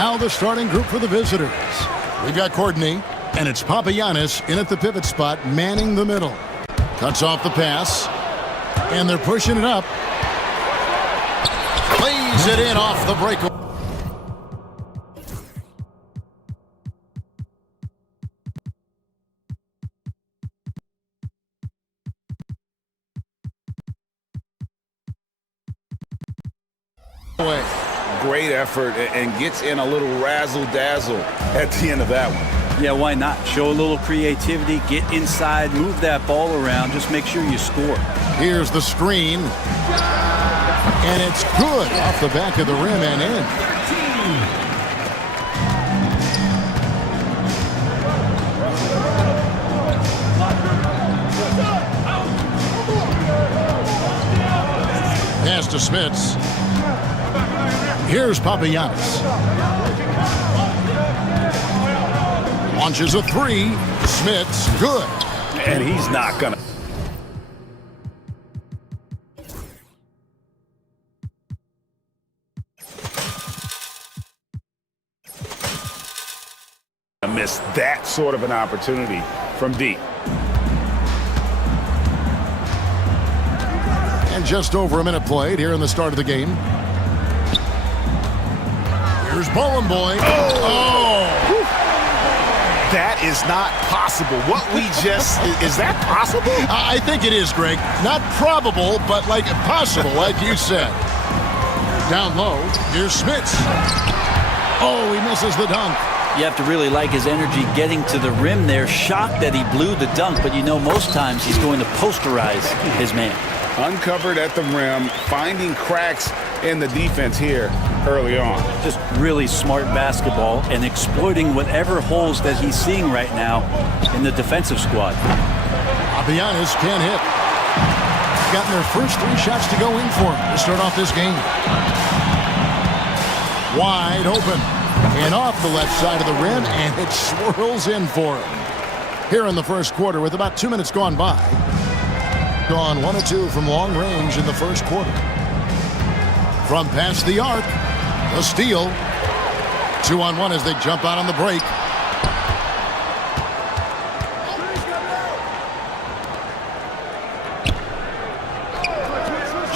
Now the starting group for the visitors. We've got Courtney, and it's Papagiannis in at the pivot spot, manning the middle. Cuts off the pass, and they're pushing it up. Plays it in off the break. Great effort and gets in a little razzle-dazzle at the end of that one. Yeah, why not? Show a little creativity, get inside, move that ball around, just make sure you score. Here's the screen. And it's good off the back of the rim and in. Pass to Smits. Here's Papagiannis. Launches a three. Smits, good. And he's not gonna. Miss that sort of an opportunity from deep. And just over a minute played here in the start of the game. Here's Bowling Boy. Oh! That is not possible. What we just, is that possible? I think it is, Greg. Not probable, but like possible, like you said. Down low, here's Smits. Oh, he misses the dunk. You have to really like his energy getting to the rim there. Shocked that he blew the dunk, but you know most times he's going to posterize his man. Uncovered at the rim, finding cracks in the defense here early on. Just really smart basketball and exploiting whatever holes that he's seeing right now in the defensive squad. Papagiannis can't hit. Gotten their first three shots to go in for him to start off this game. Wide open. And off the left side of the rim, and it swirls in for him. Here in the first quarter with about 2 minutes gone by. Gone 1 of 2 from long range in the first quarter. From past the arc, the steal. 2-on-1 as they jump out on the break.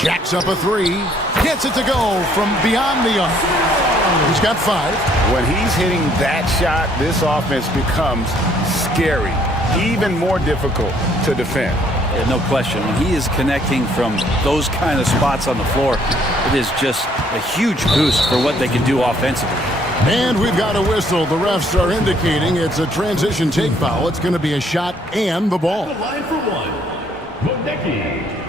Jacks up a three. Gets it to go from beyond the arc. He's got 5. When he's hitting that shot, this offense becomes scary. Even more difficult to defend. Yeah, no question. When he is connecting from those kind of spots on the floor, it is just a huge boost for what they can do offensively. And we've got a whistle. The refs are indicating it's a transition take foul. It's going to be a shot and the ball. The line for one. Modecki.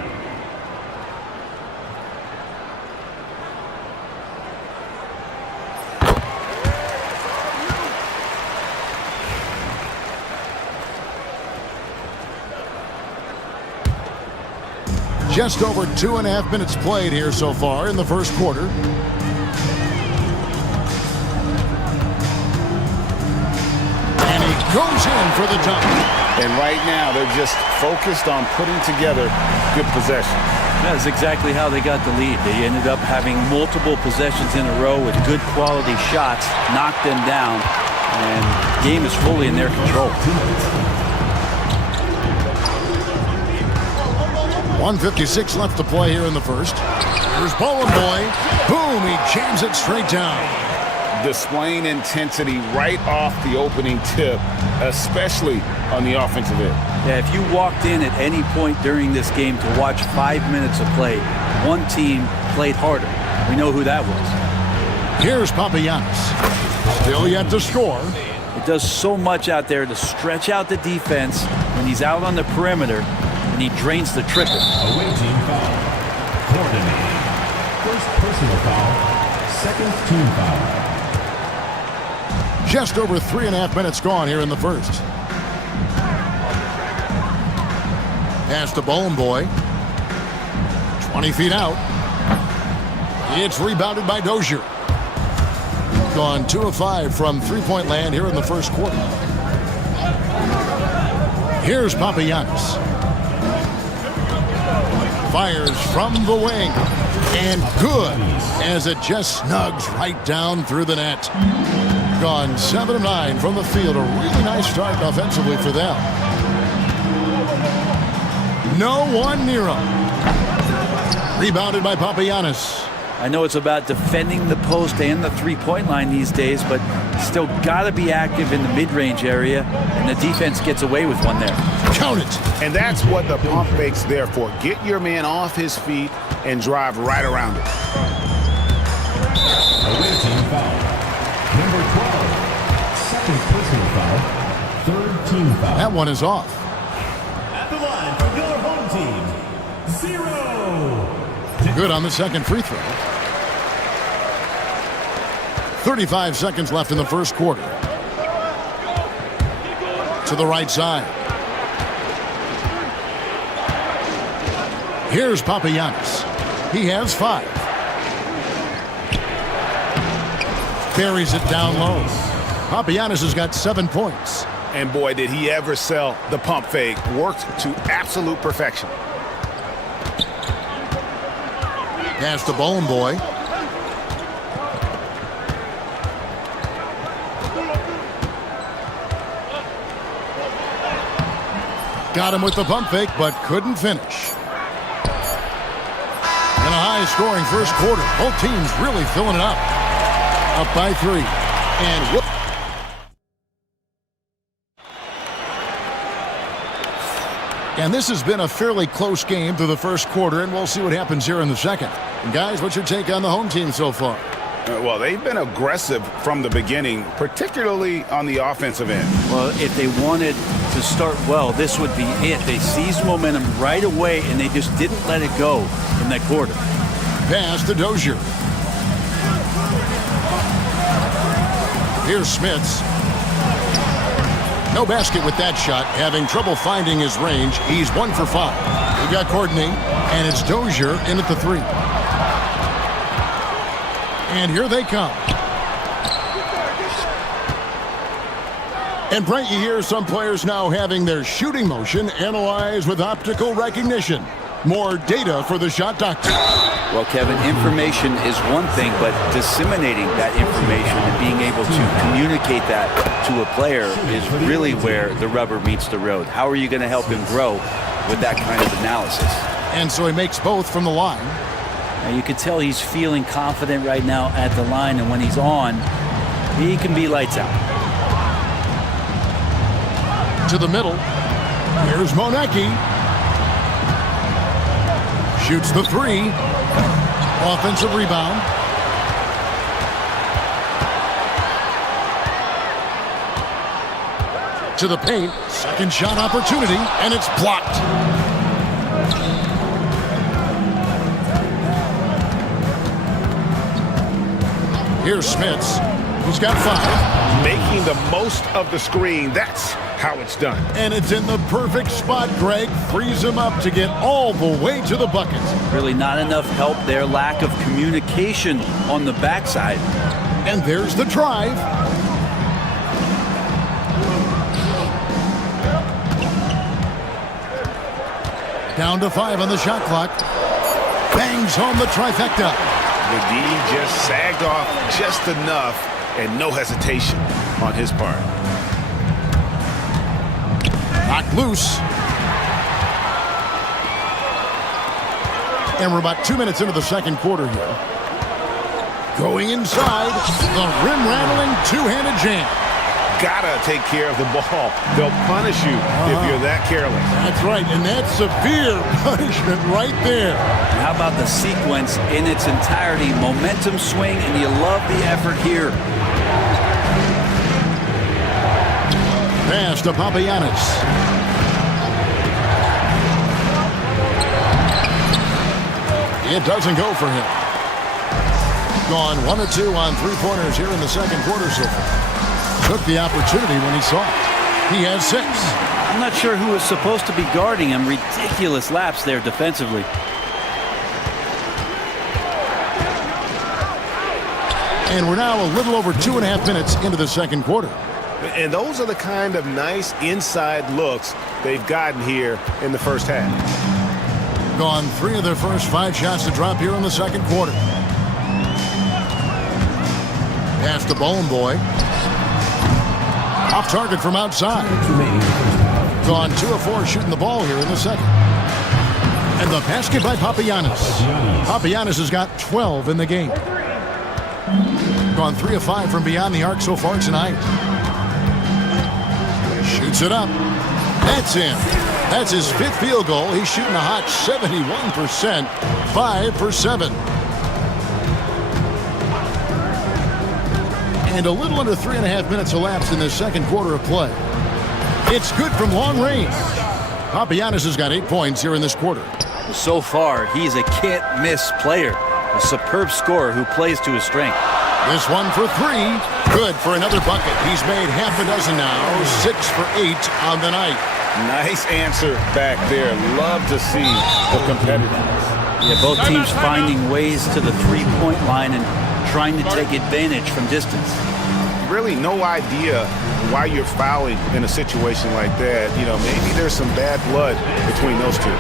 Just over 2.5 minutes played here so far in the first quarter. And he goes in for the dunk. And right now, they're just focused on putting together good possession. That's exactly how they got the lead. They ended up having multiple possessions in a row with good quality shots, knocked them down, and the game is fully in their control. 1:56 left to play here in the first. Here's Bowling Boy. Boom, he jams it straight down. Displaying intensity right off the opening tip, especially on the offensive end. Yeah, if you walked in at any point during this game to watch 5 minutes of play, one team played harder. We know who that was. Here's Papagiannis. Still yet to score. It does so much out there to stretch out the defense when he's out on the perimeter, and he drains the triple. Away team foul. Coordinating. First personal foul. Second team foul. Just over 3.5 minutes gone here in the first. Pass to Bowling Boy. 20 feet out. It's rebounded by Dozier. Gone 2 of 5 from three-point land here in the first quarter. Here's Papagiannis. Fires from the wing. And good, as it just snugs right down through the net. Gone 7 of 9 from the field. A really nice start offensively for them. No one near him. Rebounded by Papagiannis. I know it's about defending the post and the three-point line these days, but still got to be active in the mid-range area, and the defense gets away with one there. Count it. And that's what the pump fake's there for. Get your man off his feet and drive right around it. Away team foul. Number 12. Second personal foul. Third team foul. That one is off. At the line from your home team, 0. Good on the second free throw. 35 seconds left in the first quarter. To the right side. Here's Papagiannis. He has 5. Buries it down low. Papagiannis has got 7 points. And boy, did he ever sell the pump fake. Worked to absolute perfection. Pass to Bone Boy. Got him with the pump fake, but couldn't finish. In a high-scoring first quarter, both teams really filling it up. Up by 3. And whoop. And this has been a fairly close game through the first quarter, and we'll see what happens here in the second. And guys, what's your take on the home team so far? Well, they've been aggressive from the beginning, particularly on the offensive end. Well, if they wanted to start well, this would be it. They seized momentum right away, and they just didn't let it go in that quarter. Pass to Dozier. Here's Smits. No basket with that shot, having trouble finding his range. He's 1 for 5. We've got Courtney, and it's Dozier in at the 3. And here they come. And Brent, you hear some players now having their shooting motion analyzed with optical recognition. More data for the shot doctor. Well, Kevin, information is one thing, but disseminating that information and being able to communicate that to a player is really where the rubber meets the road. How are you going to help him grow with that kind of analysis? And so he makes both from the line. Now, you can tell he's feeling confident right now at the line, and when he's on, he can be lights out. To the middle. Here's Monecki. Shoots the 3. Offensive rebound. To the paint. Second shot opportunity, and it's blocked. Here's Smits. He's got 5. Making the most of the screen. That's how it's done. And it's in the perfect spot, Greg. Frees him up to get all the way to the bucket. Really not enough help there. Lack of communication on the backside. And there's the drive. Down to 5 on the shot clock. Bangs home the trifecta. The D just sagged off just enough, and no hesitation on his part. Knocked loose. And we're about 2 minutes into the second quarter here. Going inside, the rim-rattling two-handed jam. Gotta take care of the ball. They'll punish you if you're that careless. That's right, and that's severe punishment right there. And how about the sequence in its entirety? Momentum swing, and you love the effort here. Pass to Papagiannis. It doesn't go for him. Gone 1 of 2 on three-pointers here in the second quarter so far. Took the opportunity when he saw it. He has 6. I'm not sure who was supposed to be guarding him. Ridiculous lapse there defensively. And we're now a little over 2.5 minutes into the second quarter. And those are the kind of nice inside looks they've gotten here in the first half. Gone 3 of their first 5 shots to drop here in the second quarter. Pass to Bone Boy. Off target from outside. Gone 2 of 4 shooting the ball here in the second. And the basket by Papagiannis. Papagiannis has got 12 in the game. Gone 3 of 5 from beyond the arc so far tonight. Shoots it up. That's in. That's his 5th field goal. He's shooting a hot 71%. 5 for 7. And a little under 3.5 minutes elapsed in the second quarter of play. It's good from long range. Papagiannis has got 8 points here in this quarter. So far, he's a can't-miss player. A superb scorer who plays to his strength. This one for 3. Good for another bucket. He's made half a dozen now. 6 for 8 on the night. Nice answer back there. Love to see the competitiveness. Yeah, both teams finding ways to the three-point line and trying to take advantage from distance. Really no idea why you're fouling in a situation like that. You know, maybe there's some bad blood between those two.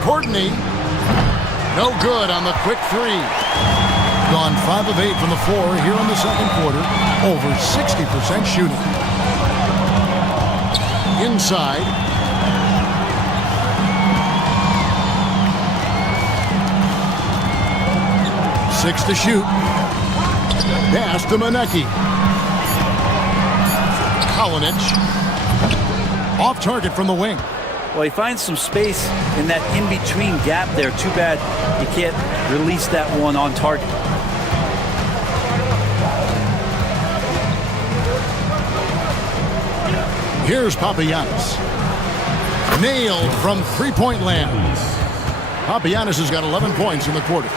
Courtney, no good on the quick 3. Gone 5 of 8 from the floor here in the second quarter. Over 60% shooting. Inside. Six to shoot. Pass to Manecki. Kalinic. Off target from the wing. Well, he finds some space in that in-between gap there. Too bad he can't release that one on target. Here's Papagiannis. Nailed from three-point land. Papagiannis has got 11 points in the quarter.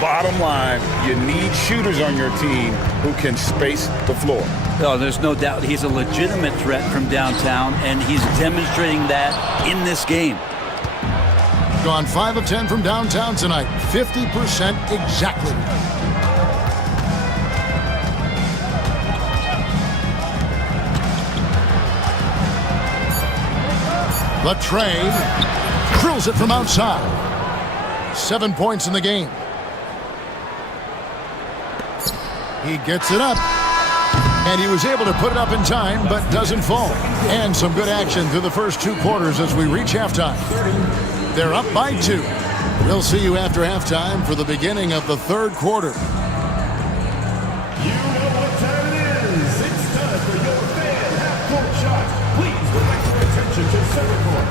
Bottom line, you need shooters on your team who can space the floor. Oh, there's no doubt he's a legitimate threat from downtown, and he's demonstrating that in this game. Gone 5 of 10 from downtown tonight. 50% exactly. The trade drills it from outside. 7 points in the game. He gets it up. And he was able to put it up in time, but doesn't fall. And some good action through the first 2 quarters as we reach halftime. They're up by 2. We'll see you after halftime for the beginning of the third quarter. You know what time it is. It's time for your fan half-court shot. Please direct your attention to center court.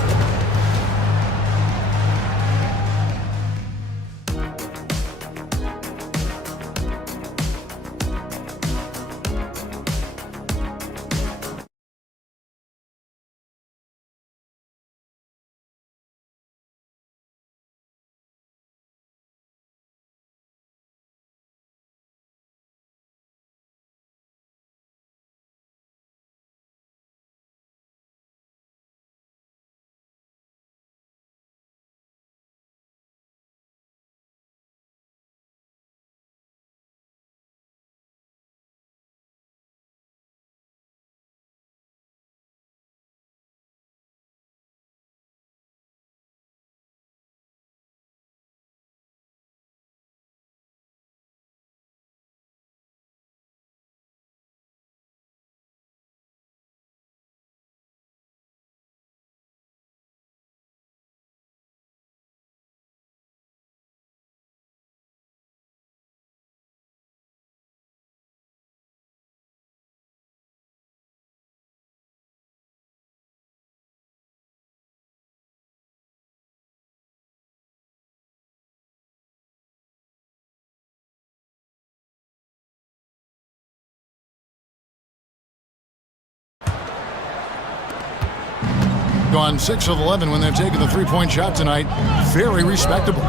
Gone 6 of 11 when they're taking the three-point shot tonight. Very respectable.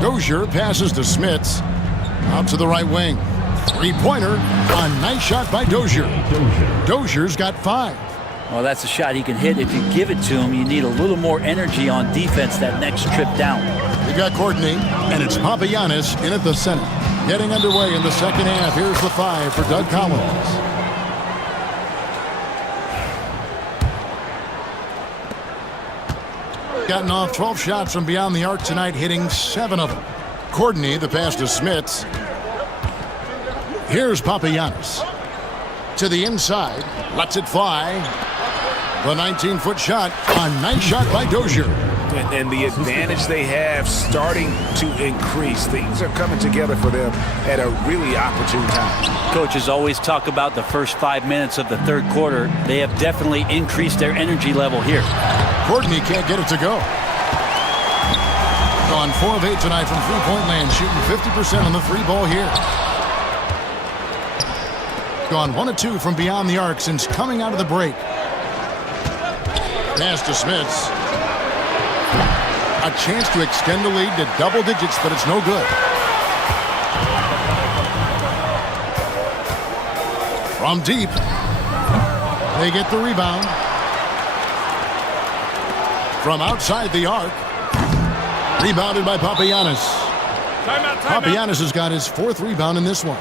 Dozier passes to Smits. Out to the right wing. Three-pointer. A nice shot by Dozier. Dozier's got 5. Well, that's a shot he can hit. If you give it to him, you need a little more energy on defense that next trip down. You got Courtney, and it's Papagiannis in at the center. Getting underway in the second half. Here's the 5 for Doug Collins. Gotten off 12 shots from beyond the arc tonight, hitting 7 of them. Courtney, the pass to Smits. Here's Papagiannis. To the inside, lets it fly. The 19-foot shot, a nice shot by Dozier. And the advantage they have starting to increase. Things are coming together for them at a really opportune time. Coaches always talk about the first 5 minutes of the third quarter. They have definitely increased their energy level here. Courtney can't get it to go. Gone 4 of 8 tonight from three-point land, shooting 50% on the 3-ball here. Gone 1 of 2 from beyond the arc since coming out of the break. Pass to Smits. A chance to extend the lead to double digits, but it's no good. From deep, they get the rebound. From outside the arc, rebounded by Papagiannis. Papagiannis has got his 4th rebound in this one.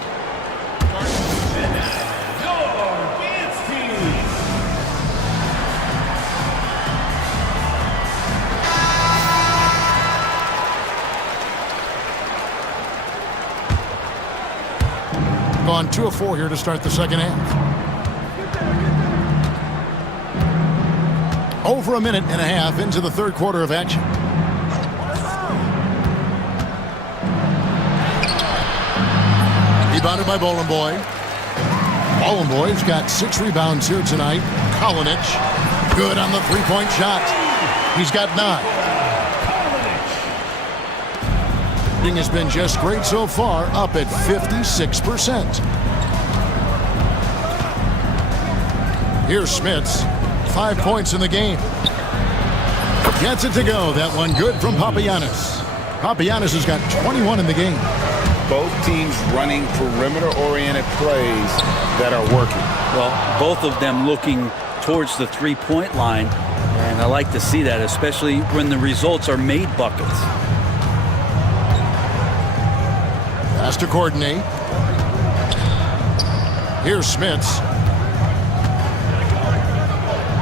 Gone 2 of 4 here to start the second half. Over a minute and a half into the third quarter of action. Rebounded by Boy. Boy's got 6 rebounds here tonight. Kolinic, good on the 3-point shot. He's got 9. Has been just great so far, up at 56%. Here's Smits, 5 points in the game. Gets it to go. That one good from Papagiannis. Papagiannis has got 21 in the game. Both teams running perimeter-oriented plays that are working. Well, both of them looking towards the 3-point line, and I like to see that, especially when the results are made buckets. Pass to Courtney. Here's Smits.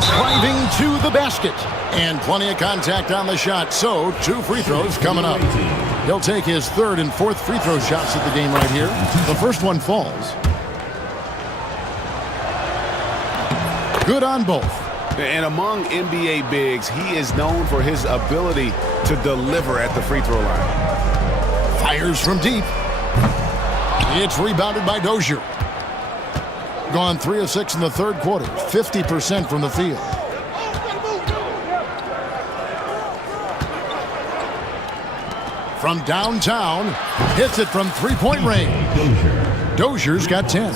Driving to the basket. And plenty of contact on the shot. So 2 free throws coming up. He'll take his 3rd and 4th free throw shots at the game right here. The first one falls. Good on both. And among NBA bigs, he is known for his ability to deliver at the free throw line. Fires from deep. It's rebounded by Dozier. Gone 3 of 6 in the third quarter. 50% from the field. From downtown, hits it from 3-point range. Dozier's got 10.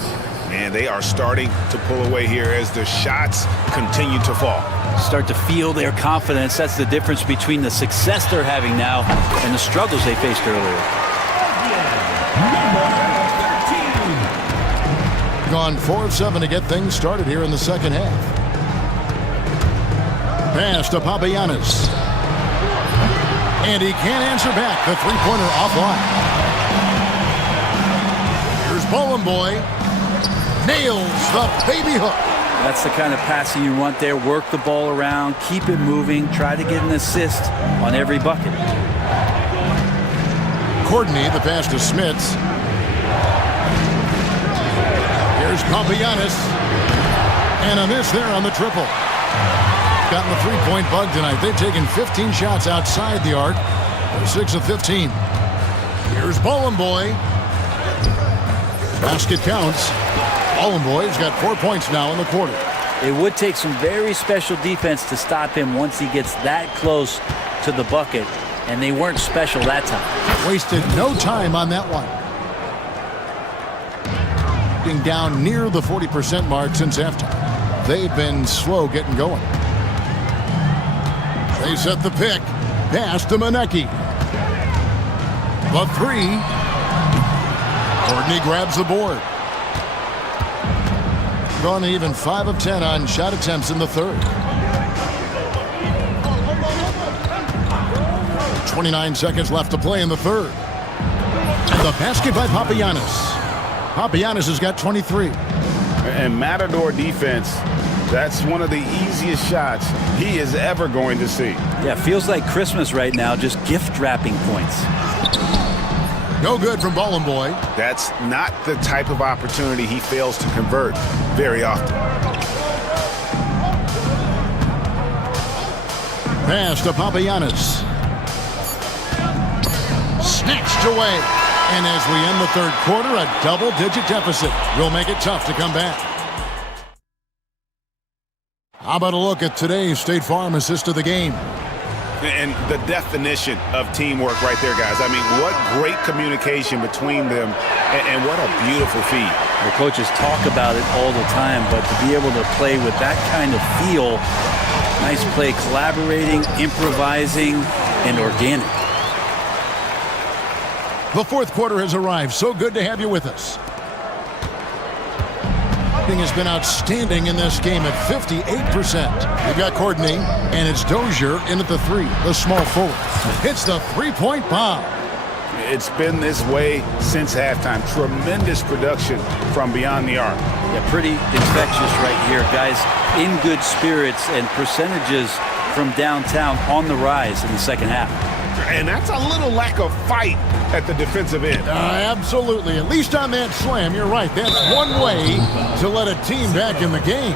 And they are starting to pull away here as the shots continue to fall. Start to feel their confidence. That's the difference between the success they're having now and the struggles they faced earlier. Gone 4 of 7 to get things started here in the second half. Pass to Papagiannis. And he can't answer back. The 3-pointer offline. Here's Boy. Nails the baby hook. That's the kind of passing you want there. Work the ball around, keep it moving, try to get an assist on every bucket. Courtney, the pass to Smits. Here's Papagiannis. And a miss there on the triple. Gotten the 3-point bug tonight. They've taken 15 shots outside the arc. They're 6 of 15. Here's Boy. Basket counts. Boy's got 4 points now in the quarter. It would take some very special defense to stop him once he gets that close to the bucket, and they weren't special that time. Wasted no time on that one. Being down near the 40% mark since halftime. They've been slow getting going. They set the pick. Pass to Manecki. The 3. And he grabs the board. Gone even 5 of 10 on shot attempts in the third. 29 seconds left to play in the third. And the basket by Papagiannis. Papagiannis has got 23. And Matador defense, that's one of the easiest shots he is ever going to see. Yeah, feels like Christmas right now, just gift wrapping points. No good from Ballin' Boy. That's not the type of opportunity he fails to convert very often. Pass to Papagiannis. Snatched away. And as we end the third quarter, a double-digit deficit will make it tough to come back. How about a look at today's State Farm assist of the game? And the definition of teamwork right there, guys. I mean, what great communication between them, and what a beautiful feed. The coaches talk about it all the time, but to be able to play with that kind of feel, nice play, collaborating, improvising, and organic. The fourth quarter has arrived. So good to have you with us. Has been outstanding in this game at 58%. We've got Courtney, and it's Dozier in at the three, the small forward. Hits the three-point bomb. It's been this way since halftime. Tremendous production from beyond the arc. Yeah, pretty infectious right here, guys. In good spirits and percentages from downtown on the rise in the second half. And that's a little lack of fight at the defensive end. Absolutely. At least on that slam, you're right. That's one way to let a team back in the game.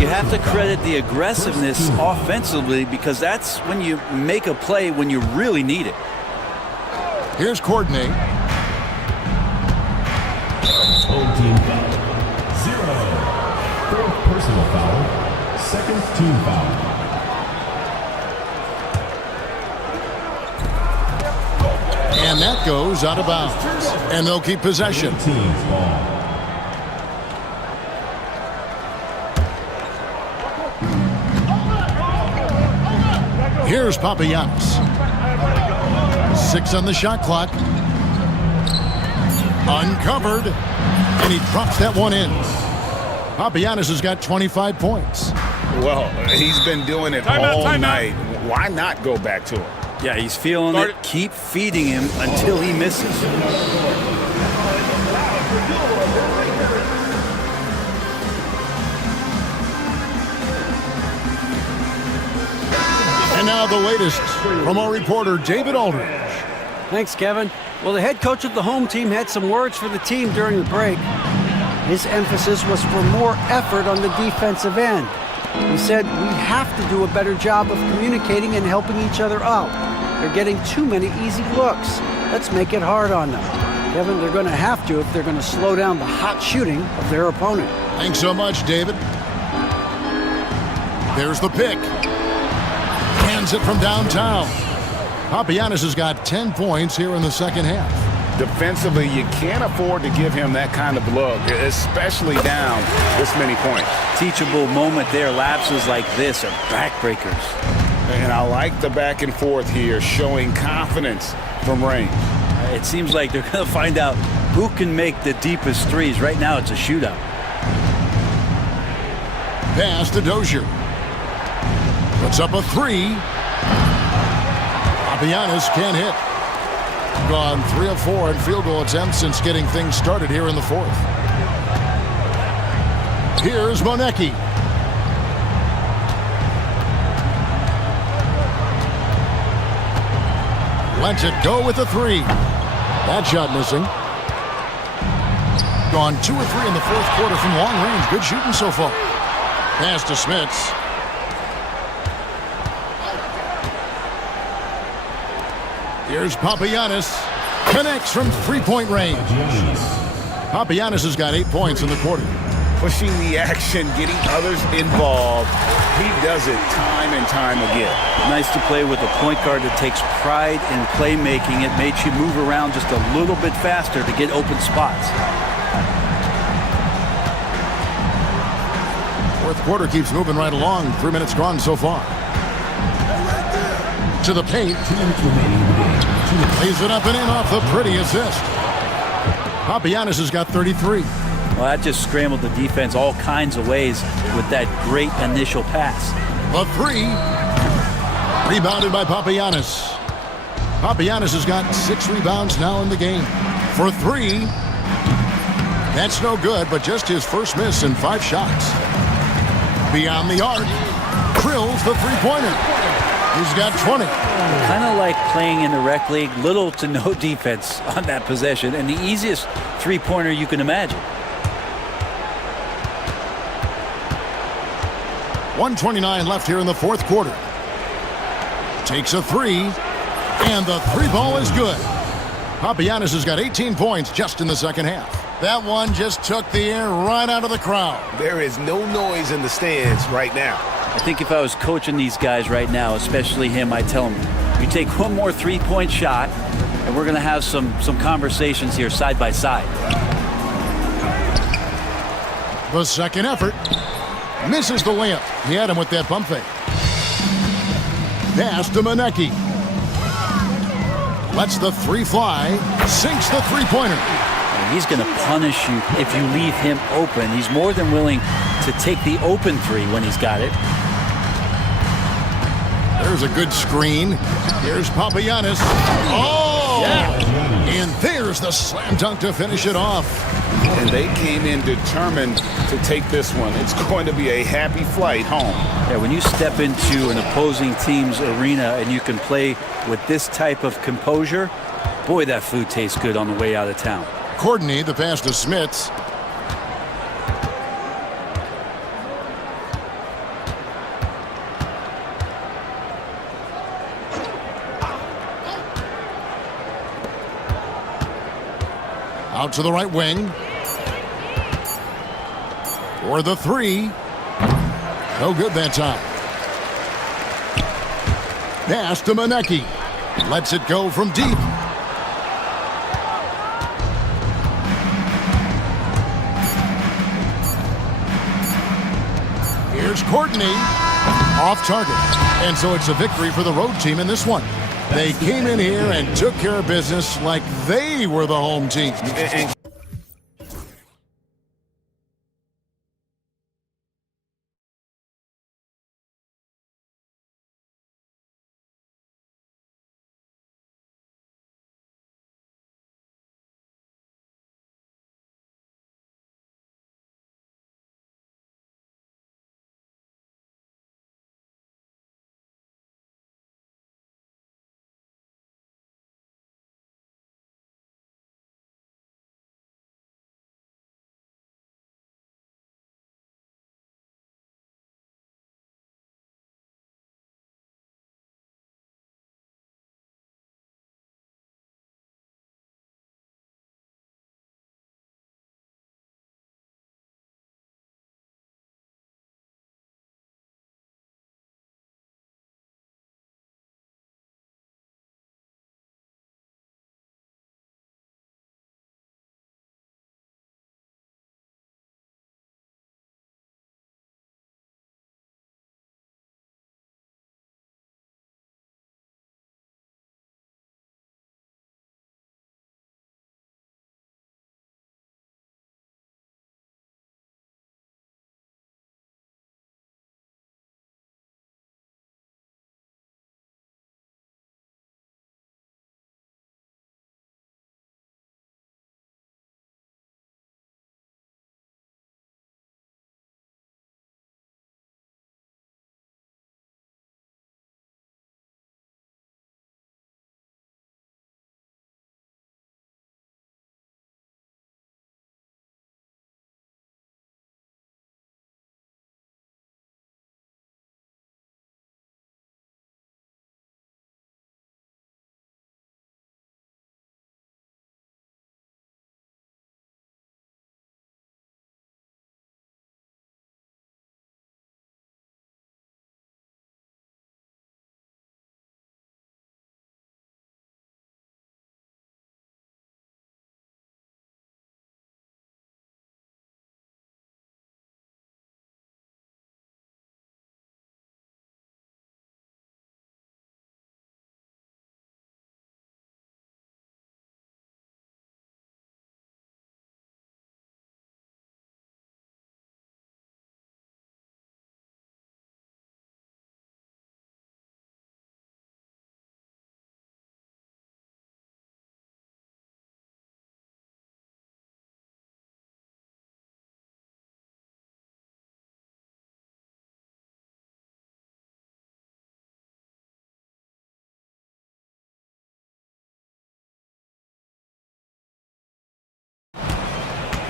You have to credit the aggressiveness offensively, because that's when you make a play when you really need it. Here's Courtney. Home team foul. 0. Fourth personal foul. Second team foul. And that goes out of bounds. And they'll keep possession. Team's ball. Here's Papagiannis. 6 on the shot clock. Uncovered. And he drops that one in. Papagiannis has got 25 points. Well, he's been doing it all night. Why not go back to him? Yeah, he's feeling it. Keep feeding him until he misses. And now the latest from our reporter, David Aldridge. Thanks, Kevin. Well, the head coach of the home team had some words for the team during the break. His emphasis was for more effort on the defensive end. He said, we have to do a better job of communicating and helping each other out. They're getting too many easy looks. Let's make it hard on them. Kevin, they're going to have to if they're going to slow down the hot shooting of their opponent. Thanks so much, David. There's the pick. Hands it from downtown. Papagiannis has got 10 points here in the second half. Defensively, you can't afford to give him that kind of look, especially down this many points. Teachable moment there. Lapses like this are backbreakers. And I like the back and forth here, showing confidence from range. It seems like they're going to find out who can make the deepest threes. Right now, it's a shootout. Pass to Dozier. Puts up a three. Papagiannis can't hit. Gone 3 of 4 in field goal attempts since getting things started here in the fourth. Here's Monecki. Lets it go with a three. That shot missing. Gone 2 of 3 in the fourth quarter from long range. Good shooting so far. Pass to Smits. Here's Papagiannis. Connects from three-point range. Papagiannis has got 8 points in the quarter. Pushing the action, getting others involved. He does it time and time again. Nice to play with a point guard that takes pride in playmaking. It made you move around just a little bit faster to get open spots. Fourth quarter keeps moving right along. 3 minutes gone so far. To the paint. 2 minutes remaining in the game. Lays it up and in off the pretty assist. Papagiannis has got 33. Well, that just scrambled the defense all kinds of ways with that great initial pass. The three. Rebounded by Papagiannis. Papagiannis has got 6 rebounds now in the game. For 3. That's no good, but just his first miss in 5 shots. Beyond the arc. Drills the three-pointer. He's got 20. Kind of like playing in the rec league, little to no defense on that possession, and the easiest three-pointer you can imagine. 1:29 left here in the fourth quarter. Takes a 3, and the 3 ball is good. Papagiannis has got 18 points just in the second half. That one just took the air right out of the crowd. There is no noise in the stands right now. I think if I was coaching these guys right now, especially him, I'd tell him, you take one more three-point shot, and we're going to have some conversations here side by side. The second effort. Misses the layup. He had him with that pump fake. Pass to Manecki. Lets the 3 fly. Sinks the three-pointer. And he's going to punish you if you leave him open. He's more than willing to take the open 3 when he's got it. There's a good screen. Here's Papagiannis. Oh! Yeah. And there's the slam dunk to finish it off. And they came in determined to take this one. It's going to be a happy flight home. Yeah, when you step into an opposing team's arena and you can play with this type of composure, boy, that food tastes good on the way out of town. Courtney, the pass to Smits. Out to the right wing. For the 3. No good that time. Pass to Manecki. Lets it go from deep. Here's Courtney. Off target. And so it's a victory for the road team in this one. They came in here and took care of business like they were the home team. And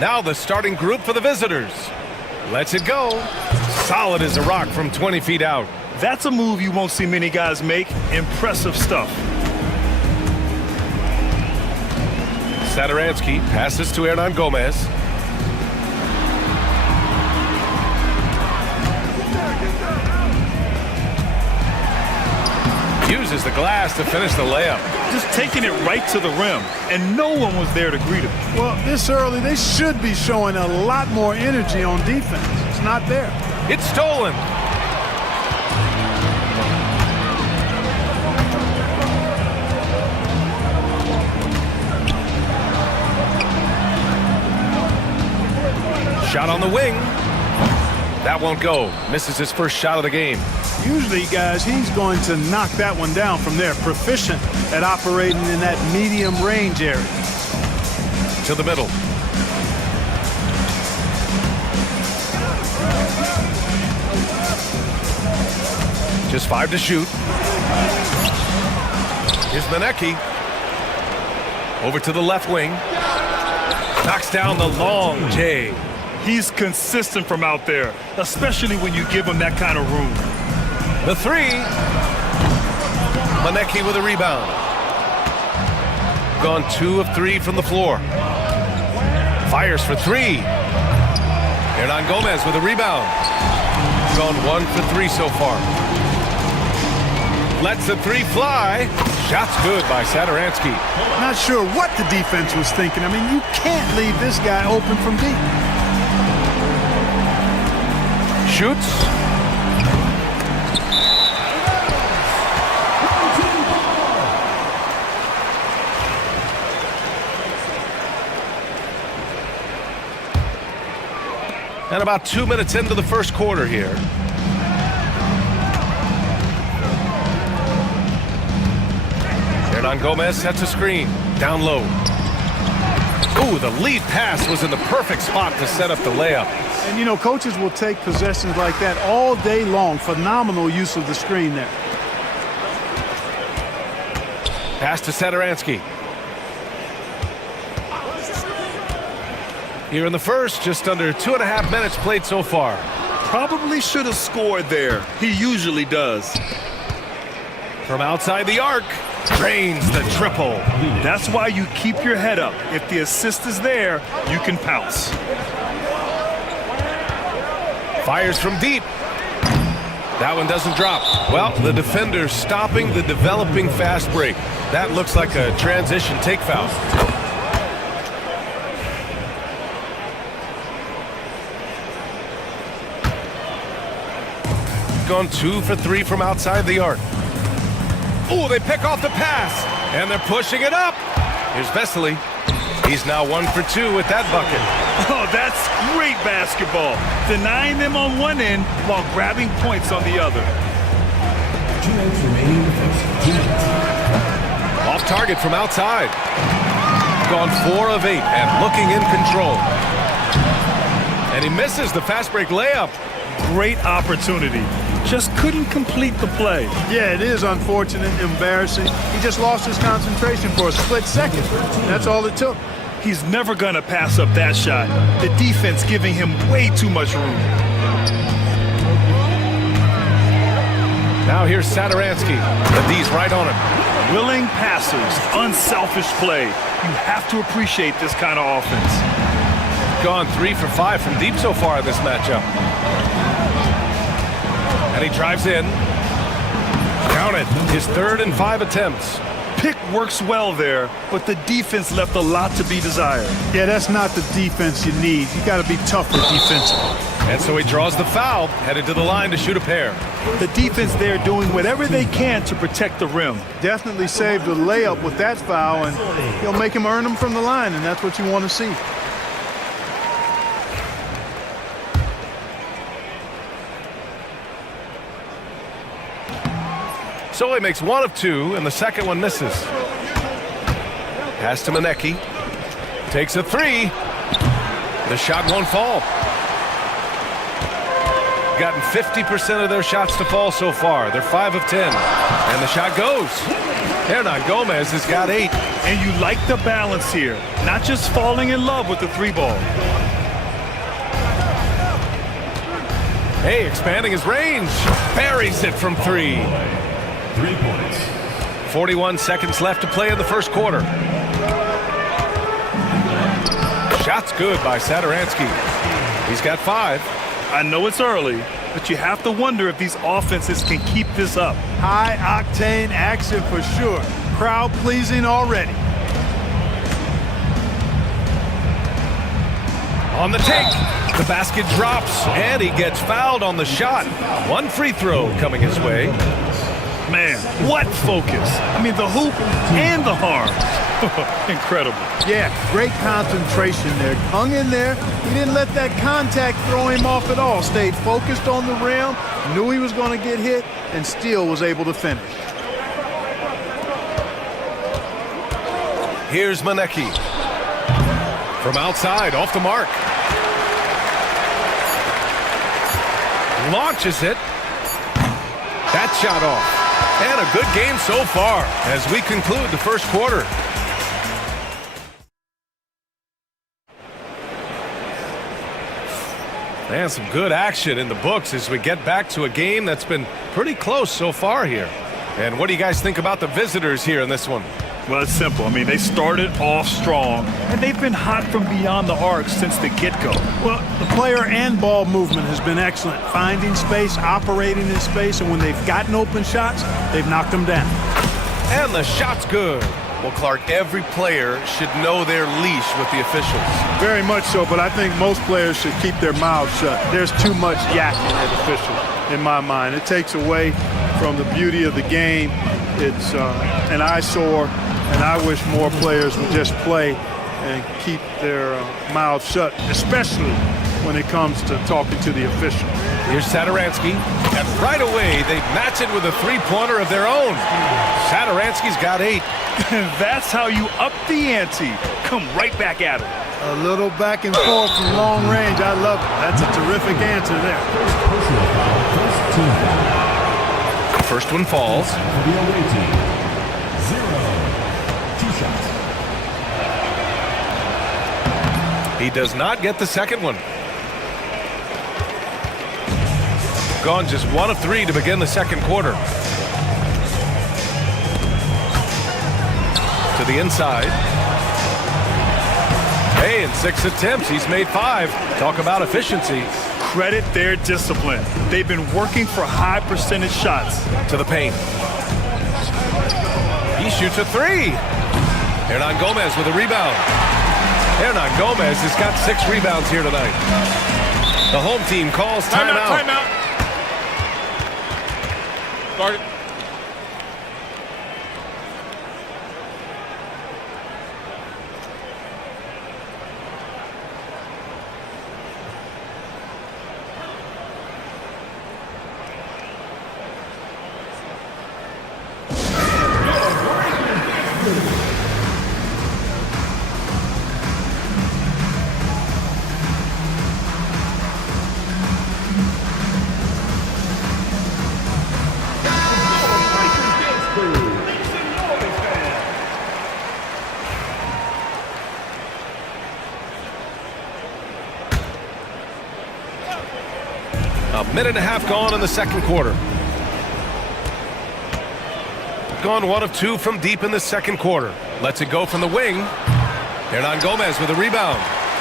Now the starting group for the visitors. Lets it go. Solid as a rock from 20 feet out. That's a move you won't see many guys make. Impressive stuff. Sadaransky passes to Hernan Gomez. Uses the glass to finish the layup. Just taking it right to the rim, and no one was there to greet him. Well, this early, they should be showing a lot more energy on defense. It's not there. It's stolen. Shot on the wing. That won't go. Misses his first shot of the game. Usually, guys, he's going to knock that one down from there. Proficient at operating in that medium range area. To the middle. Just 5 to shoot. Here's Manecki. Over to the left wing. Knocks down the long J. He's consistent from out there, especially when you give him that kind of room. The three. Manecki with a rebound. Gone 2 of 3 from the floor. Fires for 3. Hernan Gomez with a rebound. Gone 1 for 3 so far. Lets the 3 fly. Shot's good by Sadaransky. Not sure what the defense was thinking. I mean, you can't leave this guy open from deep. Shoots. And about 2 minutes into the first quarter here. Hernan Gomez sets a screen. Down low. Ooh, the lead pass was in the perfect spot to set up the layup. And, you know, coaches will take possessions like that all day long. Phenomenal use of the screen there. Pass to Sadaransky. Here in the first, just under 2.5 minutes played so far. Probably should have scored there. He usually does. From outside the arc, drains the triple. That's why you keep your head up. If the assist is there, you can pounce. Fires from deep. That one doesn't drop. Well, the defender stopping the developing fast break. That looks like a transition take foul. Gone 2 for 3 from outside the arc. Oh, they pick off the pass, and they're pushing it up. Here's Vesely. He's now 1 for 2 with that bucket. Oh, that's great basketball. Denying them on one end while grabbing points on the other. 2 minutes remaining in the first. 2 minutes. Off target from outside. Gone 4 of 8 and looking in control. And he misses the fast break layup. Great opportunity. Just couldn't complete the play. Yeah, it is unfortunate, embarrassing. He just lost his concentration for a split second. That's all it took. He's never going to pass up that shot. The defense giving him way too much room. Now here's Sadaransky. The D's right on him. Willing passers, unselfish play. You have to appreciate this kind of offense. Gone 3 for 5 from deep so far in this matchup. And he drives in. Count it. His 3rd and 5 attempts. Pick works well there, but the defense left a lot to be desired. Yeah, that's not the defense you need. You got to be tougher defensively. And so he draws the foul, headed to the line to shoot a pair. The defense there doing whatever they can to protect the rim. Definitely saved the layup with that foul, and he'll make him earn them from the line, and that's what you want to see. So he makes 1 of 2, and the second one misses. Pass to Manecki. Takes a 3. The shot won't fall. Gotten 50% of their shots to fall so far. They're 5 of 10. And the shot goes. Hernan Gomez has got 8. And you like the balance here, not just falling in love with the 3-ball. Hey, expanding his range. Buries it from 3. 3 points. 41 seconds left to play in the first quarter. Shot's good by Satoransky. He's got 5. I know it's early, but you have to wonder if these offenses can keep this up. High-octane action for sure. Crowd-pleasing already. On the take. The basket drops, and he gets fouled on the shot. 1 free throw coming his way. Man, what focus. I mean, the hoop and the arm. Incredible. Yeah, great concentration there. Hung in there. He didn't let that contact throw him off at all. Stayed focused on the rim, knew he was going to get hit, and still was able to finish. Here's Manecki. From outside, off the mark. Launches it. That shot off. And a good game so far as we conclude the first quarter. And some good action in the books as we get back to a game that's been pretty close so far here. And what do you guys think about the visitors here in this one? Well, it's simple. I mean, they started off strong, and they've been hot from beyond the arc since the get-go. Well, the player and ball movement has been excellent. Finding space, operating in space, and when they've gotten open shots, they've knocked them down. And the shot's good. Well, Clark, every player should know their leash with the officials. Very much so, but I think most players should keep their mouths shut. There's too much yakking at officials, in my mind. It takes away from the beauty of the game. It's an eyesore, and I wish more players would just play and keep their mouths shut, especially when it comes to talking to the official. Here's Satoransky, and right away they match it with a 3-pointer of their own. Satoransky's got 8. That's how you up the ante. Come right back at it. A little back and forth from long range. I love it. That's a terrific answer there. Personal foul, first team foul. First one falls. For the away team. 0. 2 shots. He does not get the second one. Gone just 1 of 3 to begin the second quarter. To the inside. Hey, in 6 attempts, he's made 5. Talk about efficiency. Credit their discipline. They've been working for high percentage shots. To the paint. He shoots a 3. Hernan Gomez with a rebound. Hernan Gomez has got 6 rebounds here tonight. The home team calls timeout. Timeout. Start it. A minute and a half gone in the second quarter. Gone 1 of 2 from deep in the second quarter. Lets it go from the wing. Hernan Gomez with a rebound.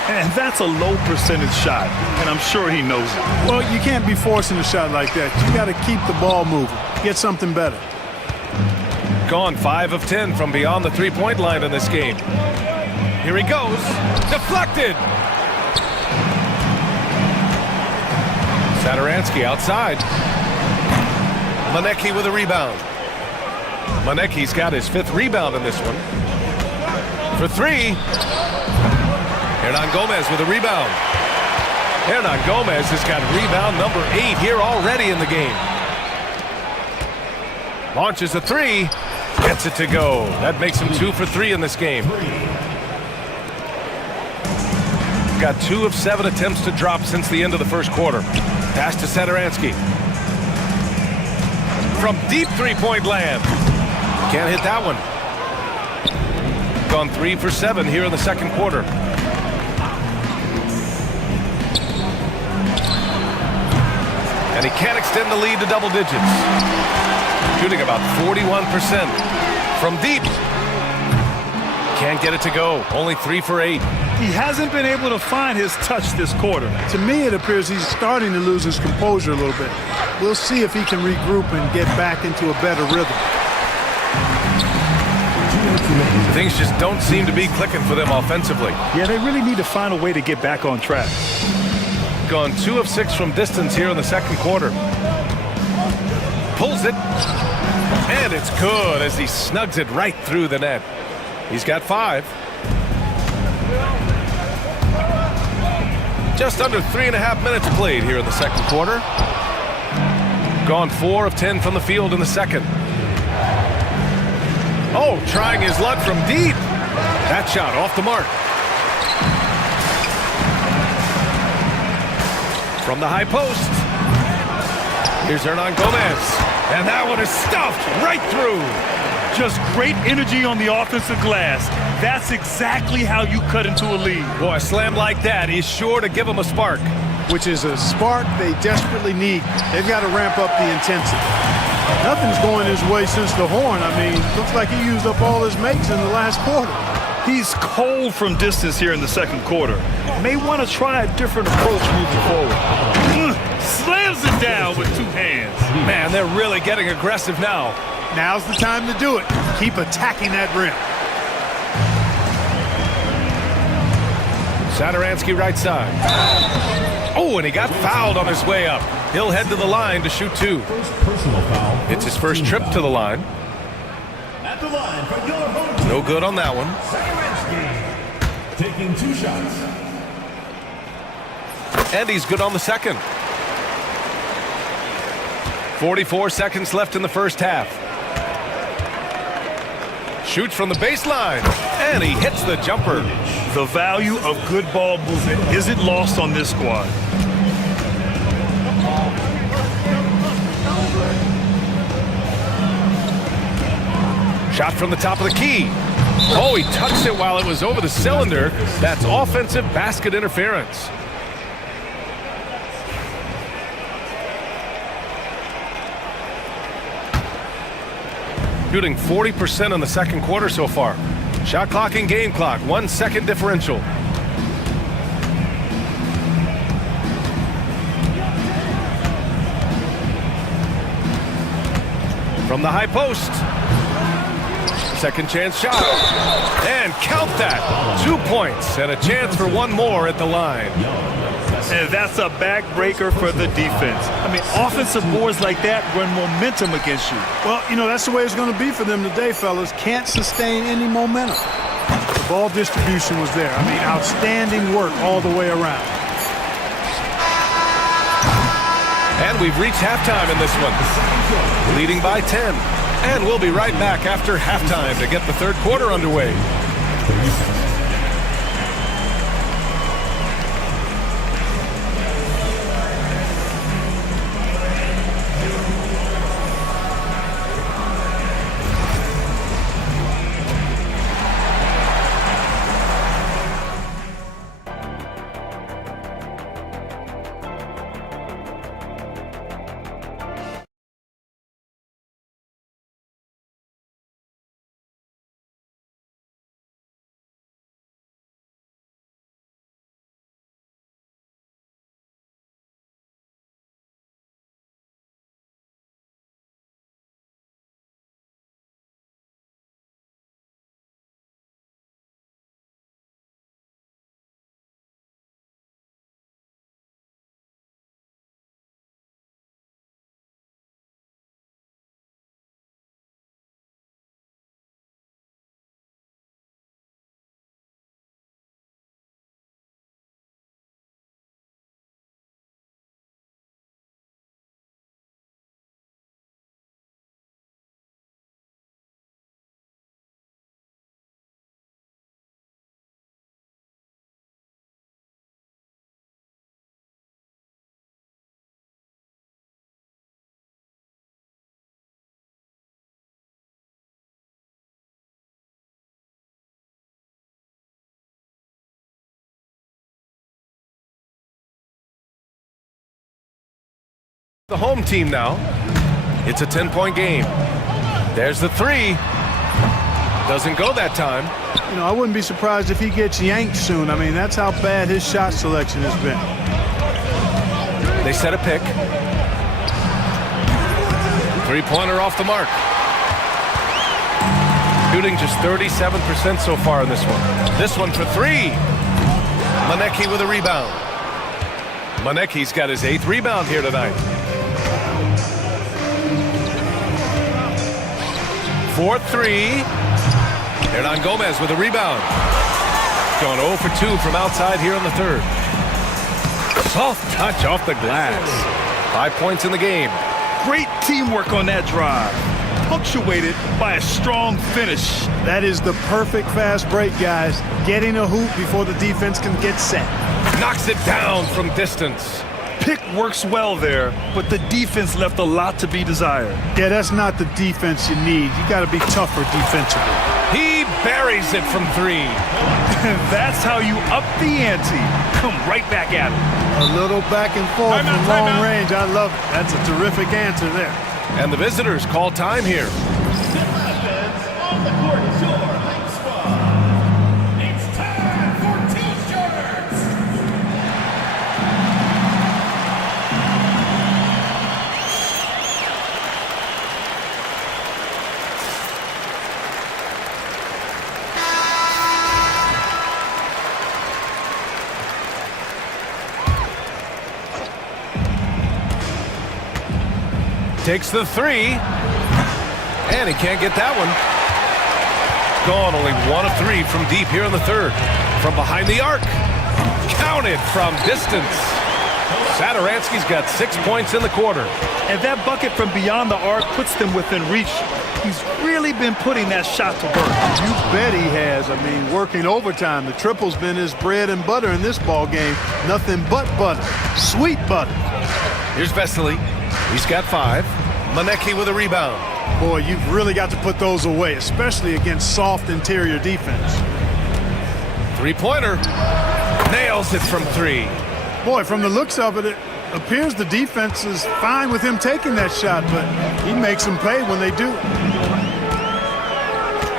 And that's a low percentage shot, and I'm sure he knows it. Well, you can't be forcing a shot like that. You got to keep the ball moving. Get something better. Gone 5 of 10 from beyond the 3-point line in this game. Here he goes. Deflected. Satoransky outside. Manecki with a rebound. Manecki's got his 5th rebound in this one. For 3. Hernan Gomez with a rebound. Hernan Gomez has got rebound number 8 here already in the game. Launches a 3. Gets it to go. That makes him 2 for 3 in this game. Got 2 of 7 attempts to drop since the end of the first quarter. Pass to Satoransky. From deep 3-point land. Can't hit that one. Gone 3 for 7 here in the second quarter. And he can't extend the lead to double digits. Shooting about 41% from deep. Can't get it to go. Only 3 for 8. He hasn't been able to find his touch this quarter. To me, it appears he's starting to lose his composure a little bit. We'll see if he can regroup and get back into a better rhythm. Things just don't seem to be clicking for them offensively. Yeah, they really need to find a way to get back on track. Gone 2 of 6 from distance here in the second quarter. Pulls it. And it's good as he snugs it right through the net. He's got 5. Just under 3.5 minutes played here in the second quarter. Gone 4 of 10 from the field in the second. Oh, trying his luck from deep. That shot off the mark. From the high post. Here's Hernan Gomez. And that one is stuffed right through. Just great energy on the offensive glass. That's exactly how you cut into a lead. Boy, a slam like that is sure to give them a spark. Which is a spark they desperately need. They've got to ramp up the intensity. Nothing's going his way since the horn. I mean, looks like he used up all his makes in the last quarter. He's cold from distance here in the second quarter. May want to try a different approach moving forward. Slams it down with 2 hands. Man, they're really getting aggressive now. Now's the time to do it. Keep attacking that rim. Sadaransky right side. Oh, and he got fouled on his way up. He'll head to the line to shoot 2. Personal foul. It's his first trip to the line. At the line for your home team. No good on that one. Sadaransky taking 2 shots. And he's good on the second. 44 seconds left in the first half. Shoots from the baseline. And he hits the jumper. The value of good ball movement isn't lost on this squad. Shot from the top of the key. Oh, he touched it while it was over the cylinder. That's offensive basket interference. Shooting 40% in the second quarter so far. Shot clock and game clock, 1 second differential. From the high post. Second chance shot. And count that. 2 points and a chance for 1 more at the line. And that's a backbreaker for the defense. I mean, offensive boards like that run momentum against you. Well, you know, that's the way it's going to be for them today, fellas. Can't sustain any momentum. The ball distribution was there. I mean, outstanding work all the way around. And we've reached halftime in this one. Leading by 10. And we'll be right back after halftime to get the third quarter underway. The home team now. It's a 10-point game. There's the three. Doesn't go that time. You know, I wouldn't be surprised if he gets yanked soon. I mean, that's how bad his shot selection has been. They set a pick. Three-pointer off the mark. Shooting just 37% so far in this one. This one for three. Maneki with a rebound. Maneki's got his 8th rebound here tonight. 4-3. Hernan Gomez with a rebound. Going 0 for 2 from outside here in the third. Soft touch off the glass. 5 points in the game. Great teamwork on that drive, punctuated by a strong finish. That is the perfect fast break, guys. Getting a hoop before the defense can get set. Knocks it down from distance. Pick works well there, but the defense left a lot to be desired. Yeah, that's not the defense you need. You got to be tougher defensively. He buries it from three. That's how you up the ante. Come right back at him. A little back and forth from long range. I love it. That's a terrific answer there. And the visitors call time here. Takes the three, and he can't get that one. Gone only 1 of 3 from deep here in the third. From behind the arc, counted from distance. Satoransky's got 6 points in the quarter. And that bucket from beyond the arc puts them within reach. He's really been putting that shot to work. You bet he has. I mean, working overtime. The triple's been his bread and butter in this ball game. Nothing but butter. Sweet butter. Here's Vesely. He's got 5. Maneki with a rebound. Boy, you've really got to put those away, especially against soft interior defense. Three-pointer. Nails it from 3. Boy, from the looks of it, it appears the defense is fine with him taking that shot, but he makes them pay when they do.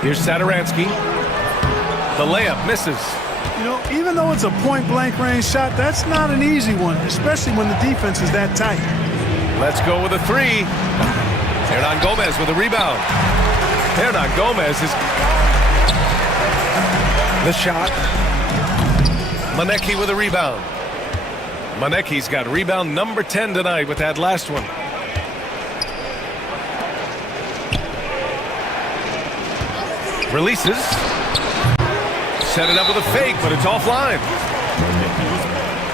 Here's Satoransky. The layup misses. You know, even though it's a point-blank range shot, that's not an easy one, especially when the defense is that tight. Let's go with a 3. Hernan Gomez with a rebound. Hernan Gomez is... The shot. Maneki with a rebound. Maneki's got rebound number 10 tonight with that last one. Releases. Set it up with a fake, but it's offline.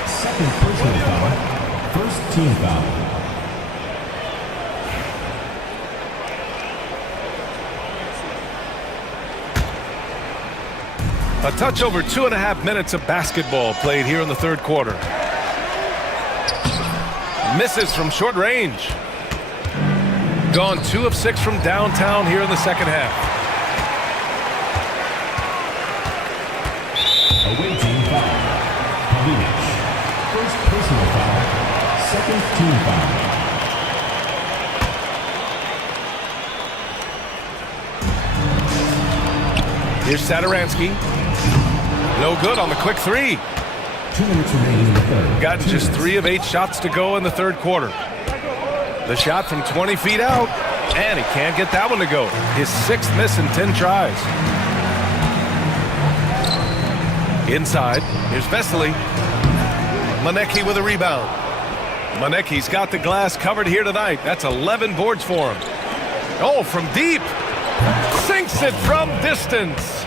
Second personal foul. First team foul. A touch over 2.5 minutes of basketball played here in the third quarter. Misses from short range. Gone 2 of 6 from downtown here in the second half. Away team foul. Bільше. First personal foul. Second team foul. Here's Satoransky. No good on the quick 3. 2 minutes remaining in the third. Gotten just 3 of 8 shots to go in the third quarter. The shot from 20 feet out, and he can't get that one to go. His 6th miss in 10 tries. Inside, here's Vesely. Maneki with a rebound. Maneki's got the glass covered here tonight. That's 11 boards for him. Oh, from deep. Sinks it from distance.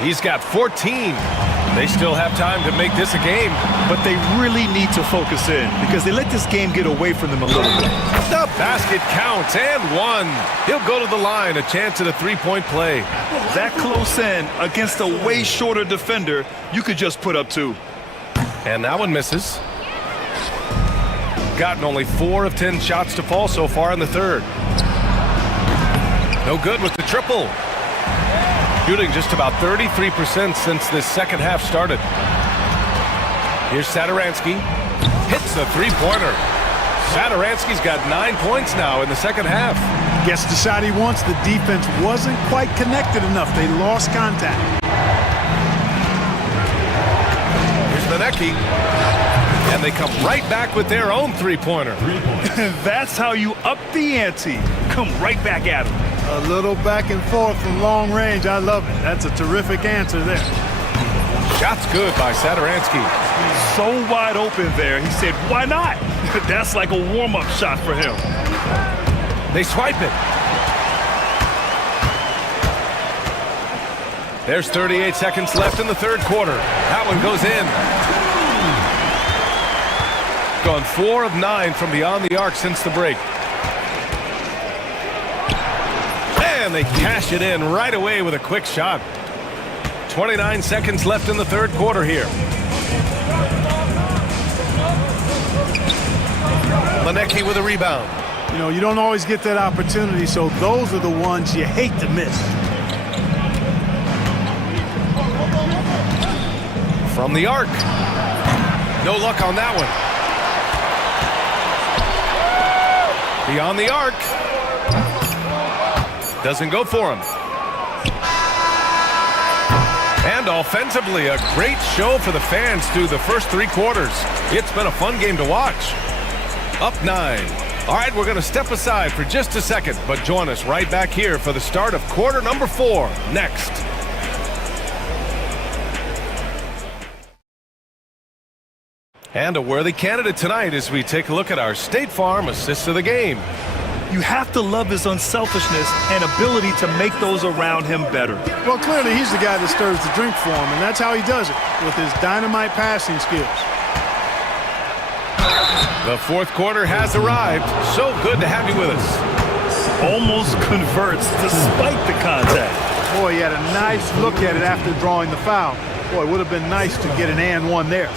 He's got 14. They still have time to make this a game. But they really need to focus in because they let this game get away from them a little bit. The basket counts and 1. He'll go to the line, a chance at a 3-point play. That close in against a way shorter defender, you could just put up 2. And that one misses. Gotten only 4 of 10 shots to fall so far in the third. No good with the triple. Shooting just about 33% since this second half started. Here's Satoransky. Hits the 3-pointer. Sadaransky's got 9 points now in the second half. Gets the shot he wants. The defense wasn't quite connected enough. They lost contact. Here's Manecki. And they come right back with their own three-pointer. That's how you up the ante. Come right back at him. A little back and forth from long range. I love it. That's a terrific answer there. Shot's good by Sadaransky. So wide open there. He said, why not? That's like a warm-up shot for him. They swipe it. There's 38 seconds left in the third quarter. That one goes in. Gone 4 of 9 from beyond the arc since the break. And they cash it in right away with a quick shot. 29 seconds left in the third quarter here. Manecki with a rebound. You know, you don't always get that opportunity, so those are the ones you hate to miss. From the arc. No luck on that one. Beyond the arc. Doesn't go for him. And offensively, a great show for the fans through the first 3 quarters. It's been a fun game to watch. Up 9. All right, we're going to step aside for just a second, but join us right back here for the start of quarter number 4 next. And a worthy candidate tonight as we take a look at our State Farm assist of the game. You have to love his unselfishness and ability to make those around him better. Well, clearly he's the guy that stirs the drink for him, and that's how he does it, with his dynamite passing skills. The fourth quarter has arrived. So good to have you with us. Almost converts despite the contact. Boy, he had a nice look at it after drawing the foul. Boy, it would have been nice to get an and one there.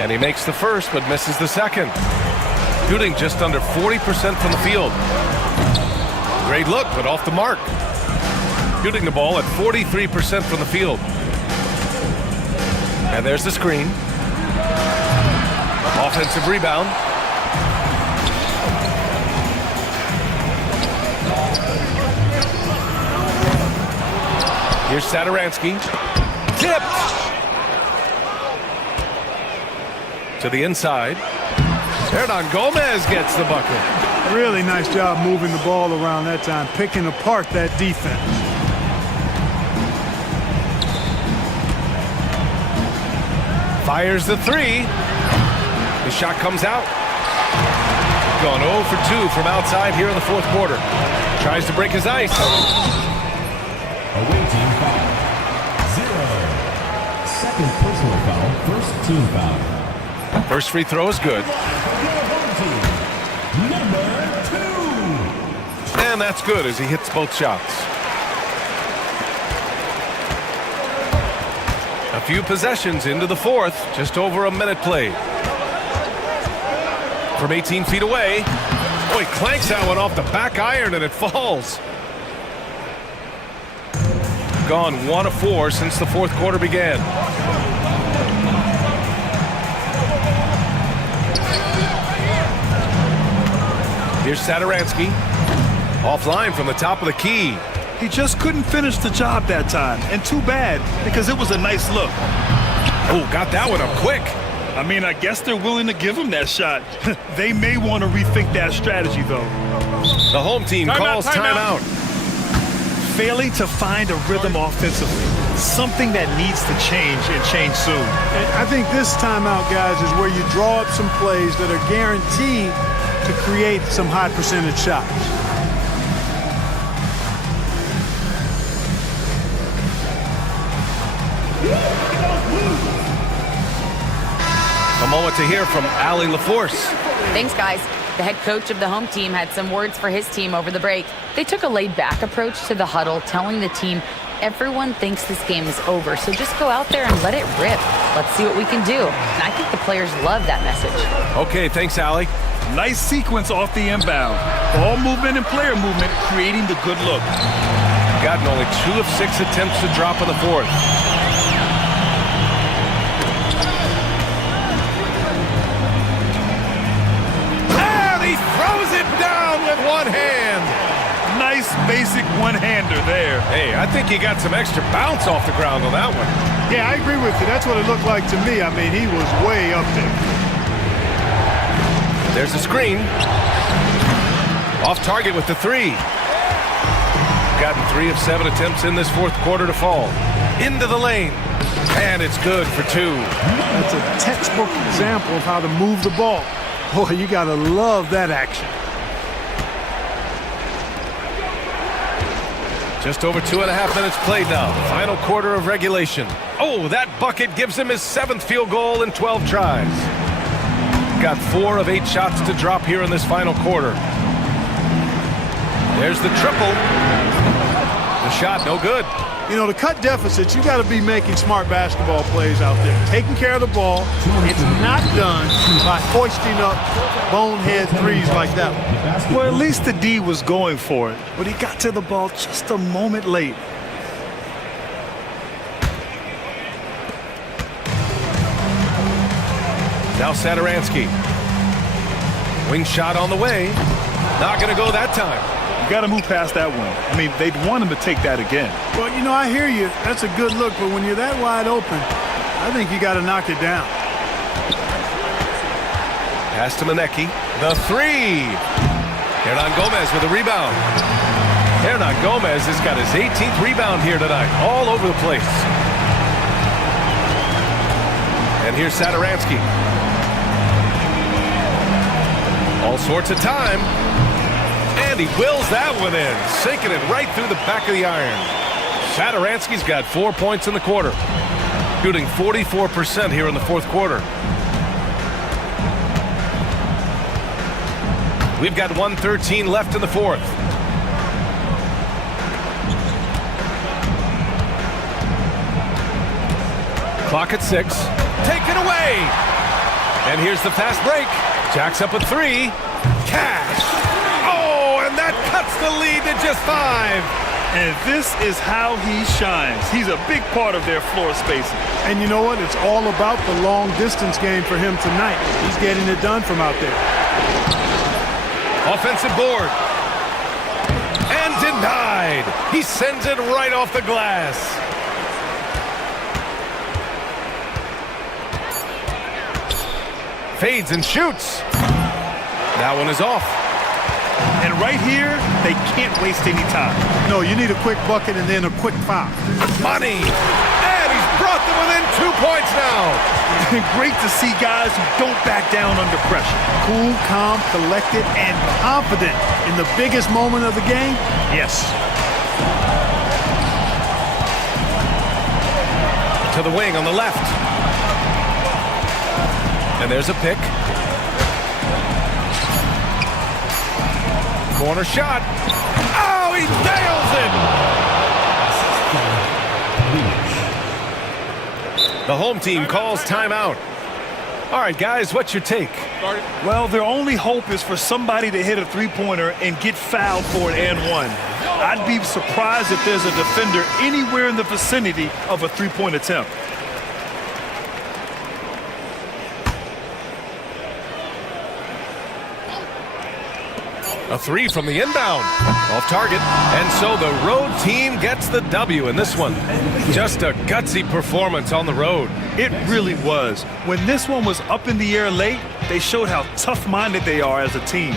And he makes the first, but misses the second. Shooting just under 40% from the field. Great look, but off the mark. Shooting the ball at 43% from the field. And there's the screen. Offensive rebound. Here's Sadaransky. Tipped! To the inside. Hernan Gomez gets the bucket. Really nice job moving the ball around that time, picking apart that defense. Fires the 3. The shot comes out. Gone 0 for 2 from outside here in the fourth quarter. Tries to break his ice. Away team foul. 0. Second personal foul. First team foul. First free throw is good. Number 2. And that's good as he hits both shots. A few possessions into the fourth. Just over a minute played. From 18 feet away. Oh, he clanks that one off the back iron and it falls. Gone 1 of 4 since the fourth quarter began. Here's Sadaransky. Offline from the top of the key. He just couldn't finish the job that time. And too bad, because it was a nice look. Oh, got that one up quick. I mean, I guess they're willing to give him that shot. They may want to rethink that strategy, though. The home team calls timeout. Failing to find a rhythm offensively. Something that needs to change and change soon. And I think this timeout, guys, is where you draw up some plays that are guaranteed to create some high percentage shots. A moment to hear from Allie LaForce. Thanks, guys. The head coach of the home team had some words for his team over the break. They took a laid-back approach to the huddle, telling the team everyone thinks this game is over, so just go out there and let it rip. Let's see what we can do. And I think the players love that message. Okay, thanks, Allie. Nice sequence off the inbound. Ball movement and player movement creating the good look. Gotten only 2 of 6 attempts to drop in the fourth. Nice basic one-hander there. Hey, I think he got some extra bounce off the ground on that one. Yeah, I agree with you. That's what it looked like to me. I mean, he was way up there. There's a screen. Off target with the three. Gotten 3 of 7 attempts in this fourth quarter to fall. Into the lane. And it's good for 2. That's a textbook example of how to move the ball. Boy, you got to love that action. Just over 2.5 minutes played now. Final quarter of regulation. Oh, that bucket gives him his 7th field goal in 12 tries. Got 4 of 8 shots to drop here in this final quarter. There's the triple. The shot, no good. You know, to cut deficits, you got to be making smart basketball plays out there. Taking care of the ball. It's not done by hoisting up bonehead threes like that one. Well, at least the D was going for it, but he got to the ball just a moment late. Now Saturansky. Wing shot on the way. Not going to go that time. You got to move past that one. I mean, they'd want him to take that again. Well, you know, I hear you. That's a good look, but when you're that wide open, I think you got to knock it down. Pass to Manecki. The three. Hernan Gomez with a rebound. Hernan Gomez has got his 18th rebound here tonight. All over the place. And here's Saturansky. All sorts of time. And he wills that one in, sinking it right through the back of the iron. Saturansky's got 4 points in the quarter, shooting 44% here in the fourth quarter. We've got 1:13 left in the fourth. Clock at 6. Taken away. And here's the fast break. Jacks up a 3. Cash. And that cuts the lead to just 5. And this is how he shines. He's a big part of their floor spacing. And you know what? It's all about the long distance game for him tonight. He's getting it done from out there. Offensive board. And denied. He sends it right off the glass. Fades and shoots. That one is off. And right here, they can't waste any time. No, you need a quick bucket and then a quick foul. Money. And he's brought them within 2 points now. Great to see guys who don't back down under pressure. Cool, calm, collected, and confident in the biggest moment of the game. Yes. To the wing on the left. And there's a pick. Corner shot. Oh, he nails it! The home team calls timeout. All right, guys, what's your take? Well, their only hope is for somebody to hit a three-pointer and get fouled for an and one. I'd be surprised if there's a defender anywhere in the vicinity of a three-point attempt. A 3 from the inbound. Off target. And so the road team gets the W in this one. Just a gutsy performance on the road. It really was. When this one was up in the air late, they showed how tough-minded they are as a team.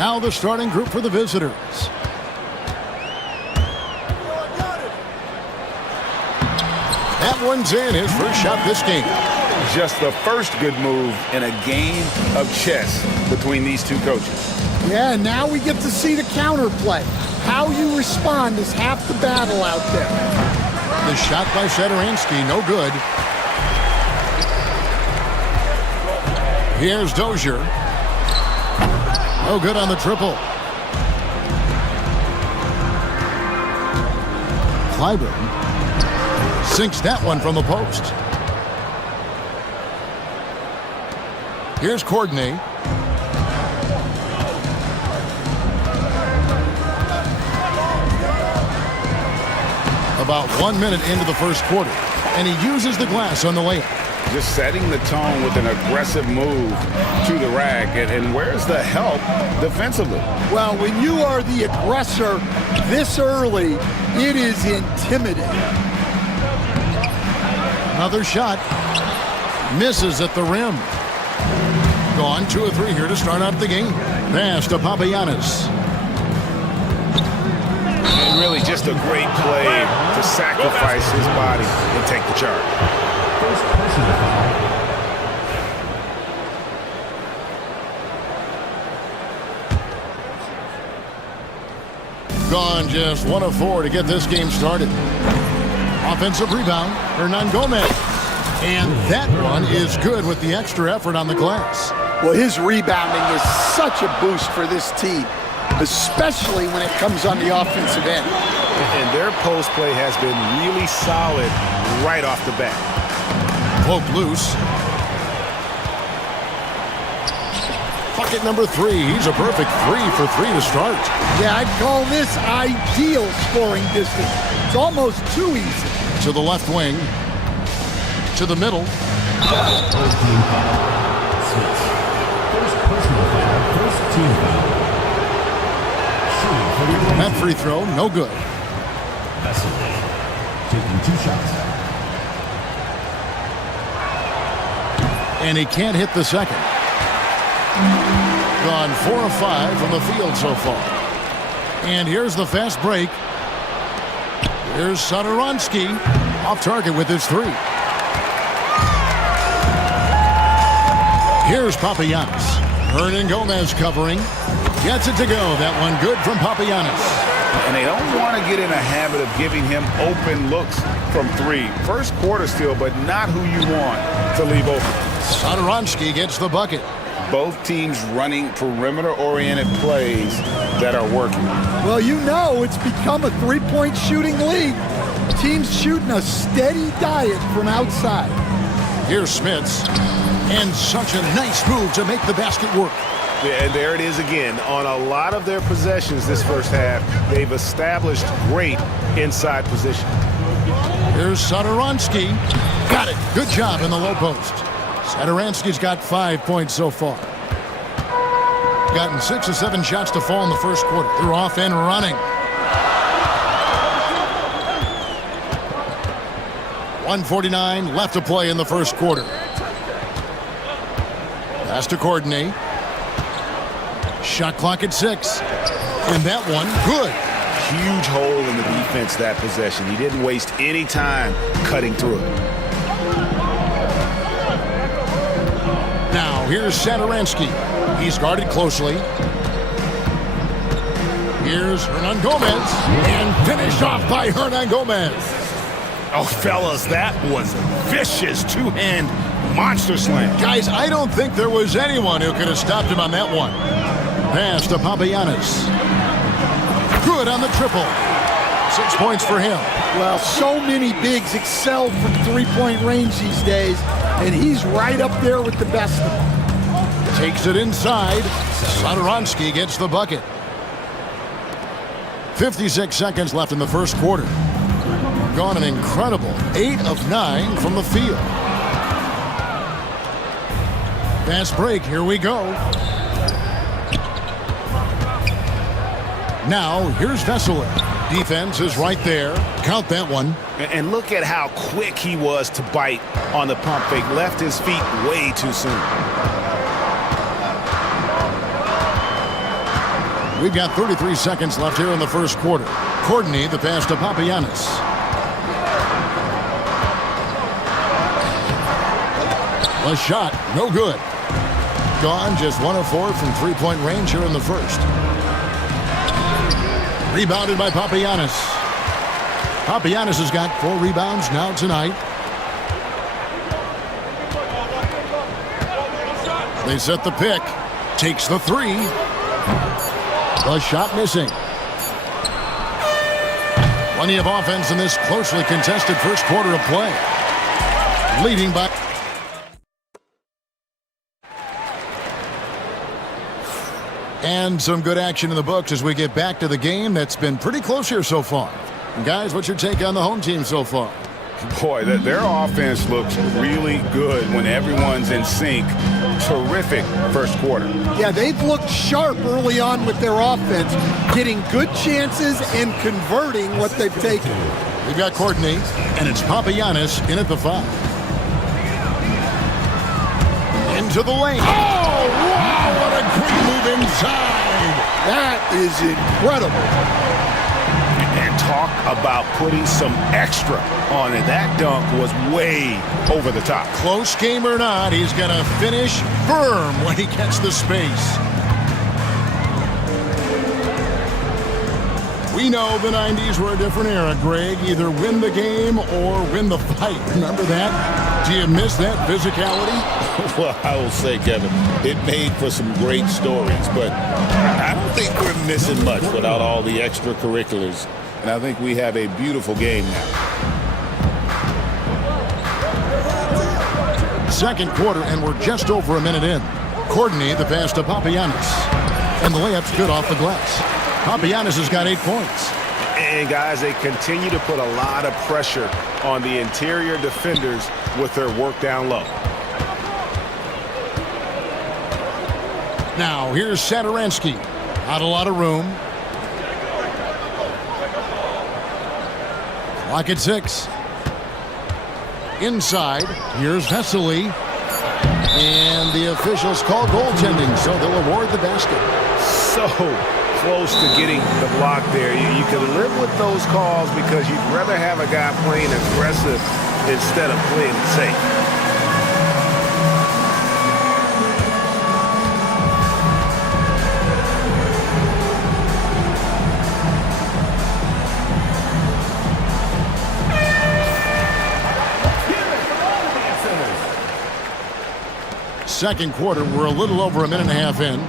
Now the starting group for the visitors. That one's in, his first shot this game. Just the first good move in a game of chess between these two coaches. Yeah, now we get to see the counterplay. How you respond is half the battle out there. The shot by Shederansky, no good. Here's Dozier. No good on the triple. Clyburn sinks that one from the post. Here's Courtney. About 1 minute into the first quarter, and he uses the glass on the layup. Just setting the tone with an aggressive move to the rack. And where's the help defensively? Well, when you are the aggressor this early, it is intimidating. Another shot. Misses at the rim. Gone 2 of 3 here to start out the game. Pass to Papagiannis. And really just a great play to sacrifice his body and take the charge. First personal foul. Gone just 1 of 4 to get this game started. Offensive rebound, Hernan Gomez. And that one is good with the extra effort on the glass. Well, his rebounding is such a boost for this team, especially when it comes on the offensive end. And their post play has been really solid right off the bat. Poked loose. Bucket number 3. He's a perfect 3 for 3 to start. Yeah, I'd call this ideal scoring distance. It's almost too easy. To the left wing. To the middle. First team foul. Switch. First personal foul. First team foul. Shooting for the That free throw, no good. Vessel taking 2 shots. And he can't hit the second. Gone 4 of 5 from the field so far. And here's the fast break. Here's Sadoronsky off target with his 3. Here's Papagiannis. Hernan Gomez covering. Gets it to go. That one good from Papagiannis. And they don't want to get in a habit of giving him open looks from 3. First quarter still, but not who you want to leave open. Sadoronsky gets the bucket. Both teams running perimeter-oriented plays that are working. Well, you know it's become a three-point shooting league. Teams shooting a steady diet from outside. Here's Smits. And such a nice move to make the basket work. Yeah, and there it is again. On a lot of their possessions this first half, they've established great inside position. Here's Sadoronsky. Got it. Good job in the low post. Sadoronsky's got 5 points so far. Gotten 6 or 7 shots to fall in the first quarter. They're off and running. 1:49 left to play in the first quarter. Pass to Courtney. Shot clock at 6. And that one, good. Huge hole in the defense that possession. He didn't waste any time cutting through it. Now, here's Sadoronsky. He's guarded closely. Here's Hernan Gomez. And finished off by Hernan Gomez. Oh, fellas, that was vicious two-hand monster slam. Guys, I don't think there was anyone who could have stopped him on that one. Pass to Papagiannis. Good on the triple. 6 points for him. Well, so many bigs excel from three-point range these days, and he's right up there with the best of them. Takes it inside. Sadoronsky gets the bucket. 56 seconds left in the first quarter. Gone an incredible 8 of 9 from the field. Fast break, here we go. Now, here's Vesely. Defense is right there. Count that one. And look at how quick he was to bite on the pump fake. Left his feet way too soon. We've got 33 seconds left here in the first quarter. Courtney, the pass to Papagiannis. A shot, no good. Gone, just 1 of 4 from three-point range here in the first. Rebounded by Papagiannis. Papagiannis has got 4 rebounds now tonight. They set the pick. Takes the 3. The shot missing. Plenty of offense in this closely contested first quarter of play. Leading by... And some good action in the books as we get back to the game that's been pretty close here so far. And guys, what's your take on the home team so far? Boy, their offense looks really good when everyone's in sync. Terrific first quarter. Yeah, they've looked sharp early on with their offense, getting good chances and converting what they've taken. We've got Courtney, and it's Papagiannis in at the 5. Into the lane. Oh, wow, what a quick move inside. That is incredible. And talk about putting some extra on it. That dunk was way over the top. Close game or not, he's going to finish firm when he gets the space. We know the 90s were a different era, Greg. Either win the game or win the fight. Remember that? Do you miss that physicality? Well, I will say, Kevin, it made for some great stories, but I don't think we're missing much without all the extracurriculars. And I think we have a beautiful game now. Second quarter, and we're just over a minute in. Courtney, the pass to Papagiannis. And the layup's good off the glass. Papagiannis has got 8 points. And guys, they continue to put a lot of pressure on the interior defenders with their work down low. Now, here's Satoransky. Not a lot of room. Clock at 6. Inside, here's Vesely. And the officials call goaltending, so they'll award the basket. So close to getting the block there. You can live with those calls because you'd rather have a guy playing aggressive instead of playing it safe. Second quarter, we're a little over a minute and a half in.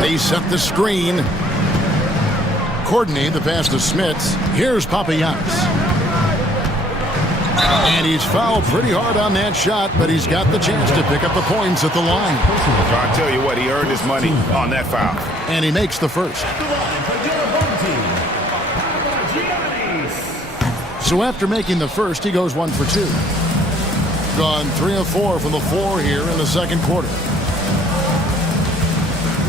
They set the screen. Courtney, the pass to Smits. Here's Papagiannis. And he's fouled pretty hard on that shot, but he's got the chance to pick up the points at the line. I'll tell you what, he earned his money on that foul. And he makes the first. So after making the first, he goes 1 for 2. Gone 3 of 4 from the floor here in the second quarter.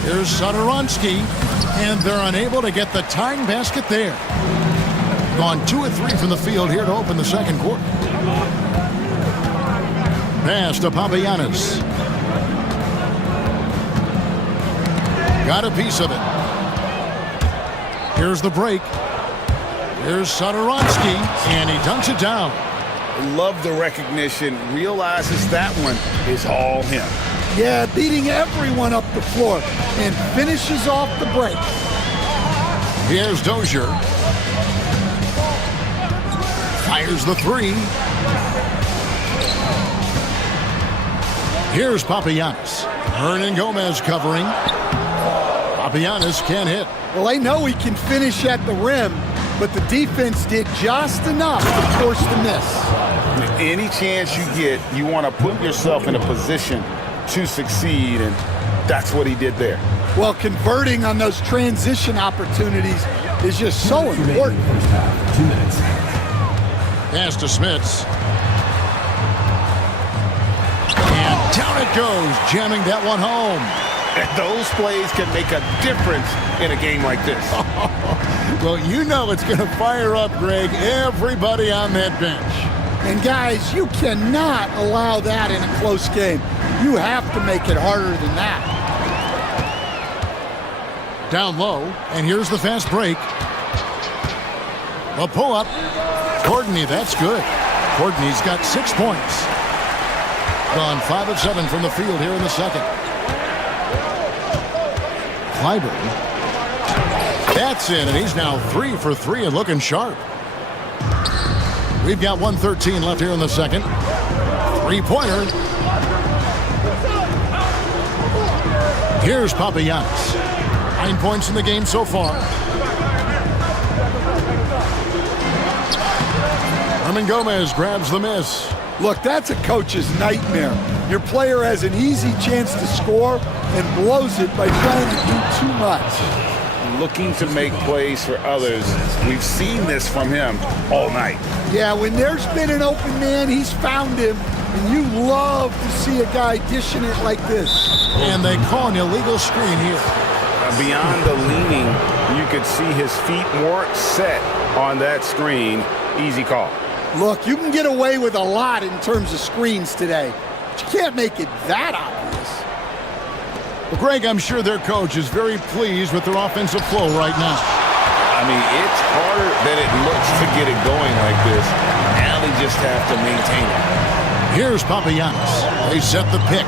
Here's Satoransky, and they're unable to get the tying basket there. Gone 2 of 3 from the field here to open the second quarter. Pass to Papagiannis. Got a piece of it. Here's the break. Here's Satoransky, and he dunks it down. Love the recognition. Realizes that one is all him. Yeah, beating everyone up the floor and finishes off the break. Here's Dozier. Fires the 3. Here's Papagiannis. Hernan Gomez covering. Papagiannis can't hit. Well, they know he can finish at the rim, but the defense did just enough to force the miss. Any chance you get, you want to put yourself in a position to succeed, and that's what he did there. Well, converting on those transition opportunities is just so important. 2 minutes. Pass to Smits. And down it goes, jamming that one home. And those plays can make a difference in a game like this. Well, you know it's going to fire up, Greg, everybody on that bench. And guys, you cannot allow that in a close game. You have to make it harder than that. Down low, and here's the fast break. A pull-up. Courtney, that's good. Courtney's got 6 points. Gone 5 of 7 from the field here in the second. Clyburn. That's in, and he's now 3 for 3 and looking sharp. We've got 1:13 left here in the second. Three-pointer. Here's Papagiannis. 9 points in the game so far. Herman Gomez grabs the miss. Look, that's a coach's nightmare. Your player has an easy chance to score and blows it by trying to do too much. Looking to make plays for others. We've seen this from him all night. Yeah, when there's been an open man, he's found him, and you love to see a guy dishing it like this. And they call an illegal screen here. Beyond the leaning, you could see his feet weren't set on that screen. Easy call. Look, you can get away with a lot in terms of screens today, but you can't make it that obvious. Well, Greg, I'm sure their coach is very pleased with their offensive flow right now. I mean, it's harder than it looks to get it going like this. Now they just have to maintain it. Here's Papagiannis. They set the pick.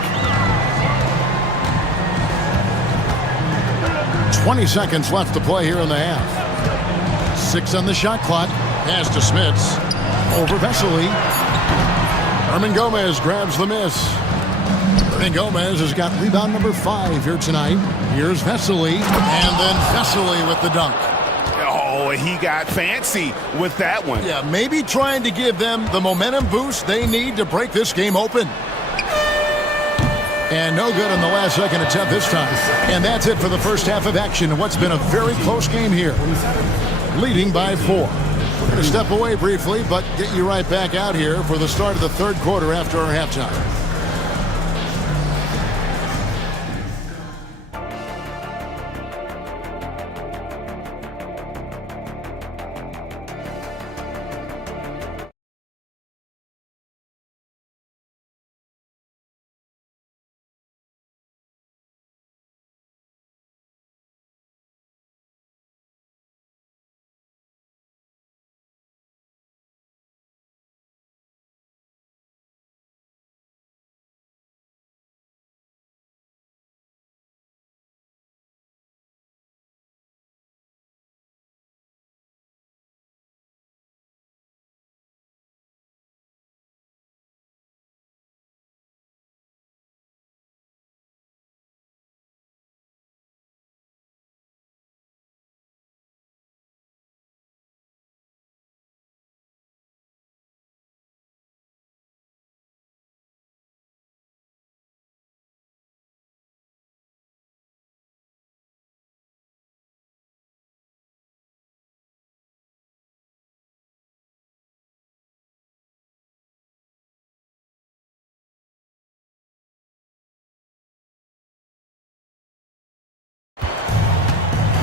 20 seconds left to play here in the half. 6 on the shot clock. Pass to Smits. Over Vesely. Herman Gomez grabs the miss. Herman Gomez has got rebound number 5 here tonight. Here's Vesely. And then Vesely with the dunk. Oh, he got fancy with that one. Yeah, maybe trying to give them the momentum boost they need to break this game open. And no good on the last second attempt this time. And that's it for the first half of action in what's been a very close game here. Leading by 4. We're going to step away briefly, but get you right back out here for the start of the third quarter after our halftime.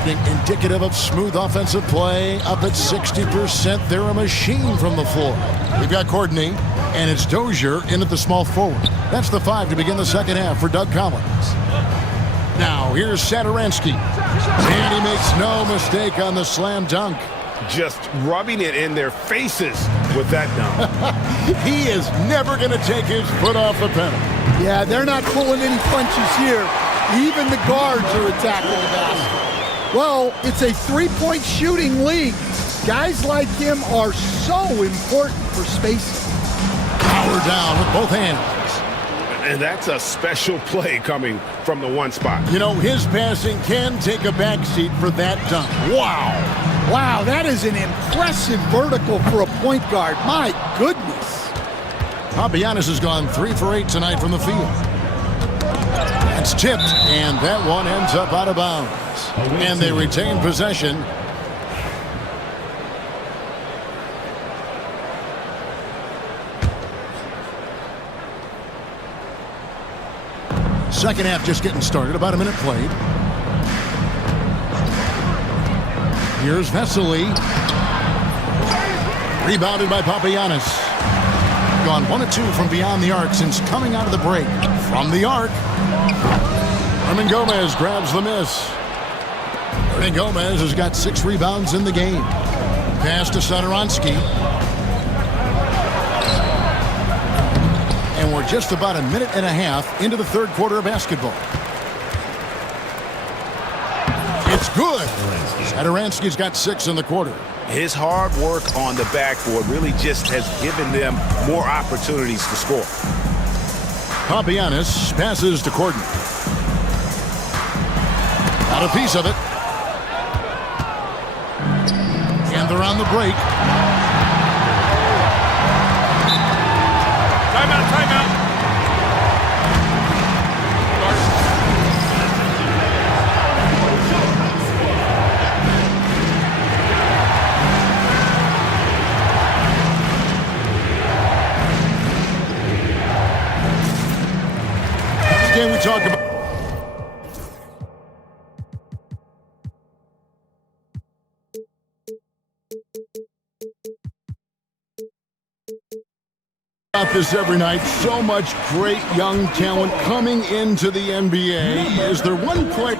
Indicative of smooth offensive play. Up at 60%. They're a machine from the floor. We've got Courtney, and it's Dozier in at the small forward. That's the 5 to begin the second half for Doug Collins. Now, here's Satoransky. And he makes no mistake on the slam dunk. Just rubbing it in their faces with that dunk. He is never going to take his foot off the pedal. Yeah, they're not pulling any punches here. Even the guards are attacking the basket. Well, it's a three-point shooting league. Guys like him are so important for spacing. Power down with both hands. And that's a special play coming from the one spot. You know, his passing can take a backseat for that dunk. Wow. Wow, that is an impressive vertical for a point guard. My goodness. Papagiannis has gone 3 for 8 tonight from the field. That's tipped, and that one ends up out of bounds. And they retain possession. Second half just getting started. About a minute played. Here's Vesely. Rebounded by Papagiannis. Gone 1 of 2 from beyond the arc since coming out of the break. From the arc. Herman Gomez grabs the miss. And Gomez has got 6 rebounds in the game. Pass to Satoransky. And we're just about a minute and a half into the third quarter of basketball. It's good. Satoransky's got 6 in the quarter. His hard work on the backboard really just has given them more opportunities to score. Papagiannis passes to Corden. Got a piece of it. And they're on the break. Timeout, timeout. Again, we talk about this every night. So much great young talent coming into the NBA. Is there one player?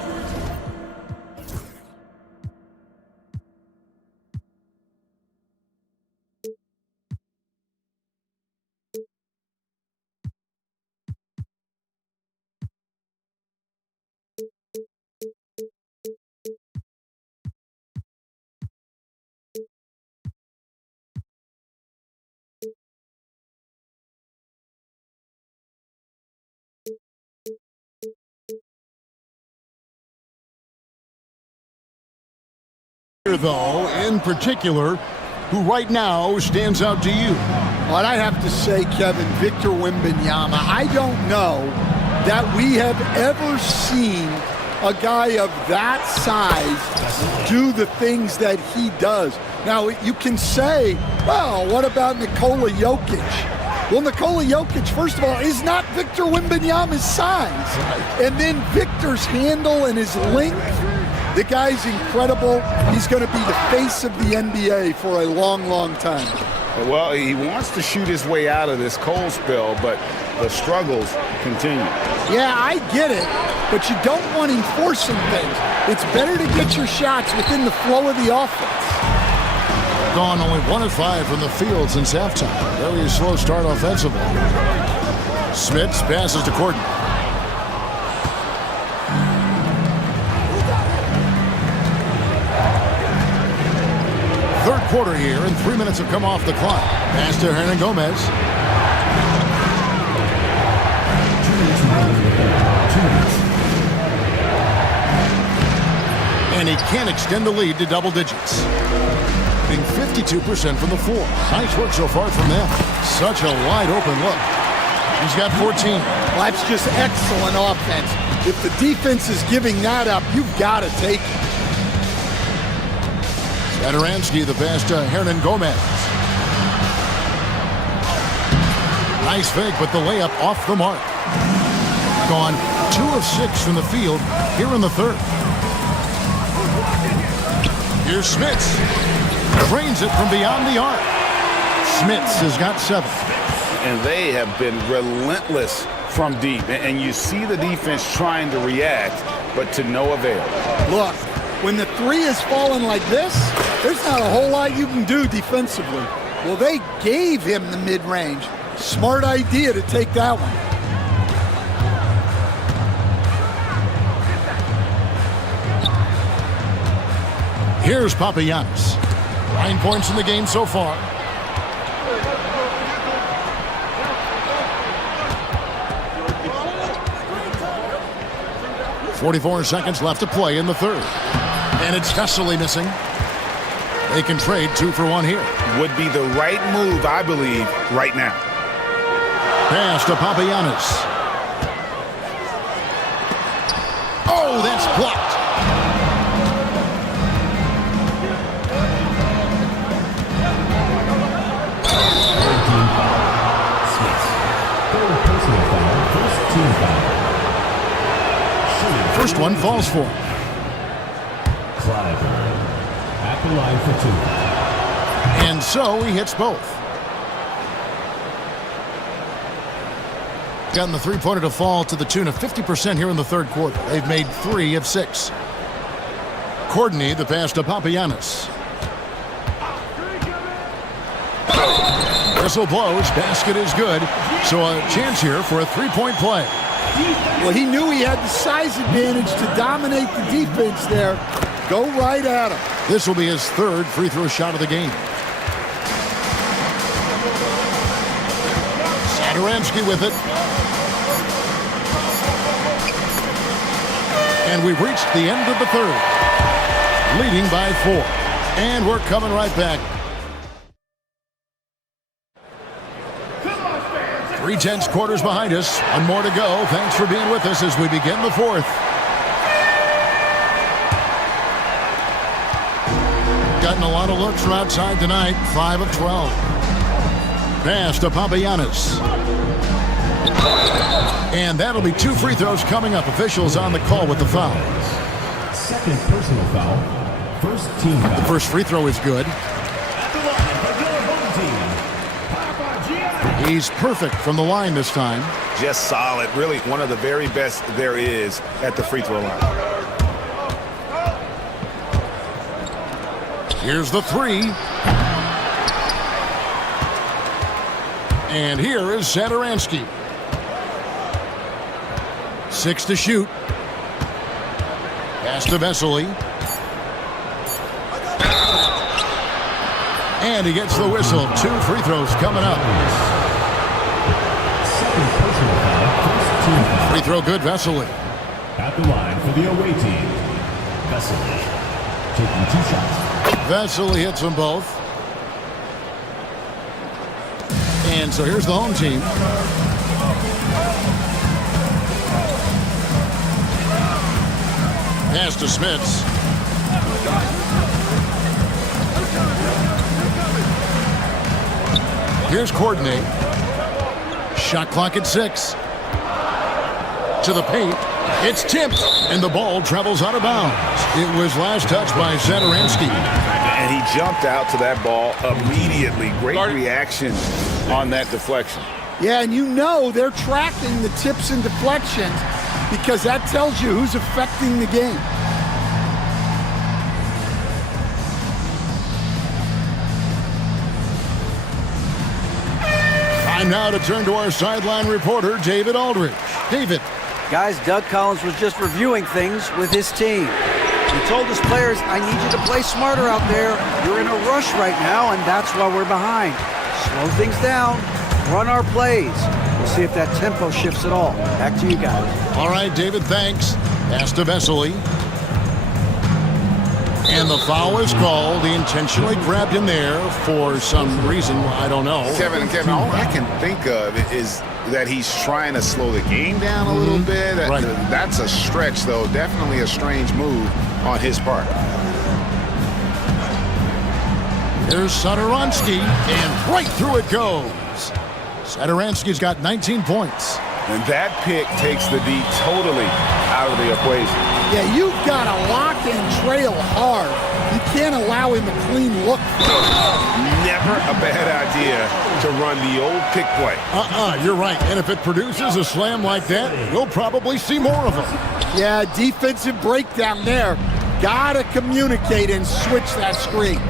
Though, in particular, who right now stands out to you? Well, I have to say, Kevin, Victor Wembanyama. I don't know that we have ever seen a guy of that size do the things that he does. Now, you can say, well, what about Nikola Jokic? Well, Nikola Jokic, first of all, is not Victor Wembanyama's size. And then Victor's handle and his length, the guy's incredible. He's going to be the face of the NBA for a long, long time. Well, he wants to shoot his way out of this cold spell, but the struggles continue. Yeah, I get it, but you don't want him forcing things. It's better to get your shots within the flow of the offense. Gone only 1 of 5 from the field since halftime. Very slow start offensively. Smits passes to Corden. Third quarter here, and 3 minutes have come off the clock. Pass to Hernan Gomez. And he can't extend the lead to double digits. Being 52% from the floor. Nice work so far from them. Such a wide open look. He's got 14. Well, that's just excellent offense. If the defense is giving that up, you've got to take it. Satoransky, the pass to Hernan Gomez. Nice fake, but the layup off the mark. Gone 2 of 6 from the field here in the third. Here's Smits. Drains it from beyond the arc. Smits has got 7. And they have been relentless from deep. And you see the defense trying to react, but to no avail. Look, when the 3 is falling like this, there's not a whole lot you can do defensively. Well, they gave him the mid-range. Smart idea to take that one. Here's Papagiannis. 9 points in the game so far. .44 seconds left to play in the third. And it's Vesely missing. They can trade 2 for 1 here. Would be the right move, I believe, right now. Pass to Papagiannis. Oh, that's blocked. First one falls for him. Clyburn at the line for 2. And so he hits both. Gotten the three-pointer to fall to the tune of 50% here in the third quarter. They've made 3 of 6. Courtney, the pass to Papagiannis. Whistle blows, basket is good. So a chance here for a three-point play. Well, he knew he had the size advantage to dominate the defense there. Go right at him. This will be his third free throw shot of the game. Satoransky with it. And we've reached the end of the third. Leading by 4. And we're coming right back. 3/10 quarters behind us. One more to go. Thanks for being with us as we begin the fourth. Gotten a lot of looks from outside tonight. 5 of 12. Pass to Papagiannis. And that'll be 2 free throws coming up. Officials on the call with the foul. Second personal foul. First team foul. The first free throw is good. He's perfect from the line this time. Just solid. Really one of the very best there is at the free throw line. Here's the 3. And here is Satoransky. 6 to shoot. Pass to Vesely. And he gets the whistle. 2 free throws coming up. Second personal foul. First team foul. Free throw good, Vesely. At the line for the away team. Vesely taking 2 shots. Vesely hits them both. And so here's the home team. Pass to Smits. Here's Courtney. Shot clock at 6. To the paint. It's tipped, and the ball travels out of bounds. It was last touched by Satoransky. And he jumped out to that ball immediately. Great reaction on that deflection. Yeah, and you know they're tracking the tips and deflections because that tells you who's affecting the game. Time now to turn to our sideline reporter, David Aldridge. David. Guys, Doug Collins was just reviewing things with his team. He told his players, I need you to play smarter out there. You're in a rush right now, and that's why we're behind. Slow things down. Run our plays. We'll see if that tempo shifts at all. Back to you guys. All right, David, thanks. Pass to Vesely. And the foul is called. He intentionally grabbed him there for some reason. I don't know. Kevin, all I can think of is that he's trying to slow the game down a little bit. Right. That's a stretch, though. Definitely a strange move on his part. Here's Satoransky, and right through it goes. Satoransky's got 19 points. And that pick takes the D totally out of the equation. Yeah, you've got to lock and trail hard. You can't allow him a clean look. Never a bad idea to run the old pick play. You're right. And if it produces a slam like that, we'll probably see more of them. Yeah, defensive breakdown there. Got to communicate and switch that screen.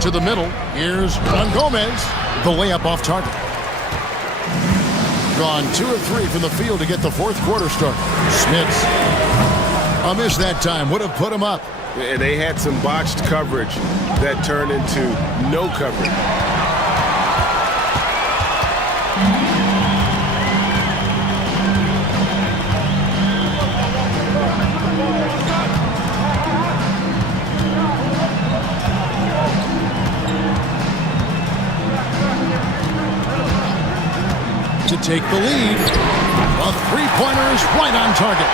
To the middle, here's Gomez. The layup off target. Gone 2 of 3 from the field to get the fourth quarter started. Smits. A miss that time. Would have put him up. And they had some botched coverage that turned into no coverage. To take the lead. A three-pointer is right on target.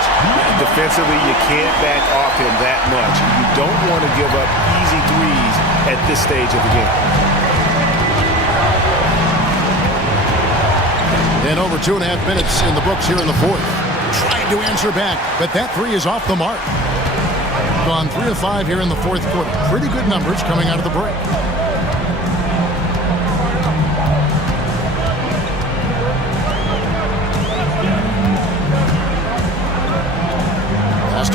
Defensively, you can't back off him that much. You don't want to give up easy threes at this stage of the game. And over 2.5 minutes in the books here in the fourth. Trying to answer back, but that three is off the mark. Gone 3 of 5 here in the fourth quarter. Pretty good numbers coming out of the break.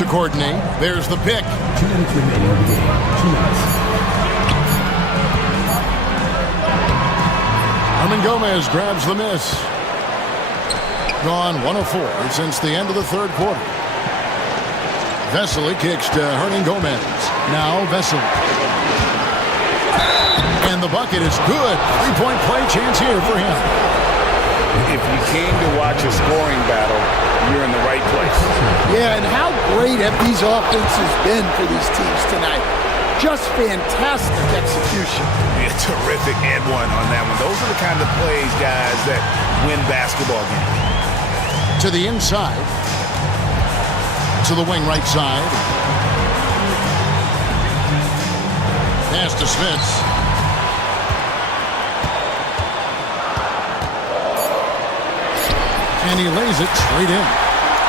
Courtney. There's the pick. 2 minutes remaining in the game. 2 minutes. Herman Gomez grabs the miss. Gone 1 of 4 since the end of the third quarter. Vesely kicks to Hernan Gomez. Now Vesely. And the bucket is good. 3-point play chance here for him. If you came to watch a scoring battle, you're in the right place. Yeah, and how great have these offenses been for these teams tonight? Just fantastic execution. Yeah, terrific and one on that one. Those are the kind of plays, guys, that win basketball games. To the inside. To the wing right side. Pass to Smits. And he lays it straight in.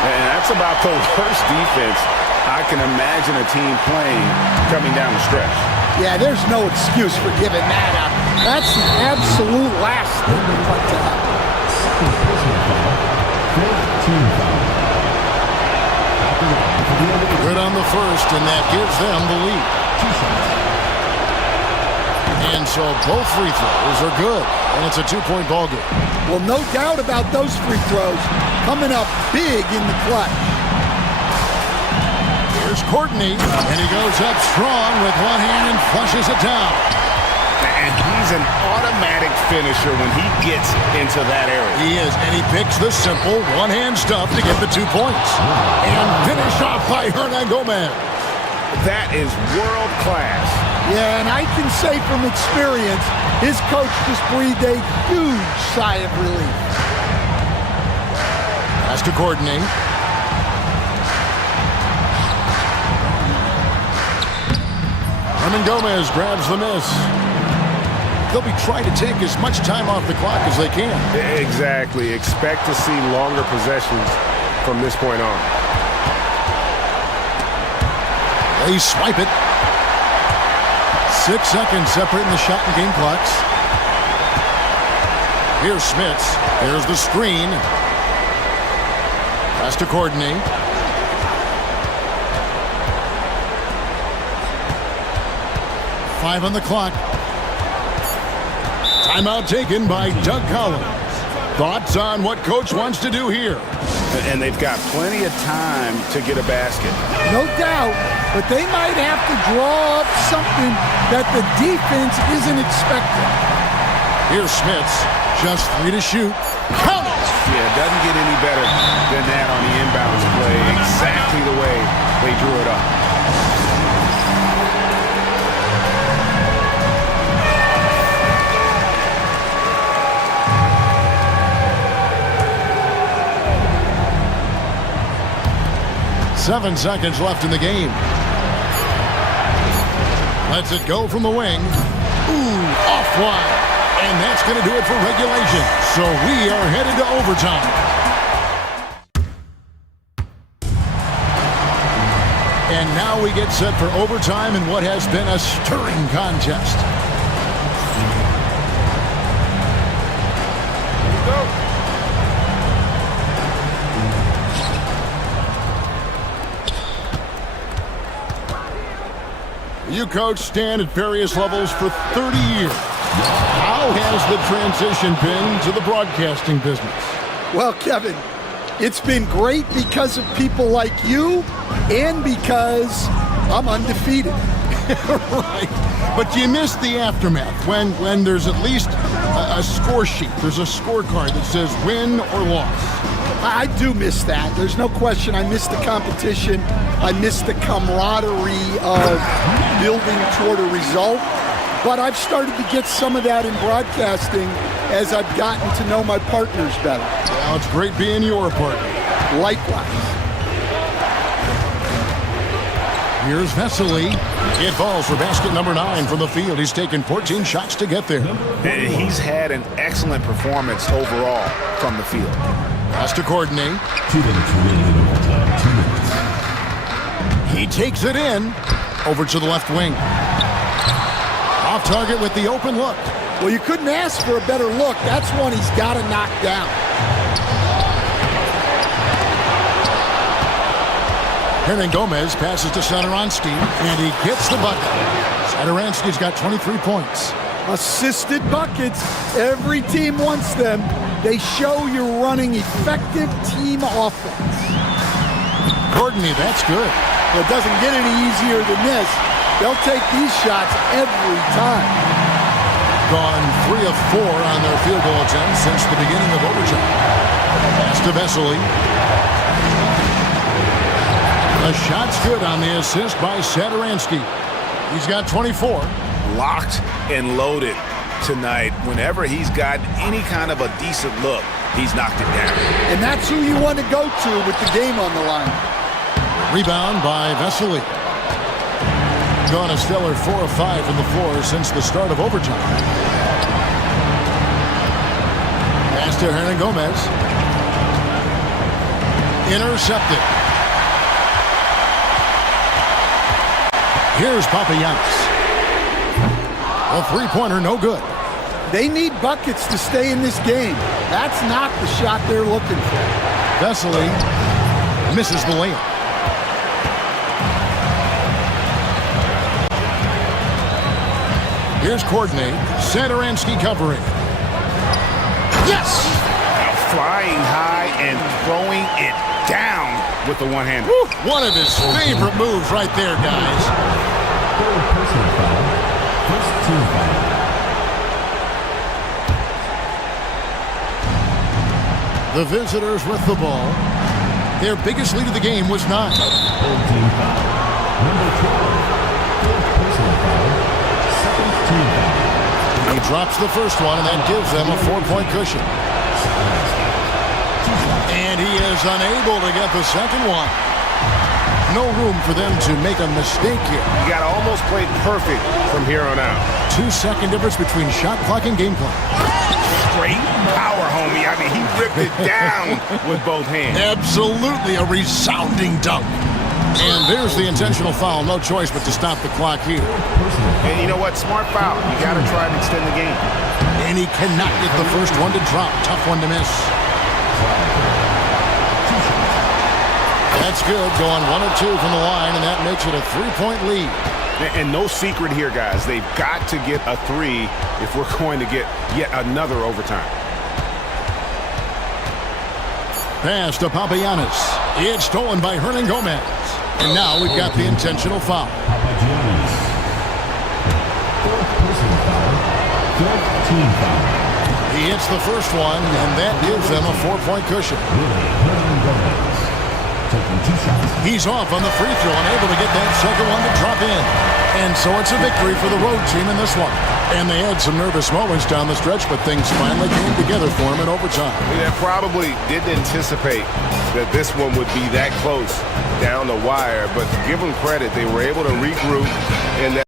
And that's about the worst defense I can imagine a team playing coming down the stretch. Yeah, there's no excuse for giving that up. That's the absolute last thing we want to happen. Good on the first, and that gives them the lead. And so both free throws are good, and it's a 2-point ball game. Well, no doubt about those free throws coming up big in the clutch. Here's Courtney, and he goes up strong with one hand and flushes it down. And he's an automatic finisher when he gets into that area. He is, and he picks the simple one-hand stuff to get the 2 points. And finish off by Hernan Gomez. That is world class. Yeah, and I can say from experience, his coach just breathed a huge sigh of relief. Pass to Courtney. Hernan Gomez grabs the miss. They'll be trying to take as much time off the clock as they can. Exactly. Expect to see longer possessions from this point on. They swipe it. 6 seconds separating the shot and game clocks. Here's Smits. There's the screen. Pass to Courtney. Five on the clock. Timeout taken by Doug Collins. Thoughts on what coach wants to do here? And they've got plenty of time to get a basket. No doubt, but they might have to draw up something that the defense isn't expecting. Here's Smits. Just 3 to shoot. Count it! Yeah, it doesn't get any better than that on the inbounds play. Exactly the way they drew it up. Seven seconds left in the game. Lets it go from the wing. Ooh, off-wide. And that's going to do it for regulation. So we are headed to overtime. And now we get set for overtime in what has been a stirring contest. You coach Stan at various levels for 30 years. How has the transition been to the broadcasting business? Well, Kevin, it's been great because of people like you and because I'm undefeated. Right. But you miss the aftermath when there's at least a score sheet. There's a scorecard that says win or loss. I do miss that. There's no question. I miss the competition. I miss the camaraderie of building toward a result. But I've started to get some of that in broadcasting as I've gotten to know my partners better. Well, it's great being your partner. Likewise. Here's Vesely. It falls for basket number 9 from the field. He's taken 14 shots to get there. He's had an excellent performance overall from the field. Pass to Courtney. 2 minutes remaining in overtime. 2 minutes. He takes it in. Over to the left wing. Off target with the open look. Well, you couldn't ask for a better look. That's one he's got to knock down. Hernan Gomez passes to Sadaransky, and he gets the bucket. Sadaransky's got 23 points. Assisted buckets. Every team wants them. They show you're running effective team offense. Courtney, that's good. Well, it doesn't get any easier than this. They'll take these shots every time. Gone 3 of 4 on their field goal attempts since the beginning of overtime. Pass to Vesely. The shot's good on the assist by Sadaransky. He's got 24. Locked and loaded tonight. Whenever he's got any kind of a decent look, he's knocked it down. And that's who you want to go to with the game on the line. Rebound by Vesely. Gone a stellar 4 of 5 from the floor since the start of overtime. Pass to Hernan Gomez. Intercepted. Here's Papagiannis. A three-pointer, no good. They need buckets to stay in this game. That's not the shot they're looking for. Vesely misses the layup. Here's Courtney. Sadaransky covering. Yes! Flying high and throwing it down with the one-hander. One of his favorite moves right there, guys. Third personal foul. First team foul. The visitors with the ball. Their biggest lead of the game was 9. Third team foul. Number 12. Fourth personal foul. Second team foul. He drops the first one, and that gives them a 4-point cushion. And he is unable to get the second one. No room for them to make a mistake here. You got to almost play perfect from here on out. 2-second difference between shot clock and game clock. Straight power, homie. I mean, he ripped it down with both hands. Absolutely a resounding dunk. And there's the intentional foul. No choice but to stop the clock here. And you know what? Smart foul. You got to try and extend the game. And he cannot get the first one to drop. Tough one to miss. That's good. Going 1 of 2 from the line, and that makes it a 3-point lead. And no secret here, guys. They've got to get a 3 if we're going to get yet another overtime. Pass to Papagiannis. It's stolen by Hernan Gomez. And now we've got the intentional foul. Papagiannis. Fourth personal foul. Fourth team foul. He hits the first one, and that gives them a 4-point cushion. Hernan Gomez. Taking 2 shots. He's off on the free throw and able to get that second one to drop in. And so it's a victory for the road team in this one. And they had some nervous moments down the stretch, but things finally came together for them in overtime. They probably didn't anticipate that this one would be that close down the wire, but give them credit. They were able to regroup and that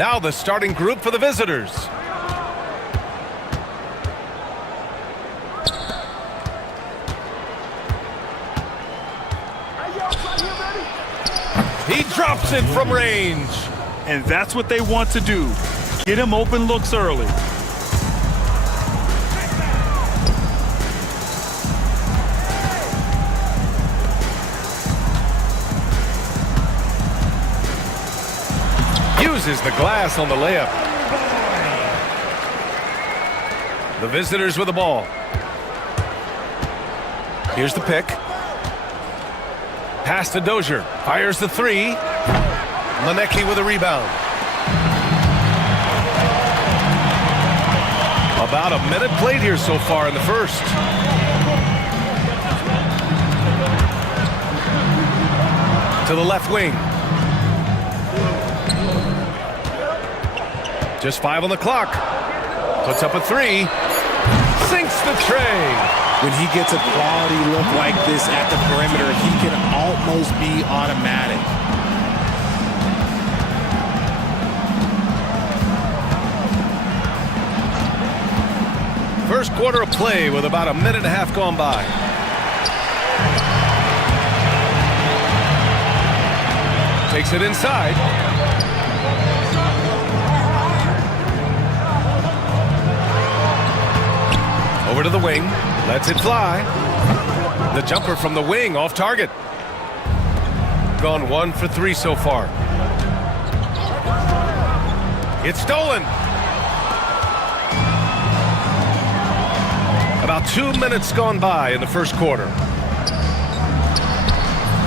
Now the starting group for the visitors. He drops it from range. And that's what they want to do. Get him open looks early. Uses the glass on the layup. The visitors with the ball. Here's the pick. Pass to Dozier. Fires the three. Manecki with a rebound. About a minute played here so far in the first. To the left wing. Just 5 on the clock. Puts up a three. Sinks the tray. When he gets a quality look like this at the perimeter, he can almost be automatic. First quarter of play with about a minute and a half gone by. Takes it inside. Over to the wing. Lets it fly. The jumper from the wing off target. Gone 1 for 3 so far. It's stolen. About 2 minutes gone by in the first quarter.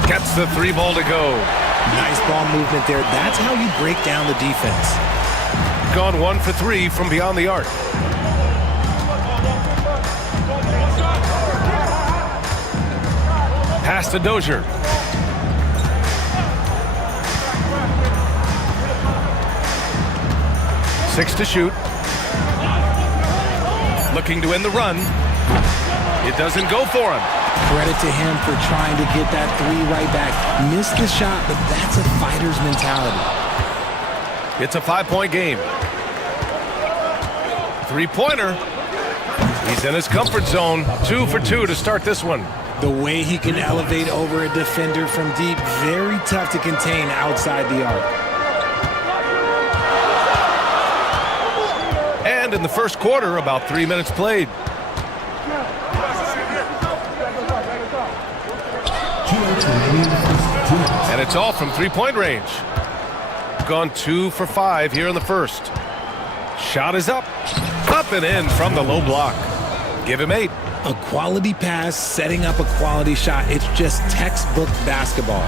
Gets the 3 ball to go. Nice ball movement there. That's how you break down the defense. Gone 1 for 3 from beyond the arc. Pass to Dozier. Six to shoot. Looking to end the run. It doesn't go for him. Credit to him for trying to get that 3 right back. Missed the shot, but that's a fighter's mentality. It's a 5-point game. 3-pointer. He's in his comfort zone. 2 for 2 to start this one. The way he can elevate over a defender from deep, very tough to contain outside the arc. And in the first quarter, about 3 minutes played. And it's all from 3-point range. Gone 2 for 5 here in the first. Shot is up. Up and in from the low block. Give him 8. A quality pass, setting up a quality shot. It's just textbook basketball.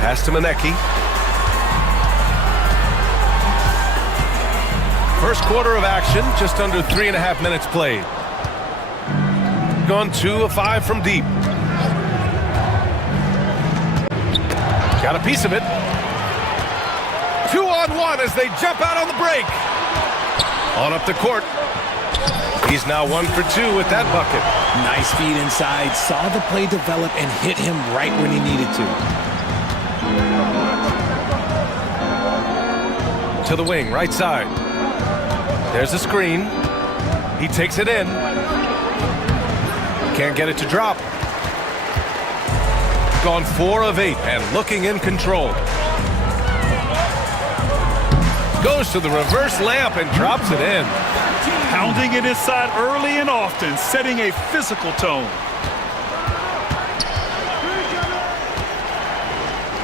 Pass to Manecki. First quarter of action, just under 3.5 minutes played. Gone 2 of 5 from deep. Got a piece of it. 2-on-1 as they jump out on the break. On up the court. He's now 1 for 2 with that bucket. Nice feed inside. Saw the play develop and hit him right when he needed to. To the wing, right side. There's a screen. He takes it in. Can't get it to drop. Gone 4 of 8 and looking in control. Goes to the reverse layup and drops it in. Pounding it inside early and often, setting a physical tone.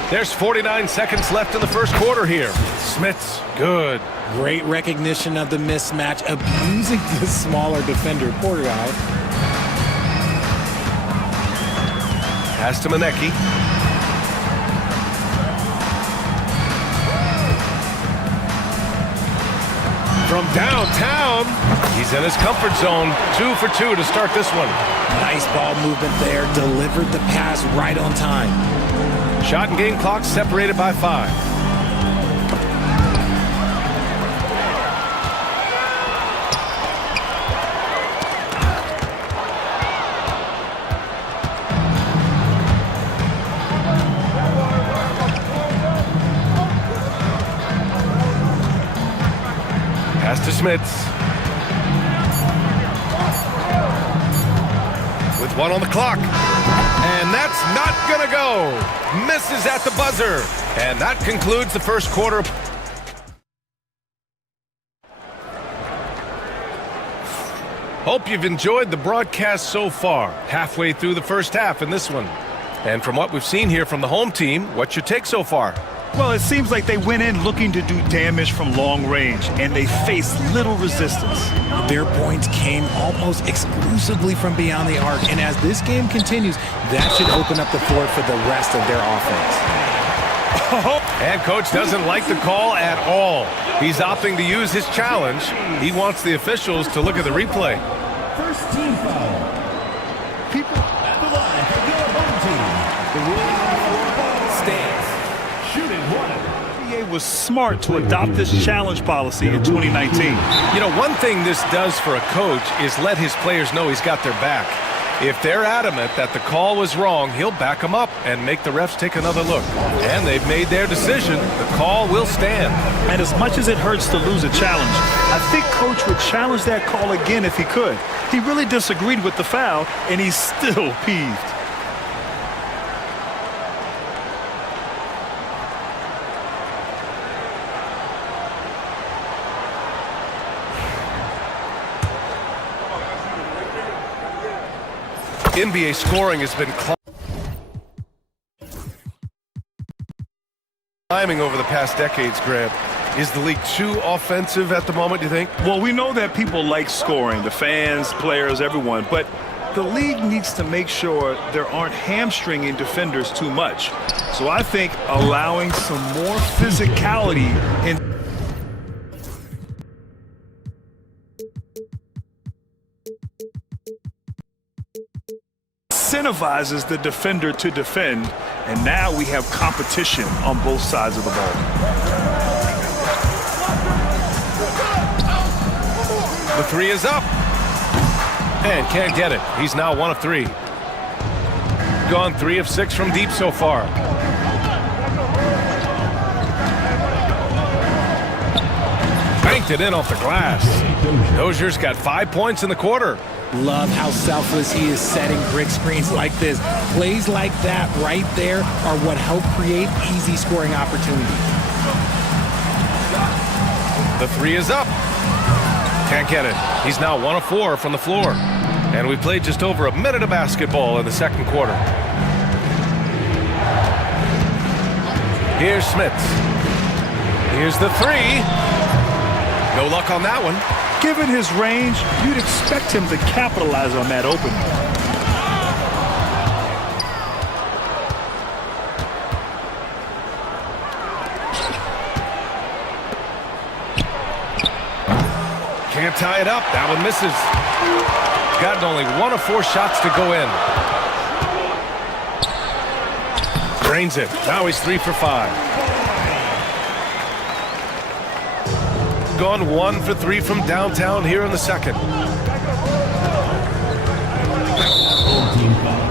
There's 49 seconds left in the first quarter here. Smith's good. Great recognition of the mismatch, abusing the smaller defender. Poor guy. Pass to Manecki. From downtown, he's in his comfort zone. 2 for 2 to start this one. Nice ball movement there. Delivered the pass right on time. Shot and game clock separated by 5. Smits. With 1 on the clock. And that's not gonna go. Misses at the buzzer. And that concludes the first quarter. Hope you've enjoyed the broadcast so far. Halfway through the first half in this one. And from what we've seen here from the home team, what's your take so far? Well, it seems like they went in looking to do damage from long range, and they faced little resistance. Their points came almost exclusively from beyond the arc, and as this game continues, that should open up the floor for the rest of their offense. And coach doesn't like the call at all. He's opting to use his challenge. He wants the officials to look at the replay. First team foul. People at the line for your home team. The ruling on the floor stands. Shooting 1. NBA was smart to adopt this challenge policy in 2019. You know, one thing this does for a coach is let his players know he's got their back. If they're adamant that the call was wrong, he'll back them up and make the refs take another look. And they've made their decision. The call will stand. And as much as it hurts to lose a challenge, I think Coach would challenge that call again if he could. He really disagreed with the foul, and he's still peeved. NBA scoring has been climbing over the past decades, Grant. Is the league too offensive at the moment, do you think? Well, we know that people like scoring, the fans, players, everyone, but the league needs to make sure there aren't hamstringing defenders too much. So I think allowing some more physicality in incentivizes the defender to defend, and now we have competition on both sides of the ball. The three is up. And can't get it. He's now 1 of 3. Gone 3 of 6 from deep so far. Banked it in off the glass. Dozier's got 5 points in the quarter. Love how selfless he is setting brick screens like this. Plays like that right there are what help create easy scoring opportunities. The 3 is up. Can't get it. He's now 1 of 4 from the floor. And we played just over a minute of basketball in the second quarter. Here's Smits. Here's the 3. No luck on that one. Given his range, you'd expect him to capitalize on that opening. Can't tie it up. That one misses. Gotten only 1 of 4 shots to go in. Drains it. Now he's 3 for 5. Gone 1 for 3 from downtown here in the second. Home team foul.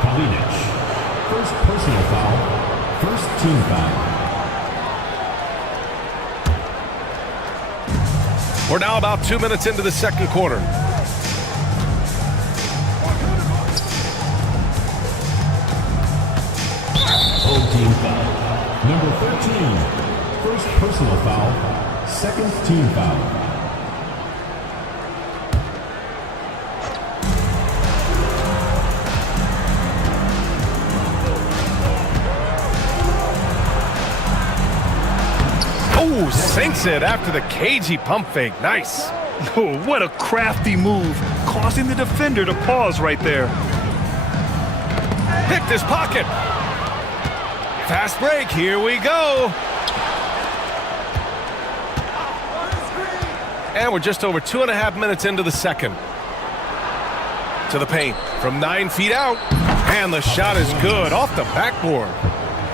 Kalinic. First personal foul. First team foul. We're now about 2 minutes into the second quarter. Home team foul. Number 13. First personal foul. Second team foul. Oh, sinks it after the cagey pump fake. Nice. Oh, what a crafty move, causing the defender to pause right there. Picked his pocket. Fast break. Here we go. And we're just over 2.5 minutes into the second. To the paint from 9 feet out. And the shot is good off the backboard.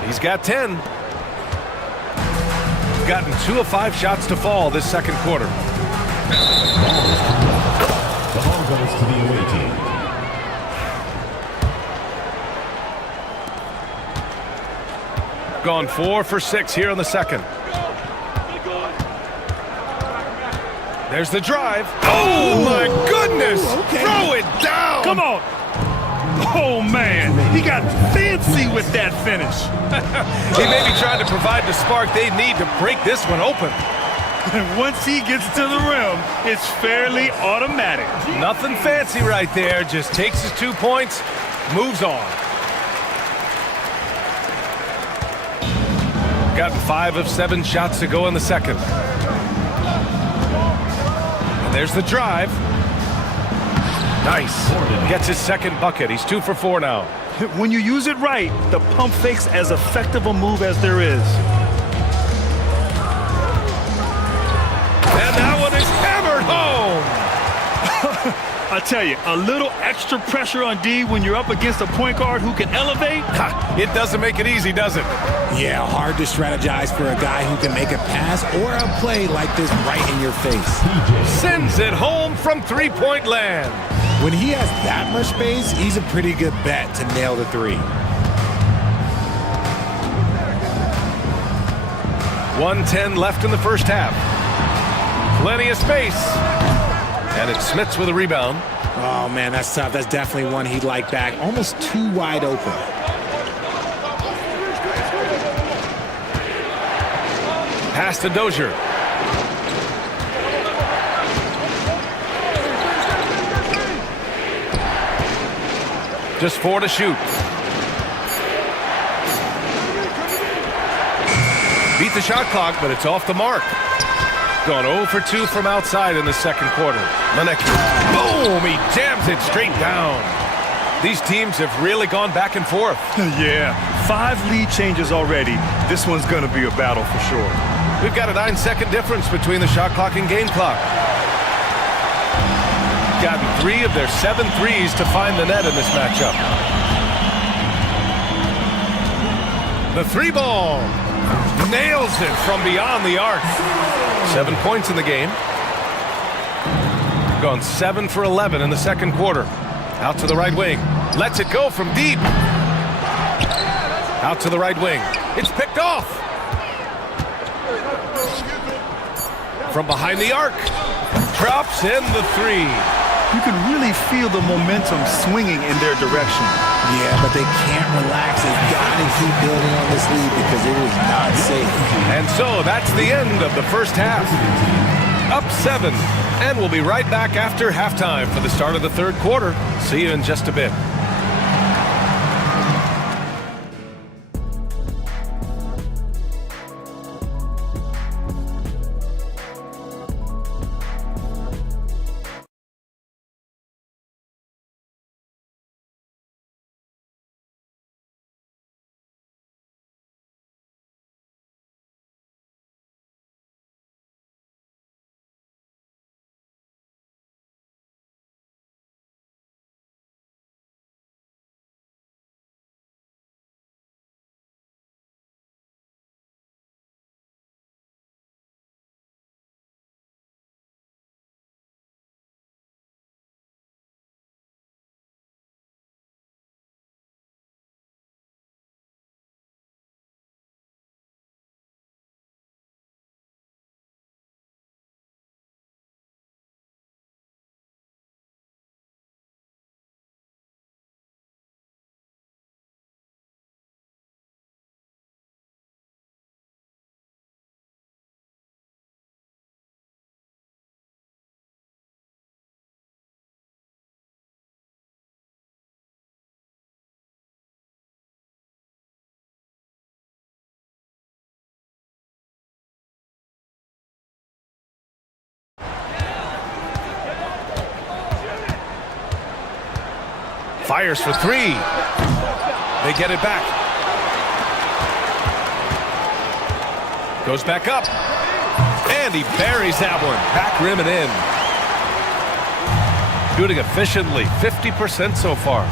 He's got 10. Gotten 2 of 5 shots to fall this second quarter. The ball goes to the away team. Gone 4 for 6 here in the second. There's the drive. Oh, my goodness. Throw it down. Come on. Oh, man. He got fancy with that finish. He may be trying to provide the spark they need to break this one open. Once he gets to the rim, it's fairly automatic. Nothing fancy right there. Just takes his 2 points, moves on. Gotten 5 of 7 shots to go in the second. And there's the drive. Nice. Gets his second bucket. He's 2 for 4 now. When you use it right, the pump fake's as effective a move as there is. And that one is hammered home. I tell you, a little extra pressure on D when you're up against a point guard who can elevate. It doesn't make it easy, does it? Yeah, hard to strategize for a guy who can make a pass or a play like this right in your face. Sends it home from three-point land. When he has that much space, he's a pretty good bet to nail the three. 1:10 left in the first half. Plenty of space. And it's Smits with a rebound. Oh, man, that's tough. That's definitely one he'd like back. Almost too wide open. Pass to Dozier. Just 4 to shoot. Beat the shot clock, but it's off the mark. Gone 0 for 2 from outside in the second quarter. Maneki. Boom! He jams it straight down. These teams have really gone back and forth. Yeah, 5 lead changes already. This one's going to be a battle for sure. We've got a 9-second difference between the shot clock and game clock. Gotten 3 of their 7 threes to find the net in this matchup. The 3 ball. Nails it from beyond the arc. 7 points in the game. Gone 7 for 11 in the second quarter. Out to the right wing. Lets it go from deep. Out to the right wing. It's picked off. From behind the arc. Drops in the 3. You can really feel the momentum swinging in their direction. Yeah, but they can't relax. They've got to keep building on this lead because it is not safe. And so that's the end of the first half. Up 7. And we'll be right back after halftime for the start of the third quarter. See you in just a bit. Fires for 3. They get it back. Goes back up. And he buries that one. Back rim and in. Shooting efficiently. 50% so far.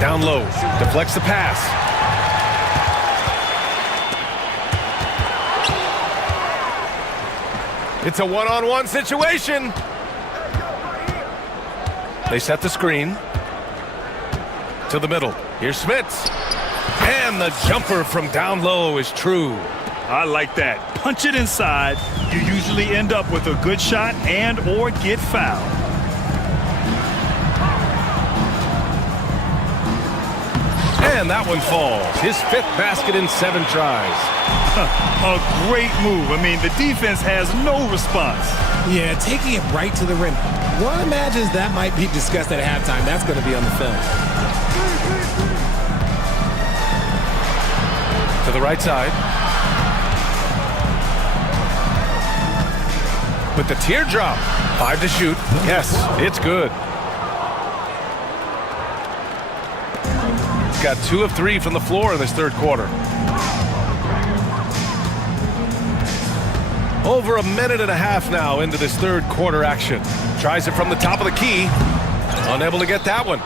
Down low. Deflects the pass. It's a one-on-one situation. They set the screen to the middle. Here's Smits. And the jumper from down low is true. I like that. Punch it inside. You usually end up with a good shot and or get fouled. And that one falls. His 5th basket in 7 tries. A great move. I mean, the defense has no response. Yeah, taking it right to the rim. One imagines that might be discussed at halftime. That's going to be on the film. To the right side. With the teardrop. 5 to shoot. Yes, it's good. He's got 2 of 3 from the floor in this third quarter. Over a minute and a half now into this third quarter action. Tries it from the top of the key. Unable to get that one.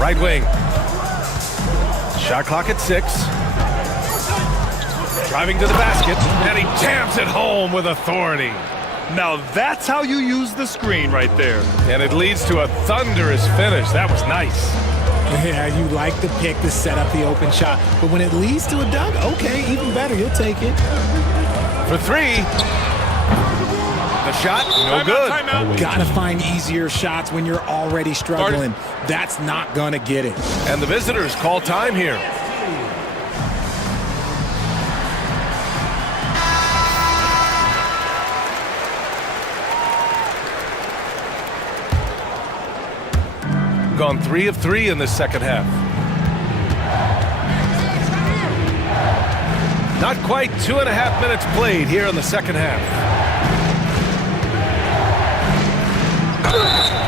Right wing. Shot clock at 6. Driving to the basket, and he jams it home with authority. Now that's how you use the screen right there. And it leads to a thunderous finish. That was nice. Yeah, you like the pick to set up the open shot, but when it leads to a dunk, okay, even better, you'll take it. For 3. The shot, no good. Gotta find easier shots when you're already struggling. That's not gonna get it. And the visitors call time here. Gone 3 of 3 in this second half. Not quite 2.5 minutes played here in the second half.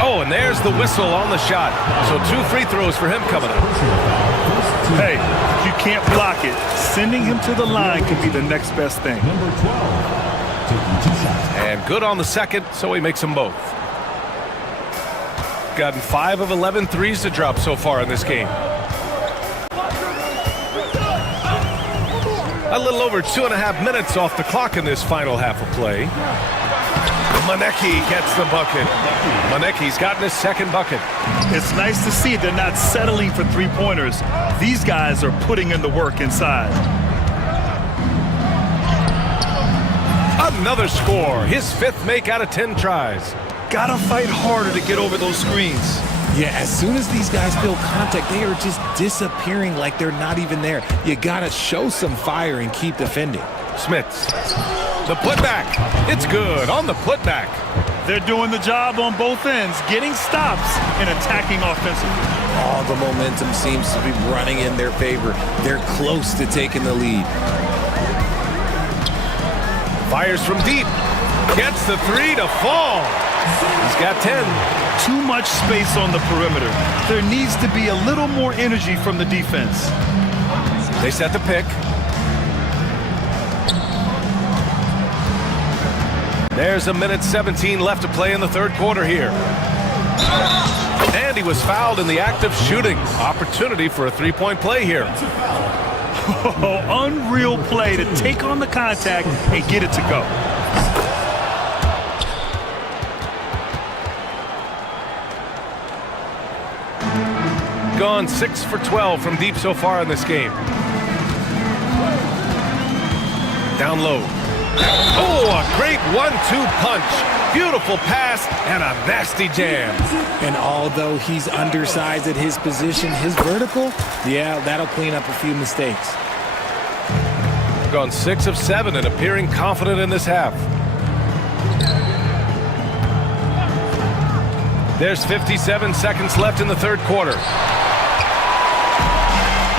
Oh, and there's the whistle on the shot. So 2 free throws for him coming up. Hey, you can't block it. Sending him to the line can be the next best thing. And good on the second, so he makes them both. Gotten 5 of 11 threes to drop so far in this game. A little over 2.5 minutes off the clock in this final half of play. Maneki gets the bucket. Maneki's gotten his second bucket. It's nice to see they're not settling for three-pointers. These guys are putting in the work inside. Another score. His 5th make out of 10 tries. Gotta fight harder to get over those screens. Yeah, as soon as these guys feel contact, they are just disappearing like they're not even there. You gotta show some fire and keep defending. Smits. The putback. It's good on the putback. They're doing the job on both ends, getting stops and attacking offensively. All the momentum seems to be running in their favor. They're close to taking the lead. Fires from deep. Gets the 3 to fall. He's got 10. Too much space on the perimeter. There needs to be a little more energy from the defense. They set the pick. There's 1:17 left to play in the third quarter here. And he was fouled in the act of shooting. Opportunity for a 3-point play here. Oh, unreal play to take on the contact and get it to go. Gone 6 for 12 from deep so far in this game. Down low. Oh, a great 1-2 punch. Beautiful pass and a nasty jam. And although he's undersized at his position, his vertical, yeah, that'll clean up a few mistakes. Gone 6 of 7 and appearing confident in this half. There's 57 seconds left in the third quarter.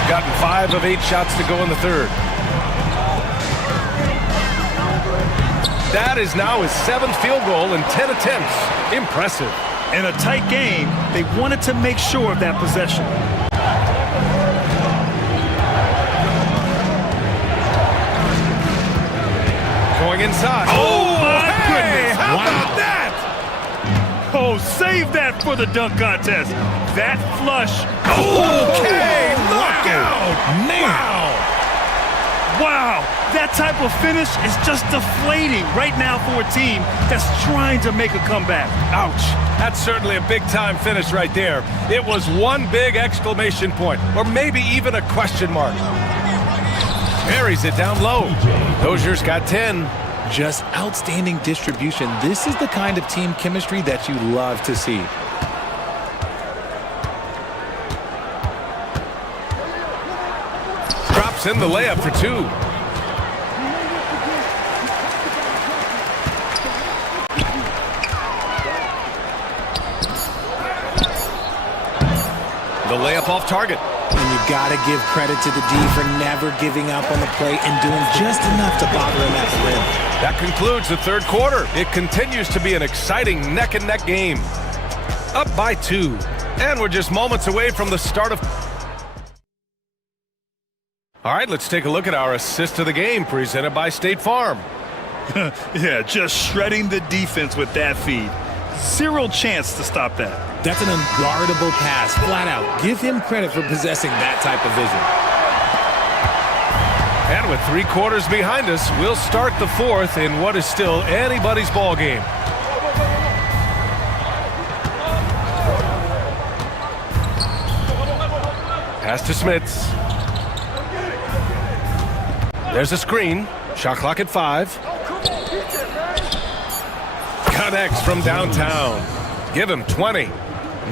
Gotten 5 of 8 shots to go in the third. That is now his 7th field goal in 10 attempts. Impressive. In a tight game, they wanted to make sure of that possession. Going inside. Oh, my goodness. How about that? Oh, save that for the dunk contest. That flush. Okay, knockout. Man. Wow. Wow, that type of finish is just deflating right now for a team that's trying to make a comeback. Ouch. That's certainly a big-time finish right there. It was one big exclamation point, or maybe even a question mark. Buries it down low. Dozier's got 10. Just outstanding distribution. This is the kind of team chemistry that you love to see. Drops in the layup for 2. The layup off target. And you got to give credit to the D for never giving up on the play and doing just enough to bother him at the rim. That concludes the third quarter. It continues to be an exciting neck-and-neck game. Up by 2. And we're just moments away from the start of... All right, let's take a look at our assist of the game presented by State Farm. Yeah, just shredding the defense with that feed. Zero chance to stop that. That's an unguardable pass, flat out. Give him credit for possessing that type of vision. And with 3 quarters behind us, we'll start the fourth in what is still anybody's ball game. Pass to Smits. There's a screen. Shot clock at 5. Connects from downtown. Give him 20.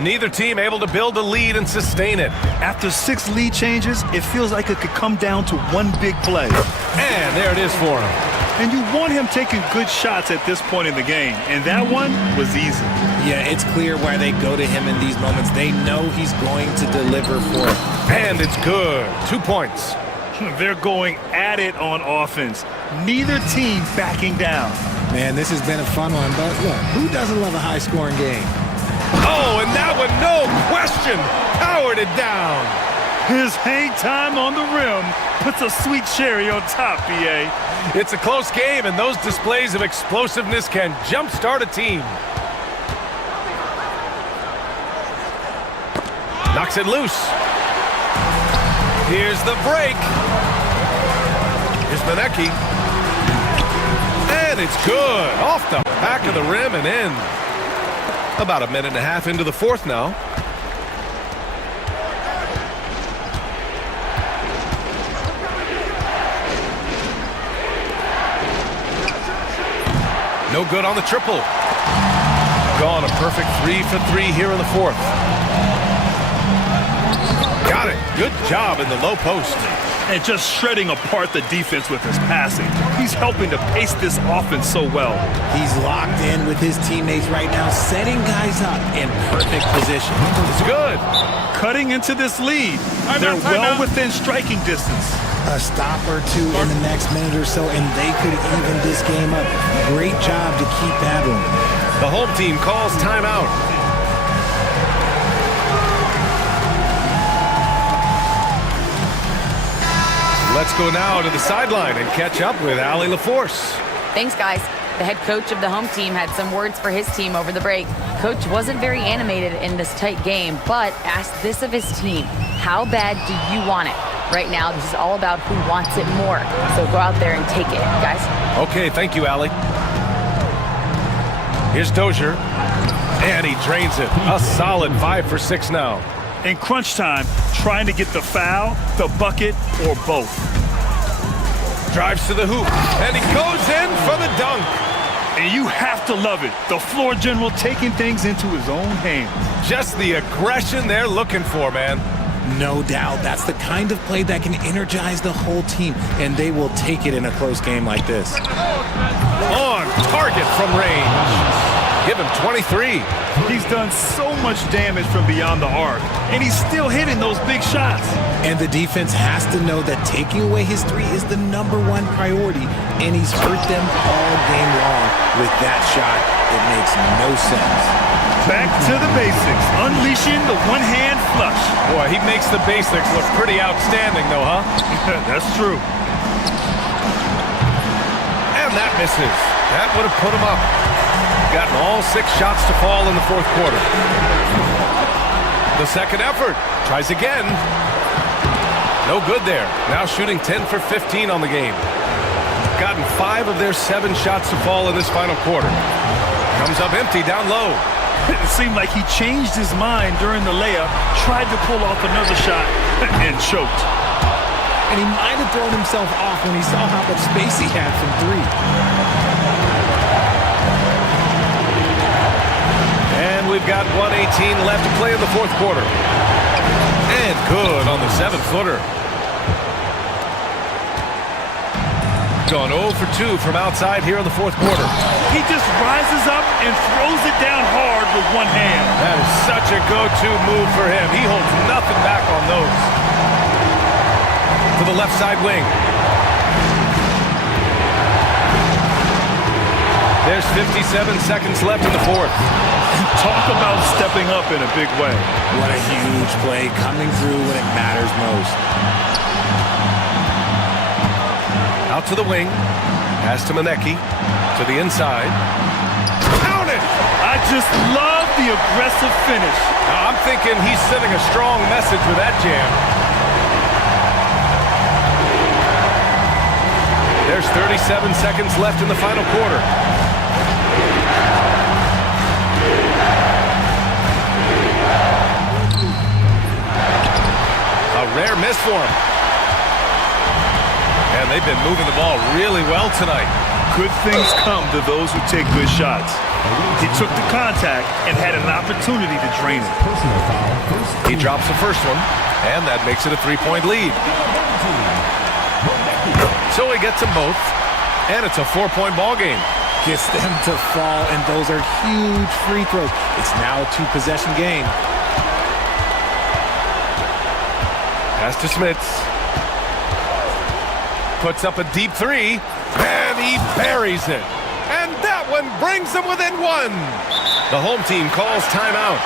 Neither team able to build a lead and sustain it. After 6 lead changes, it feels like it could come down to one big play. And there it is for him. And you want him taking good shots at this point in the game. And that one was easy. Yeah, it's clear why they go to him in these moments. They know he's going to deliver for it. And it's good. 2 points. They're going at it on offense. Neither team backing down. Man, this has been a fun one, but look, who doesn't love a high-scoring game? Oh, and that one, no question, powered it down. His hang time on the rim puts a sweet cherry on top, BA. It's a close game, and those displays of explosiveness can jumpstart a team. Knocks it loose. Here's the break. Here's Manecki. And it's good. Off the back of the rim and in. About a minute and a half into the fourth now. No good on the triple. Gone a perfect 3 for 3 here in the fourth. Got it. Good job in the low post. And just shredding apart the defense with his passing. He's helping to pace this offense so well. He's locked in with his teammates right now, setting guys up in perfect position. It's good. Cutting into this lead. They're well within striking distance. A stop or two in the next minute or so, and they could even this game up. Great job to keep battling. The home team calls timeout. Let's go now to the sideline and catch up with Allie LaForce. Thanks, guys. The head coach of the home team had some words for his team over the break. Coach wasn't very animated in this tight game, but asked this of his team. How bad do you want it? Right now, this is all about who wants it more. So go out there and take it, guys. Okay, thank you, Allie. Here's Dozier. And he drains it. A solid 5 for 6 now. In crunch time, trying to get the foul, the bucket, or both. Drives to the hoop, and he goes in for the dunk. And you have to love it. The floor general taking things into his own hands. Just the aggression they're looking for, man. No doubt. That's the kind of play that can energize the whole team, and they will take it in a close game like this. On target from range. Give him 23. He's done so much damage from beyond the arc, and he's still hitting those big shots. And the defense has to know that taking away his 3 is the #1 priority, and he's hurt them all game long with that shot. It makes no sense. Back to the basics, unleashing the one-hand flush. Boy, he makes the basics look pretty outstanding, though, huh? That's true. And that misses. That would have put him up. Gotten all 6 shots to fall in the fourth quarter. The second effort. Tries again. No good there. Now shooting 10 for 15 on the game. Gotten 5 of their 7 shots to fall in this final quarter. Comes up empty down low. It seemed like he changed his mind during the layup, tried to pull off another shot, and choked. And he might have thrown himself off when he saw how much space he had from 3. And we've got 1:18 left to play in the fourth quarter. And good on the 7-footer. Gone 0 for 2 from outside here in the fourth quarter. He just rises up and throws it down hard with one hand. That is such a go-to move for him. He holds nothing back on those. To the left side wing. There's 57 seconds left in the fourth. Talk about stepping up in a big way. What a huge play, coming through when it matters most. Out to the wing. Pass to Maneki. To the inside. Count it! I just love the aggressive finish. Now, I'm thinking he's sending a strong message with that jam. There's 37 seconds left in the final quarter. A rare miss for him. And they've been moving the ball really well tonight. Good things come to those who take good shots. He took the contact and had an opportunity to drain it. He drops the first one, and that makes it a 3-point lead. So he gets them both, and it's a 4-point ball game. Gets them to fall, and those are huge free throws. It's now a 2-possession game. Pass to Smits. Puts up a deep 3, and he buries it. And that one brings them within 1. The home team calls timeout.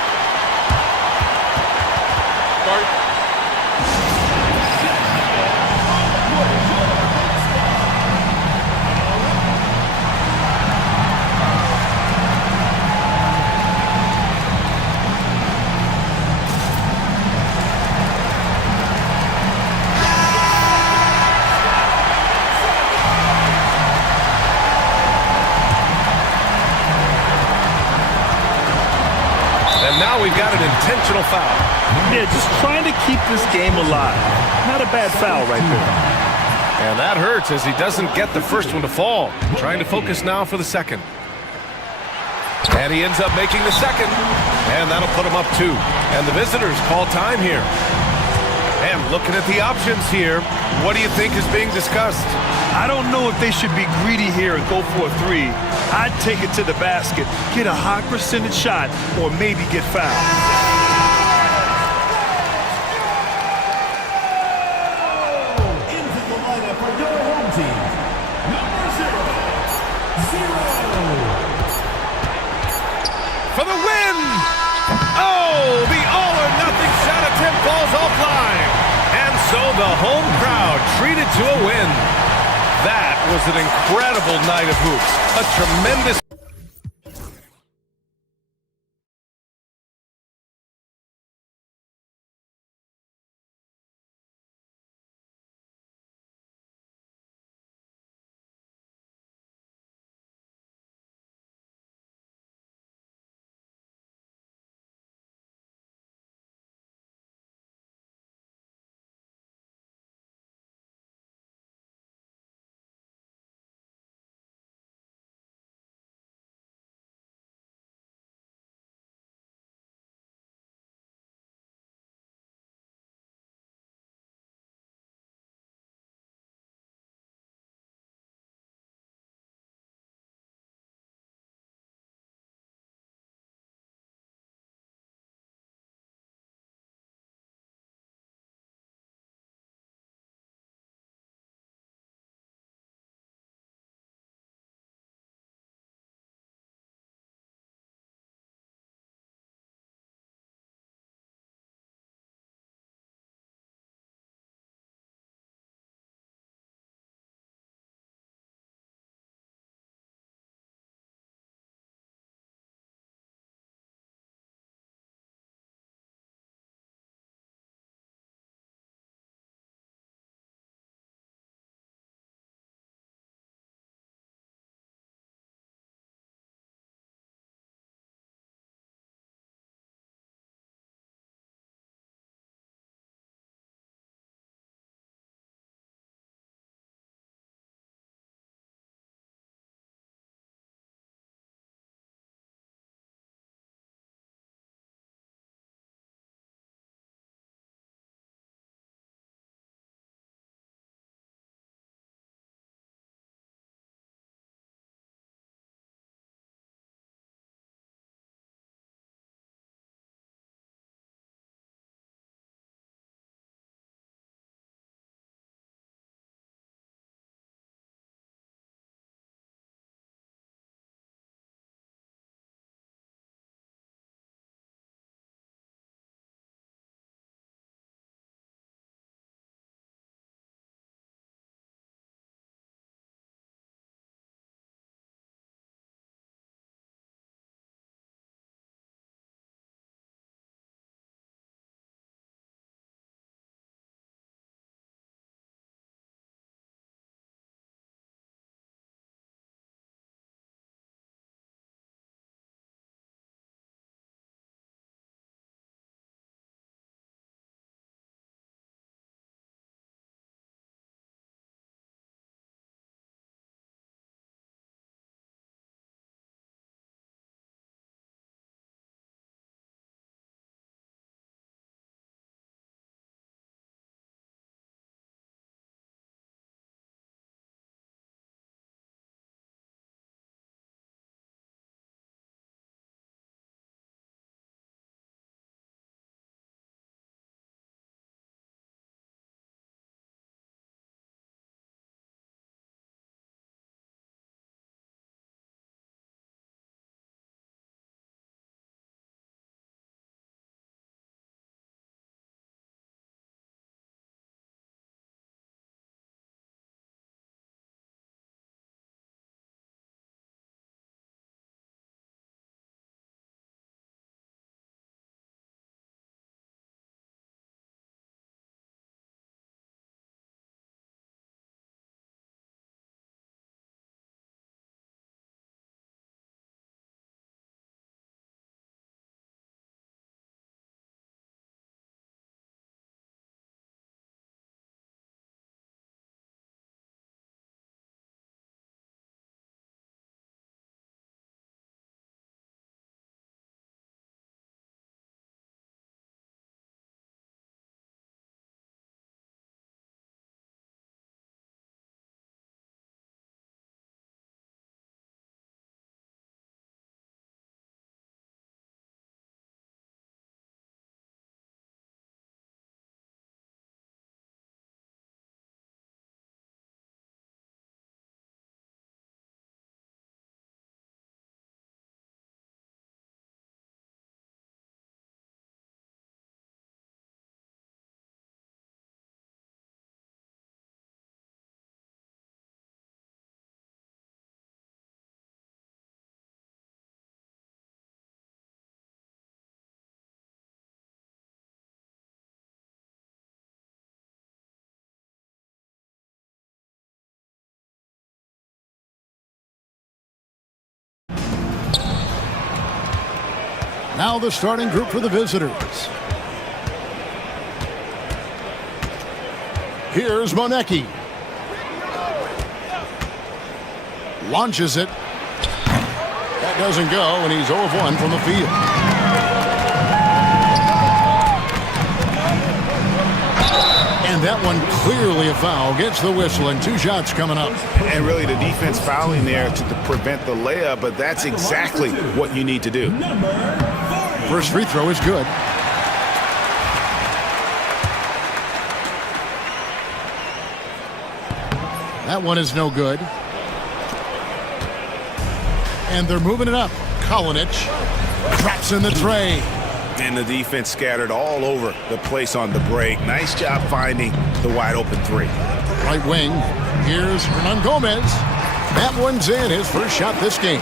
And now we've got an intentional foul. Yeah, just trying to keep this game alive. Not a bad foul right there. And that hurts as he doesn't get the first one to fall. Trying to focus now for the second. And he ends up making the second. And that'll put him up 2. And the visitors call time here. And looking at the options here, what do you think is being discussed? I don't know if they should be greedy here and go for a 3. I'd take it to the basket, get a high percentage shot, or maybe get fouled. Into the lineup for your home team, number 0. For the win! Oh, the all-or-nothing shot attempt falls offline. And so the home crowd treated to a win. That was an incredible night of hoops. A tremendous Now the starting group for the visitors. Here's Monecki. Launches it. That doesn't go, and he's 0 of 1 from the field. And that one clearly a foul. Gets the whistle, and 2 shots coming up. And really the defense fouling there to prevent the layup, but that's exactly what you need to do. First free throw is good. That one is no good. And they're moving it up. Kalinic drops in the tray. And the defense scattered all over the place on the break. Nice job finding the wide open 3. Right wing. Here's Hernan Gomez. That one's in. His first shot this game.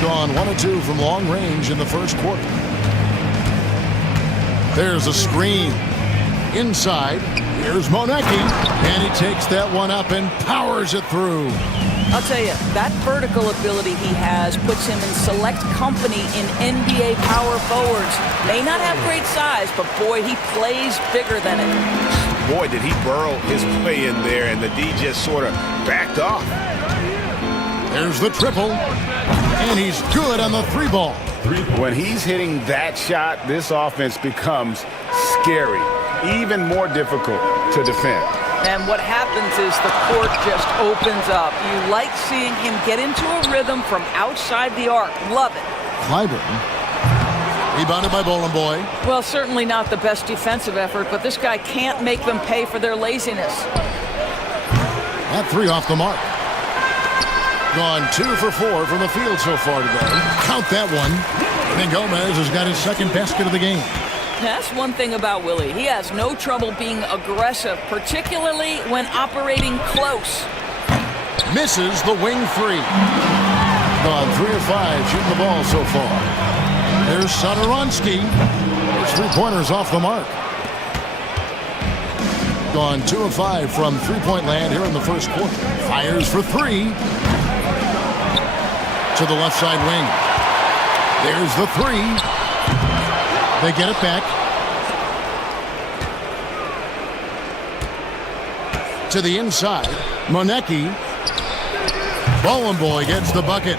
Gone 1 of 2 from long range in the first quarter. There's a screen. Inside. Here's Monecki. And he takes that one up and powers it through. I'll tell you, that vertical ability he has puts him in select company in NBA power forwards. May not have great size, but boy, he plays bigger than it. Boy, did he burrow his play in there, and the D just sort of backed off. There's the triple, and he's good on the 3-ball. When he's hitting that shot, this offense becomes scary, even more difficult to defend. And what happens is the court just opens up. You like seeing him get into a rhythm from outside the arc. Love it. Clyburn. Rebounded by Boy. Well, certainly not the best defensive effort, but this guy can't make them pay for their laziness. That 3 off the mark. Gone 2 for 4 from the field so far today. Count that one. And Gomez has got his second basket of the game. That's one thing about Willie. He has no trouble being aggressive, particularly when operating close. Misses the wing 3. Gone 3 of 5 shooting the ball so far. There's Satoransky. There's 3-pointers off the mark. Gone 2 of 5 from 3-point land here in the first quarter. Fires for 3. To the left side wing. There's the 3. They get it back. To the inside. Monecki. Boy gets the bucket.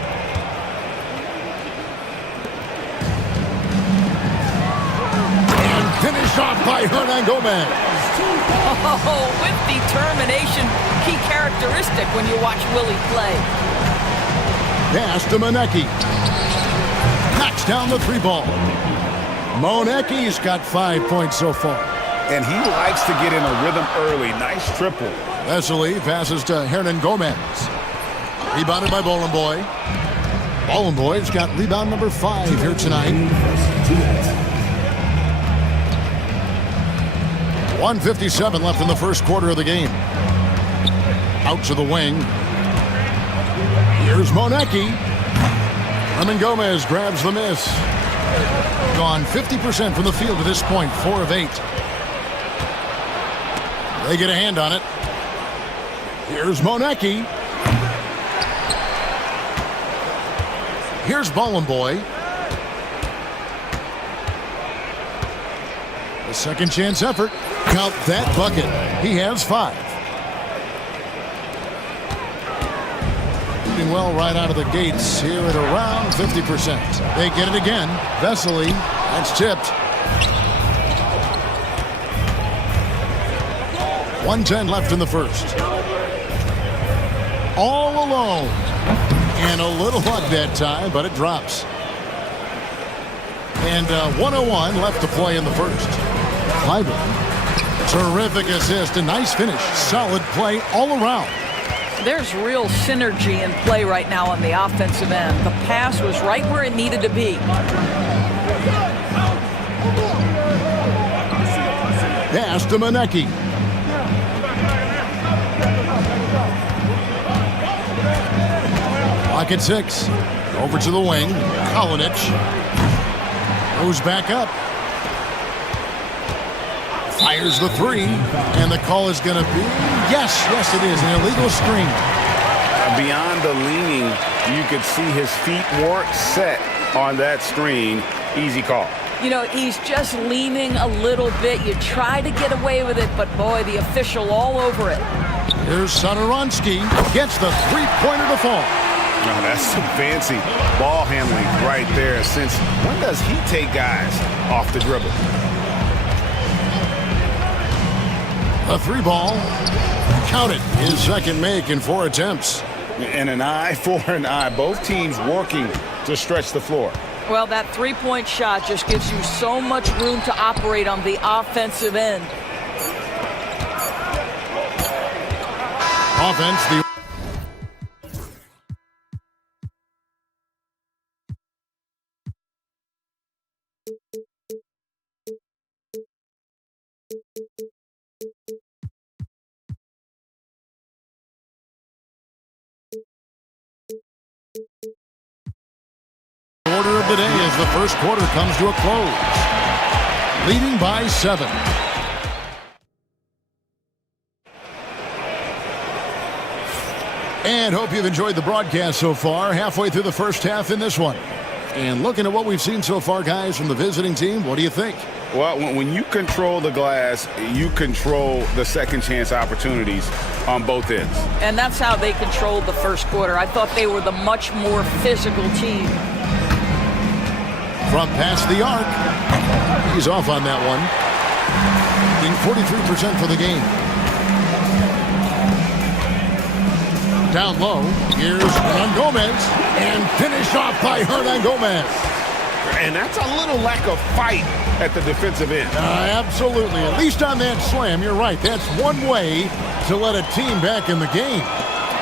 And finished off by Hernan Gomez. Oh, with determination. Key characteristic when you watch Willie play. Pass to Monecki. Knocks down the 3-ball. Monecki's got 5 points so far. And he likes to get in a rhythm early. Nice triple. Vesely passes to Hernan Gomez. Rebounded by Boy. Boy's got rebound number 5 here tonight. 1:57 left in the first quarter of the game. Out to the wing. Here's Monecki. Hernan Gomez grabs the miss. Gone 50% from the field to this point, 4 of 8. They get a hand on it. Here's Monecki. Here's Boy. A second chance effort. Count that bucket. He has 5. Shooting well right out of the gates here at around 50%. They get it again. Vesely. That's tipped. 1:10 left in the first. All alone. And a little luck that time, but it drops. And 1:01 left to play in the first. Clyburn. Terrific assist. A nice finish. Solid play all around. There's real synergy in play right now on the offensive end. The pass was right where it needed to be. Pass to Monecki. Lock at 6. Over to the wing. Kalinic goes back up. Fires the 3. And the call is going to be, yes, it is, an illegal screen. Beyond the leaning, you could see his feet weren't set on that screen. Easy call. You know, he's just leaning a little bit. You try to get away with it, but boy, the official all over it. Here's Sonoronsky. Gets the three-pointer to fall. Now, that's some fancy ball handling right there. Since when does he take guys off the dribble? A three ball. Counted. His second make in 4 attempts. And an eye for an eye. Both teams working to stretch the floor. Well, that three-point shot just gives you so much room to operate on the offensive end. Offense, the order of the day as the first quarter comes to a close. Leading by 7. And hope you've enjoyed the broadcast so far. Halfway through the first half in this one. And looking at what we've seen so far, guys, from the visiting team, what do you think? Well, when you control the glass, you control the second chance opportunities on both ends. And that's how they controlled the first quarter. I thought they were the much more physical team. From past the arc. He's off on that one. In 43% for the game. Down low. Here's Hernan Gomez. And finished off by Hernan Gomez. And that's a little lack of fight at the defensive end. Absolutely. At least on that slam, you're right. That's one way to let a team back in the game.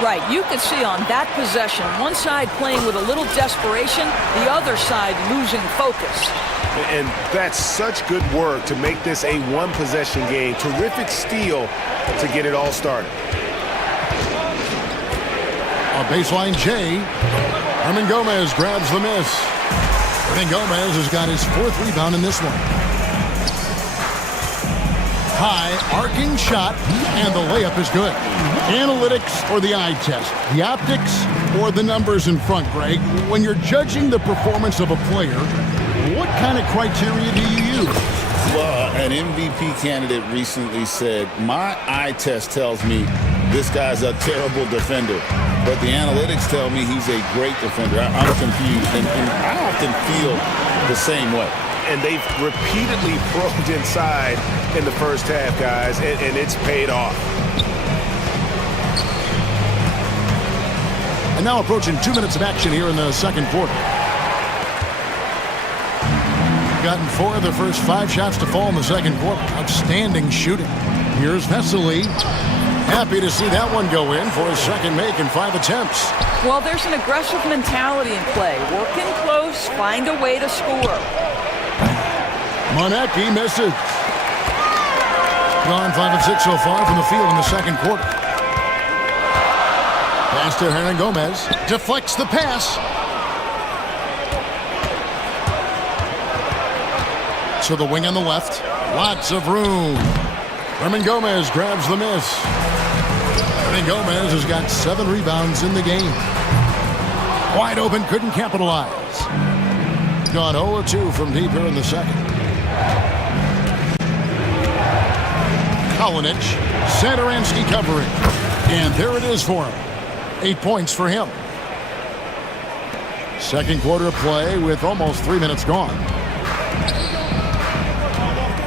Right, you could see on that possession, one side playing with a little desperation, the other side losing focus. And that's such good work to make this a one-possession game. Terrific steal to get it all started. A baseline J. Hernan Gomez grabs the miss. Hernan Gomez has got his 4th rebound in this one. High arcing shot, and the layup is good. Analytics or the eye test? The optics or the numbers in front, Greg? When you're judging the performance of a player, what kind of criteria do you use? Well, an MVP candidate recently said, my eye test tells me this guy's a terrible defender, but the analytics tell me he's a great defender. I'm confused, and I often feel the same way. And they've repeatedly probed inside in the first half, guys, and it's paid off. And now approaching 2 minutes of action here in the second quarter. Gotten 4 of the first 5 shots to fall in the second quarter. Outstanding shooting. Here's Vesely. Happy to see that one go in for his second make in 5 attempts. Well, there's an aggressive mentality in play. Work in close, find a way to score. Monecki misses. Gone 5 of 6 so far from the field in the second quarter. Pass to Hernan Gomez. Deflects the pass. To the wing on the left. Lots of room. Hernan Gomez grabs the miss. Hernan Gomez has got 7 rebounds in the game. Wide open, couldn't capitalize. Gone 0 of 2 from deep here in the second. Kalinic, Satoransky covering. And there it is for him. 8 points for him. Second quarter of play with almost 3 minutes gone.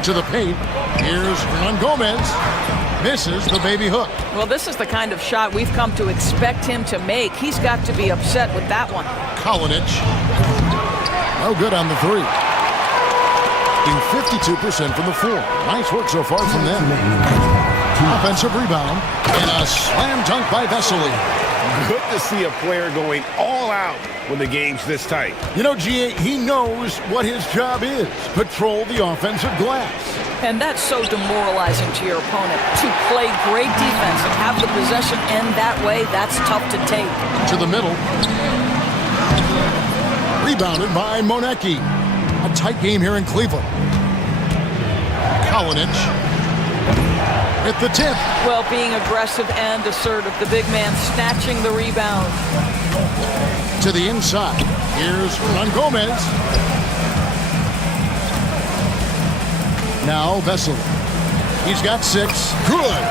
To the paint. Here's Hernan Gomez. Misses the baby hook. Well, this is the kind of shot we've come to expect him to make. He's got to be upset with that one. Kalinic. No good on the 3. 52% from the 4. Nice work so far from them. Offensive rebound. And a slam dunk by Vesely. Good to see a player going all out when the game's this tight. You know, GA, he knows what his job is. Patrol the offensive glass. And that's so demoralizing to your opponent. To play great defense and have the possession end that way, that's tough to take. To the middle. Rebounded by Monecki. A tight game here in Cleveland. Kalinic at the tip. Well, being aggressive and assertive. The big man snatching the rebound. To the inside. Here's Hernan Gomez. Now Vesely. He's got 6. Good.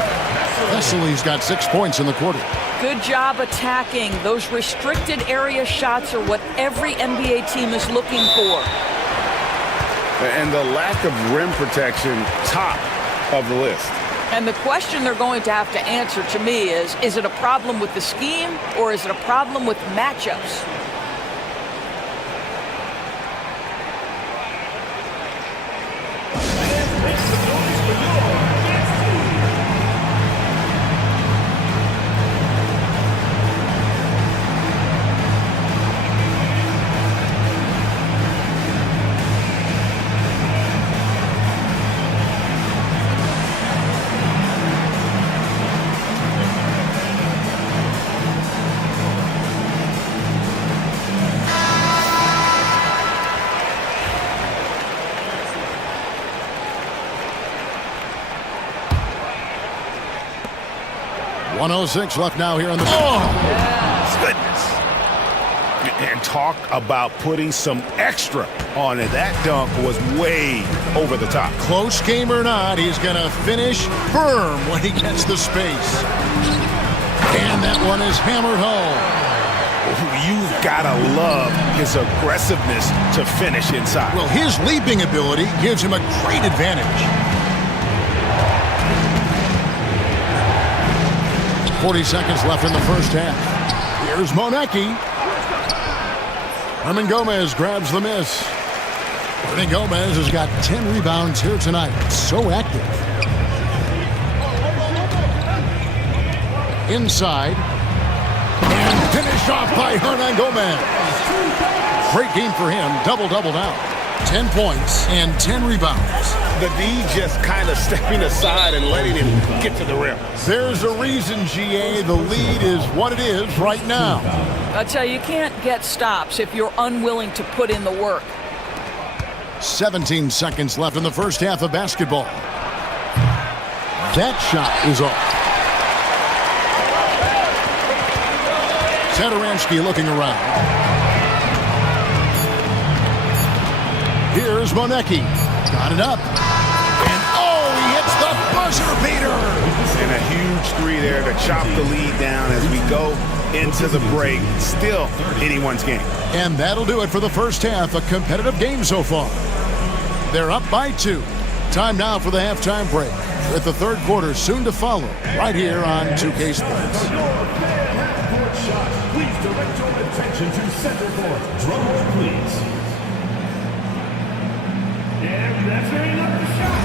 Vesely's got 6 points in the quarter. Good job attacking. Those restricted area shots are what every NBA team is looking for. And the lack of rim protection, top of the list. And the question they're going to have to answer to me is it a problem with the scheme or is it a problem with matchups? .106 left now here in the... Oh! Goodness. And talk about putting some extra on it. That dunk was way over the top. Close game or not, he's going to finish firm when he gets the space. And that one is hammered home. You've got to love his aggressiveness to finish inside. Well, his leaping ability gives him a great advantage. 40 seconds left in the first half. Here's Monecki. Hernan Gomez grabs the miss. Hernan Gomez has got 10 rebounds here tonight. So active. Inside. And finish off by Hernan Gomez. Great game for him. Double-double now. 10 points and 10 rebounds. The D just kind of stepping aside and letting him get to the rim. There's a reason, GA. The lead is what it is right now. I tell you, you can't get stops if you're unwilling to put in the work. 17 seconds left in the first half of basketball. That shot is off. Satoransky looking around. Here's Monecki. Got it up. And oh, he hits the buzzer beater. And a huge three there to chop the lead down as we go into the break. Still anyone's game. And that'll do it for the first half. A competitive game so far. They're up by 2. Time now for the halftime break, with the third quarter soon to follow, right here on 2K Sports. Please direct your attention to center court. Drums, please. And that's very enough the shot.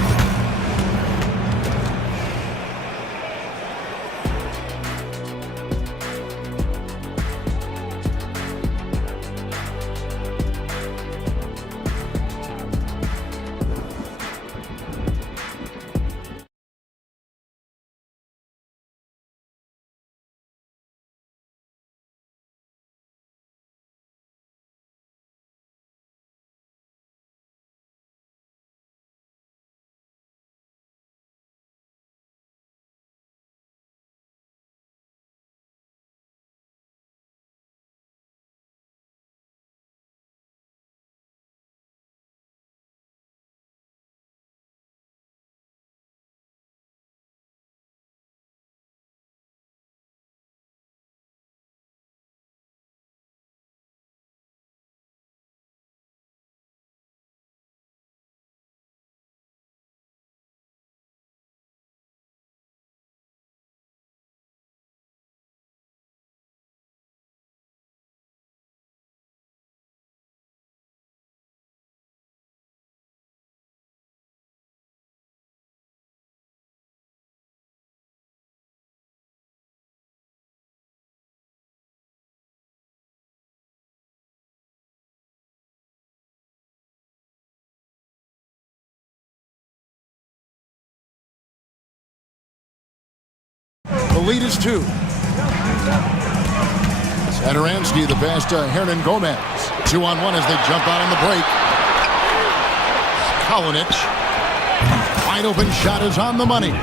The lead is 2. Satoransky the pass to Hernan Gomez. 2-on-1 as they jump out on the break. Kalinic. Wide open shot is on the money.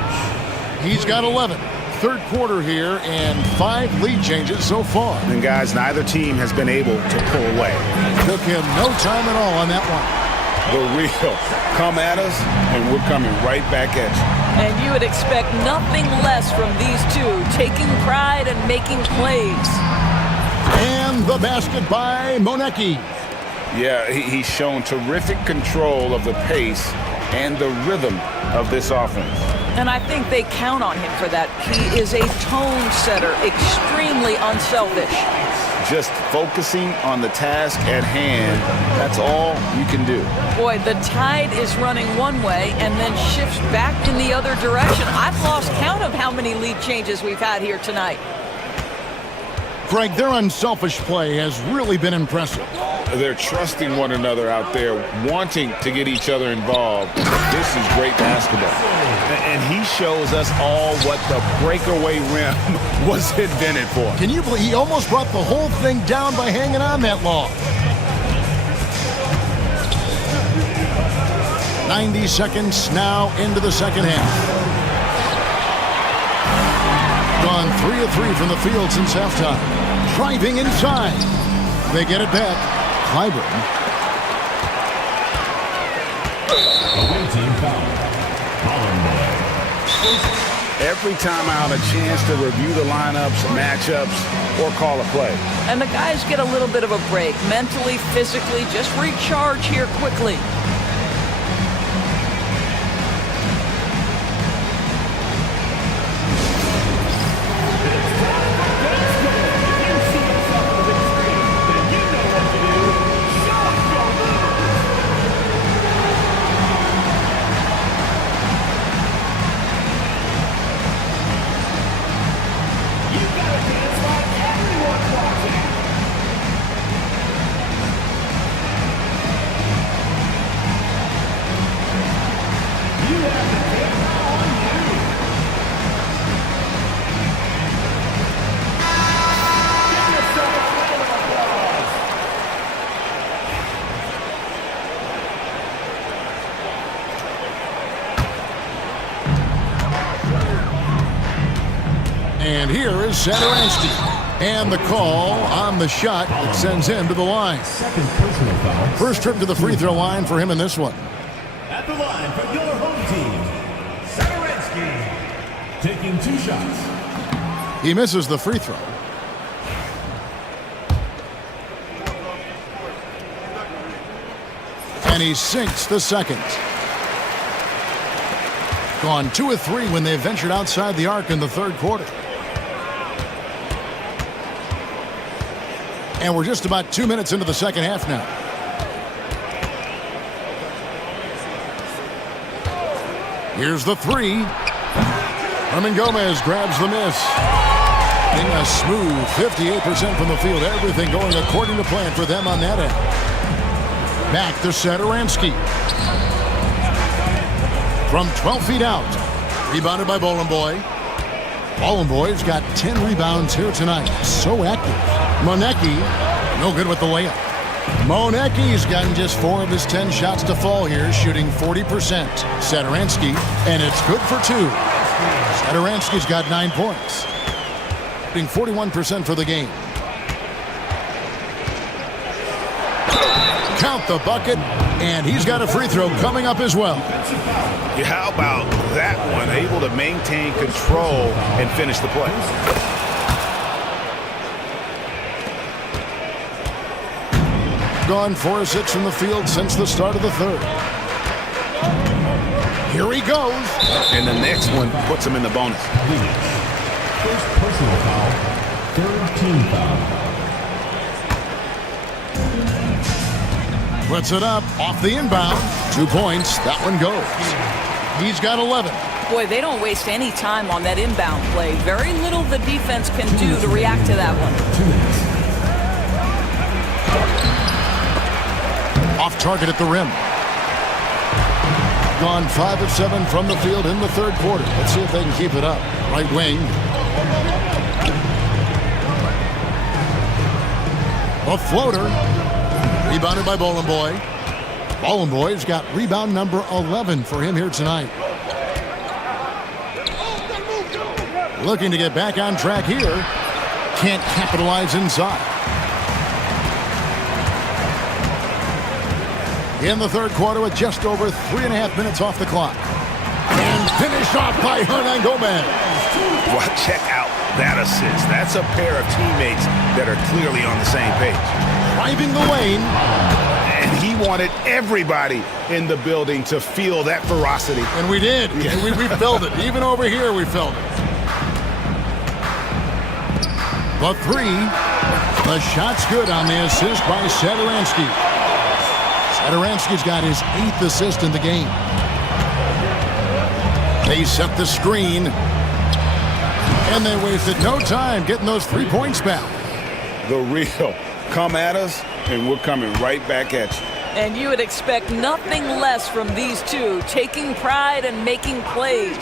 He's got 11. third quarter here and 5 lead changes so far. And guys, neither team has been able to pull away. Took him no time at all on that one. The real come at us, and we're coming right back at you. And you would expect nothing less from these two, taking pride and making plays. And the basket by Monecki. Yeah, he's shown terrific control of the pace and the rhythm of this offense. And I think they count on him for that. He is a tone setter, extremely unselfish. Just focusing on the task at hand, that's all you can do. Boy, the tide is running one way and then shifts back in the other direction. I've lost count of how many lead changes we've had here tonight. Greg, their unselfish play has really been impressive. They're trusting one another out there, wanting to get each other involved. This is great basketball. And he shows us all what the breakaway rim was invented for. Can you believe he almost brought the whole thing down by hanging on that long? 90 seconds now into the second half. Gone 3 of 3 from the field since halftime. Driving inside. They get it back. Clyburn. Away team foul. Every time out, a chance to review the lineups, matchups, or call a play. And the guys get a little bit of a break, mentally, physically, just recharge here quickly. And here is Satoransky. And the call on the shot that sends him to the line. Second personal foul. First trip to the free throw line for him in this one. At the line for your home team, Satoransky. Taking 2 shots. He misses the free throw. And he sinks the second. Gone 2 of 3 when they ventured outside the arc in the third quarter. And we're just about 2 minutes into the second half now. Here's the three. Herman Gomez grabs the miss. In a smooth 58% from the field. Everything going according to plan for them on that end. Back to Satoransky. From 12 feet out. Rebounded by Boy. Boy's got 10 rebounds here tonight. So active. Monecki, no good with the layup. Monecki's gotten just 4 of his 10 shots to fall here, shooting 40%. Satoransky, and it's good for 2. Satoransky's got 9 points. Shooting 41% for the game. Count the bucket, and he's got a free throw coming up as well. Yeah, how about that one? Able to maintain control and finish the play. Gone 4 of 6 from the field since the start of the third. Here he goes. And the next one puts him in the bonus. First personal foul. Third team foul. Puts it up off the inbound. 2 points. That one goes. He's got 11. Boy, they don't waste any time on that inbound play. Very little the defense can do to react to that one. 2 minutes. Off target at the rim. Gone 5 of 7 from the field in the third quarter. Let's see if they can keep it up. Right wing. A floater. Rebounded by Boy. Boy's got rebound number 11 for him here tonight. Looking to get back on track here. Can't capitalize inside. In the third quarter with just over 3.5 minutes off the clock. And finished off by Hernan Gomez. Well, check out that assist. That's a pair of teammates that are clearly on the same page. Driving the lane. And he wanted everybody in the building to feel that ferocity. And we did. Yeah. We felt it. Even over here, we felt it. The three. The shot's good on the assist by Sadaransky. Sadaransky's got his 8th assist in the game. They set the screen. And they wasted no time getting those 3 points back. The real. Come at us, and we're coming right back at you. And you would expect nothing less from these two, taking pride and making plays.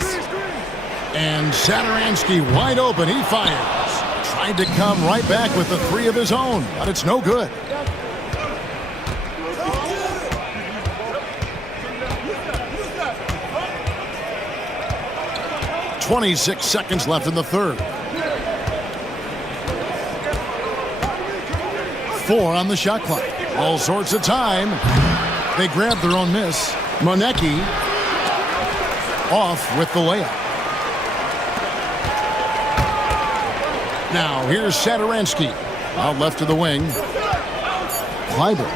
And Sadaransky wide open. He fires. Tried to come right back with the 3 of his own, but it's no good. 26 seconds left in the third. 4 on the shot clock. All sorts of time. They grab their own miss. Monecki off with the layup. Now here's Sadaransky. Out left of the wing. Clyburn.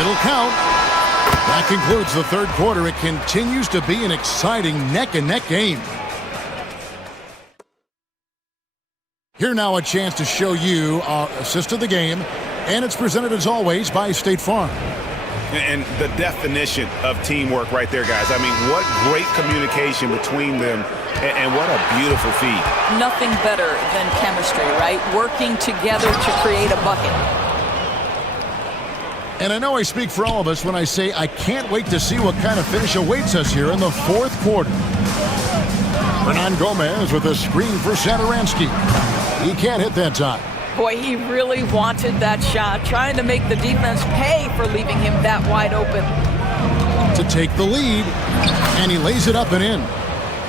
It'll count. That concludes the third quarter. It continues to be an exciting neck-and-neck game. Here now a chance to show you our assist of the game, and it's presented as always by State Farm. And the definition of teamwork right there, guys. I mean, what great communication between them, and what a beautiful feed. Nothing better than chemistry, right? Working together to create a bucket. And I know I speak for all of us when I say I can't wait to see what kind of finish awaits us here in the fourth quarter. Hernan Gomez with a screen for Sadaransky. He can't hit that time. Boy, he really wanted that shot, trying to make the defense pay for leaving him that wide open. To take the lead, and he lays it up and in.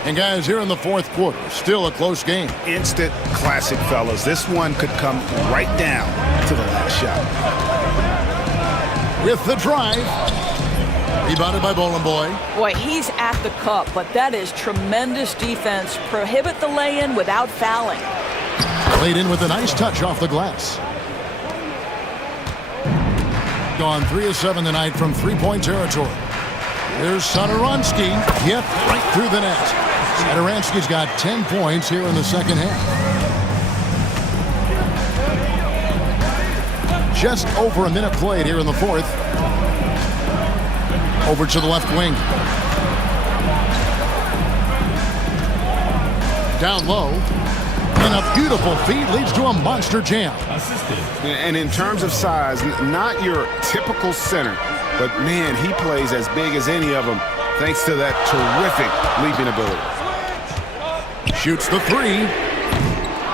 And guys, here in the fourth quarter, still a close game. Instant classic, fellas. This one could come right down to the last shot. With the drive. Rebounded by Bowling Boy. Boy, he's at the cup, but that is tremendous defense. Prohibit the lay-in without fouling. Laid in with a nice touch off the glass. Gone 3 of 7 tonight from three-point territory. Here's Sadaransky. Yep, right through the net. Sadaransky's got 10 points here in the second half. Just over a minute played here in the fourth. Over to the left wing. Down low. And a beautiful feed leads to a monster jam. And in terms of size, not your typical center, but man, he plays as big as any of them thanks to that terrific leaping ability. Shoots the 3.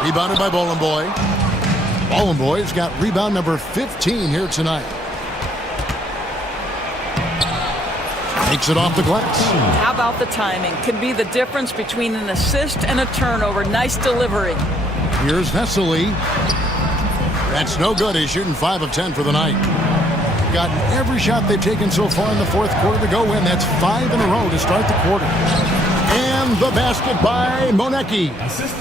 Rebounded by Bowling Boy. Bowling Boy's got rebound number 15 here tonight. Takes it off the glass. How about the timing? Can be the difference between an assist and a turnover. Nice delivery. Here's Vesely. That's no good. He's shooting 5 of 10 for the night. Gotten every shot they've taken so far in the fourth quarter to go in. That's 5 in a row to start the quarter. And the basket by Monecki.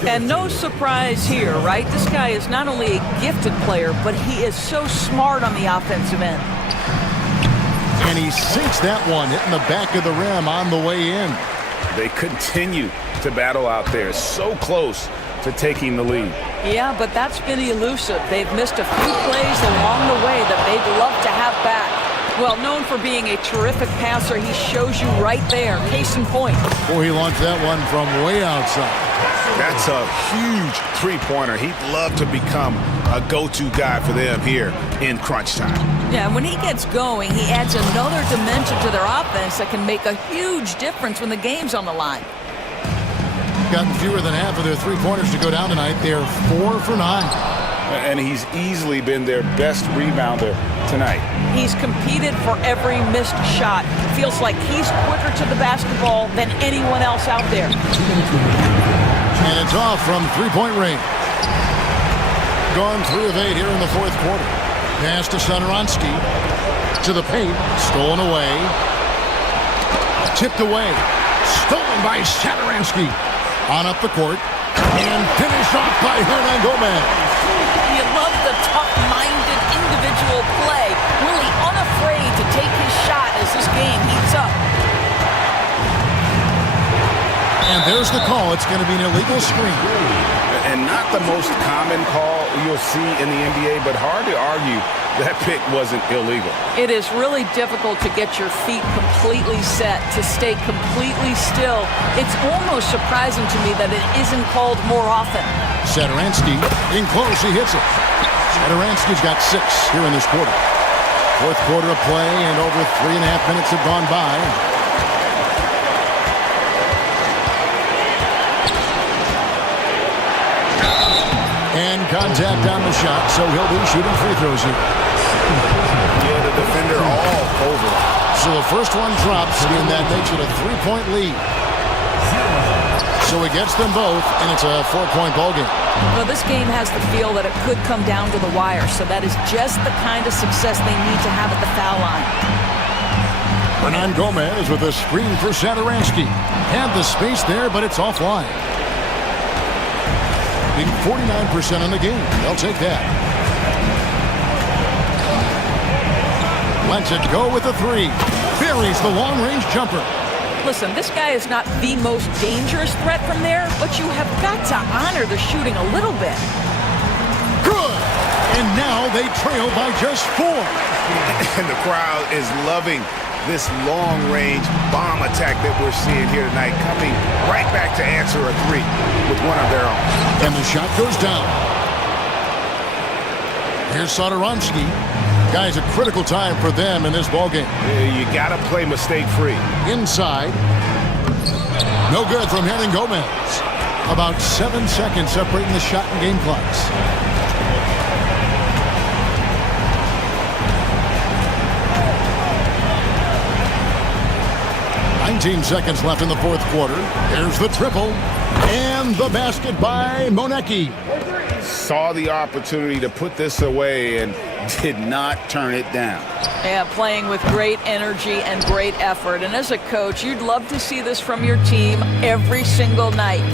And no surprise here, right? This guy is not only a gifted player, but he is so smart on the offensive end. And he sinks that one, hitting the back of the rim on the way in. They continue to battle out there, so close to taking the lead. Yeah, but that's been elusive. They've missed a few plays along the way that they'd love to have back. Well, known for being a terrific passer, he shows you right there. Case in point. Boy, he launched that one from way outside. That's a huge three-pointer. He'd love to become a go-to guy for them here in crunch time. Yeah, when he gets going, he adds another dimension to their offense that can make a huge difference when the game's on the line. Gotten fewer than half of their three-pointers to go down tonight. They're 4 for 9. And he's easily been their best rebounder tonight. He's competed for every missed shot. Feels like he's quicker to the basketball than anyone else out there. And it's off from three-point range. Gone 3 of 8 here in the fourth quarter. Pass to Satoransky. To the paint. Stolen away. Tipped away. Stolen by Satoransky. On up the court. And finished off by Hernan Gomez. You love the tough-minded individual play. Really unafraid to take his shot as this game heats up. And there's the call. It's going to be an illegal screen. And not the most common call you'll see in the NBA, but hard to argue that pick wasn't illegal. It is really difficult to get your feet completely set, to stay completely still. It's almost surprising to me that it isn't called more often. Satoransky in close. He hits it. Satoransky's got 6 here in this quarter. Fourth quarter of play, and over 3.5 minutes have gone by. And contact on the shot, so he'll be shooting free throws here. Yeah, the defender all over. So the first one drops, and that makes it a 3-point lead. So he gets them both, and it's a 4-point ball game. Well, this game has the feel that it could come down to the wire, so that is just the kind of success they need to have at the foul line. Hernan Gomez with a screen for Satoransky. Had the space there, but it's offline. Being 49% on the game. They'll take that. Lets it go with a 3. Buries the long-range jumper. Listen, this guy is not the most dangerous threat from there, but you have got to honor the shooting a little bit. Good! And now they trail by just 4. And the crowd is loving this long-range bomb attack that we're seeing here tonight, coming right back to answer a 3 with one of their own. And the shot goes down. Here's Satoransky. Guys, a critical time for them in this ballgame. You got to play mistake-free. Inside. No good from Hernan Gomez. About 7 seconds separating the shot and game clocks. Seconds left in the fourth quarter. Here's the triple. And the basket by Monecki. Saw the opportunity to put this away and did not turn it down. Yeah, playing with great energy and great effort. And as a coach, you'd love to see this from your team every single night.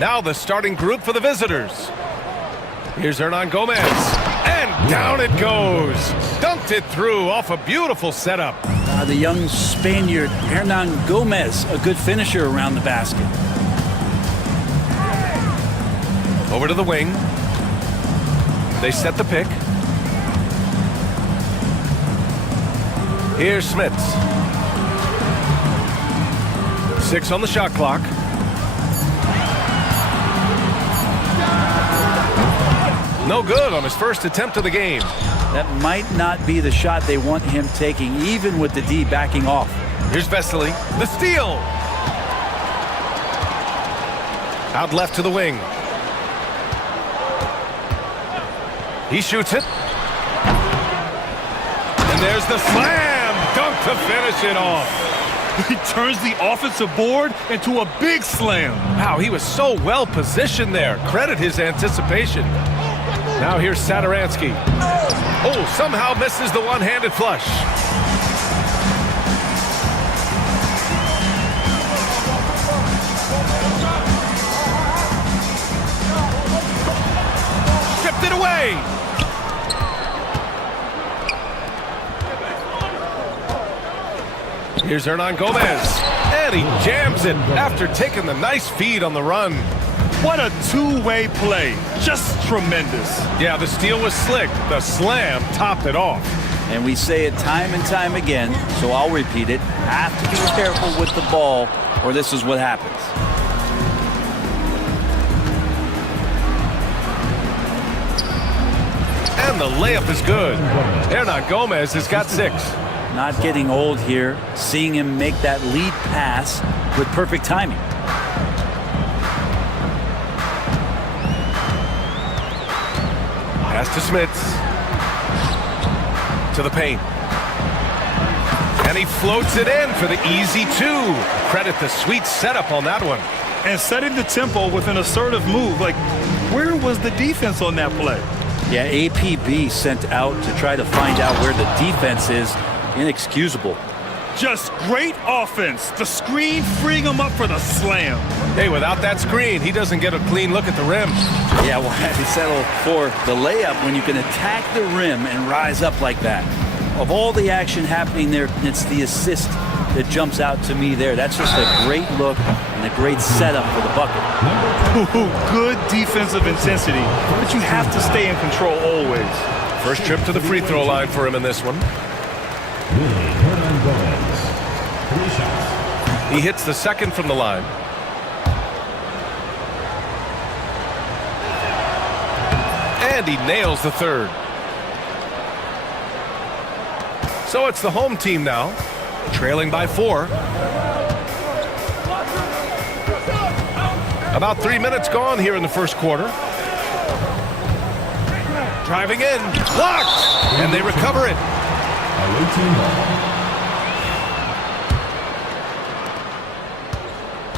Now the starting group for the visitors. Here's Hernan Gomez. And down it goes. Dunked it through off a beautiful setup. The young Spaniard, Hernan Gomez, a good finisher around the basket. Over to the wing. They set the pick. Here's Smits. 6 on the shot clock. No good on his first attempt of the game. That might not be the shot they want him taking, even with the D backing off. Here's Vesely. The steal. Out left to the wing. He shoots it. And there's the slam dunk to finish it off. He turns the offensive board into a big slam. Wow, he was so well positioned there. Credit his anticipation. Now here's Sadaransky. Oh, somehow misses the one-handed flush. Stripped it away. Here's Hernan Gomez. And he jams it after taking the nice feed on the run. What a two-way play. Just tremendous. Yeah, the steal was slick. The slam topped it off. And we say it time and time again, so I'll repeat it. Have to be careful with the ball, or this is what happens. And the layup is good. Hernan Gomez has got 6. Not getting old here, seeing him make that lead pass with perfect timing. Pass to Smits. To the paint. And he floats it in for the easy 2. Credit the sweet setup on that one. And setting the tempo with an assertive move. Like, where was the defense on that play? Yeah, APB sent out to try to find out where the defense is. Inexcusable. Just great offense. The screen freeing him up for the slam. Hey, without that screen, he doesn't get a clean look at the rim. Yeah, well, he settled for the layup when you can attack the rim and rise up like that. Of all the action happening there, it's the assist that jumps out to me there. That's just a great look and a great setup for the bucket. Good defensive intensity, but you have to stay in control always. First trip to the free throw line for him in this one. He hits the second from the line. And he nails the third. So it's the home team now, trailing by 4. About 3 minutes gone here in the first quarter. Driving in, blocked, and they recover it.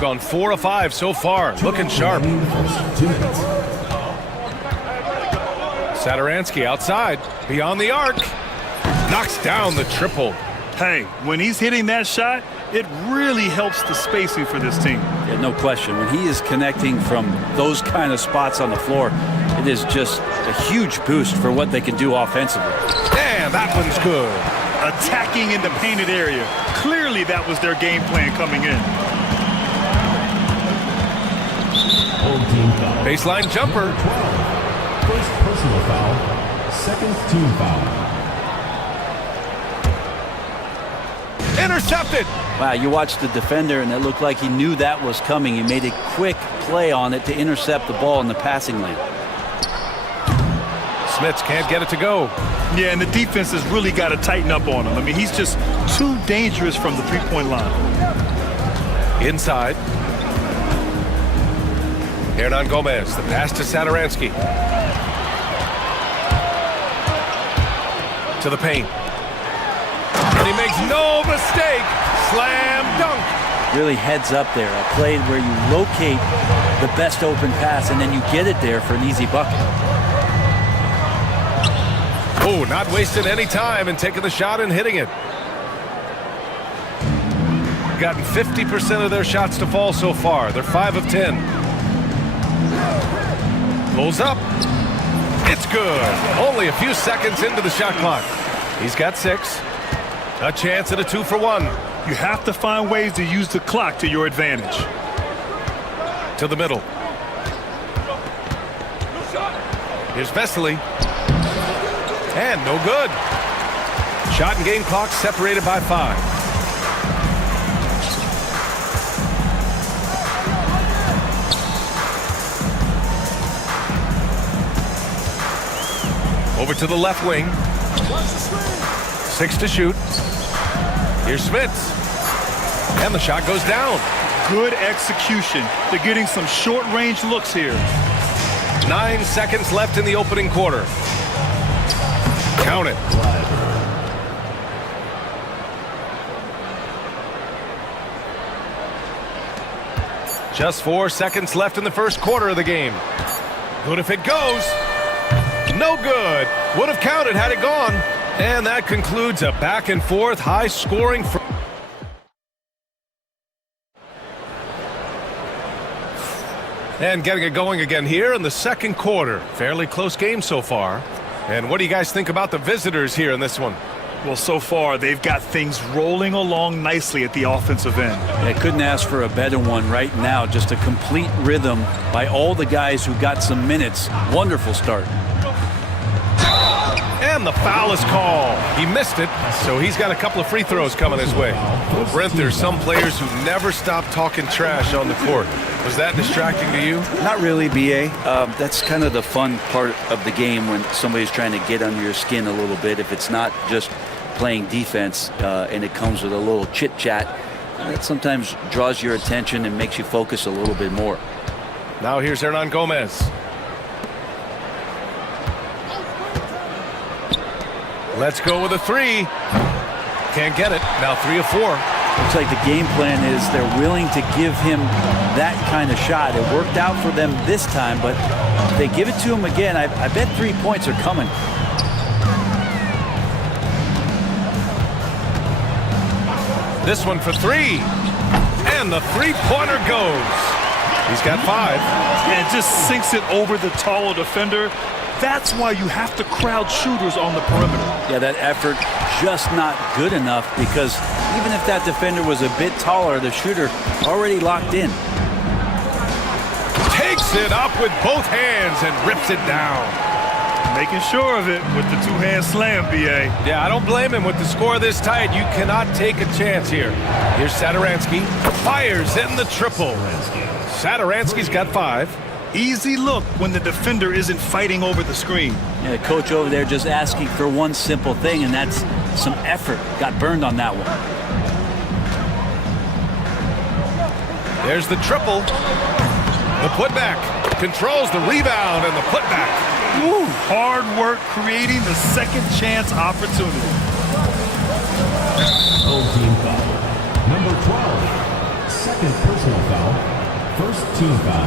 Gone 4 of 5 so far, looking sharp. Sadaransky outside, beyond the arc. Knocks down the triple. Hey, when he's hitting that shot, it really helps the spacing for this team. Yeah, no question. When he is connecting from those kind of spots on the floor, it is just a huge boost for what they can do offensively. And that one's good. Attacking in the painted area. Clearly that was their game plan coming in. Baseline jumper. First personal foul, second team foul. Intercepted. Wow, you watched the defender, and it looked like he knew that was coming. He made a quick play on it to intercept the ball in the passing lane. Smits can't get it to go. Yeah, and the defense has really got to tighten up on him. I mean, he's just too dangerous from the three-point line. Inside. Hernan Gomez, the pass to Sadaransky. To the paint. And he makes no mistake. Slam dunk. Really heads up there. A play where you locate the best open pass and then you get it there for an easy bucket. Oh, not wasting any time and taking the shot and hitting it. Gotten 50% of their shots to fall so far. They're 5 of 10. Pulls up. It's good. Only a few seconds into the shot clock. He's got 6. A chance at a 2-for-1. You have to find ways to use the clock to your advantage. To the middle. Here's Vesely. And no good. Shot and game clock separated by 5. Over to the left wing. 6 to shoot. Here's Smits. And the shot goes down. Good execution. They're getting some short-range looks here. 9 seconds left in the opening quarter. Count it. Just 4 seconds left in the first quarter of the game. Good if it goes. No good. Would have counted had it gone. And that concludes a back and forth high scoring. And getting it going again here in the second quarter. Fairly close game so far. And what do you guys think about the visitors here in this one? Well, so far, they've got things rolling along nicely at the offensive end. I couldn't ask for a better one right now. Just a complete rhythm by all the guys who got some minutes. Wonderful start. And the foul is called. He missed it, so he's got a couple of free throws coming his way. Well, Brent, there's some players who never stop talking trash on the court. Was that distracting to you? Not really, B.A. That's kind of the fun part of the game when somebody's trying to get under your skin a little bit. If it's not just playing defense and it comes with a little chit-chat, that sometimes draws your attention and makes you focus a little bit more. Now here's Hernan Gomez. Let's go with a 3. Can't get it. Now 3 of 4. Looks like the game plan is they're willing to give him that kind of shot. It worked out for them this time, but if they give it to him again, I bet 3 points are coming. This one for 3. And the three-pointer goes. He's got 5. And just sinks it over the taller defender. That's why you have to crowd shooters on the perimeter. Yeah, that effort just not good enough because even if that defender was a bit taller, the shooter already locked in. Takes it up with both hands and rips it down. Making sure of it with the two-hand slam, B.A. Yeah, I don't blame him with the score this tight. You cannot take a chance here. Here's Sadaransky. Fires in the triple. Sadaransky's got 5. Easy look when the defender isn't fighting over the screen. Yeah, the coach over there just asking for one simple thing, and that's some effort. Got burned on that one. There's the triple. The putback. Controls the rebound and the putback. Woo, hard work creating the second chance opportunity. Old team foul. Number 12. Second personal foul. First team foul.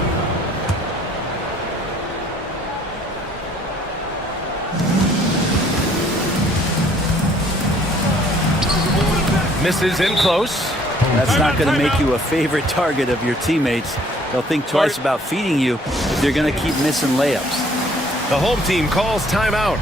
Misses in close. That's not going to make you a favorite target of your teammates. They'll think twice about feeding you if they're going to keep missing layups. The home team calls timeout.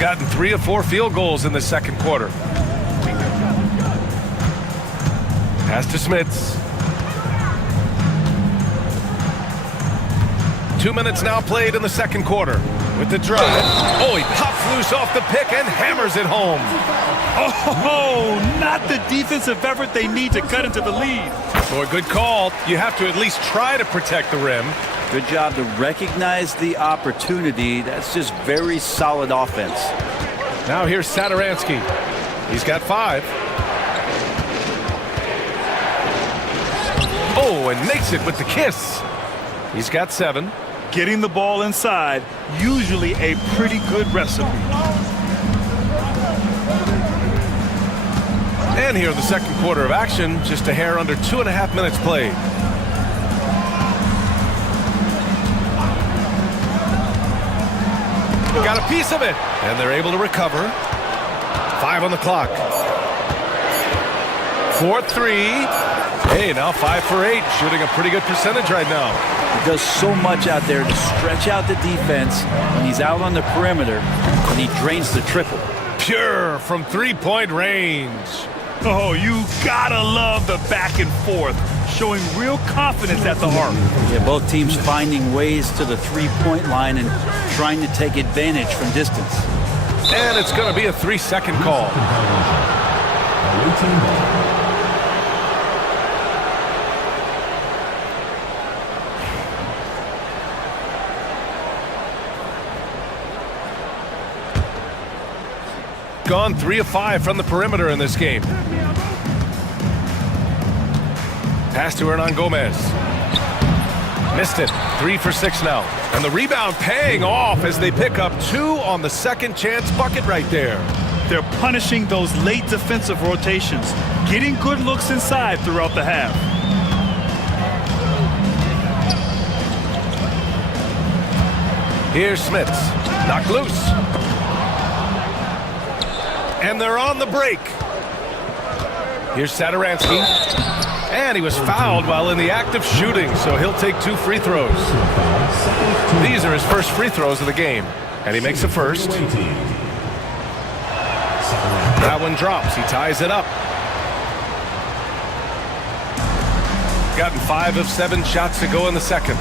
Gotten 3 of 4 field goals in the second quarter. Pass to Smits. 2 minutes now played in the second quarter. With the drive. Oh, he pops loose off the pick and hammers it home. Oh, not the defensive effort they need to cut into the lead. So a good call. You have to at least try to protect the rim. Good job to recognize the opportunity. That's just very solid offense. Now here's Sadaransky. He's got 5. Oh, and makes it with the kiss. He's got 7. Getting the ball inside, usually a pretty good recipe. And here in the second quarter of action, just a hair under 2.5 minutes played. Got a piece of it, and they're able to recover. 5 on the clock. 4-3. Hey, now 5 for 8, shooting a pretty good percentage right now. He does so much out there to stretch out the defense when he's out on the perimeter, and he drains the triple. Pure from three-point range. Oh, you gotta love the back and forth, showing real confidence at the arc. Yeah, both teams finding ways to the three-point line and trying to take advantage from distance. And it's going to be a 3-second call. Gone 3 of 5 from the perimeter in this game. Pass to Hernan Gomez. Missed it. 3 for 6 now. And the rebound paying off as they pick up 2 on the second chance bucket right there. They're punishing those late defensive rotations, getting good looks inside throughout the half. Here's Smits. Knocked loose. And they're on the break. Here's Sadaransky. And he was fouled while in the act of shooting, so he'll take 2 free throws. These are his first free throws of the game. And he makes the first. That one drops. He ties it up. Gotten 5 of 7 shots to go in the second.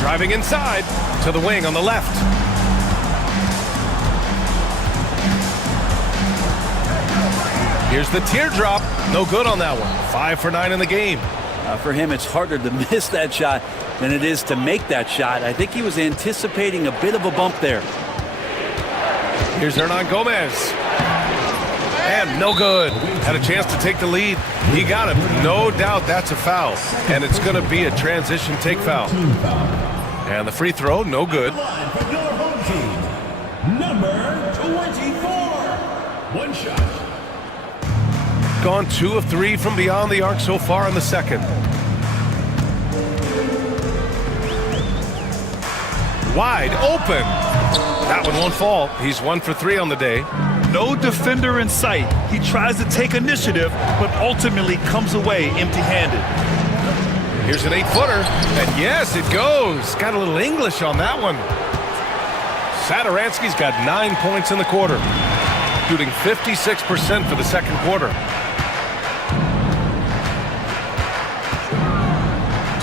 Driving inside to the wing on the left. Here's the teardrop. No good on that one. 5 for 9 in the game. For him, it's harder to miss that shot than it is to make that shot. I think he was anticipating a bit of a bump there. Here's Hernan Gomez. And no good. Had a chance to take the lead. He got it. No doubt that's a foul. And it's going to be a transition take foul. And the free throw, no good. Number 24. One shot. Gone 2 of 3 from beyond the arc so far in the second. Wide open. That one won't fall. He's 1 for 3 on the day. No defender in sight. He tries to take initiative, but ultimately comes away empty-handed. Here's an 8-footer. And yes, it goes. Got a little English on that one. Sadaransky's got 9 points in the quarter. Shooting 56% for the second quarter.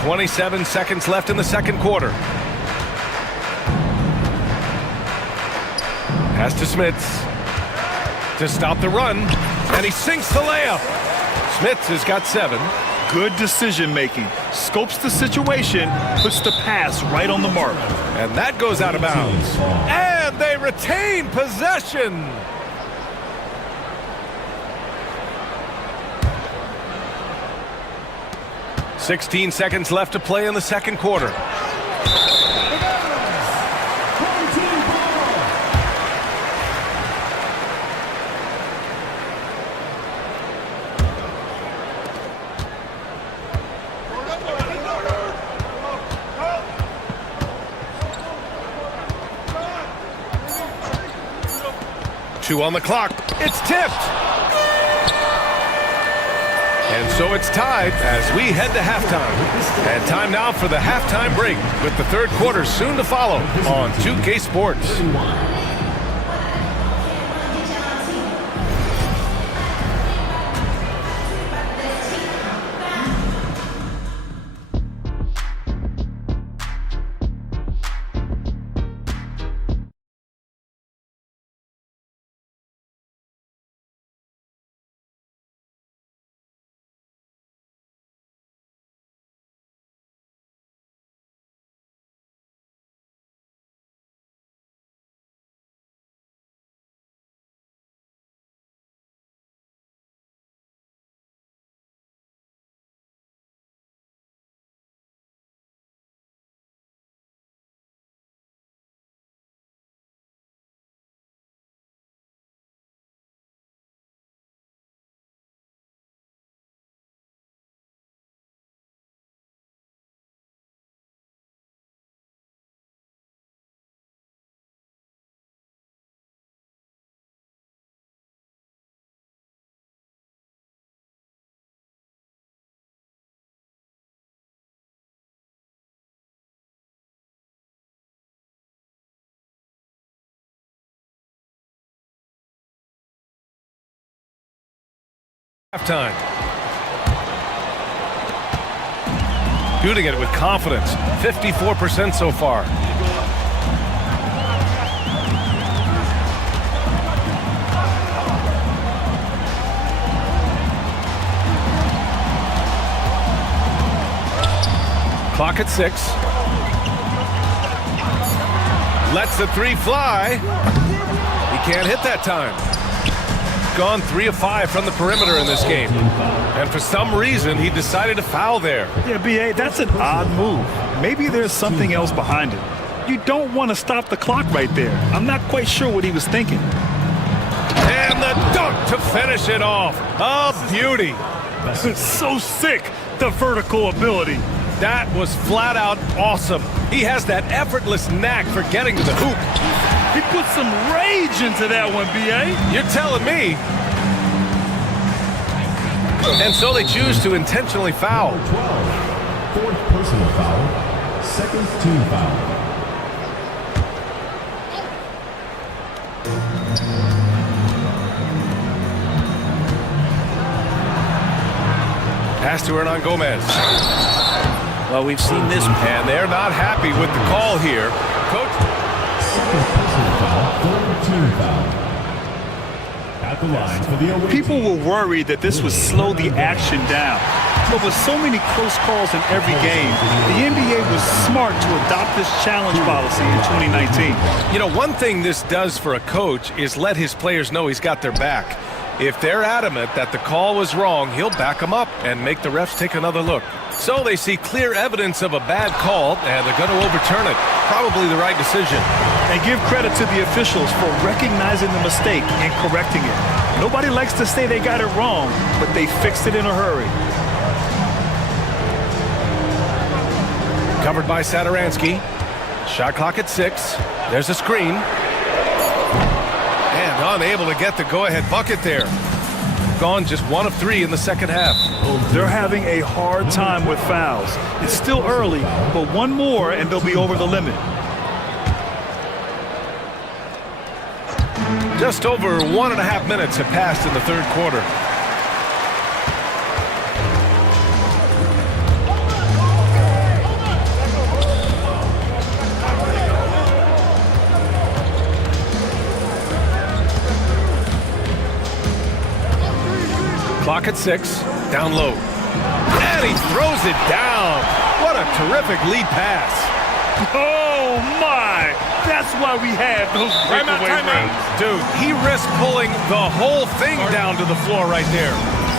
27 seconds left in the second quarter. Pass to Smits to stop the run, and he sinks the layup. Smits has got 7. Good decision-making. Scopes the situation, puts the pass right on the mark. And that goes out of bounds. And they retain possession. .16 seconds left to play in the second quarter. Two on the clock. It's tipped. And so it's tied as we head to halftime. And time now for the halftime break with the third quarter soon to follow on 2K Sports. Halftime. Shooting it with confidence. 54% so far. Clock at 6. Lets the three fly. He can't hit that time. Gone 3 of 5 from the perimeter in this game. And for some reason, he decided to foul there. Yeah, B.A., that's an odd move. Maybe there's something else behind it. You don't want to stop the clock right there. I'm not quite sure what he was thinking. And the dunk to finish it off. A beauty. So sick, the vertical ability. That was flat out awesome. He has that effortless knack for getting to the hoop. He put some rage into that one, B.A. You're telling me. And so they choose to intentionally foul. 12. Fourth personal foul. Second team foul. Pass to Hernan Gomez. Well, we've seen this. And they're not happy with the call here. Coach. Second personal foul. Third team foul. At the line for the away People team. were worried that this would slow the action down. But with so many close calls in every game, the NBA was smart to adopt this challenge policy in 2019. You know, one thing this does for a coach is let his players know he's got their back. If they're adamant that the call was wrong, he'll back them up and make the refs take another look. So they see clear evidence of a bad call, and they're going to overturn it. Probably the right decision. And give credit to the officials for recognizing the mistake and correcting it. Nobody likes to say they got it wrong, but they fixed it in a hurry. Covered by Saturansky. Shot clock at 6. There's a screen. And unable to get the go-ahead bucket there. Gone just 1 of 3 in the second half. They're having a hard time with fouls. It's still early, but one more and they'll be over the limit. Just over 1.5 minutes have passed in the third quarter. Clock at 6, down low. And he throws it down. What a terrific lead pass. Oh my! That's why we have those breakaway runs. Dude, he risked pulling the whole thing down to the floor right there.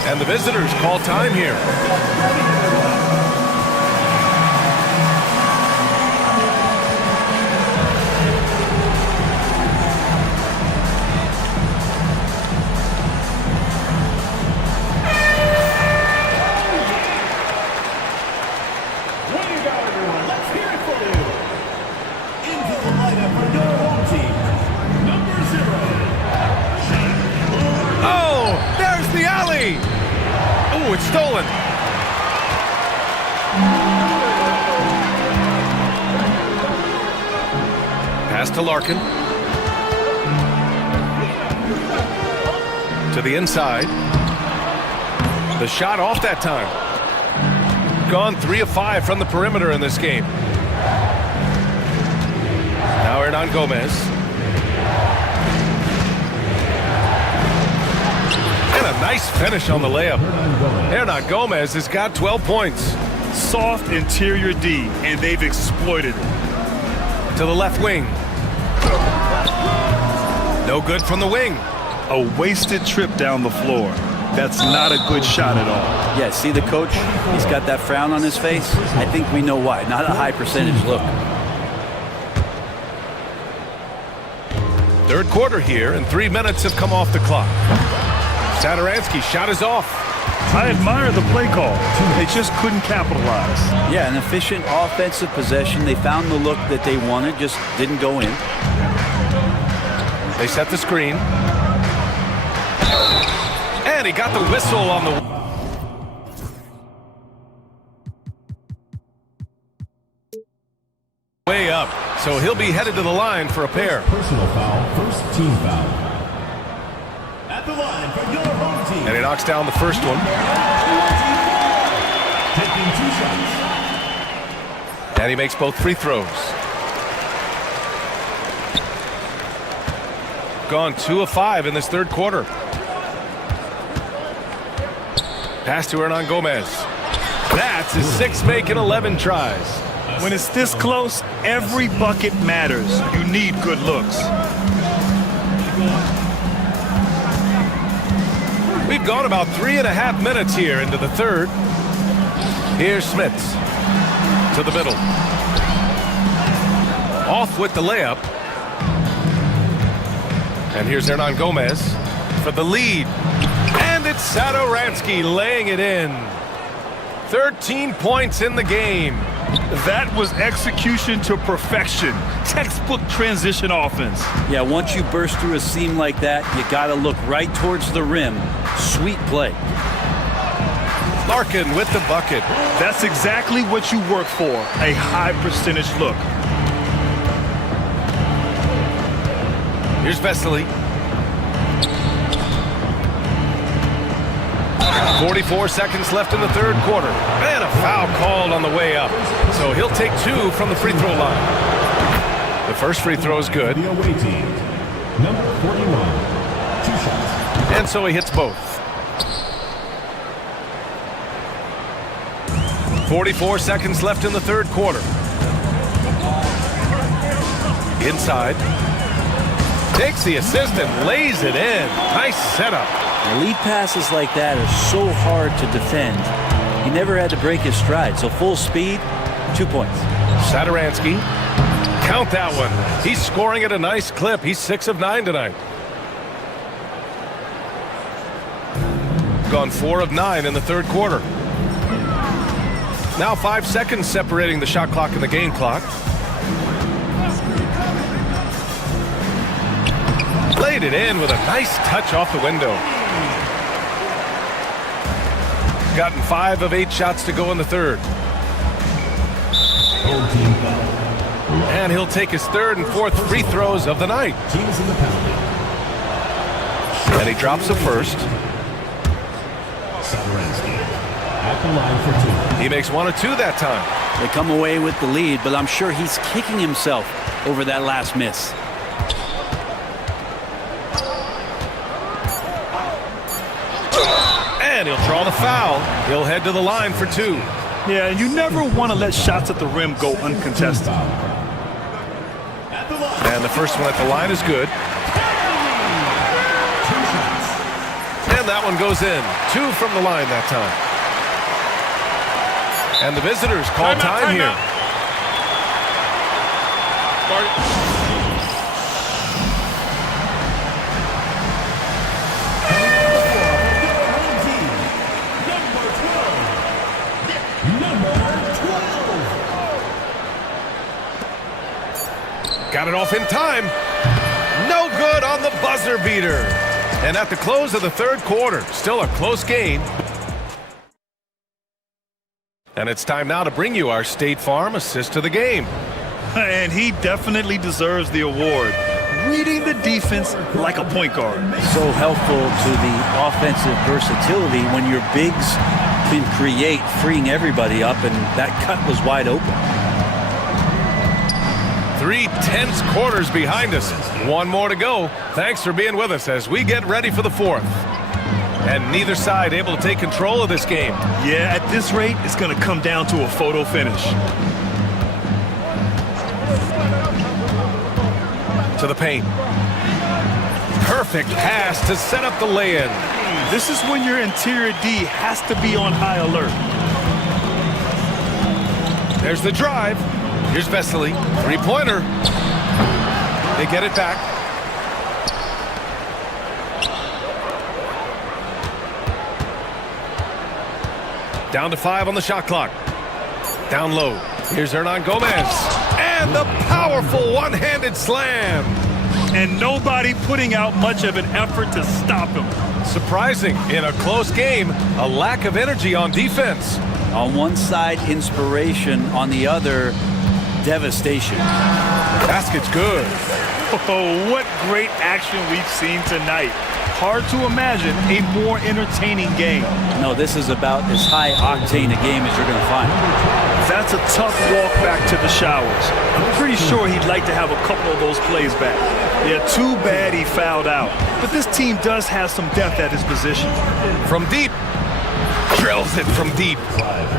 And the visitors call time here. Oh, it's stolen. Pass to Larkin. To the inside. The shot off that time. Gone 3 of 5 from the perimeter in this game. Now Hernan Gomez. And a nice finish on the layup. Hernan Gomez has got 12 points. Soft interior D, and they've exploited it. To the left wing. No good from the wing. A wasted trip down the floor. That's not a good shot at all. Yeah, see the coach? He's got that frown on his face. I think we know why. Not a high percentage look. Third quarter here, and 3 minutes have come off the clock. Saturansky's shot is off. I admire the play call. They just couldn't capitalize. Yeah, an efficient offensive possession. They found the look that they wanted, just didn't go in. They set the screen. And he got the whistle on the... way up, so he'll be headed to the line for a pair. Personal foul, first team foul. At the line for your home team. And he knocks down the first one. Taking 2 shots. And he makes both free throws. Gone 2 of 5 in this third quarter. Pass to Hernan Gomez. That's his 6th make in 11 tries. When it's this close, every bucket matters. You need good looks. We've gone about 3.5 minutes here into the third. Here's Smits to the middle. Off with the layup. And here's Hernan Gomez for the lead. And it's Satoransky laying it in. 13 points in the game. That was execution to perfection. Textbook transition offense. Yeah, once you burst through a seam like that, you got to look right towards the rim. Sweet play. Larkin with the bucket. That's exactly what you work for, a high percentage look. Here's Vesely. 44 seconds left in the third quarter. And a foul called on the way up. So he'll take 2 from the free throw line. The first free throw is good. The away team, number 41. 2 shots. And so he hits both. 44 seconds left in the third quarter. Inside. Takes the assist and lays it in. Nice setup. Lead passes like that are so hard to defend. He never had to break his stride, so full speed, 2 points. Satoransky, count that one. He's scoring at a nice clip. He's 6 of 9 tonight. Gone 4 of 9 in the third quarter. Now 5 seconds separating the shot clock and the game clock. Laid it in with a nice touch off the window. Gotten 5 of 8 shots to go in the third. And he'll take his 3rd and 4th free throws of the night. Teams in the penalty. And he drops the first. Satoransky at the line for 2. He makes 1 of 2 that time. They come away with the lead, but I'm sure he's kicking himself over that last miss. And he'll draw the foul. He'll head to the line for 2. Yeah, you never want to let shots at the rim go uncontested. And the first one at the line is good. And that one goes in. 2 from the line that time. And the visitors call time here. Got it off in time. No good on the buzzer beater. And at the close of the third quarter, still a close game. And it's time now to bring you our State Farm assist to the game. And he definitely deserves the award. Reading the defense like a point guard. So helpful to the offensive versatility when your bigs can create, freeing everybody up, and that cut was wide open. 3 tense quarters behind us. 1 more to go. Thanks for being with us as we get ready for the 4th. And neither side able to take control of this game. Yeah, at this rate, it's going to come down to a photo finish. To the paint. Perfect pass to set up the lay-in. This is when your interior D has to be on high alert. There's the drive. Here's Vesely. 3-pointer. They get it back. Down to 5 on the shot clock. Down low. Here's Hernan Gomez. And the powerful one-handed slam. And nobody putting out much of an effort to stop him. Surprising in a close game, a lack of energy on defense. On one side, inspiration. On the other, devastation. Basket's good. Oh, what great action we've seen tonight. hard to imagine a more entertaining game. No, this is about as high octane a game as you're going to find. That's a tough walk back to the showers. I'm pretty sure he'd like to have a couple of those plays back. Yeah, too bad he fouled out. But this team does have some depth at his position. From deep. Drills it from deep.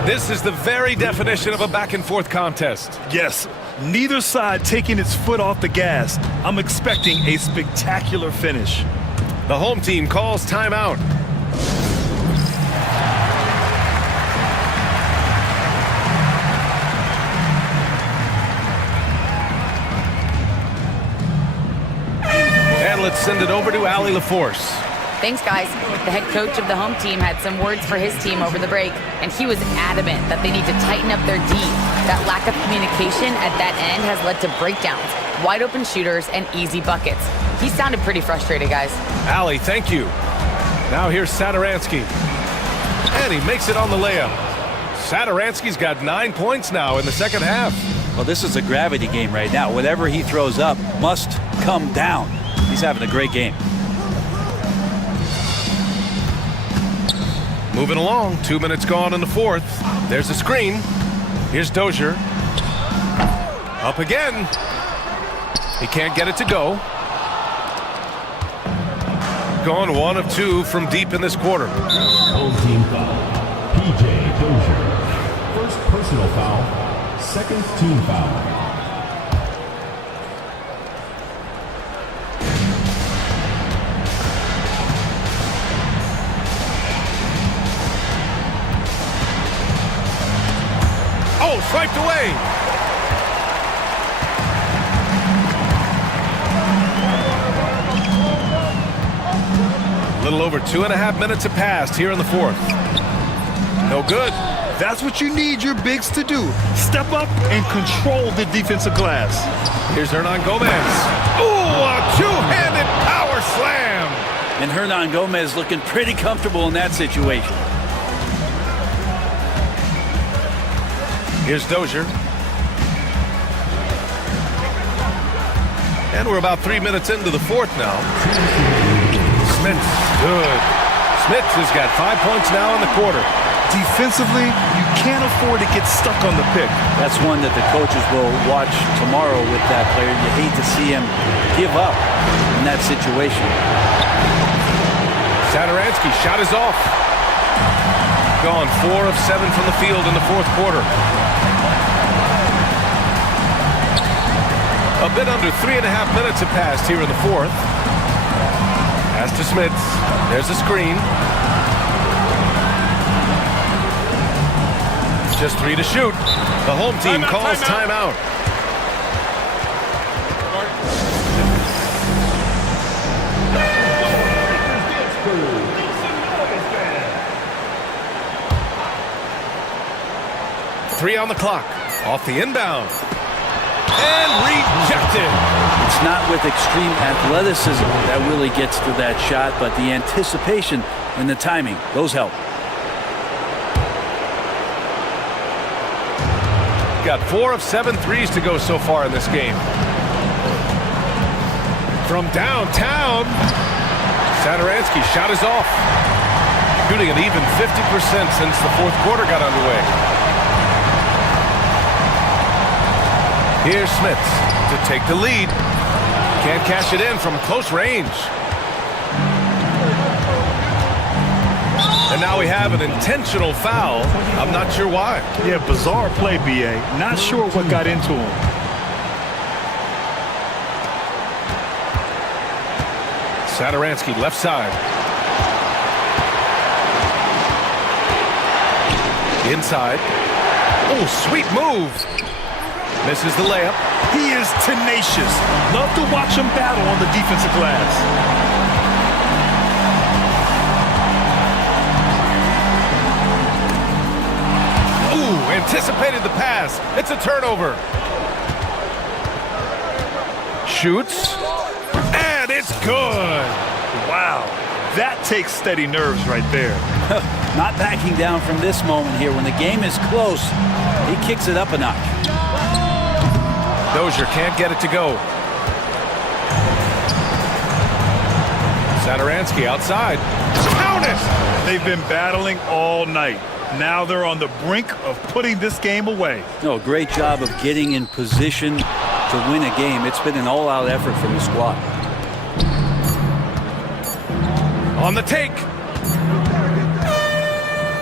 This is the very definition of a back-and-forth contest. Yes, neither side taking its foot off the gas. I'm expecting a spectacular finish. The home team calls timeout. And let's send it over to Allie LaForce. Thanks, guys. The head coach of the home team had some words for his team over the break, and he was adamant that they need to tighten up their D. That lack of communication at that end has led to breakdowns, wide open shooters, and easy buckets. He sounded pretty frustrated, guys. Allie, thank you. Now here's Saturansky. And he makes it on the layup. Saturansky's got 9 points now in the second half. Well, this is a gravity game right now. Whatever he throws up must come down. He's having a great game. Moving along, 2 minutes gone in the fourth. There's a screen. Here's Dozier. Up again. He can't get it to go. Gone 1 of 2 from deep in this quarter. Home team foul. PJ Dozier. First personal foul. Second team foul. Oh, swiped away. A little over 2.5 minutes have passed here in the fourth. No good. That's what you need your bigs to do. Step up and control the defensive glass. Here's Hernan Gomez. Ooh, a two-handed power slam. And Hernan Gomez looking pretty comfortable in that situation. Here's Dozier. And we're about 3 minutes into the fourth now. Smith, good. Smith has got 5 points now in the quarter. Defensively, you can't afford to get stuck on the pick. That's one that the coaches will watch tomorrow with that player. You hate to see him give up in that situation. Saturansky shot is off. Gone 4 of 7 from the field in the fourth quarter. A bit under 3.5 minutes have passed here in the fourth. Pass to Smith. There's a screen. Just 3 to shoot. The home team calls timeout. Three on the clock. Off the inbound. And rejected. It's not with extreme athleticism that really gets to that shot, but the anticipation and the timing, those help. Got 4 of 7 threes to go so far in this game. From downtown, Saturansky shot is off. Shooting an even 50% since the fourth quarter got underway. Here's Smith to take the lead. Can't cash it in from close range. And now we have an intentional foul. I'm not sure why. Yeah, bizarre play, B.A. Not sure what got into him. Saturansky left side. Inside. Oh, sweet move. Misses the layup. He is tenacious. Love to watch him battle on the defensive glass. Ooh, anticipated the pass. It's a turnover. Shoots. And it's good. Wow. That takes steady nerves right there. Not backing down from this moment here. When the game is close, he kicks it up a notch. Dozier can't get it to go. Satoransky outside. Count it! They've been battling all night. Now they're on the brink of putting this game away. No, great job of getting in position to win a game. It's been an all-out effort from the squad. On the take.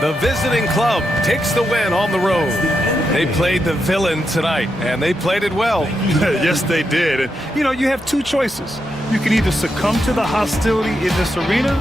The visiting club takes the win on the road. They played the villain tonight, and they played it well. Yes, they did. And, you know, you have two choices. You can either succumb to the hostility in this arena.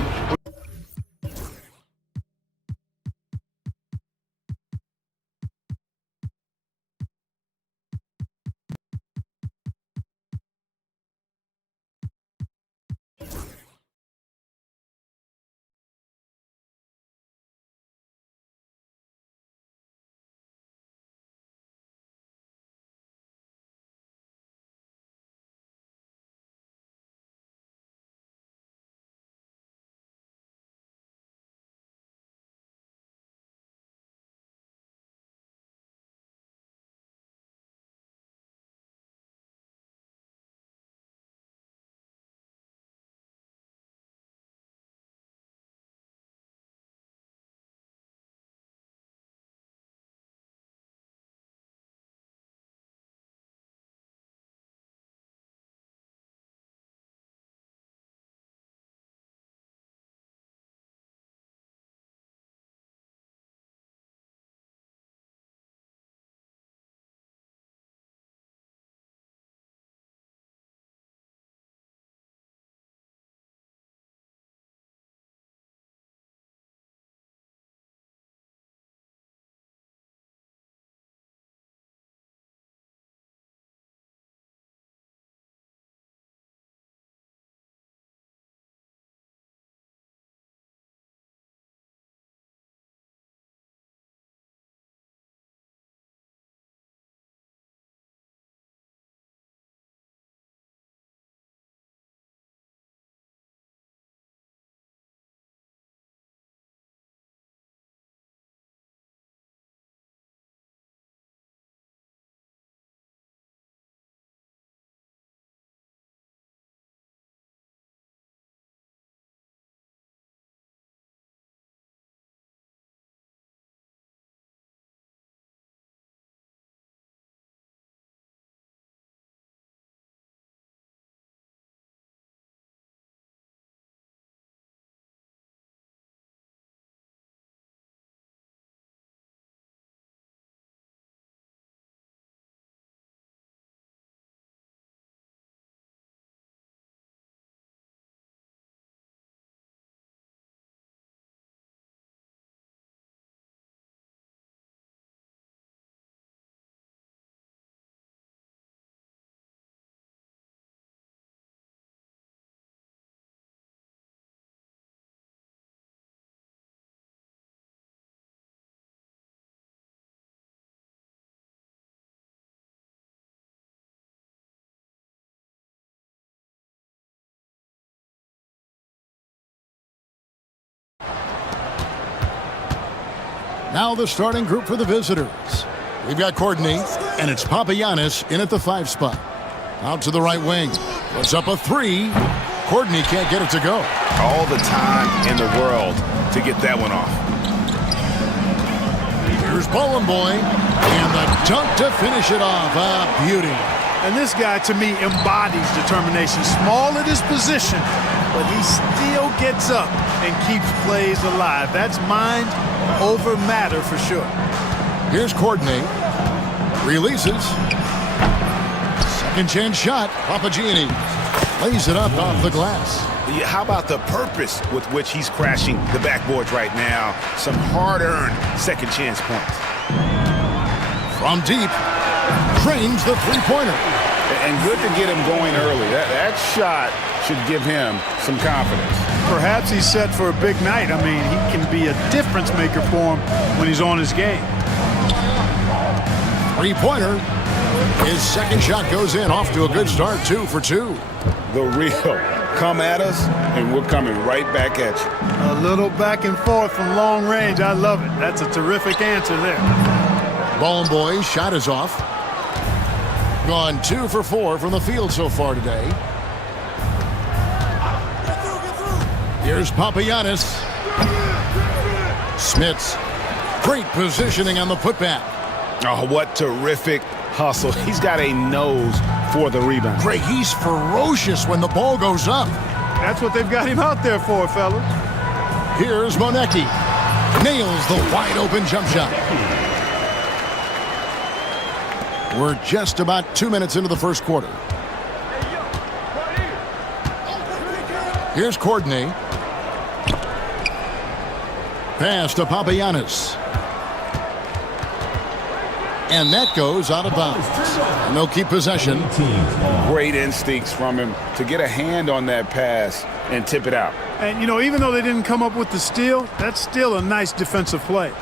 Now the starting group for the visitors. We've got Courtney, and it's Papagiannis in at the 5 spot. Out to the right wing. Puts up a 3. Courtney can't get it to go. All the time in the world to get that one off. Here's Bowling Boy, and the dunk to finish it off. A beauty. And this guy, to me, embodies determination. Small at his position, but he still gets up and keeps plays alive. That's mind over matter for sure. Here's Courtney. Releases. Second chance shot. Papagiannis lays it up off the glass. How about the purpose with which he's crashing the backboards right now? Some hard-earned second chance points. From deep, trains the three-pointer. And good to get him going early. That shot should give him some confidence. Perhaps he's set for a big night. I mean, he can be a difference maker for him when he's on his game. Three-pointer. His second shot goes in. Off to a good start. 2 for 2. The real. Come at us, and we're coming right back at you. A little back and forth from long range. I love it. That's a terrific answer there. Bowling Boy's shot is off. Gone 2 for 4 from the field so far today. Here's Papagiannis. Smits. Great positioning on the putback. Oh, what terrific hustle. He's got a nose for the rebound. Greg, he's ferocious when the ball goes up. That's what they've got him out there for, fellas. Here's Monecki. Nails the wide open jump shot. We're just about 2 minutes into the first quarter. Here's Courtney. Pass to Papagiannis. And that goes out of bounds. And they'll keep possession. Great instincts from him to get a hand on that pass and tip it out. And, you know, even though they didn't come up with the steal, that's still a nice defensive play.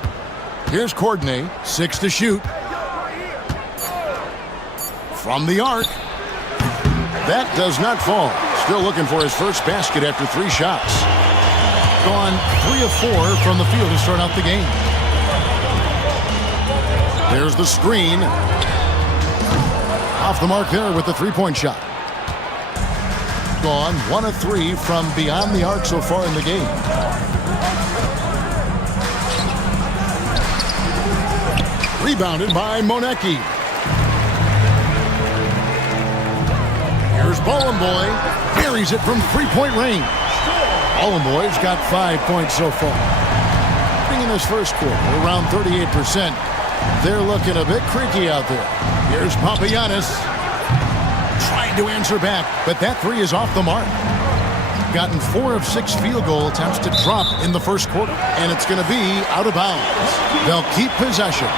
Here's Courtney. 6 to shoot. From the arc. That does not fall. Still looking for his first basket after 3 shots. Gone 3 of 4 from the field to start out the game. There's the screen. Off the mark there with the three-point shot. Gone 1 of 3 from beyond the arc so far in the game. Rebounded by Monecki. Here's Bollenboy. Buries it from three-point range. Bollenboy's got 5 points so far. In this first quarter, around 38%. They're looking a bit creaky out there. Here's Papagiannis. Trying to answer back, but that 3 is off the mark. Gotten 4 of 6 field goal attempts to drop in the first quarter, and it's going to be out of bounds. They'll keep possession.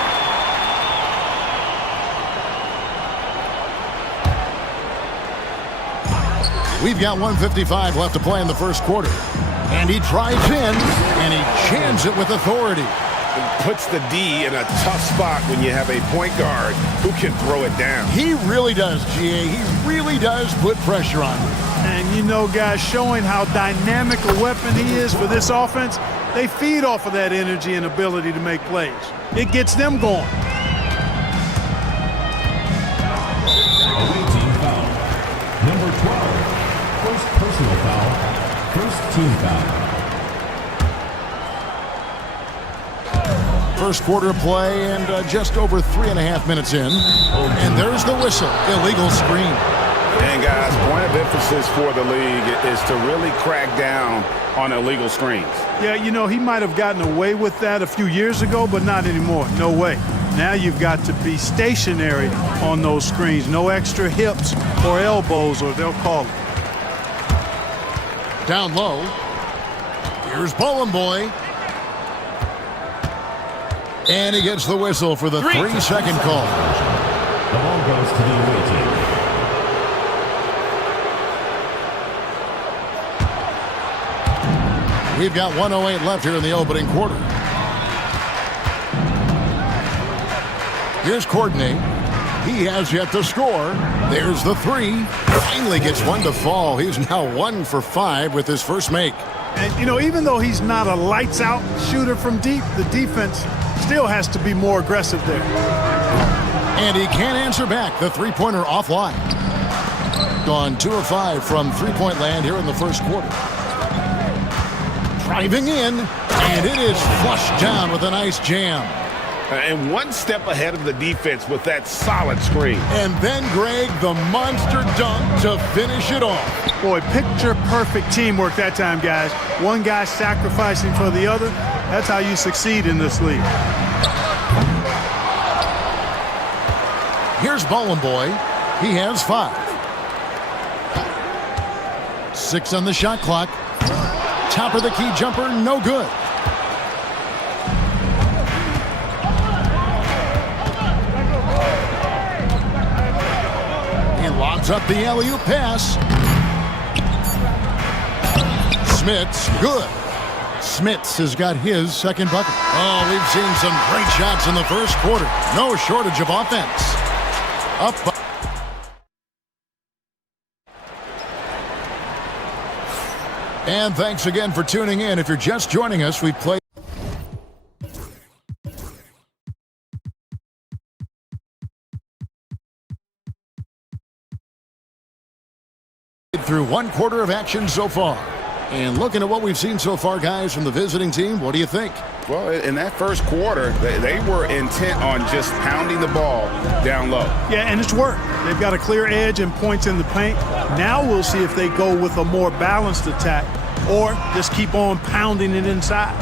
We've got 1:55 left to play in the first quarter. And he drives in, and he jams it with authority. Puts the D in a tough spot when you have a point guard who can throw it down. He really does, GA. He really does put pressure on him. And, you know, guys, showing how dynamic a weapon he is for this offense, they feed off of that energy and ability to make plays. It gets them going. Away team foul. Number 12. First personal foul. First team foul. First quarter of play and just over 3.5 minutes in. And there's the whistle. Illegal screen. And guys, point of emphasis for the league is to really crack down on illegal screens. Yeah, you know, he might have gotten away with that a few years ago, but not anymore. No way. Now you've got to be stationary on those screens. No extra hips or elbows, or they'll call it. Down low. Here's Bollenboy. And he gets the whistle for the 3-second call. The ball goes to the away team. We've got 1:08 left here in the opening quarter. Here's Courtney. He has yet to score. There's the 3. Finally gets one to fall. He's now 1 for 5 with his first make. And, you know, even though he's not a lights-out shooter from deep, the defense still has to be more aggressive there. And he can't answer back. The three-pointer offline. Gone 2 of 5 from three-point land here in the first quarter. Driving in, and it is flushed down with a nice jam. And one step ahead of the defense with that solid screen. And then, Greg, the monster dunk to finish it off. Boy, picture-perfect teamwork that time, guys. One guy sacrificing for the other. That's how you succeed in this league. Here's Bollenboy. He has 5. 6 on the shot clock. Top of the key jumper, no good. He lobs up the alley-oop pass. Smits, good. Smits has got his second bucket. Oh, we've seen some great shots in the first quarter. No shortage of offense. Up. And thanks again for tuning in. If you're just joining us, we've played through 1 quarter of action so far. And looking at what we've seen so far, guys, from the visiting team, what do you think? Well, in that first quarter, they were intent on just pounding the ball down low. Yeah, and it's worked. They've got a clear edge and points in the paint. Now we'll see if they go with a more balanced attack or just keep on pounding it inside.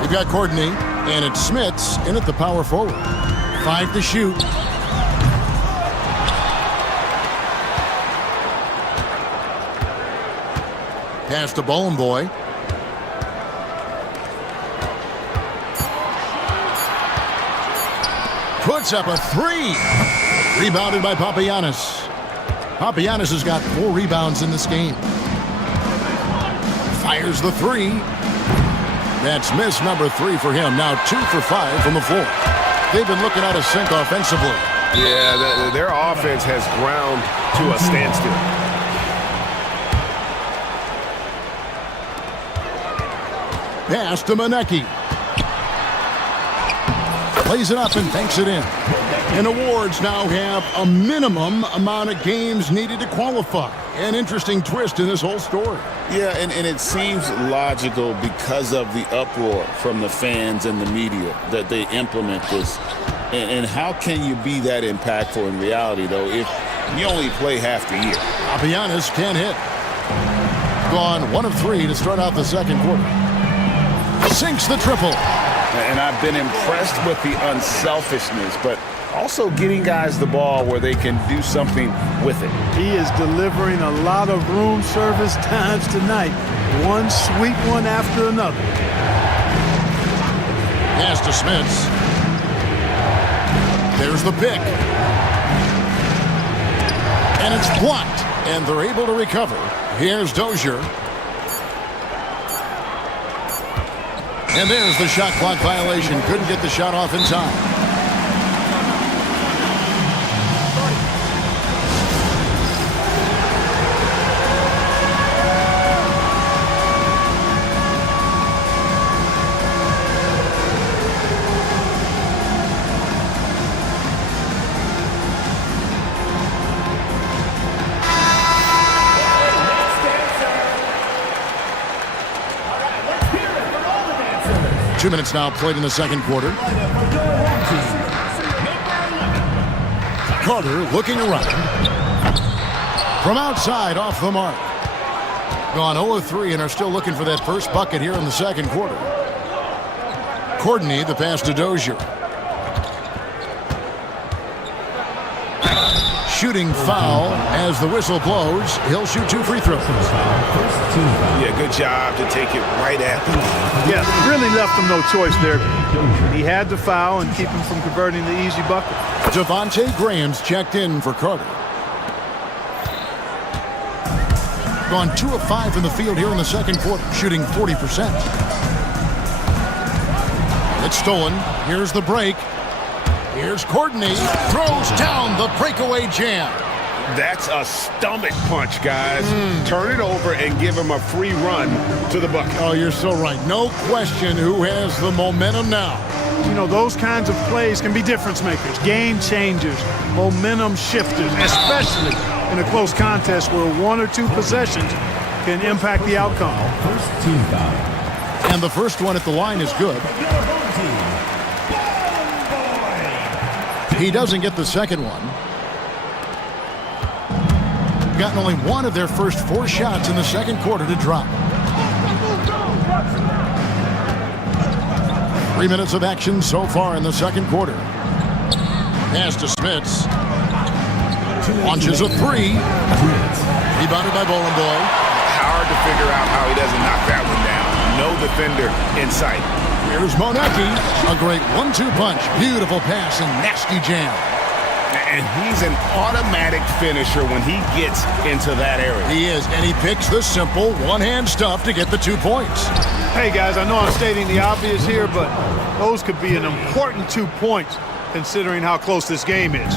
We've got Courtney, and it's Smits in at the power forward. 5 to shoot. Pass to Bowling Boy. Puts up a 3. Rebounded by Papagiannis. Papagiannis has got 4 rebounds in this game. Fires the 3. That's miss number 3 for him. Now 2 for 5 from the floor. They've been looking out of sync offensively. Yeah, their offense has ground to a standstill. Pass to Manecki. Plays it up and banks it in. And awards now have a minimum amount of games needed to qualify. An interesting twist in this whole story. Yeah, and it seems logical because of the uproar from the fans and the media that they implement this. And how can you be that impactful in reality, though, if you only play half the year? Papagiannis can't hit. Gone 1 of 3 to start out the second quarter. Sinks the triple. And I've been impressed with the unselfishness, but also getting guys the ball where they can do something with it. He is delivering a lot of room service times tonight. One sweet one after another. Pass to Smits. There's the pick. And it's blocked. And they're able to recover. Here's Dozier. And there's the shot clock violation. Couldn't get the shot off in time. Two minutes now played in the second quarter. Carter looking around. From outside, off the mark. Gone 0 of 3 and are still looking for that first bucket here in the second quarter. Courtney, the pass to Dozier. Shooting foul as the whistle blows. He'll shoot 2 free throws. Yeah, good job to take it right at the line. Yeah, really left him no choice there. He had to foul and keep him from converting the easy bucket. Devontae Graham's checked in for Carter. Gone 2 of 5 from the field here in the second quarter, shooting 40%. It's stolen. Here's the break. Here's Courtney. Throws down the breakaway jam. That's a stomach punch, guys. Turn it over and give him a free run to the bucket. Oh, you're so right. No question who has the momentum now. You know, those kinds of plays can be difference makers, game changers, momentum shifters, especially in a close contest where 1 or 2 possessions can impact the outcome. First team foul. And the first one at the line is good. He doesn't get the second one. Gotten only 1 of their first 4 shots in the second quarter to drop. 3 minutes of action so far in the second quarter. Pass to Smits. Launches a 3. Rebounded by Bowling Boy. Hard to figure out how he doesn't knock that one down. No defender in sight. Here's Monecki. A great 1-2 punch. Beautiful pass and nasty jam. And he's an automatic finisher when he gets into that area. He is, and he picks the simple one-hand stuff to get the 2 points. Hey, guys, I know I'm stating the obvious here, but those could be an important 2 points considering how close this game is.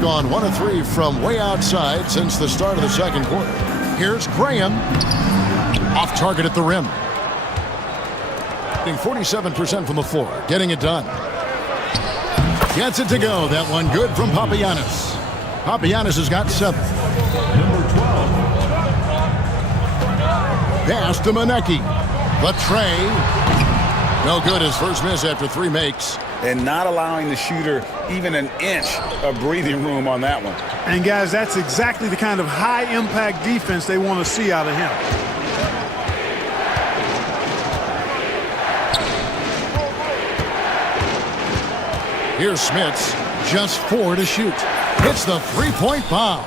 Gone 1 of 3 from way outside since the start of the second quarter. Here's Graham. Off target at the rim. 47% from the floor, getting it done. Gets it to go. That one good from Papagiannis. Papagiannis has got 7. Number 12. Pass to Manecki. The tray. No good. His first miss after 3 makes. And not allowing the shooter even an inch of breathing room on that one. And guys, that's exactly the kind of high-impact defense they want to see out of him. Here's Smits, just 4 to shoot. Hits the 3-point bomb.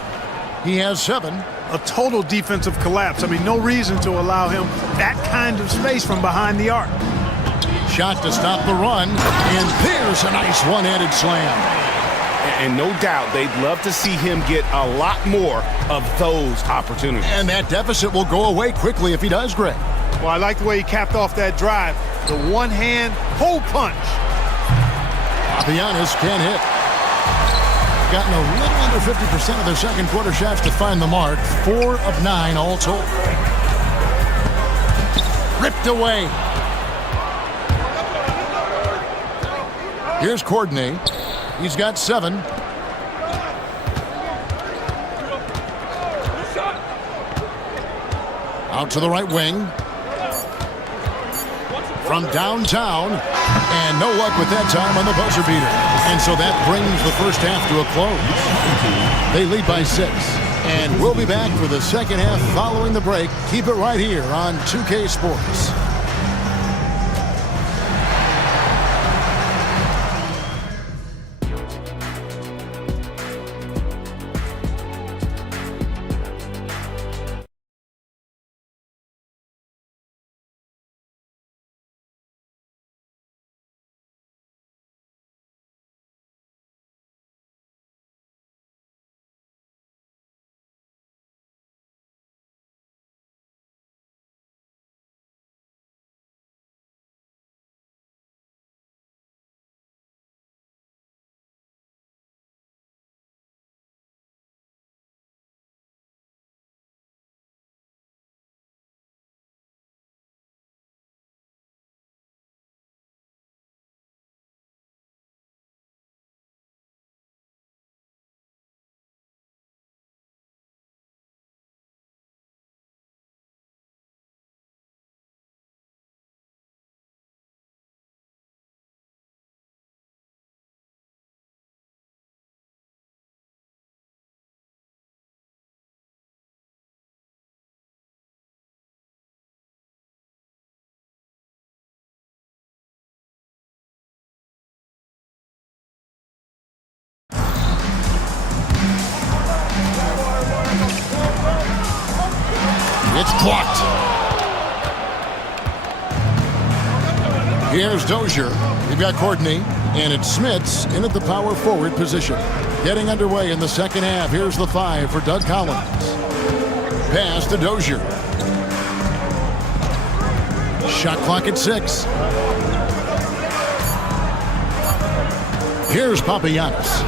He has 7. A total defensive collapse. I mean, no reason to allow him that kind of space from behind the arc. Shot to stop the run, and there's a nice one-handed slam. And no doubt they'd love to see him get a lot more of those opportunities. And that deficit will go away quickly if he does, Greg. Well, I like the way he capped off that drive. The one-hand hole punch. Papianis can't hit. Gotten a little under 50% of their second quarter shots to find the mark. 4 of 9 all told. Ripped away. Here's Courtney. He's got 7. Out to the right wing. From downtown. And no luck with that time on the buzzer beater. And so that brings the first half to a close. They lead by 6. And we'll be back for the second half following the break. Keep it right here on 2K Sports. It's blocked. Here's Dozier. We've got Courtney, and it's Smits in at the power forward position. Getting underway in the second half. Here's the 5 for Doug Collins. Pass to Dozier. Shot clock at 6. Here's Papagiannis.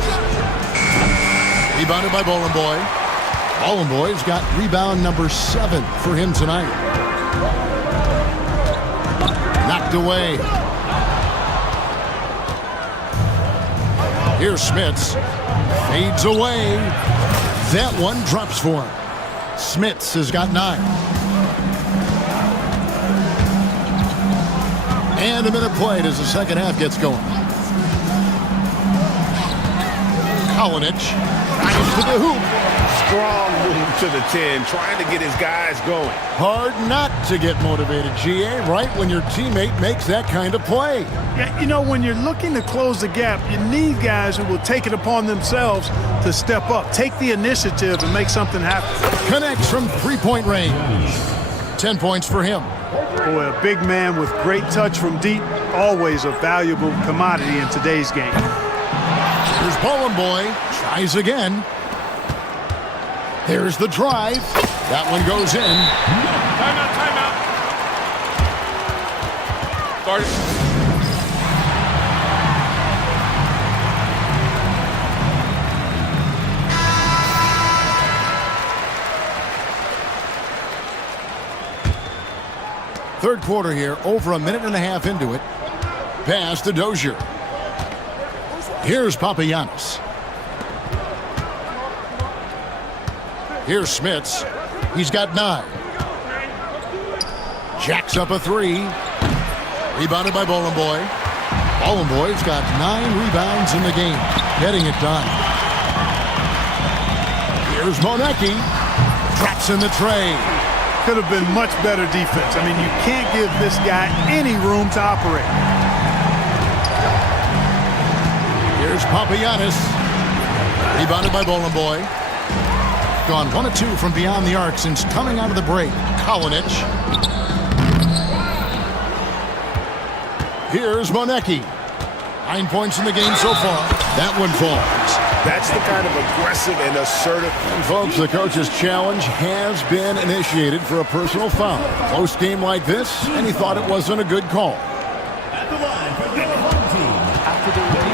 Rebounded by Boy. Boy's got rebound number 7 for him tonight. Knocked away. Here's Smits. Fades away. That one drops for him. Smits has got 9. And a minute played as the second half gets going. Kalinic tries to the hoop. Strong move to the 10, trying to get his guys going. Hard not to get motivated, GA, right when your teammate makes that kind of play. Yeah, you know, when you're looking to close the gap, you need guys who will take it upon themselves to step up, take the initiative, and make something happen. Connects from 3-point range. 10 points for him. Boy, a big man with great touch from deep, always a valuable commodity in today's game. Here's Boy. Tries again. There's the drive. That one goes in. Timeout. Start it. Third quarter here, over a minute and a half into it. Pass to Dozier. Here's Papagiannis. Here's Smits. He's got 9. Jacks up a three. Rebounded by Bowling Boy. Bowling Boy's got 9 rebounds in the game. Getting it done. Here's Monecki. Traps in the tray. Could have been much better defense. I mean, you can't give this guy any room to operate. Here's Papagiannis. Rebounded by Bowling Boy. Gone 1 of 2 from beyond the arc since coming out of the break. Kalinic. Here's Monecki. 9 points in the game so far. That one falls. That's the kind of aggressive and assertive. And folks, the coach's challenge has been initiated for a personal foul. Close game like this, and he thought it wasn't a good call. At the line for the home team. After the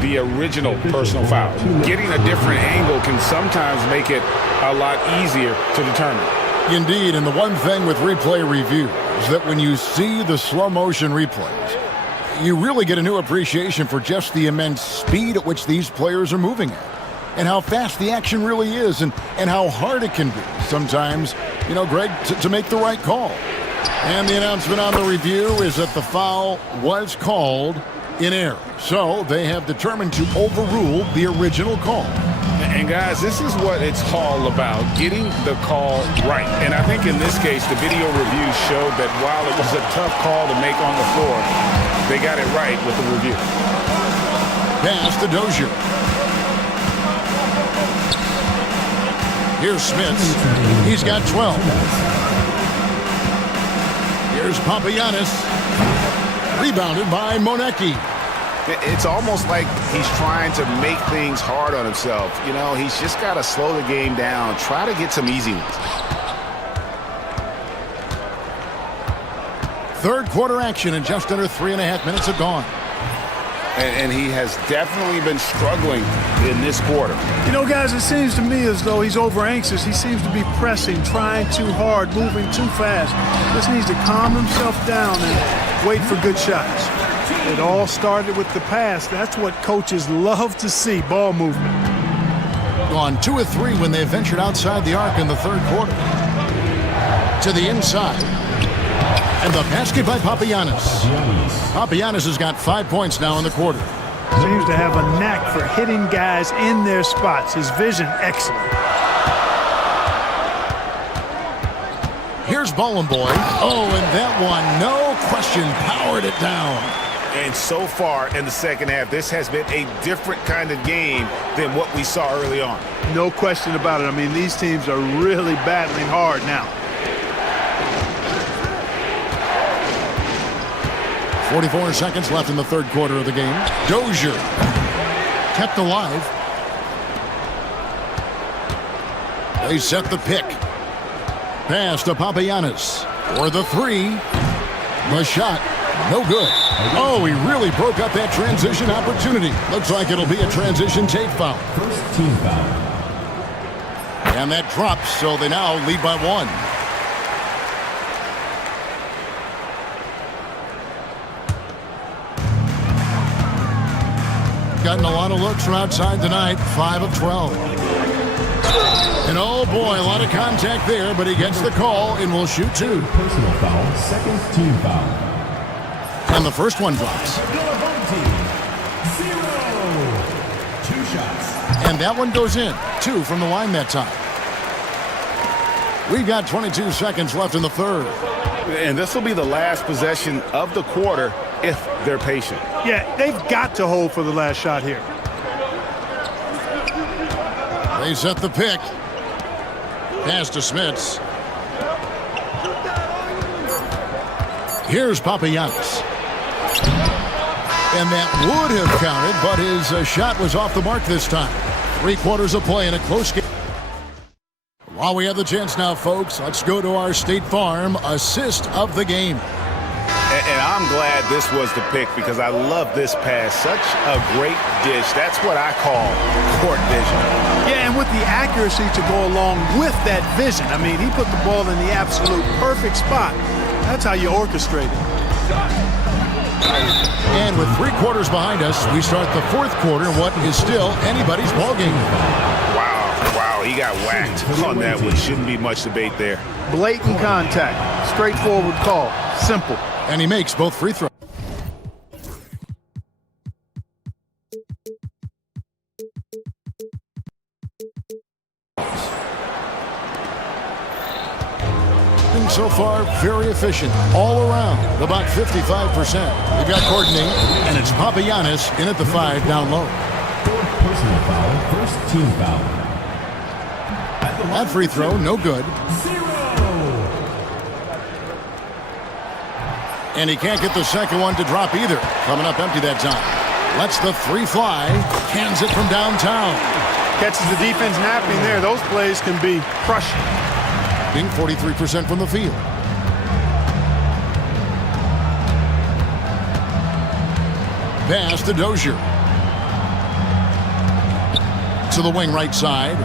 The original personal foul. Getting a different angle can sometimes make it a lot easier to determine. Indeed, and the one thing with replay review is that when you see the slow motion replays, you really get a new appreciation for just the immense speed at which these players are moving at, and how fast the action really is, and how hard it can be sometimes, you know, Greg, to make the right call. And the announcement on the review is that the foul was called in error. So they have determined to overrule the original call. And guys, this is what it's all about, getting the call right. And I think in this case, the video review showed that while it was a tough call to make on the floor, they got it right with the review. Pass to Dozier. Here's Smits. He's got 12. Here's Papagiannis. Rebounded by Monecki. It's almost like he's trying to make things hard on himself. You know, he's just got to slow the game down, try to get some easy ones. Third quarter action, and just under 3.5 minutes have gone. And he has definitely been struggling in this quarter. You know, guys, it seems to me as though he's over anxious. He seems to be pressing, trying too hard, moving too fast. Just needs to calm himself down and wait for good shots. It all started with the pass. That's what coaches love to see, ball movement. Gone 2 of 3 when they ventured outside the arc in the third quarter. To the inside. And the basket by Papagiannis. Papagiannis has got 5 points now in the quarter. Seems to have a knack for hitting guys in their spots. His vision, excellent. Here's Bowling Boy. Oh, and that one, no question, powered it down. And so far in the second half, this has been a different kind of game than what we saw early on. No question about it. I mean, these teams are really battling hard now. 44 seconds left in the third quarter of the game. Dozier kept alive. They set the pick. Pass to Papagiannis for the three. The shot, no good. Oh, he really broke up that transition opportunity. Looks like it'll be a transition take foul. First team foul. And that drops, so they now lead by 1. Gotten a lot of looks from outside tonight, 5 of 12. And oh boy, a lot of contact there, but he gets the call and will shoot 2. Personal foul, second team foul. And the first one drops. 0. 2 shots. And that one goes in. 2 from the line that time. We've got 22 seconds left in the third. And this will be the last possession of the quarter if they're patient. Yeah, they've got to hold for the last shot here. They set the pick. Pass to Smits. Here's Papagiannis. And that would have counted, but his shot was off the mark this time. 3 quarters of play in a close game. While we have the chance now, folks, let's go to our State Farm assist of the game. And I'm glad this was the pick because I love this pass. Such a great dish. That's what I call court vision. Yeah, and with the accuracy to go along with that vision. I mean, he put the ball in the absolute perfect spot. That's how you orchestrate it. And with 3 quarters behind us, we start the fourth quarter in what is still anybody's ball game. Wow. Wow, he got whacked on that one. Shouldn't be much debate there. Blatant contact. Straightforward call. Simple. And he makes both free throws. So far, very efficient all around, about 55%. They've got Courtney, and it's Papagiannis in at the 5 down low. Fourth personal foul, first team foul. That free throw, no good. 0. And he can't get the second one to drop either. Coming up empty that time. Lets the 3 fly, cans it from downtown. Catches the defense napping there. Those plays can be crushing. Being 43% from the field. Pass to Dozier. To the wing right side.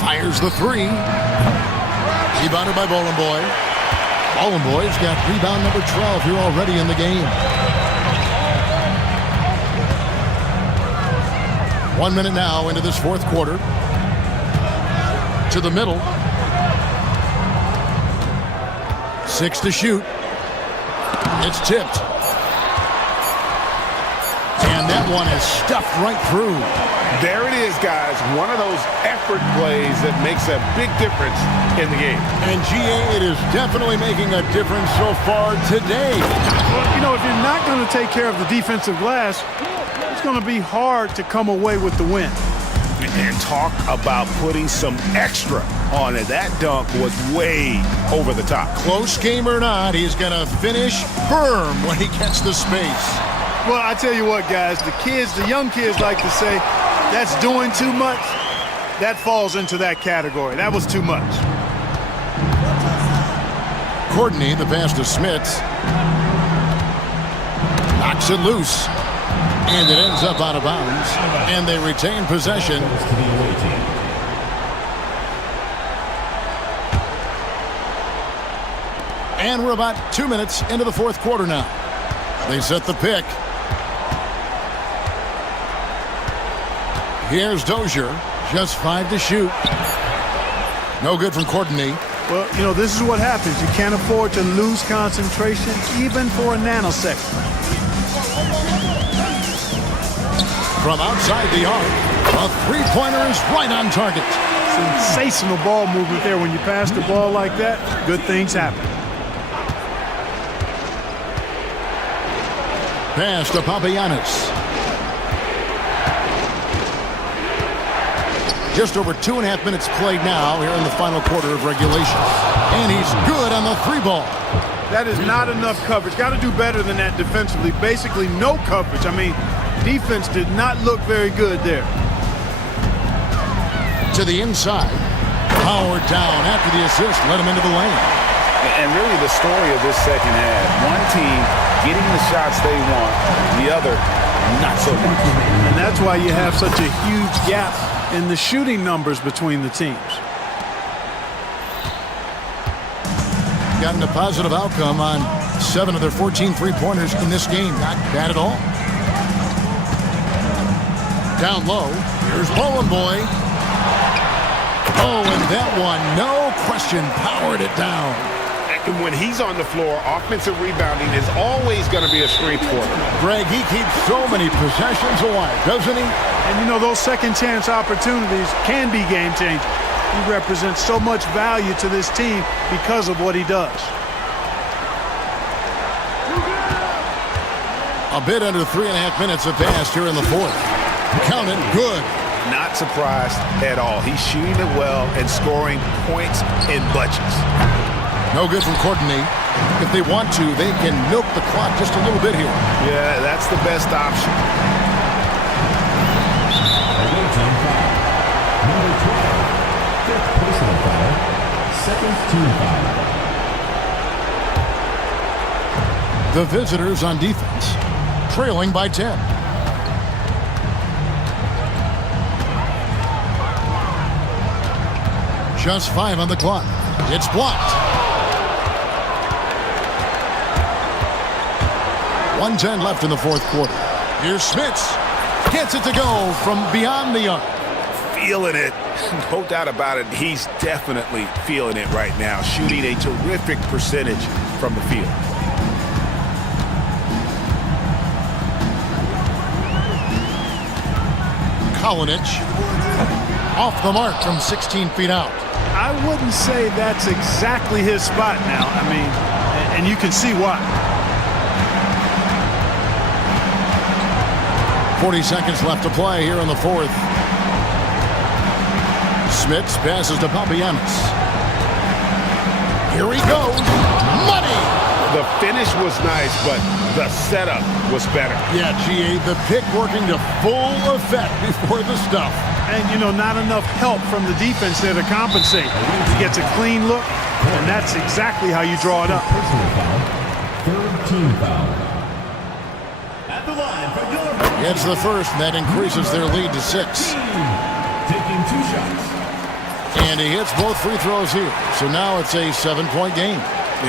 Fires the 3. Rebounded by Boy. Boy's got rebound number 12 here already in the game. 1 minute now into this fourth quarter. To the middle. 6 to shoot. It's tipped. And that one is stuffed right through. There it is, guys. One of those effort plays that makes a big difference in the game. And GA, it is definitely making a difference so far today. Well, you know, if you're not going to take care of the defensive glass, it's going to be hard to come away with the win. And talk about putting some extra on it. That dunk was way over the top. Close game or not, he's going to finish firm when he gets the space. Well, I tell you what, guys, the young kids like to say, that's doing too much. That falls into that category. That was too much. Courtney, the pass to Smits. Knocks it loose. And it ends up out of bounds. And they retain possession. And we're about 2 minutes into the fourth quarter now. They set the pick. Here's Dozier, just 5 to shoot. No good from Courtney. Well, you know, this is what happens. You can't afford to lose concentration, even for a nanosecond. From outside the arc, a three-pointer is right on target. Sensational ball movement there. When you pass the ball like that, good things happen. Pass to Papagiannis. Just over 2.5 minutes played now here in the final quarter of regulation. And he's good on the 3-ball. That is not enough coverage. Got to do better than that defensively. Basically no coverage. I mean, defense did not look very good there. To the inside. Powered down after the assist led him into the lane. And really the story of this second half, one team getting the shots they want, the other not so much. And that's why you have such a huge gap in the shooting numbers between the teams. Gotten a positive outcome on 7 of their 14 three-pointers in this game. Not bad at all. Down low, here's Bowling Boy. Oh, and that one, no question, powered it down. And when he's on the floor, offensive rebounding is always going to be a strength for him. Greg, he keeps so many possessions alive, doesn't he? And you know, those second chance opportunities can be game changers. He represents so much value to this team because of what he does. A bit under 3.5 minutes have passed here in the fourth. Count it, good. Not surprised at all. He's shooting it well and scoring points in bunches. No good from Courtney. If they want to, they can milk the clock just a little bit here. Yeah, that's the best option. Number 12, fifth personal foul, second team foul. The visitors on defense, trailing by 10. Just 5 on the clock. It's blocked. 1:10 left in the fourth quarter. Here's Smits. Gets it to go from beyond the arc. Feeling it. No doubt about it. He's definitely feeling it right now. Shooting a terrific percentage from the field. Kalinic off the mark from 16 feet out. I wouldn't say that's exactly his spot now. I mean, and you can see why. 40 seconds left to play here in the fourth. Smits passes to Papagiannis. Here he goes. Money! The finish was nice, but the setup was better. Yeah, GA, the pick working to full effect before the stuff. And, you know, not enough help from the defense there to compensate. He gets a clean look, and that's exactly how you draw it up. Personal foul, third team foul. At the line for your It's the first, and that increases their lead to 6. taking 2 shots. And he hits both free throws here. So now it's a 7-point game.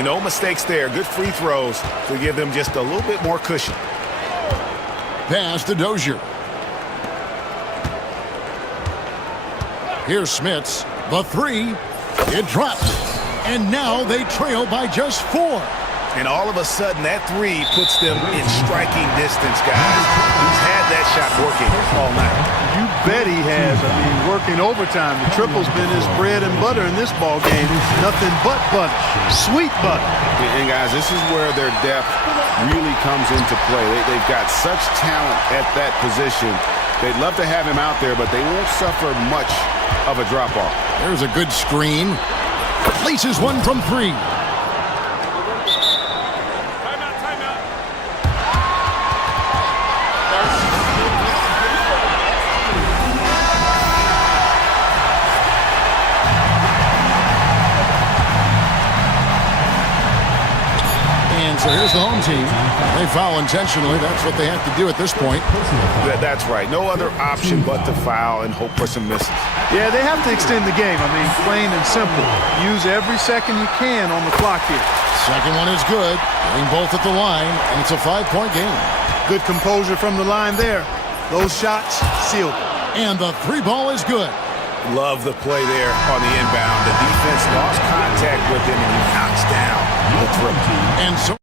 No mistakes there. Good free throws to give them just a little bit more cushion. Pass to Dozier. Here's Smits. The 3. It drops. And now they trail by just 4. And all of a sudden, that 3 puts them in striking distance, guys. He's had that shot working all night. You bet he has. I mean, working overtime. The triple's been his bread and butter in this ball game. Nothing but butter. Sweet butter. And guys, this is where their depth really comes into play. They've got such talent at that position. They'd love to have him out there, but they won't suffer much of a drop-off. There's a good screen. Places one from 3. So here's the home team. They foul intentionally. That's what they have to do at this point. That's right. No other option but to foul and hope for some misses. Yeah, they have to extend the game. I mean, plain and simple. Use every second you can on the clock here. Second one is good. Getting both at the line, and it's a 5-point game. Good composure from the line there. Those shots sealed. And the 3 ball is good. Love the play there on the inbound. The defense lost contact with him, and he knocks down the triple. And so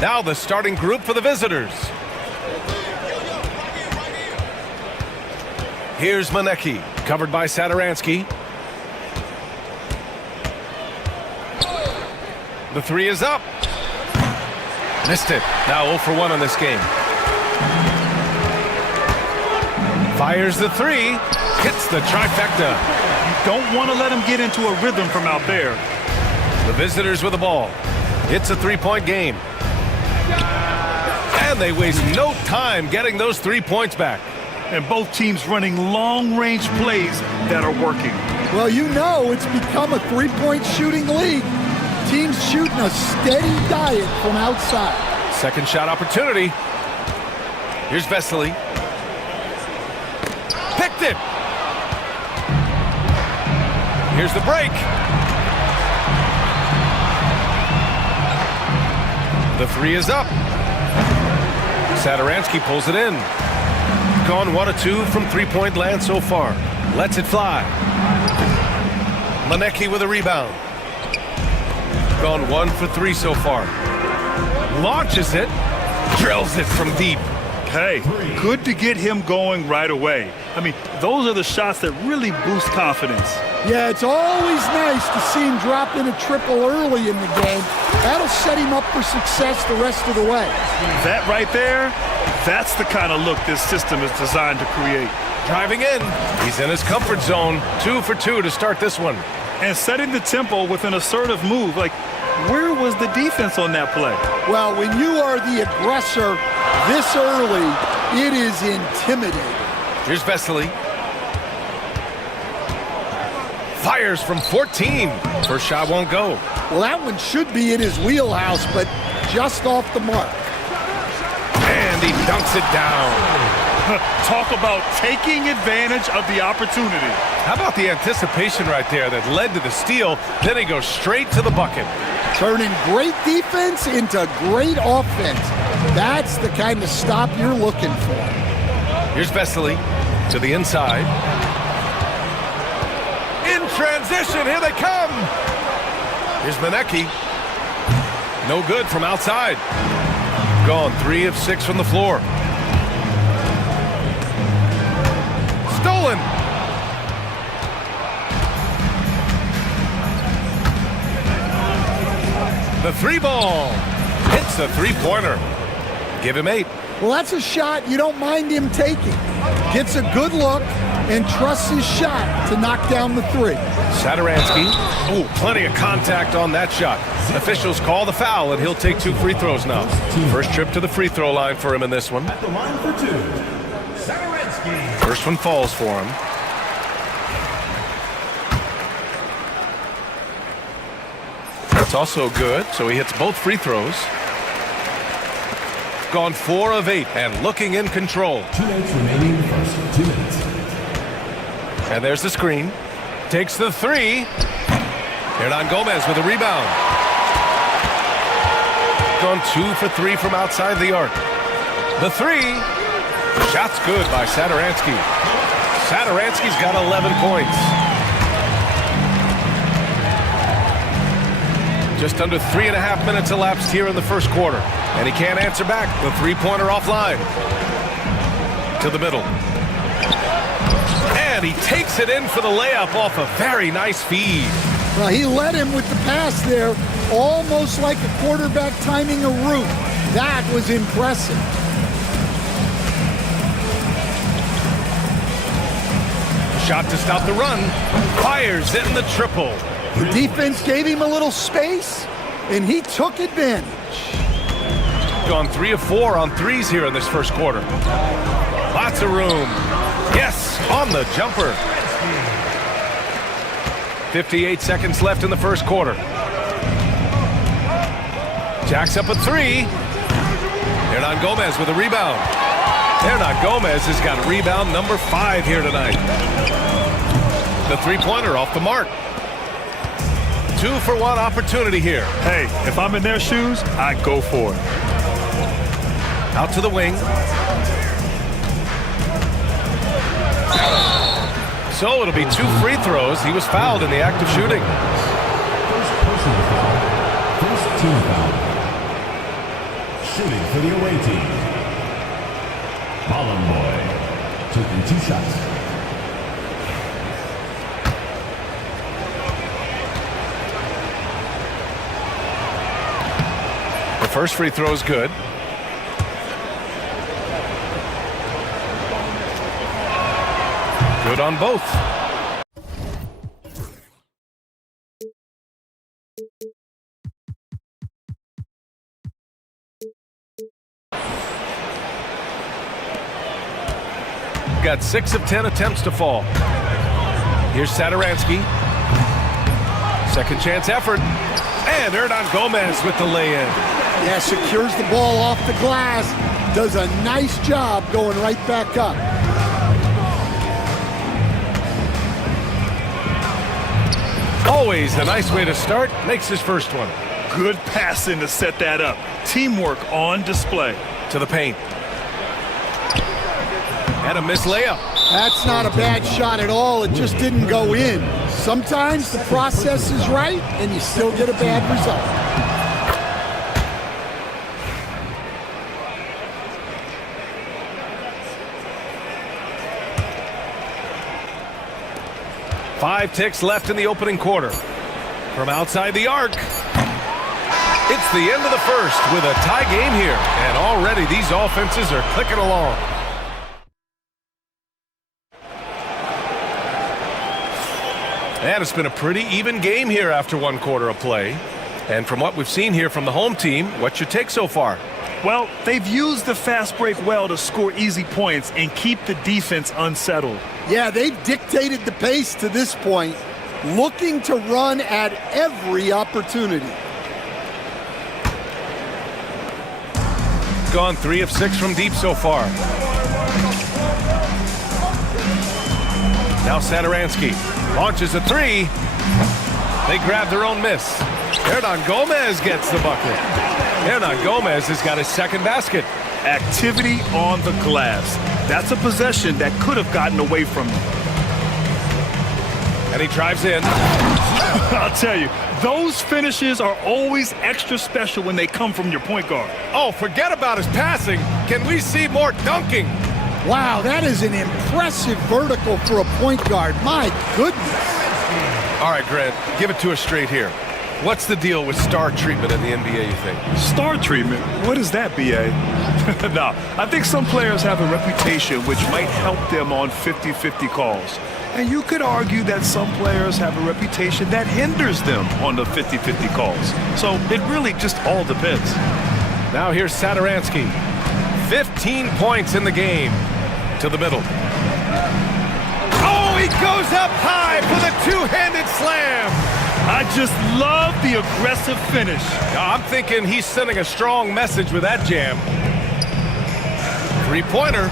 Now the starting group for the visitors. Here's Manecki, covered by Sadaransky. The three is up. Missed it. Now 0 for 1 in this game. Fires the three. Hits the trifecta. You don't want to let him get into a rhythm from out there. The visitors with the ball. It's a three-point game. And they waste no time getting those 3 points back. And both teams running long-range plays that are working. Well, you know it's become a three-point shooting league. Teams shooting a steady diet from outside. Second shot opportunity. Here's Vesely. Picked it. Here's the break. The three is up. Sadaransky pulls it in. Gone 1 of 2 from three-point land so far. Lets it fly. Manecki with a rebound. Gone 1 for 3 so far. Launches it. Drills it from deep. Hey, good to get him going right away. I mean, those are the shots that really boost confidence. Yeah, it's always nice to see him drop in a triple early in the game. That'll set him up for success the rest of the way. That right there, that's the kind of look this system is designed to create. Driving in. He's in his comfort zone. 2 for 2 to start this one. And setting the tempo with an assertive move. Like, where was the defense on that play? Well, when you are the aggressor this early, it is intimidating. Here's Vesely. Fires from 14. First shot won't go. Well, that one should be in his wheelhouse, but just off the mark. And he dunks it down. Talk about taking advantage of the opportunity. How about the anticipation right there that led to the steal? Then he goes straight to the bucket. Turning great defense into great offense. That's the kind of stop you're looking for. Here's Vesely to the inside. In transition, here they come. Here's Manecki. No good from outside. Gone 3 of 6 from the floor. Stolen. The three ball hits the three-pointer. Give him 8. Well, that's a shot you don't mind him taking. Gets a good look and trusts his shot to knock down the three. Sadaransky. Ooh, plenty of contact on that shot. Officials call the foul, and he'll take 2 free throws now. First trip to the free throw line for him in this one. At the line for 2, Sadaransky. First one falls for him. That's also good, so he hits both free throws. Gone 4 of 8 and looking in control. 2 minutes remaining in the first. 2 minutes. And there's the screen. Takes the three. Hernan Gomez with a rebound. Gone 2 for 3 from outside the arc. The three. Shot's good by Sadaransky. Sadaransky's got 11 points. Just under 3.5 minutes elapsed here in the first quarter. And he can't answer back. The three-pointer offline. To the middle. And he takes it in for the layup off a very nice feed. Well, he led him with the pass there, almost like a quarterback timing a route. That was impressive. Shot to stop the run. Fires in the triple. The defense gave him a little space, and he took advantage. Gone 3 of 4 on threes here in this first quarter. Lots of room. Yes, on the jumper. 58 seconds left in the first quarter. Jacks up a 3. Hernan Gomez with a rebound. Hernan Gomez has got rebound number 5 here tonight. The three-pointer off the mark. 2 for 1 opportunity here. Hey, if I'm in their shoes, I go for it. Out to the wing. So it'll be 2 free throws. He was fouled in the act of shooting. First personal foul. First team foul. Shooting for the away team. Boy taking 2 shots. The first free throw is good. Good on both. Got 6 of 10 attempts to fall. Here's Satoransky. Second chance effort. And Hernan Gomez with the lay-in. Yeah, secures the ball off the glass. Does a nice job going right back up. Always a nice way to start. Makes his first one. Good passing to set that up. Teamwork on display. To the paint. And a missed layup. That's not a bad shot at all. It just didn't go in. Sometimes the process is right, and you still get a bad result. Five ticks left in the opening quarter. From outside the arc. It's the end of the first with a tie game here. And already these offenses are clicking along. And it's been a pretty even game here after 1 quarter of play. And from what we've seen here from the home team, what's your take so far? Well, they've used the fast break well to score easy points and keep the defense unsettled. Yeah, they've dictated the pace to this point, looking to run at every opportunity. Gone 3 of 6 from deep so far. Now Satoransky launches a 3. They grab their own miss. Hernan Gomez gets the bucket. Hernan Gomez has got his second basket. Activity on the glass. That's a possession that could have gotten away from them. And he drives in. I'll tell you, those finishes are always extra special when they come from your point guard. Oh, forget about his passing. Can we see more dunking? Wow, that is an impressive vertical for a point guard. My goodness. All right, Grant, give it to us straight here. What's the deal with star treatment in the NBA, you think? Star treatment? What is that, B.A.? No, I think some players have a reputation which might help them on 50-50 calls. And you could argue that some players have a reputation that hinders them on the 50-50 calls. So it really just all depends. Now here's Satoransky. 15 points in the game. To the middle. Oh, he goes up high for the two-handed slam. I just love the aggressive finish. I'm thinking he's sending a strong message with that jam. Three-pointer.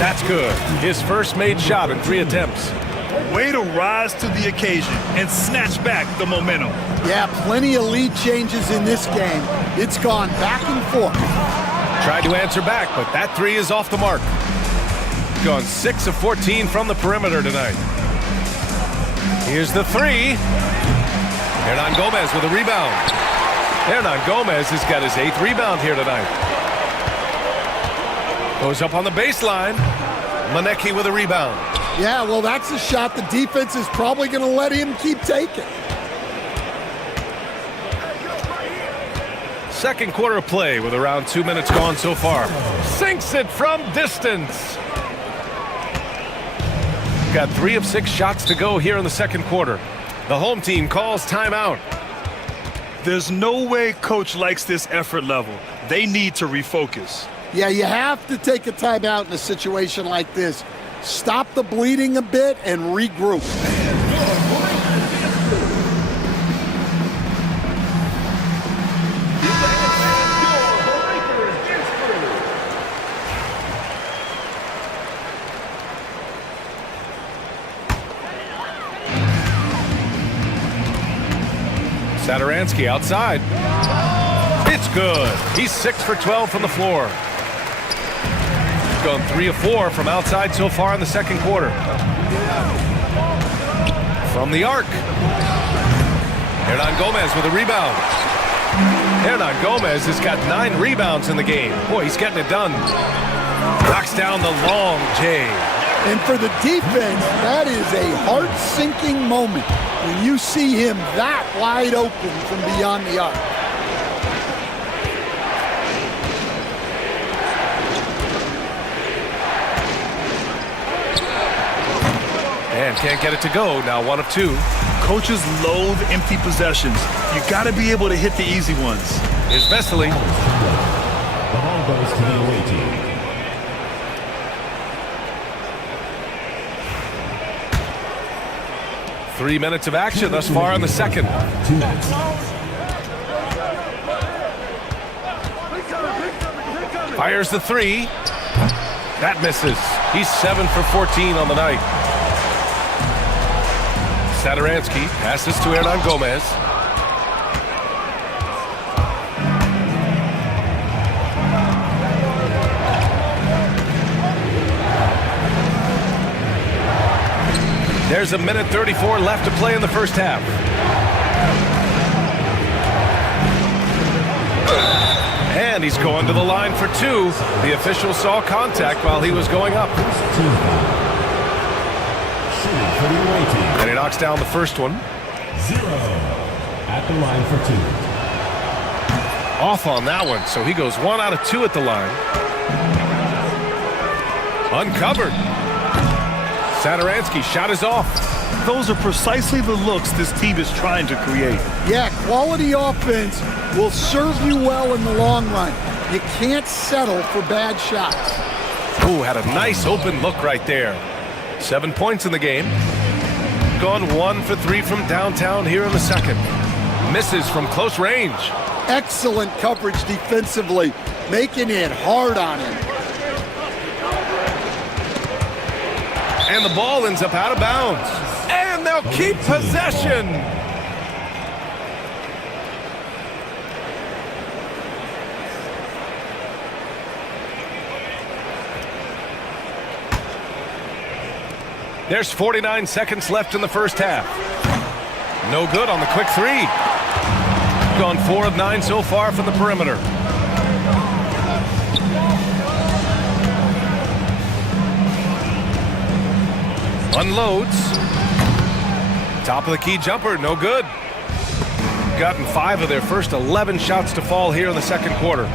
That's good. His first made shot in 3 attempts. Way to rise to the occasion and snatch back the momentum. Yeah, plenty of lead changes in this game. It's gone back and forth. Tried to answer back, but that 3 is off the mark. Gone 6 of 14 from the perimeter tonight. Here's the 3. Hernan Gomez with a rebound. Hernan Gomez has got his 8th rebound here tonight. Goes up on the baseline. Maneki with a rebound. Yeah, well, that's a shot the defense is probably going to let him keep taking. Second quarter of play with around 2 minutes gone so far. Sinks it from distance. Got 3 of 6 shots to go here in the second quarter. The home team calls timeout. There's no way coach likes this effort level. They need to refocus. Yeah, you have to take a timeout in a situation like this. Stop the bleeding a bit and regroup. Satoransky outside. It's good. He's 6 for 12 from the floor. Gone 3 of 4 from outside so far in the second quarter. From the arc. Hernan Gomez with a rebound. Hernan Gomez has got 9 rebounds in the game. Boy, he's getting it done. Knocks down the long J. And for the defense, that is a heart-sinking moment when you see him that wide open from beyond the arc. And can't get it to go. Now 1 of 2. Coaches loathe empty possessions. You got to be able to hit the easy ones. Here's Vesely. The ball goes to the away team. Three minutes of action thus far in the second. 2 minutes. Fires the 3. That misses. He's 7 for 14 on the night. Sadaransky passes to Hernan Gomez. There's a minute 34 left to play in the first half. And he's going to the line for 2. The official saw contact while he was going up. And he knocks down the first one. 0 at the line for 2. Off on that one, so he goes 1 out of 2 at the line. Uncovered. Sadaransky shot is off. Those are precisely the looks this team is trying to create. Yeah, quality offense will serve you well in the long run. You can't settle for bad shots. Ooh, had a nice open look right there. 7 points in the game. Gone 1 for 3 from downtown here in the second. Misses from close range. Excellent coverage defensively, making it hard on him. And the ball ends up out of bounds. And they'll keep possession. There's 49 seconds left in the first half. No good on the quick 3. Gone 4 of 9 so far from the perimeter. Unloads. Top of the key jumper, no good. Gotten 5 of their first 11 shots to fall here in the second quarter.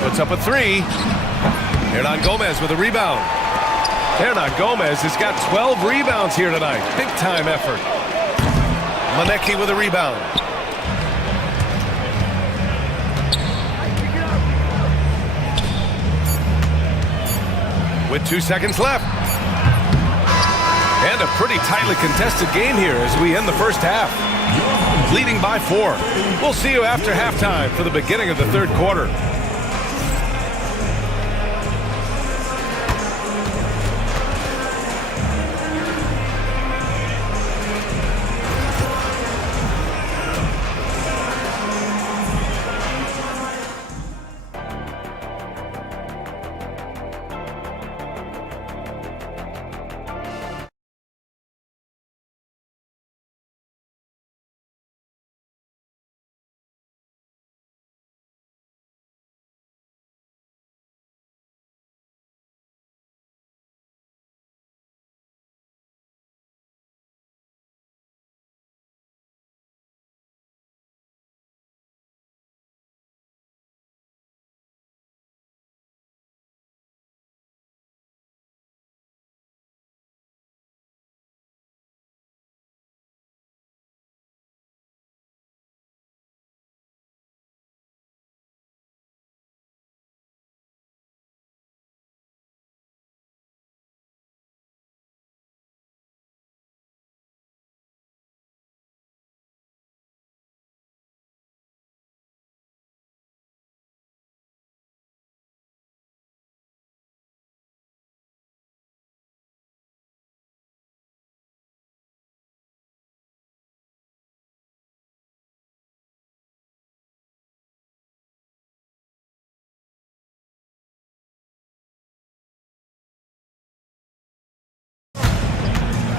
Puts up a 3. Hernan Gomez with a rebound. Hernan Gomez has got 12 rebounds here tonight. Big time effort. Manecki with a rebound. With 2 seconds left. And a pretty tightly contested game here as we end the first half. Leading by 4. We'll see you after halftime for the beginning of the third quarter.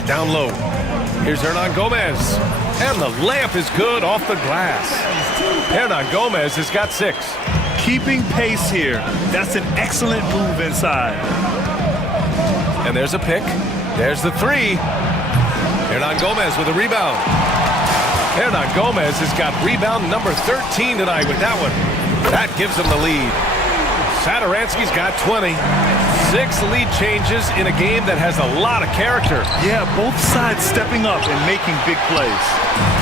Down low. Here's Hernan Gomez. And the layup is good off the glass. Hernan Gomez has got 6. Keeping pace here. That's an excellent move inside. And there's a pick. There's the 3. Hernan Gomez with a rebound. Hernan Gomez has got rebound number 13 tonight with that one. That gives him the lead. Satoransky's got 20. 6 lead changes in a game that has a lot of character. Yeah, both sides stepping up and making big plays.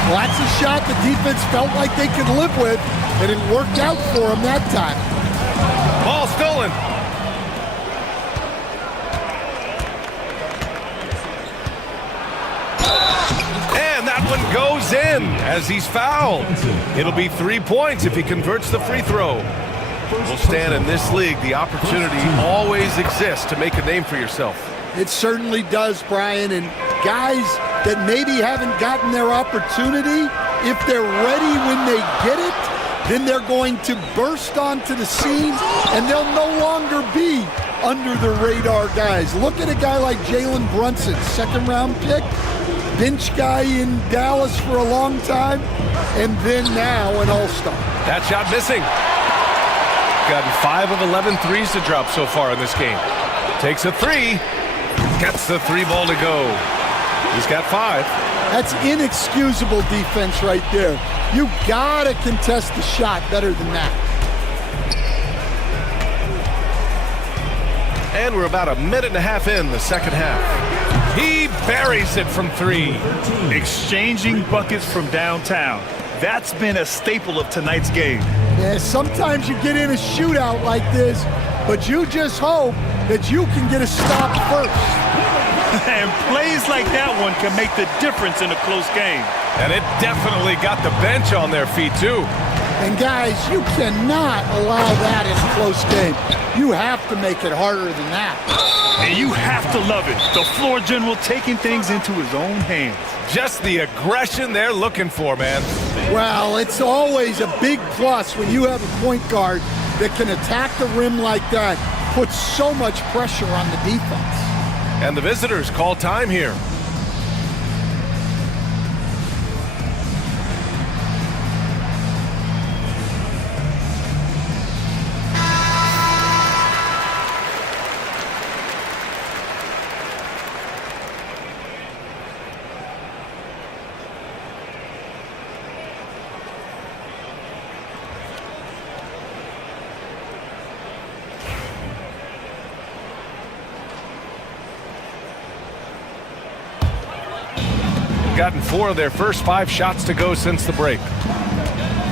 Well, that's a shot the defense felt like they could live with, and it worked out for them that time. Ball stolen. And that one goes in as he's fouled. It'll be 3 points if he converts the free throw. Well, Stan, in this league, the opportunity always exists to make a name for yourself. It certainly does, Brian. And guys that maybe haven't gotten their opportunity, if they're ready when they get it, then they're going to burst onto the scene, and they'll no longer be under the radar guys. Look at a guy like Jalen Brunson, second-round pick, bench guy in Dallas for a long time, and then now an all-star. That shot missing. Gotten 5 of 11 threes to drop so far in this game. Takes a 3. Gets the 3 ball to go. He's got 5. That's inexcusable defense right there. You gotta contest the shot better than that. And we're about a minute and a half in the second half. He buries it from 3. Exchanging buckets from downtown. That's been a staple of tonight's game. Yeah, sometimes you get in a shootout like this, but you just hope that you can get a stop first. And plays like that one can make the difference in a close game. And it definitely got the bench on their feet, too. And guys, you cannot allow that in a close game. You have to make it harder than that. And you have to love it. The floor general taking things into his own hands. Just the aggression they're looking for, man. Well, it's always a big plus when you have a point guard that can attack the rim like that, puts so much pressure on the defense. And the visitors call time here. Gotten 4 of their first 5 shots to go since the break.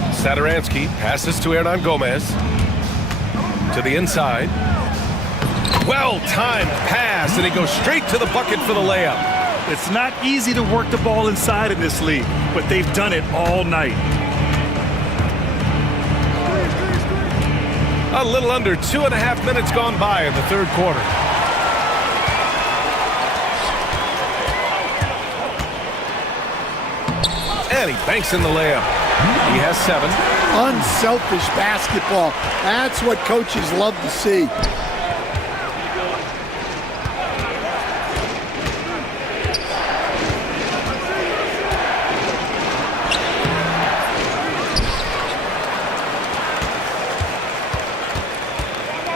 Satoransky passes to Hernan Gomez. To the inside. Well-timed pass, and he goes straight to the bucket for the layup. It's not easy to work the ball inside in this league, but they've done it all night. A little under 2.5 minutes gone by in the third quarter. And he banks in the layup. He has 7. Unselfish basketball. That's what coaches love to see.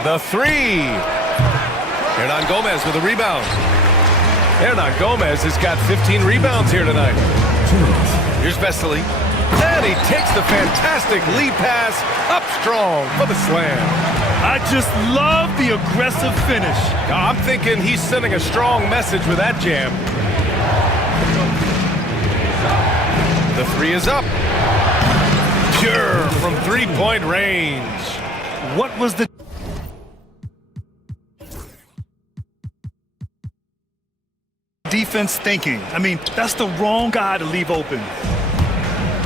The 3. Hernan Gomez with a rebound. Hernan Gomez has got 15 rebounds here tonight. Here's Vesely. And he takes the fantastic lead pass up strong for the slam. I just love the aggressive finish. I'm thinking he's sending a strong message with that jam. The 3 is up. Pure from 3-point range. What was the defense thinking? I mean, that's the wrong guy to leave open.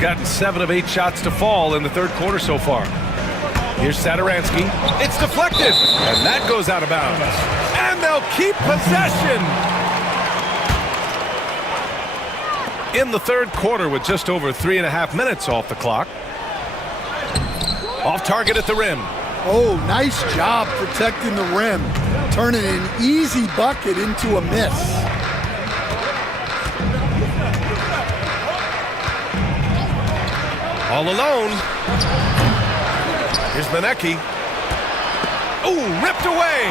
Gotten 7 of 8 shots to fall in the third quarter so far. Here's Satoransky. It's deflected, and that goes out of bounds. And they'll keep possession. In the third quarter with just over 3.5 minutes off the clock. Off target at the rim. Oh, nice job protecting the rim. Turning an easy bucket into a miss. All alone. Here's Manecki. Ooh, ripped away.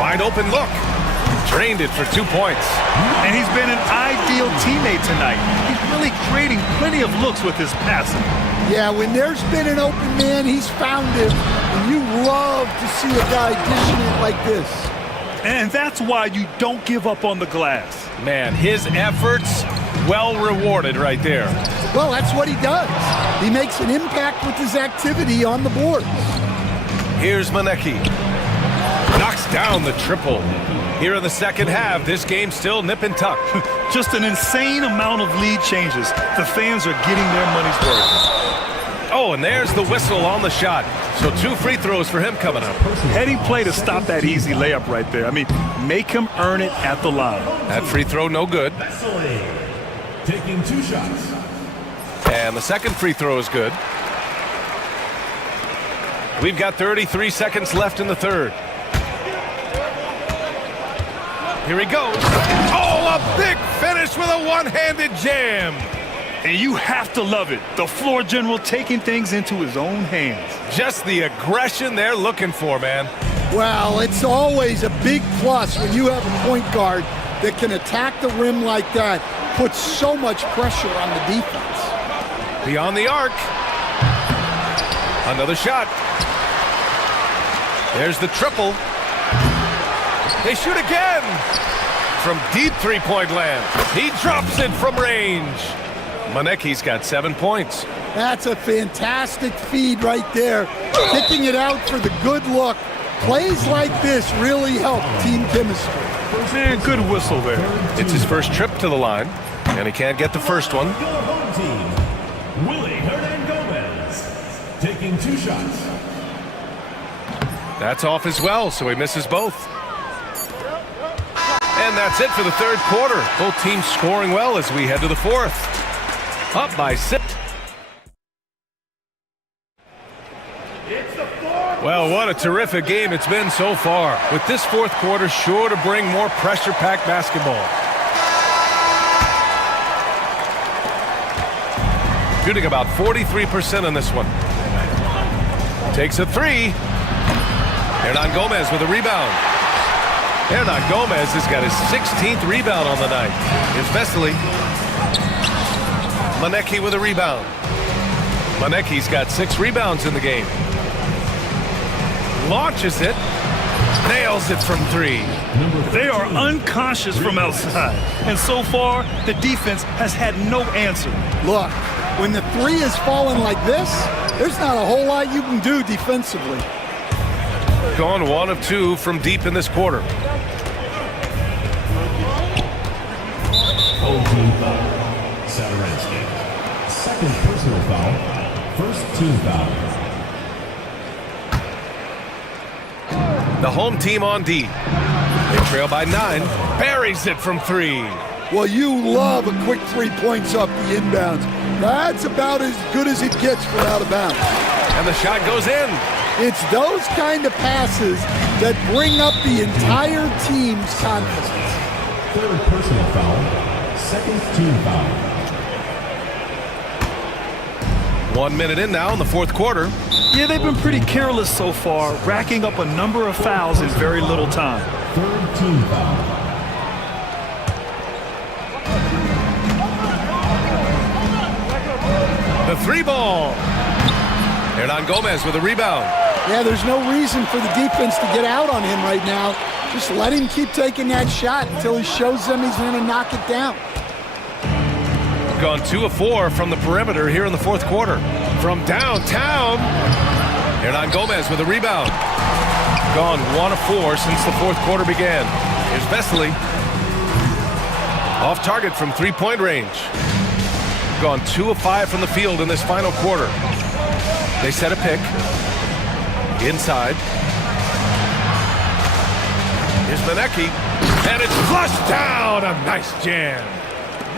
Wide open look. Drained it for 2 points. And he's been an ideal teammate tonight. He's really creating plenty of looks with his passing. Yeah, when there's been an open man, he's found him. And you love to see a guy dishing it like this. And that's why you don't give up on the glass. Man, his efforts well rewarded right there. Well, that's what he does. He makes an impact with his activity on the board. Here's Manecki. Knocks down the triple. Here in the second half, this game still nip and tuck. Just an insane amount of lead changes. The fans are getting their money's worth. Oh, and there's the whistle on the shot. So 2 free throws for him coming up. Heading play to stop that easy layup right there. I mean, make him earn it at the line. That free throw no good. Taking 2 shots. And the second free throw is good. We've got 33 seconds left in the third. Here he goes. Oh, a big finish with a one-handed jam. And you have to love it. The floor general taking things into his own hands. Just the aggression they're looking for, man. Well, it's always a big plus when you have a point guard that can attack the rim like that, puts so much pressure on the defense. Beyond the arc. Another shot. There's the triple. They shoot again. From deep three-point land. He drops it from range. Manecki's got 7 points. That's a fantastic feed right there. Kicking it out for the good look. Plays like this really help team chemistry. And good whistle there. It's his first trip to the line, and he can't get the first one. Home team. Willie Hernan-Gomez taking 2 shots. That's off as well, so he misses both. And that's it for the third quarter. Both teams scoring well as we head to the fourth. Up by 6. Well, what a terrific game it's been so far. With this fourth quarter sure to bring more pressure-packed basketball. Shooting about 43% on this one. Takes a 3. Hernan Gomez with a rebound. Hernan Gomez has got his 16th rebound on the night. Here's Vesely. Manecki with a rebound. Manecki's got 6 rebounds in the game. Launches it. Nails it from 3. They are unconscious from outside. And so far, the defense has had no answer. Look, when the 3 is falling like this, there's not a whole lot you can do defensively. Gone 1 of 2 from deep in this quarter. Home team foul. Saturansky. Second personal foul. First team foul. The home team on D. They trail by 9. Buries it from 3. Well, you love a quick 3 points off the inbounds. That's about as good as it gets from out of bounds. And the shot goes in. It's those kind of passes that bring up the entire team's confidence. Third personal foul. Second team foul. 1 minute in now in the fourth quarter. Yeah, they've been pretty careless so far, racking up a number of fouls in very little time. Third team foul. The 3 ball. Hernan Gomez with a rebound. Yeah, there's no reason for the defense to get out on him right now. Just let him keep taking that shot until he shows them he's going to knock it down. Gone 2 of 4 from the perimeter here in the fourth quarter. From downtown, Hernan Gomez with a rebound. Gone 1 of 4 since the fourth quarter began. Here's Vesely. Off target from 3-point range. Gone 2 of 5 from the field in this final quarter. They set a pick. Inside. Here's Manecki. And it's flushed down. A nice jam.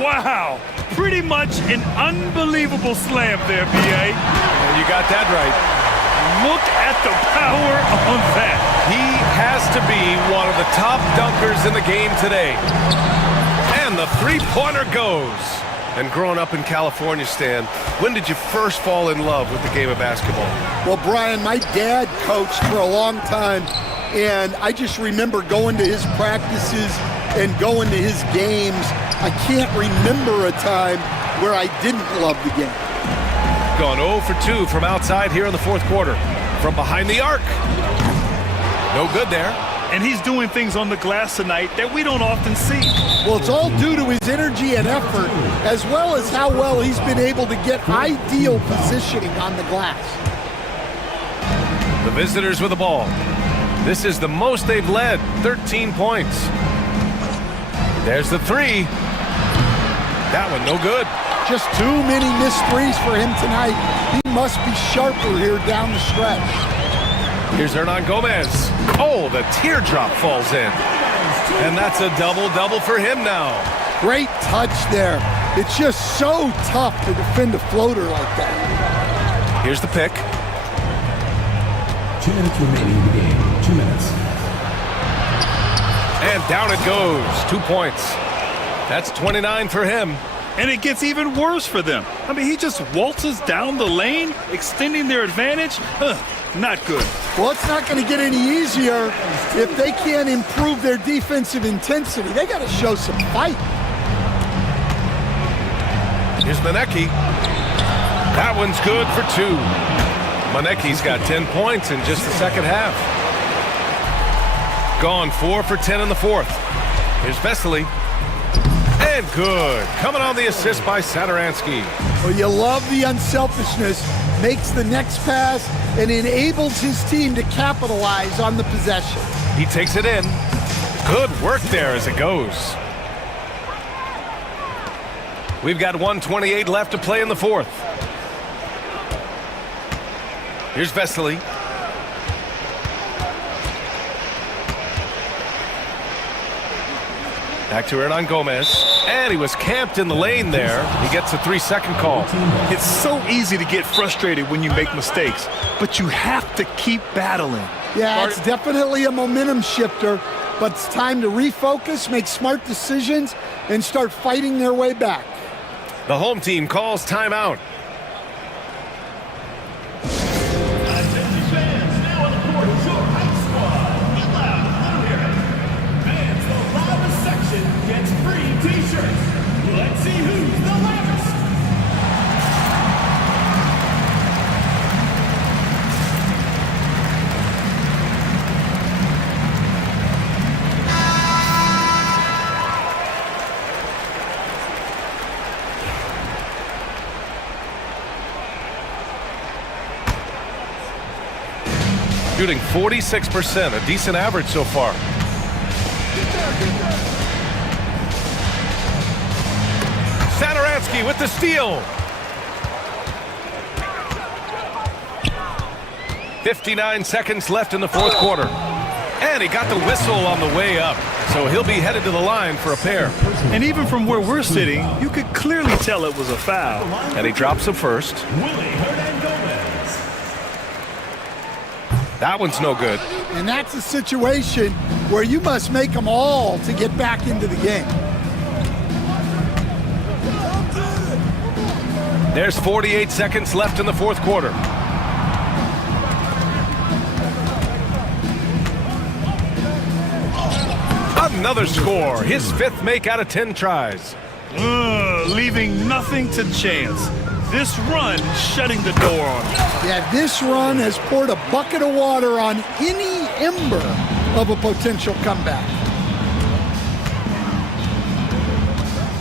Wow, pretty much an unbelievable slam there, B.A. And you got that right. Look at the power on that. He has to be one of the top dunkers in the game today. And the three-pointer goes. And growing up in California, Stan, when did you first fall in love with the game of basketball? Well, Brian, my dad coached for a long time, and I just remember going to his practices and going to his games. I can't remember a time where I didn't love the game. Gone 0 for 2 from outside here in the fourth quarter. From behind the arc. No good there. And he's doing things on the glass tonight that we don't often see. Well, it's all due to his energy and effort, as well as how well he's been able to get ideal positioning on the glass. The visitors with the ball. This is the most they've led, 13 points. There's the three. That one no good. Just too many missed threes for him tonight. He must be sharper here down the stretch. Here's Hernan Gomez. Oh, the teardrop falls in. And that's a double-double for him now. Great touch there. It's just so tough to defend a floater like that. Here's the pick. 2 minutes remaining in the game. 2 minutes. And down it goes. 2 points. That's 29 for him. And it gets even worse for them. I mean, he just waltzes down the lane, extending their advantage. Not good. Well, it's not going to get any easier if they can't improve their defensive intensity. They got to show some fight. Here's Manecki. That one's good for 2. Manecki's got 10 points in just the second half. Gone 4 for 10 in the fourth. Here's Vesely. And good. Coming on the assist by Saturansky. Well, you love the unselfishness. Makes the next pass and enables his team to capitalize on the possession. He takes it in. Good work there as it goes. We've got 1:28 left to play in the fourth. Here's Vesely. Back to Hernan Gomez. And he was camped in the lane there. He gets a 3-second call. It's so easy to get frustrated when you make mistakes, but you have to keep battling. Yeah, it's definitely a momentum shifter, but it's time to refocus, make smart decisions, and start fighting their way back. The home team calls timeout. Let's see who's the loudest. Shooting 46%, a decent average so far. Saturansky with the steal. 59 seconds left in the fourth quarter. And he got the whistle on the way up. So he'll be headed to the line for a pair. And even from where we're sitting, you could clearly tell it was a foul. And he drops it first. That one's no good. And that's a situation where you must make them all to get back into the game. There's 48 seconds left in the fourth quarter. Another score. His 5th make out of 10 tries. Leaving nothing to chance. This run shutting the door on him. Yeah, this run has poured a bucket of water on any ember of a potential comeback.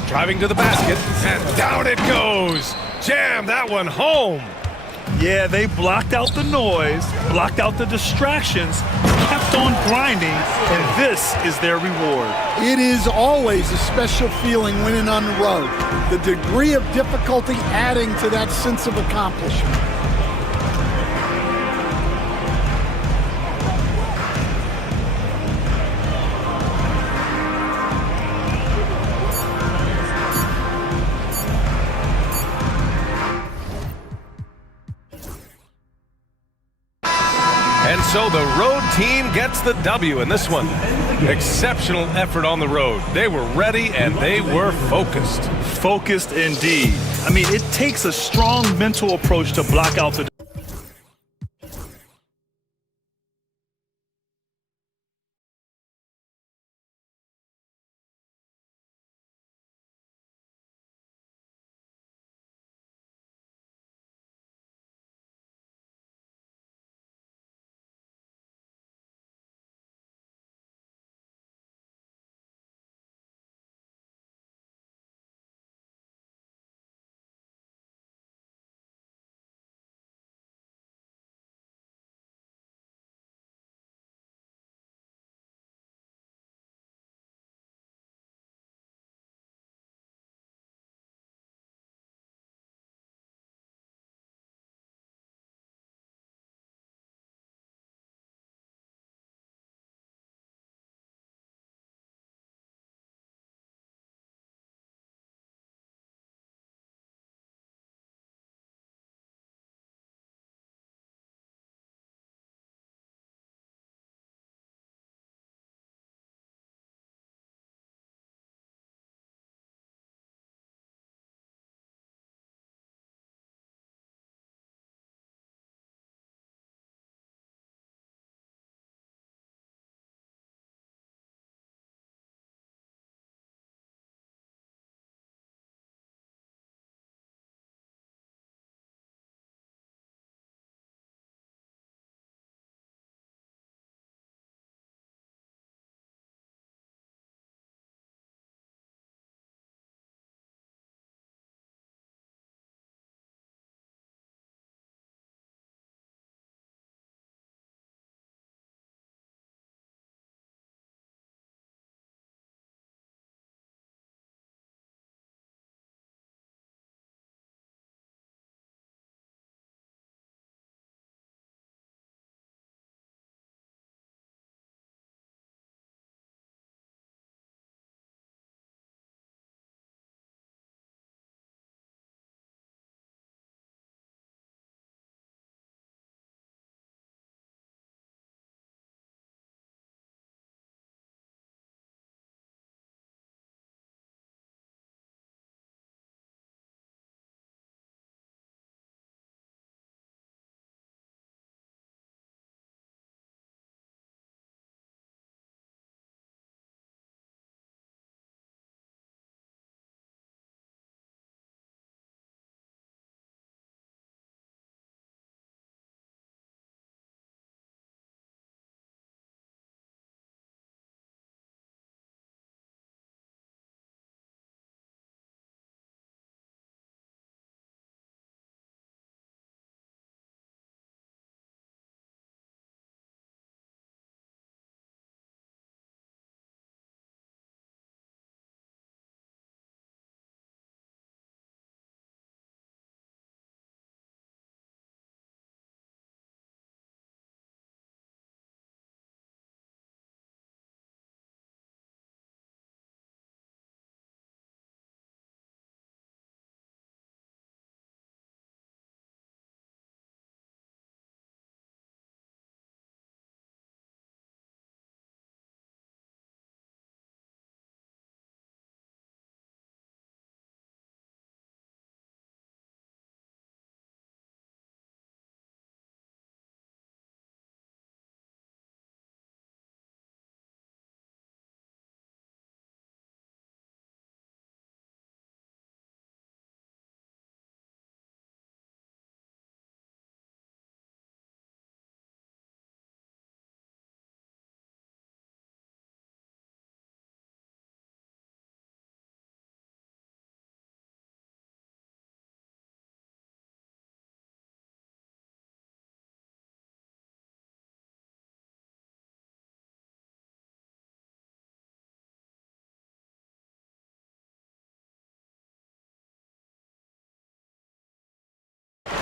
Driving to the basket, and down it goes. Jam that one home. Yeah, they blocked out the noise, blocked out the distractions, kept on grinding, and this is their reward. It is always a special feeling winning on the road. The degree of difficulty adding to that sense of accomplishment. so the road team gets the W in this one. Exceptional effort on the road. They were ready and they were focused. Focused indeed. I mean, it takes a strong mental approach to block out the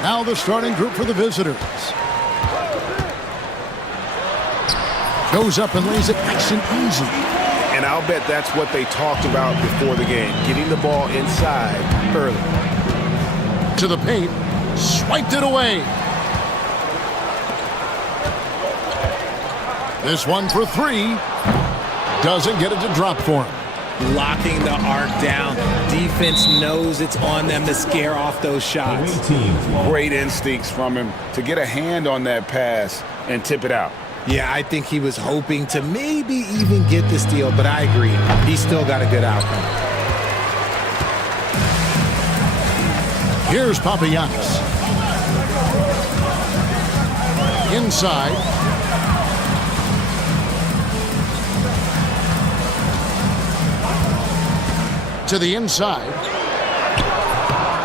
Now the starting group for the visitors. Goes up and lays it nice and easy. And I'll bet that's what they talked about before the game, getting the ball inside early. To the paint, swiped it away. This one for three. Doesn't get it to drop for him. Locking the arc down. Defense knows it's on them to scare off those shots. Great instincts from him to get a hand on that pass and tip it out. Yeah, I think he was hoping to maybe even get the steal, but I agree. He still got a good outcome. Here's Papagiannis. Inside. To the inside.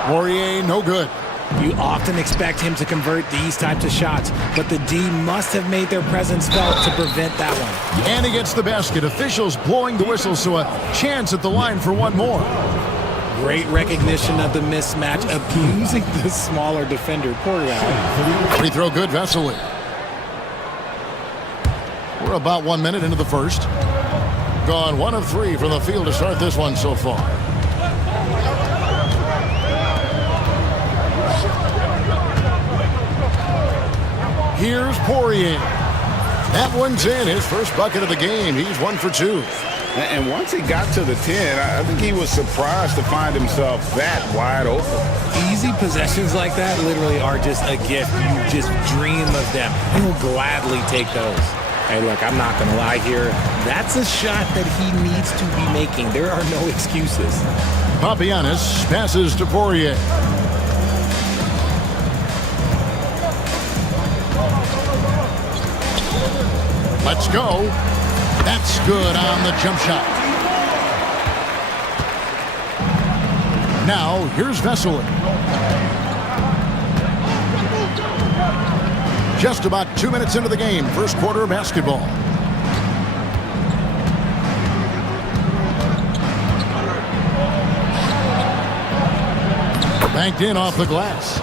Poirier, no good. You often expect him to convert these types of shots, but the D must have made their presence felt to prevent that one. And he gets the basket. Officials blowing the whistle, so a chance at the line for one more. Great recognition of the mismatch, abusing the smaller defender. Poor guy. Free throw good, Vesely. We're about 1 minute into the first. Gone 1 of 3 from the field to start this one so far. Here's Poirier. That one's in, his first bucket of the game. He's 1 for 2. And once he got to the 10, I think he was surprised to find himself that wide open. Easy possessions like that literally are just a gift. You just dream of them. He will gladly take those. Hey, look, I'm not going to lie here. That's a shot that he needs to be making. There are no excuses. Papagiannis passes to Poirier. Let's go. That's good on the jump shot. Now, here's Vesely. Just about 2 minutes into the game, first quarter of basketball. Banked in off the glass.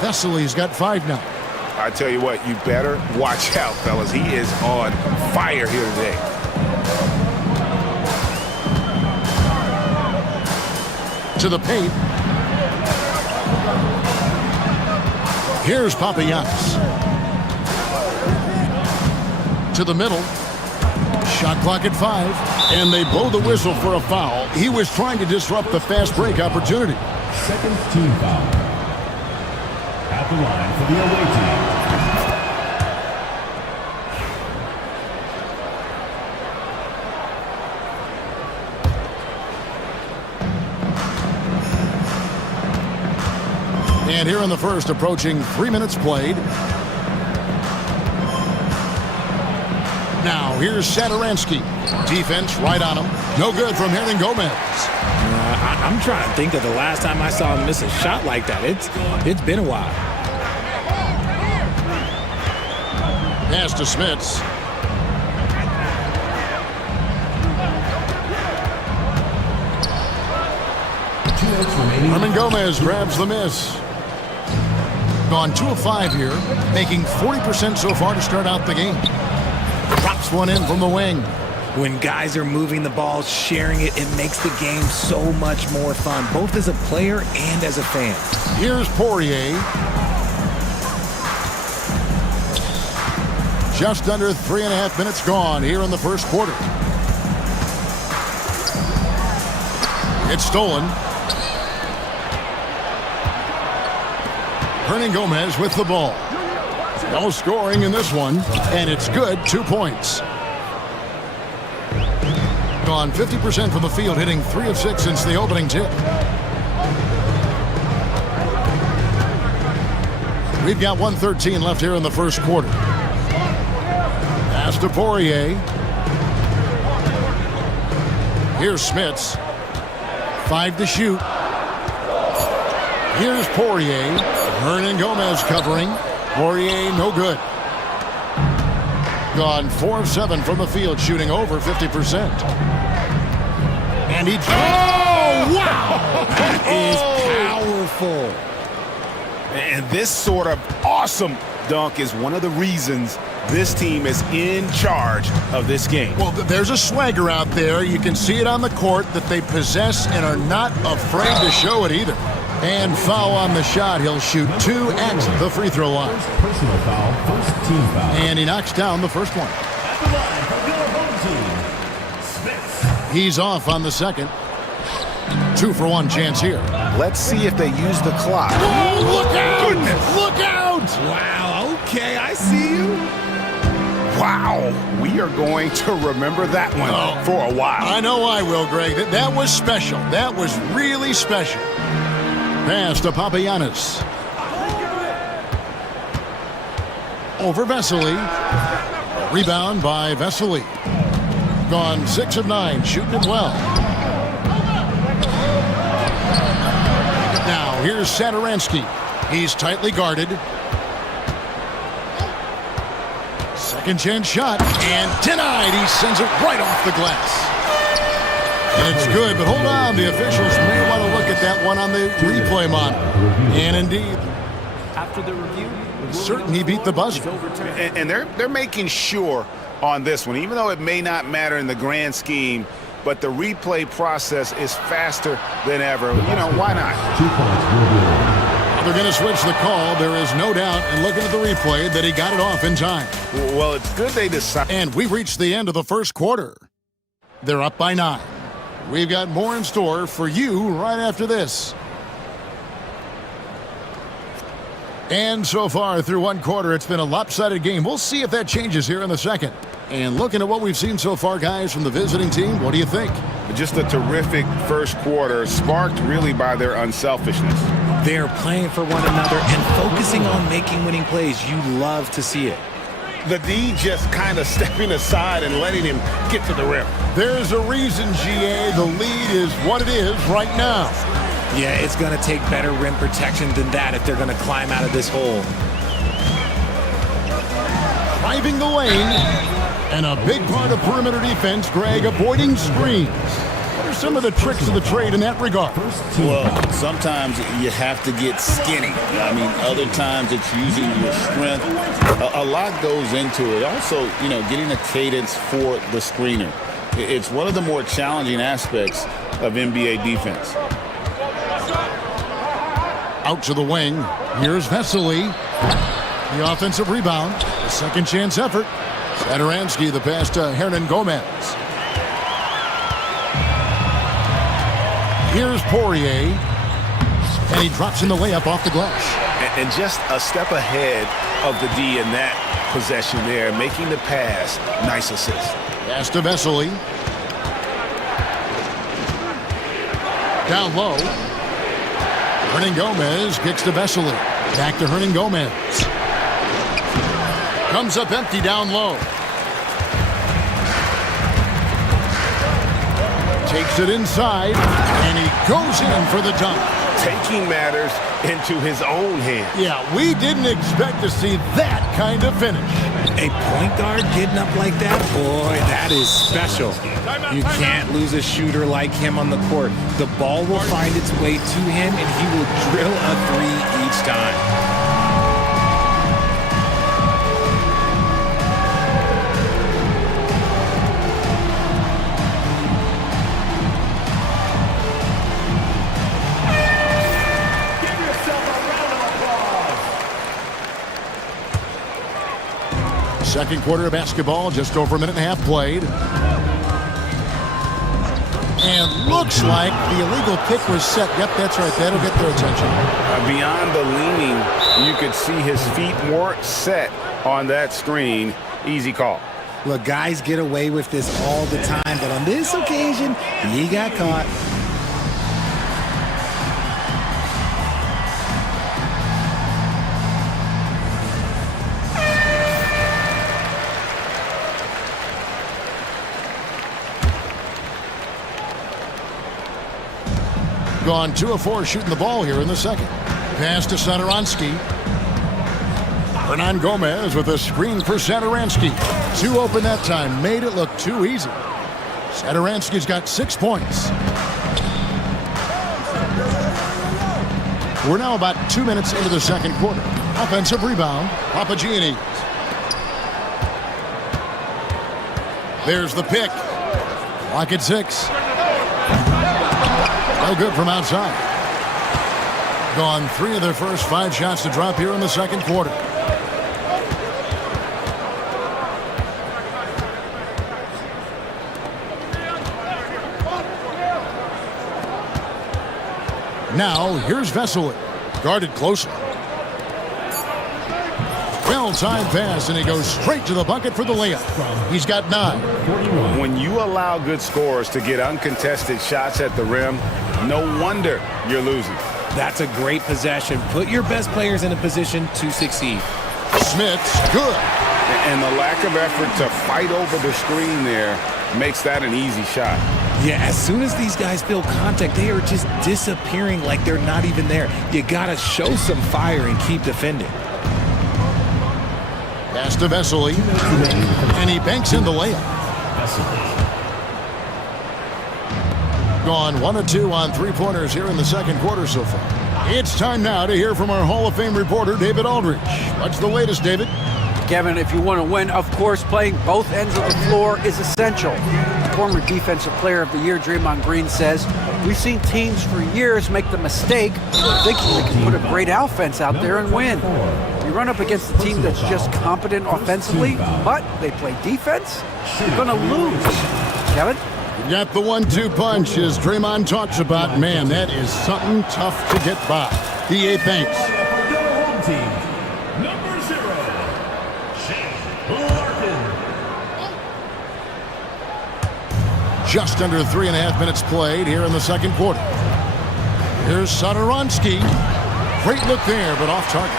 Vesely's got 5 now. I tell you what, you better watch out, fellas. He is on fire here today. To the paint. Here's Papagiannis. To the middle. Shot clock at 5. And they blow the whistle for a foul. He was trying to disrupt the fast break opportunity. Second team foul. At the line for the away team. And here in the first, approaching 3 minutes played. Now, here's Satoransky. Defense right on him. No good from Hernan Gomez. I'm trying to think of the last time I saw him miss a shot like that. It's been a while. Pass to Smits. Hernan Gomez grabs the miss. Gone 2 of 5 here, making 40% so far to start out the game. Drops one in from the wing. When guys are moving the ball, sharing it, it makes the game so much more fun, both as a player and as a fan. Here's Poirier. Just under 3.5 minutes gone here in the first quarter. It's stolen. Hernan Gomez with the ball. No scoring in this one, and it's good, 2 points. Gone 50% from the field, hitting 3 of 6 since the opening tip. We've got 1:13 left here in the first quarter. Pass to Poirier. Here's Smits. 5 to shoot. Here's Poirier. Hernan Gomez covering. Poirier, no good. Gone 4 of 7 from the field, shooting over 50%. And he... Oh, wow! That is powerful. And this sort of awesome dunk is one of the reasons this team is in charge of this game. Well, there's a swagger out there. You can see it on the court that they possess and are not afraid to show it either. And foul on the shot. He'll shoot 2 at the free throw line. Personal foul, first team foul. And he knocks down the first one. At the line for your home team, Smith. He's off on the second. 2-for-1 chance here. Let's see if they use the clock. Oh, look out! Goodness. Look out! Wow, okay, I see you. Wow, we are going to remember that one for a while. I know I will, Greg. That was special. That was really special. Pass to Papagiannis. Over Vesely. Rebound by Vesely. Gone 6 of 9, shooting it well. Now here's Satoransky. He's tightly guarded. Second chance shot, and denied. He sends it right off the glass. And it's good, but hold on. The officials may want to look at that one on the replay monitor. And indeed, after the review, certain he beat the buzzer. And they're making sure on this one, even though it may not matter in the grand scheme, but the replay process is faster than ever. You know, why not? They're going to switch the call. There is no doubt, and looking at the replay, that he got it off in time. Well, it's good they decided. And we've reached the end of the first quarter. They're up by 9. We've got more in store for you right after this. And so far through one quarter, it's been a lopsided game. We'll see if that changes here in the second. And looking at what we've seen so far, guys, from the visiting team, what do you think? Just a terrific first quarter, sparked really by their unselfishness. They're playing for one another and focusing on making winning plays. You love to see it. The D just kind of stepping aside and letting him get to the rim. There's a reason, GA, the lead is what it is right now. Yeah, it's going to take better rim protection than that if they're going to climb out of this hole. Driving the lane, and a big part of perimeter defense, Greg, avoiding screens. What are some of the tricks of the trade in that regard? Well, sometimes you have to get skinny. I mean, other times it's using your strength. A lot goes into it. Also, you know, getting a cadence for the screener. It's one of the more challenging aspects of NBA defense. Out to the wing. Here's Vesely. The offensive rebound. A second chance effort. Satoransky, the pass to Hernan Gomez. Here's Poirier. And he drops in the layup off the glass. And just a step ahead of the D in that possession there, making the pass. Nice assist. Pass to Vesely. Down low. Hernan Gomez kicks to Vesely. Back to Hernan Gomez. Comes up empty down low. Takes it inside, and he goes in for the dunk. Taking matters into his own hands. Yeah, we didn't expect to see that kind of finish. A point guard getting up like that? Boy, that is special. You can't lose a shooter like him on the court. The ball will find its way to him, and he will drill a three each time. Second quarter of basketball, just over a minute and a half played. And looks like the illegal kick was set. Yep, that's right. That'll get their attention. Beyond the leaning, you could see his feet weren't set on that screen. Easy call. Look, guys get away with this all the time, but on this occasion, he got caught. Gone 2 of 4 shooting the ball here in the second. Pass to Satoransky. Hernan Gomez with a screen for Satoransky. 2 open that time. Made it look too easy. Satoransky's got 6 points. We're now about 2 minutes into the second quarter. Offensive rebound. Papagiannis. There's the pick. Clock at 6. No good from outside. Gone 3 of their first 5 shots to drop here in the second quarter. Now, here's Vesely. Guarded closely. Well-timed pass, and he goes straight to the bucket for the layup. He's got 9. When you allow good scorers to get uncontested shots at the rim, no wonder you're losing. That's a great possession. Put your best players in a position to succeed. Smith's good. And the lack of effort to fight over the screen there makes that an easy shot. Yeah, as soon as these guys feel contact, they are just disappearing like they're not even there. You gotta show some fire and keep defending. Pass to Vesely, and he banks in the layup. Gone 1 of 2 on 3-pointers here in the second quarter so far. It's time now to hear from our Hall of Fame reporter, David Aldridge. What's the latest, David? Kevin, if you want to win, of course, playing both ends of the floor is essential. Former Defensive Player of the Year Draymond Green says, we've seen teams for years make the mistake thinking they can put a great offense out there and win. You run up against a team that's just competent offensively, but they play defense, you're going to lose. Kevin? You got the 1-2 punch, as Draymond talks about. Man, that is something tough to get by. D.A. thanks. Just under 3.5 minutes played here in the second quarter. Here's Satoransky. Great look there, but off target.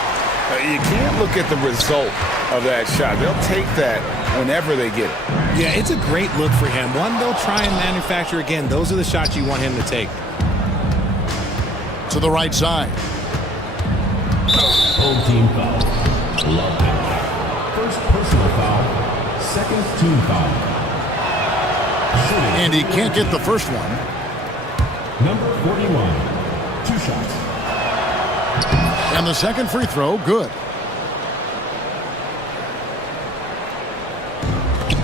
You can't look at the result of that shot. They'll take that whenever they get it. Yeah, it's a great look for him. One they'll try and manufacture again. Those are the shots you want him to take. To the right side. Home team foul. Larkin. First personal foul. Second team foul. And he can't get the first one. Number 41. 2 shots. And the second free throw, good.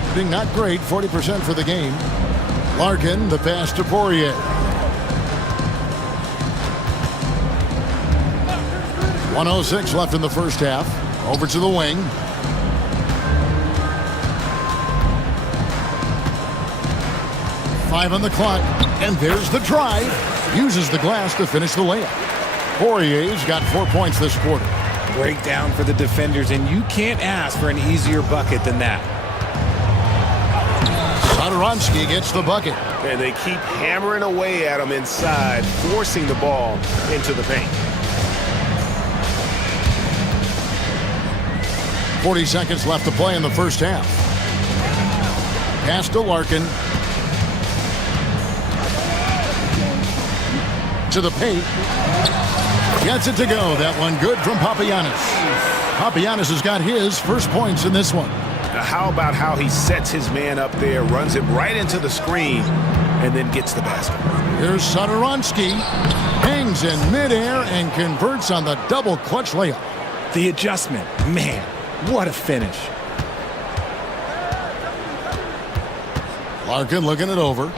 Shooting not great, 40% for the game. Larkin, the pass to Poirier. .106 left in the first half. Over to the wing. Five on the clock, and there's the drive. Uses the glass to finish the layup. Poirier's got 4 points this quarter. Breakdown for the defenders, and you can't ask for an easier bucket than that. Satoransky gets the bucket. And they keep hammering away at him inside, forcing the ball into the paint. 40 seconds left to play in the first half. Pass to Larkin. To the paint. Gets it to go. That one good from Papagiannis. Papagiannis has got his first points in this one. Now how about how he sets his man up there, runs it right into the screen, and then gets the basket. Here's Satoransky. Hangs in midair and converts on the double clutch layup. The adjustment. Man, what a finish. Larkin looking it over.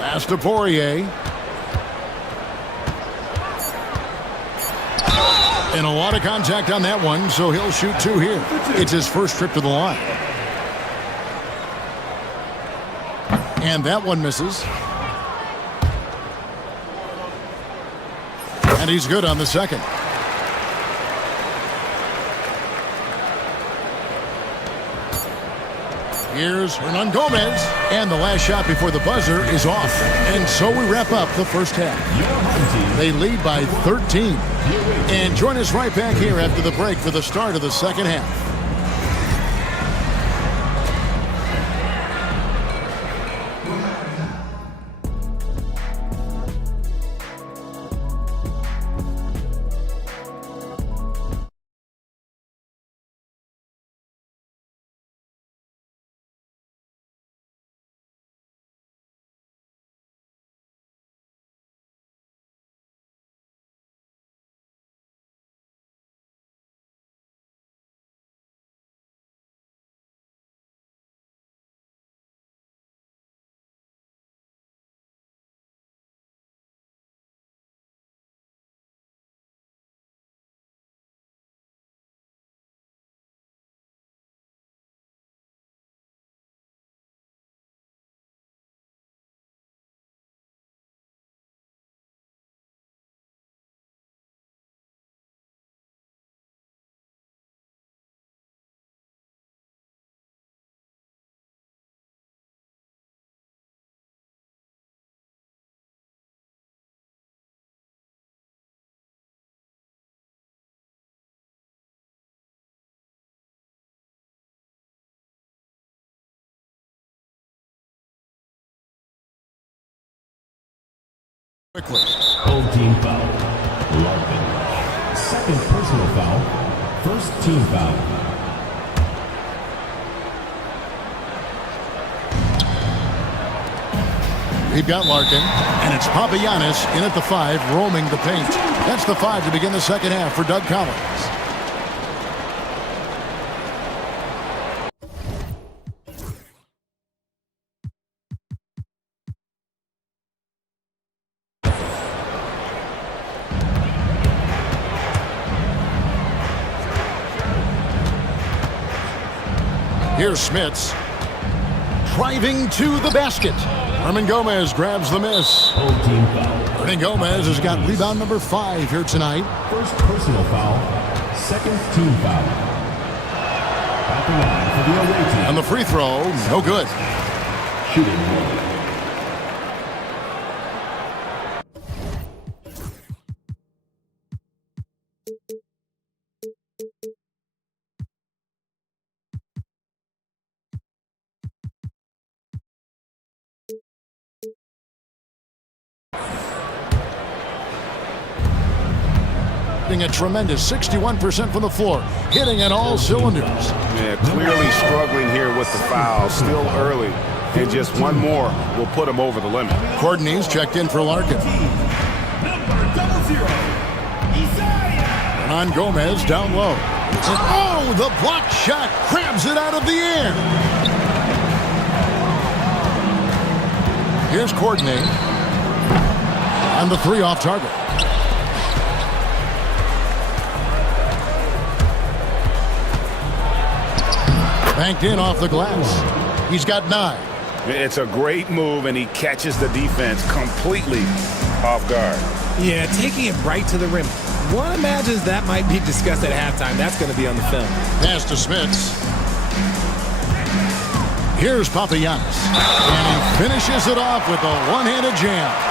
Pass to Poirier. And a lot of contact on that one, so he'll shoot 2 here. It's his first trip to the line. And that one misses. And he's good on the second. Here's Hernan Gomez, and the last shot before the buzzer is off. And so we wrap up the first half. They lead by 13. And join us right back here after the break for the start of the second half. Quickly. Old team foul. Larkin. Second personal foul. First team foul. We've got Larkin, and it's Papagiannis in at the 5, roaming the paint. That's the 5 to begin the second half for Doug Collins. Here's Smits, driving to the basket. Hernan Gomez grabs the miss. Old team foul. Hernan Gomez has got rebound number 5 here tonight. First personal foul. Second team foul. At the line for the away team. And the free throw, no good. Shooting one. A tremendous 61% from the floor, hitting at all cylinders. Yeah, clearly struggling here with the foul, still early, and just one more will put him over the limit. Courtney's checked in for Larkin. Hernan Gomez down low. And oh, the block shot grabs it out of the air. Here's Courtney. And the 3 off target. Banked in off the glass. He's got 9. It's a great move, and he catches the defense completely off guard. Yeah, taking it right to the rim. One imagines that might be discussed at halftime. That's going to be on the film. Pass to Smits. Here's Papagiannis. And he finishes it off with a one-handed jam.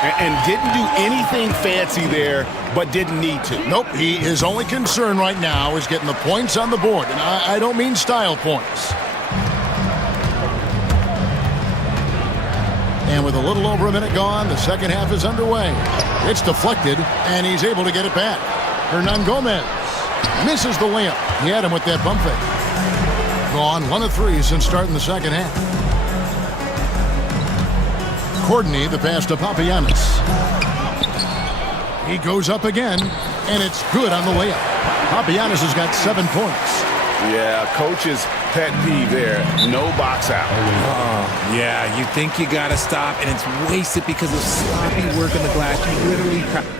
And didn't do anything fancy there, but didn't need to. Nope, his only concern right now is getting the points on the board. And I don't mean style points. And with a little over a minute gone, the second half is underway. It's deflected, and he's able to get it back. Hernan Gomez misses the layup. He had him with that bump fake. Gone 1 of 3 since starting the second half. Courtney, the pass to Papagiannis. He goes up again, and it's good on the layup. Papagiannis has got 7 points. Yeah, coach's pet peeve there. No box out. Oh, yeah, you think you got to stop, and it's wasted because of sloppy work on the glass. You literally...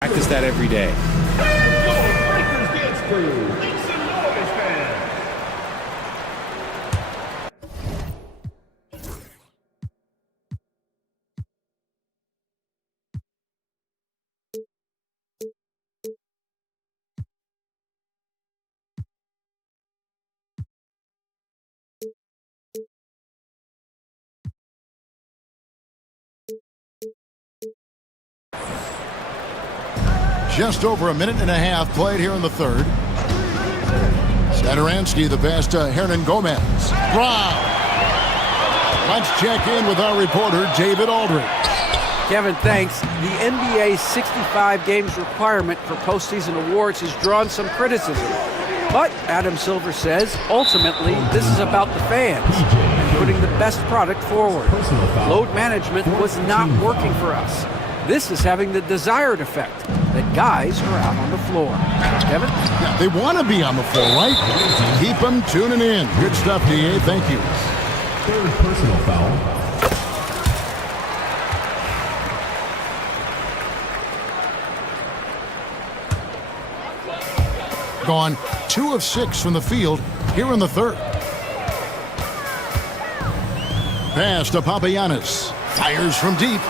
Practice that every day. Just over a minute and a half played here in the third. Sadaransky, the pass to Hernan Gomez. Brown. Let's check in with our reporter, David Aldridge. Kevin, thanks. The NBA's 65 games requirement for postseason awards has drawn some criticism. But Adam Silver says, ultimately, this is about the fans and putting the best product forward. Load management was not working for us. This is having the desired effect that guys are out on the floor. Kevin? Yeah, they want to be on the floor, right? Keep them tuning in. Good stuff, DA. Thank you. Third personal foul. gone 2 of 6 from the field here in the third. Pass to Papagiannis. Fires from deep.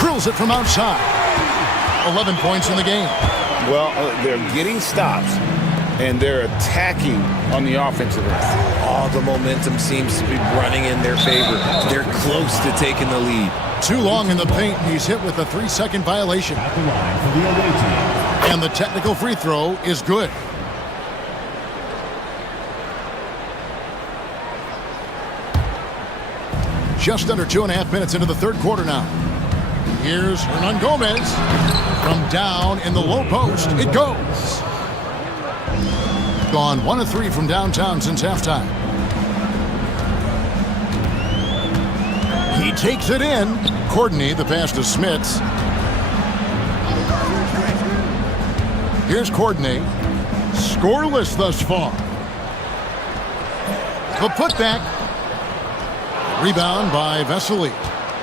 Drills it from outside. 11 points in the game. Well, they're getting stops, and they're attacking on the offensive end. All the momentum seems to be running in their favor. They're close to taking the lead. Too long in the paint, and he's hit with a 3-second violation. At the line for the away team. And the technical free throw is good. Just under 2.5 minutes into the third quarter now. Here's Hernan Gomez. From down in the low post, it goes. Gone 1 of 3 from downtown since halftime. He takes it in. Courtney, the pass to Smits. Here's Courtney. Scoreless thus far. The putback. Rebound by Vesely.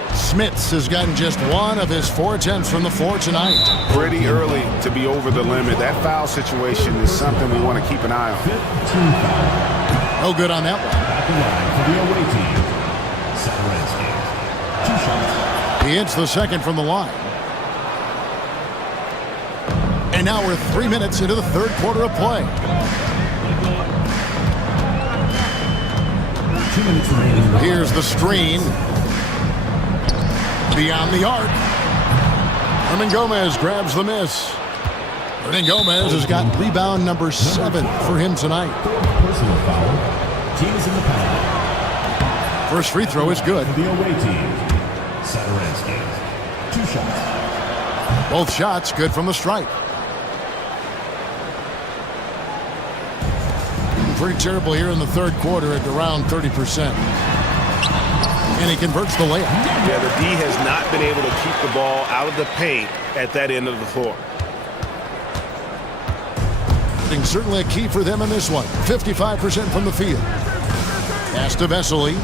Smits has gotten just 1 of his 4 attempts from the floor tonight. Pretty early to be over the limit. That foul situation is something we want to keep an eye on. No good on that one. At the line for the away team. Satoransky. 2 shots. He hits the second from the line. And now we're 3 minutes into the third quarter of play. 2 minutes remaining. Here's the screen. Beyond the arc. Hernan Gomez grabs the miss. Hernan Gomez has got rebound number 7 for him tonight. Personal foul. Team is in the penalty. First free throw is good. For the away team. Satoransky. 2 shots. Both shots good from the stripe. Pretty terrible here in the third quarter at around 30%. And he converts the layup. Yeah, the D has not been able to keep the ball out of the paint at that end of the floor. Certainly a key for them in this one. 55% from the field. Pass to Vesely.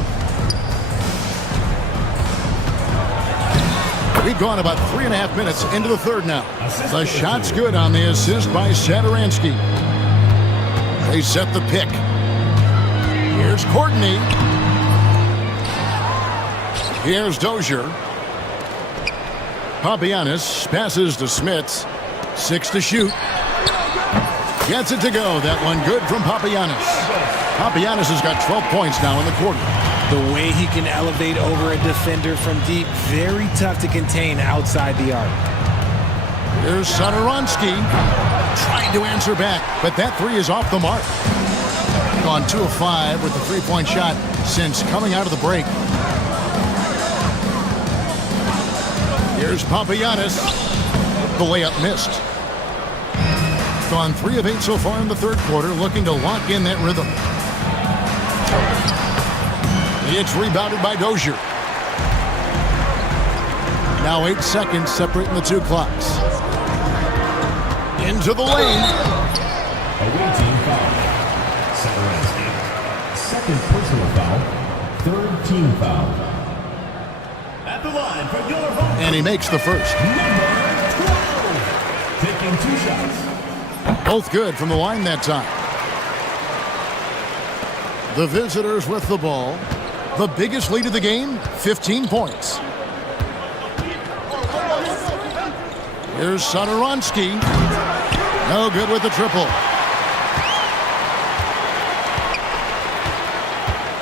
We've gone about 3.5 minutes into the third now. The shot's good on the assist by Satoransky. They set the pick. Here's Courtney. Here's Dozier. Papagiannis passes to Smits. 6 to shoot. Gets it to go. That one good from Papagiannis. Papagiannis has got 12 points now in the quarter. The way he can elevate over a defender from deep, very tough to contain outside the arc. Here's Satoransky trying to answer back, but that 3 is off the mark. Gone 2 of 5 with the 3-point shot since coming out of the break. Here's Papagiannis. The layup missed. Gone 3 of 8 so far in the third quarter, looking to lock in that rhythm. It's rebounded by Dozier. Now 8 seconds separating the 2 clocks. Into the lane. Away team foul. Satoransky. Second personal foul. Third team foul. At the line for your home. And he makes the first. Number 12. Taking 2 shots. Both good from the line that time. The visitors with the ball. The biggest lead of the game, 15 points. Here's Satoransky. No good with the triple.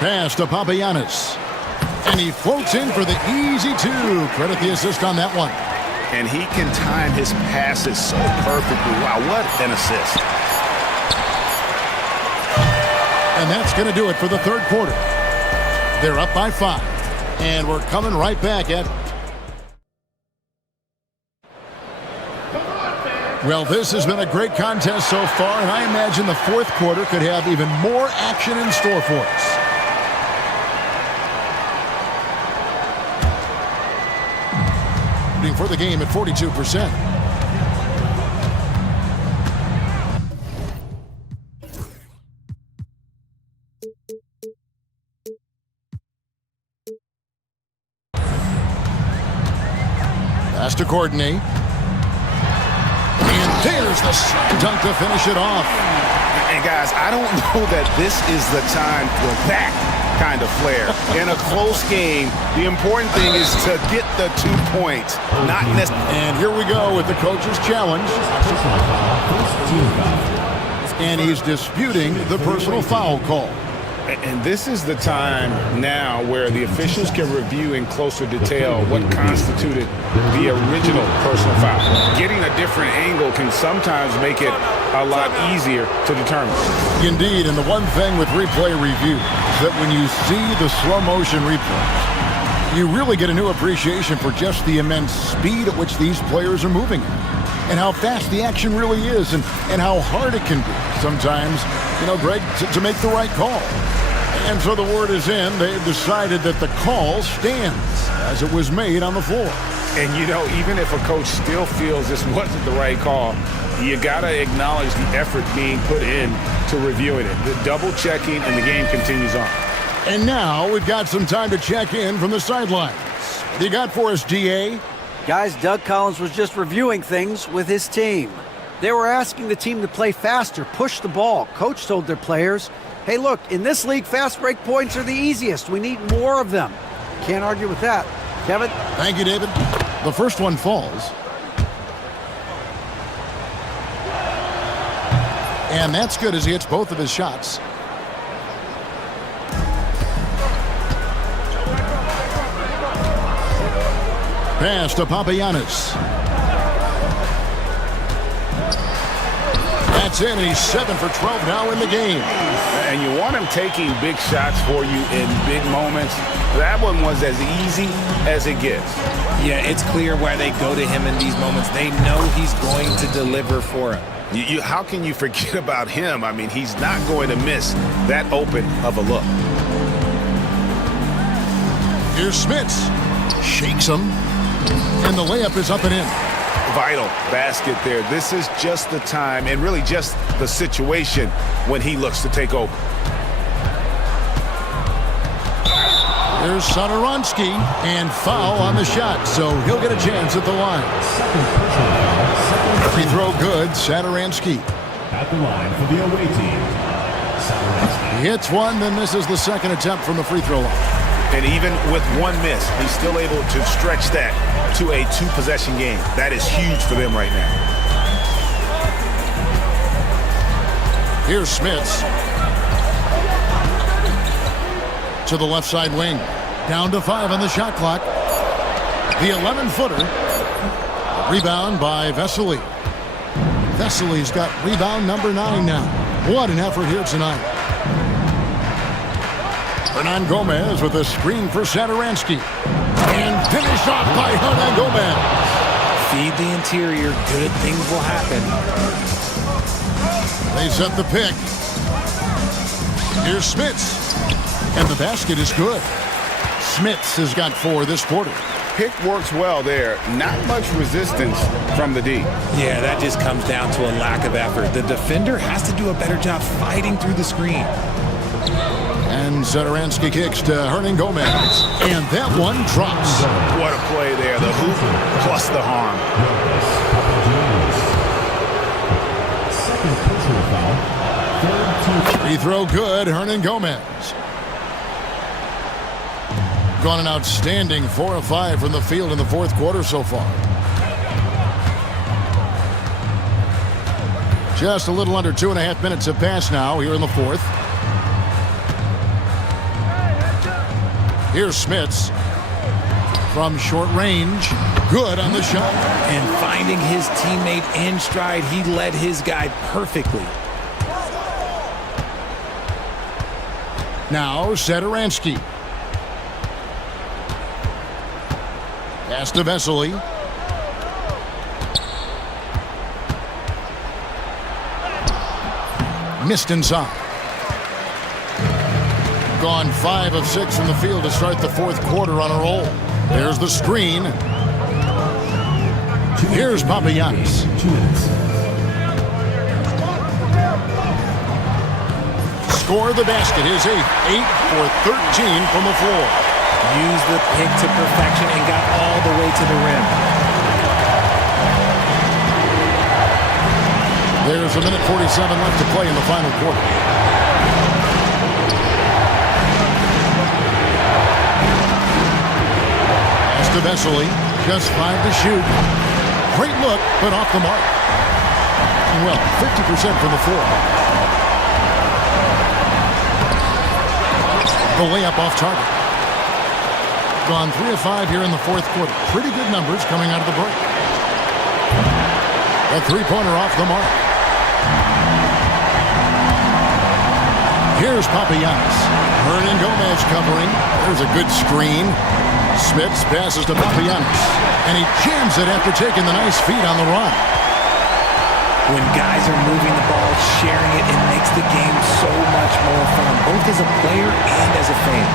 Pass to Papagiannis. And he floats in for the easy 2. Credit the assist on that one. And he can time his passes so perfectly. Wow, what an assist. And that's going to do it for the third quarter. They're up by 5. And we're coming right back at... Well, this has been a great contest so far, and I imagine the fourth quarter could have even more action in store for us. For the game at 42%. Pass to Courtney. And there's the slam dunk to finish it off. And guys, I don't know that this is the time for that kind of flair. In a close game, the important thing is to get the 2 points, not necessarily. And here we go with the coach's challenge. And he's disputing the personal foul call. And this is the time now where the officials can review in closer detail what constituted the original personal foul. Getting a different angle can sometimes make it a lot easier to determine. Indeed, and the one thing with replay review is that when you see the slow motion replays, you really get a new appreciation for just the immense speed at which these players are moving and how fast the action really is and how hard it can be sometimes, Greg, to make the right call. And so the word is in. They've decided that the call stands as it was made on the floor. And, even if a coach still feels this wasn't the right call, you got to acknowledge the effort being put in to reviewing it. The double checking, and the game continues on. And now we've got some time to check in from the sidelines. What do you got for us, DA? Guys, Doug Collins was just reviewing things with his team. They were asking the team to play faster, push the ball. Coach told their players, hey, look, in this league, fast break points are the easiest. We need more of them. Can't argue with that. Kevin? Thank you, David. The first one falls. And that's good as he hits both of his shots. Pass to Papagiannis. That's in, and he's 7 for 12 now in the game. And you want him taking big shots for you in big moments. That one was as easy as it gets. Yeah, it's clear why they go to him in these moments. They know he's going to deliver for him. How can you forget about him? I mean, he's not going to miss that open of a look. Here's Smits. Shakes him. And the layup is up and in. Vital basket there. This is just the time and really just the situation when he looks to take over. There's Satoransky, and foul on the shot, so he'll get a chance at the line. Free throw good, Satoransky. At the line for the away team, Satoransky. He hits one, then misses the second attempt from the free throw line. And even with one miss, he's still able to stretch that to a 2-possession game. That is huge for them right now. Here's Smits. To the left side wing. Down to 5 on the shot clock. The 11-footer. Rebound by Vesely. Vesely's got rebound number 9 now. What an effort here tonight. Hernan Gomez with a screen for Satoransky. And finished off by Hernan Gomez. Feed the interior. Good things will happen. They set the pick. Here's Smits. And the basket is good. Smits has got 4 this quarter. Pick works well there. Not much resistance from the D. Yeah, that just comes down to a lack of effort. The defender has to do a better job fighting through the screen. And Satoransky kicks to Hernan Gomez. And that one drops. What a play there. The hoop plus the harm. Second personal foul. Third team. Free throw good, Hernan Gomez. Gone an outstanding 4 of 5 from the field in the fourth quarter so far. Just a little under 2.5 minutes have passed now here in the fourth. Here's Smits from short range. Good on the shot. And finding his teammate in stride, he led his guy perfectly. Now Satoransky. Pass to Vesely. Missed inside. Gone 5 of 6 from the field to start the fourth quarter on a roll. There's the screen. Here's Papagiannis. 2 minutes. Score the basket. His 8th. 8 for 13 from the floor. Used the pick to perfection and got all the way to the rim. There's a minute 47 left to play in the final quarter. Pass to Vesely, just 5 to shoot. Great look, but off the mark. Well, 50% from the floor. The layup off target. Gone 3 of 5 here in the fourth quarter. Pretty good numbers coming out of the break. A three-pointer off the mark. Here's Papagiannis. Hernan Gomez covering. There's a good screen. Smits passes to Papagiannis. And he jams it after taking the nice feed on the run. When guys are moving the ball, sharing it, it makes the game so much more fun, both as a player and as a fan.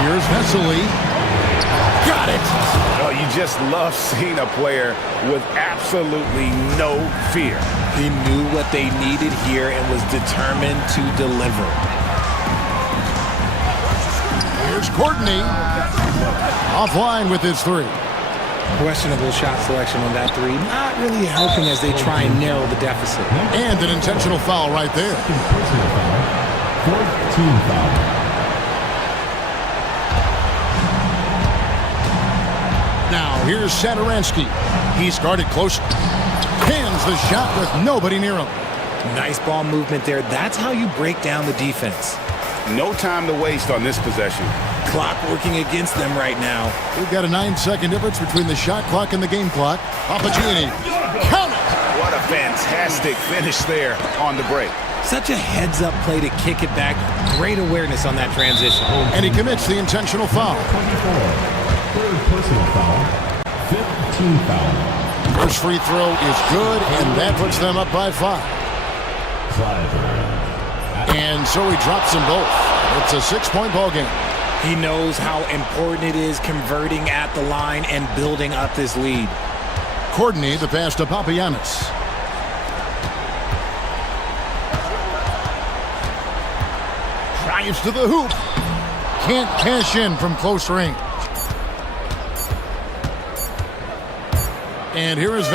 Here's Vesely. Got it. Oh, you just love seeing a player with absolutely no fear. He knew what they needed here and was determined to deliver. Here's Courtney. Offline with his three. Questionable shot selection on that three. Not really helping as they try and narrow the deficit. And an intentional foul right there. Fourth team foul. Now, here's Satoransky. He's guarded close. Pins the shot with nobody near him. Nice ball movement there. That's how you break down the defense. No time to waste on this possession. Clock working against them right now. We've got a 9-second difference between the shot clock and the game clock. Papagiannis. Count it! What a fantastic finish there on the break. Such a heads-up play to kick it back. Great awareness on that transition. And he commits the intentional foul. 24. Third personal foul. Fifth team foul. First free throw is good, and that puts them up by 5. And so he drops them both. It's a 6-point ball game. He knows how important it is converting at the line and building up this lead. Courtney, the pass to Papagiannis. Drives to the hoop. Can't cash in from close range. And here is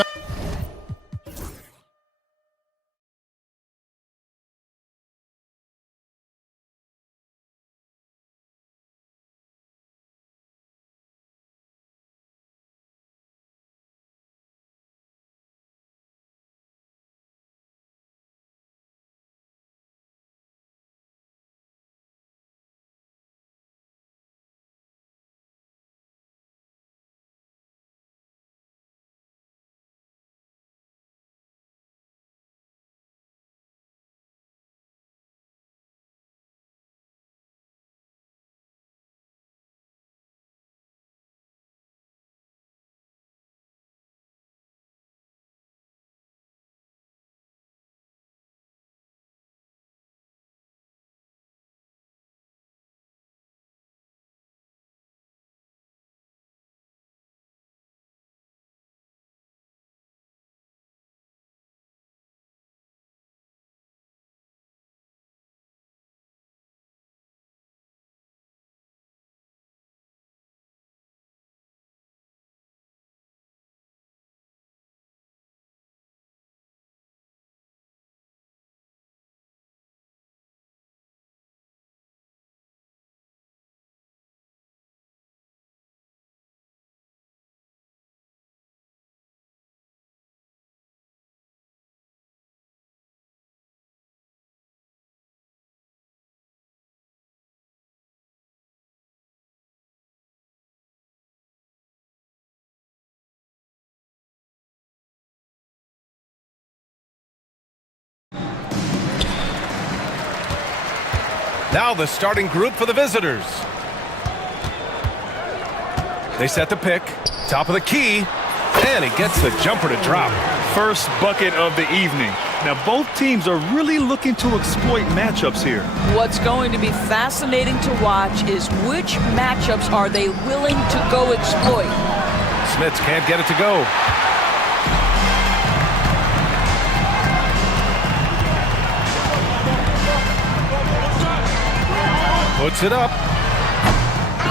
Now the starting group for the visitors. They set the pick, top of the key, and he gets the jumper to drop. First bucket of the evening. Now both teams are really looking to exploit matchups here. What's going to be fascinating to watch is which matchups are they willing to go exploit. Smits can't get it to go. Puts it up.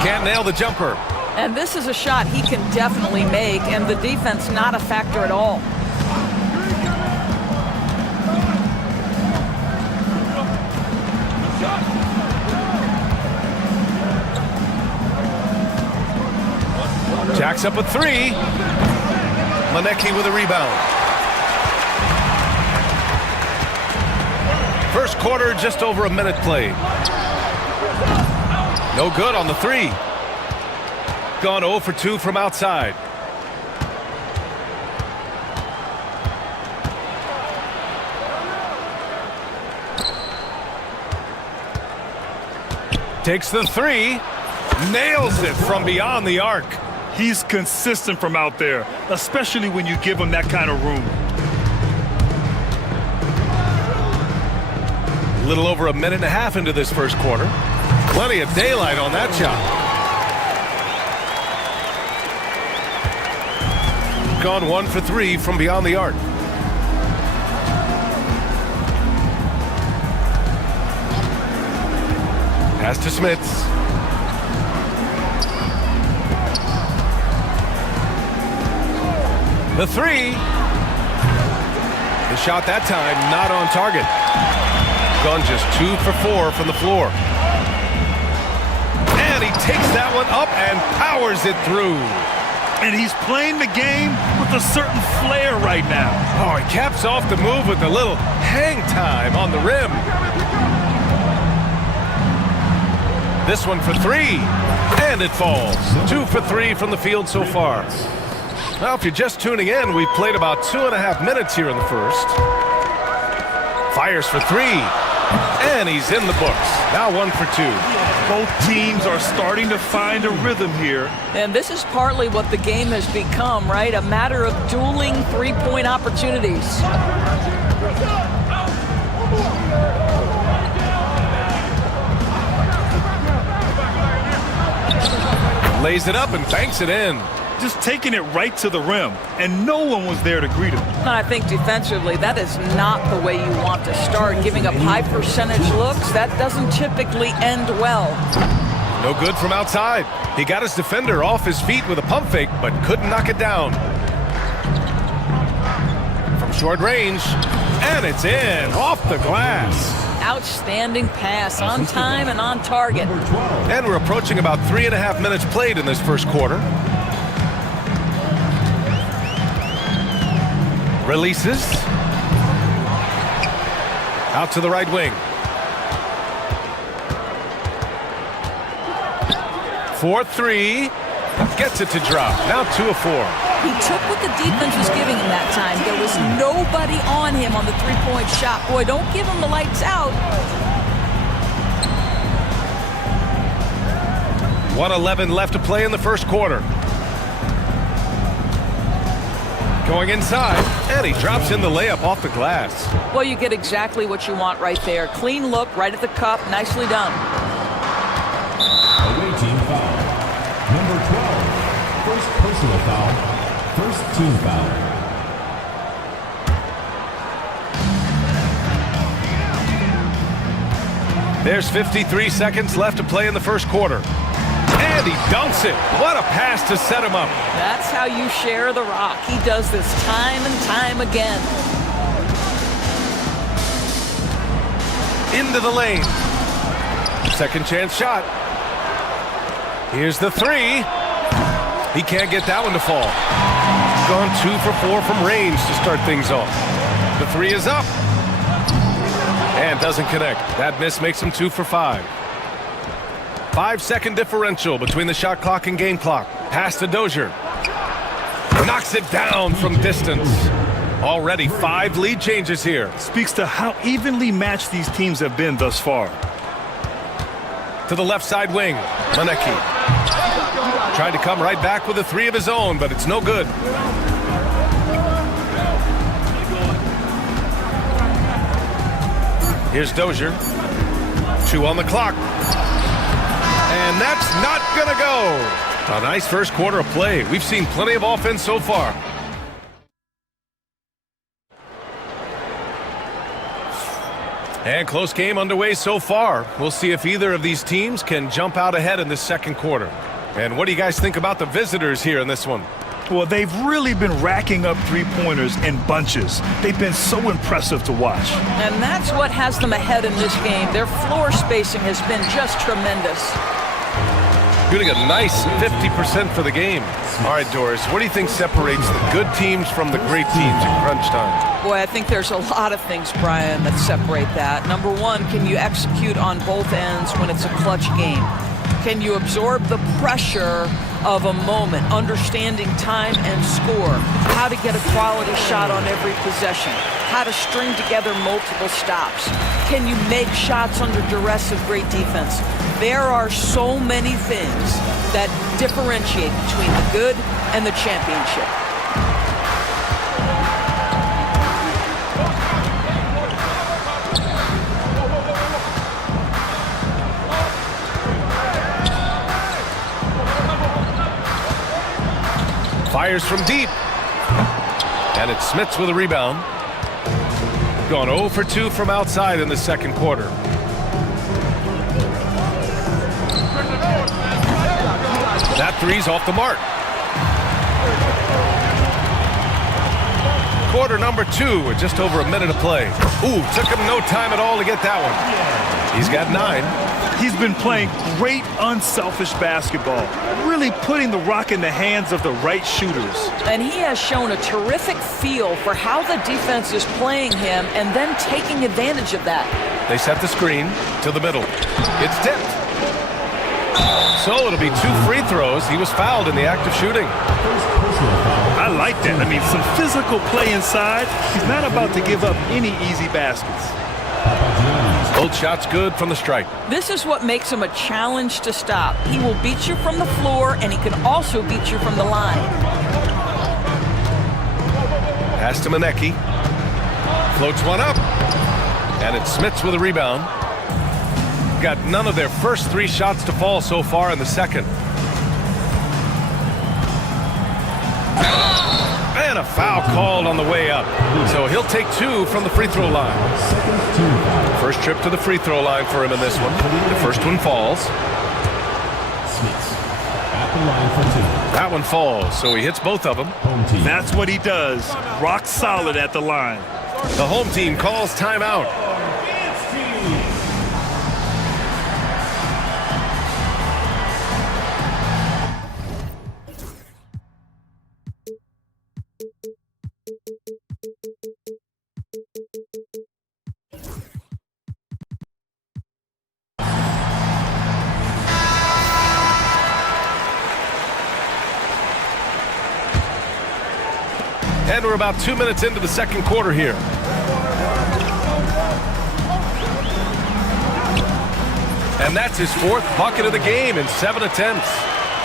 Can't nail the jumper. And this is a shot he can definitely make, and the defense not a factor at all. Racks up a three. Manecki with a rebound. First quarter, just over a minute played. No good on the three. Gone 0 for 2 from outside. Takes the three. Nails it from beyond the arc. He's consistent from out there, especially when you give him that kind of room. A little over a minute and a half into this first quarter. Plenty of daylight on that shot. Gone 1 for 3 from beyond the arc. Pass to Smits. The three. The shot that time not on target. Gone just 2 for 4 from the floor. And he takes that one up and powers it through. And he's playing the game with a certain flair right now. Oh, he caps off the move with a little hang time on the rim. This one for three. And it falls. 2 for 3 from the field so far. Now, if you're just tuning in, we've played about 2.5 minutes here in the first. Fires for three. And he's in the books. Now 1 for 2. Both teams are starting to find a rhythm here. And this is partly what the game has become, right? A matter of dueling three-point opportunities. Lays it up and banks it in. Just taking it right to the rim, and no one was there to greet him. And I think defensively, that is not the way you want to start. Giving up high percentage looks, that doesn't typically end well. No good from outside. He got his defender off his feet with a pump fake, but couldn't knock it down. From short range, and it's in, off the glass. Outstanding pass, on time and on target. And we're approaching about 3.5 minutes played in this first quarter. Releases. Out to the right wing. 4-3. Gets it to drop. Now 2 of 4. He took what the defense was giving him that time. There was nobody on him on the three-point shot. Boy, don't give him the lights out. 1:11 left to play in the first quarter. Going inside, and he drops in the layup off the glass. Well, you get exactly what you want right there. Clean look, right at the cup, nicely done. Away team foul. Number 12, first personal foul, first team foul. There's 53 seconds left to play in the first quarter. And he dunks it. What a pass to set him up. That's how you share the rock. He does this time and time again. Into the lane. Second chance shot. Here's the three. He can't get that one to fall. Gone 2 for 4 from range to start things off. The three is up. And doesn't connect. That miss makes him 2 for 5. 5-second differential between the shot clock and game clock. Pass to Dozier. Knocks it down from distance. Already 5 lead changes here. Speaks to how evenly matched these teams have been thus far. To the left side wing, Manecki. Tried to come right back with a three of his own, but it's no good. Here's Dozier. 2 on the clock. And that's not gonna go. A nice first quarter of play. We've seen plenty of offense so far. And close game underway so far. We'll see if either of these teams can jump out ahead in this second quarter. And what do you guys think about the visitors here in this one? Well, they've really been racking up three-pointers in bunches. They've been so impressive to watch. And that's what has them ahead in this game. Their floor spacing has been just tremendous. Shooting a nice 50% for the game. All right, Doris, what do you think separates the good teams from the great teams in crunch time? Boy, I think there's a lot of things, Brian, that separate that. Number one, can you execute on both ends when it's a clutch game? Can you absorb the pressure of a moment, understanding time and score, how to get a quality shot on every possession, how to string together multiple stops? Can you make shots under duress of great defense? There are so many things that differentiate between the good and the championship. Fires from deep. And it's Smits with a rebound. Gone 0 for 2 from outside in the second quarter. That three's off the mark. Quarter number 2 with just over a minute of play. Ooh, took him no time at all to get that one. He's got 9. He's been playing great unselfish basketball, really putting the rock in the hands of the right shooters. And he has shown a terrific feel for how the defense is playing him and then taking advantage of that. They set the screen to the middle. It's tipped. So it'll be 2 free throws. He was fouled in the act of shooting. I like that. I mean, some physical play inside. He's not about to give up any easy baskets. Both shots good from the strike. This is what makes him a challenge to stop. He will beat you from the floor, and he can also beat you from the line. Pass to Manecki. Floats one up. And it's Smits with a rebound. Got none of their first 3 shots to fall so far in the second. And a foul called on the way up. So he'll take 2 from the free throw line. First trip to the free throw line for him in this one. The first one falls. That one falls, so he hits both of them. That's what he does. Rock solid at the line. The home team calls timeout. And we're about 2 minutes into the second quarter here. And that's his 4th bucket of the game in 7 attempts.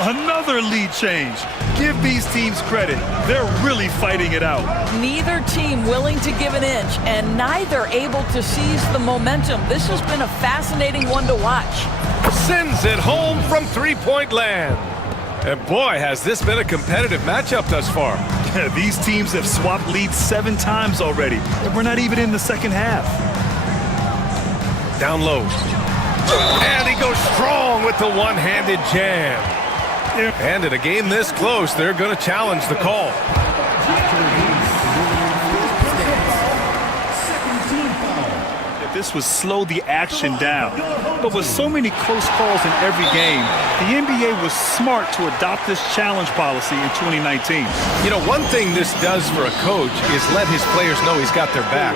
Another lead change. Give these teams credit. They're really fighting it out. Neither team willing to give an inch, and neither able to seize the momentum. This has been a fascinating one to watch. Sends it home from three-point land. And boy, has this been a competitive matchup thus far. These teams have swapped leads 7 times already, and we're not even in the second half. Down low. And he goes strong with the one-handed jam. And in a game this close, they're going to challenge the call. This would slow the action down. But with so many close calls in every game, the NBA was smart to adopt this challenge policy in 2019. You know, one thing this does for a coach is let his players know he's got their back.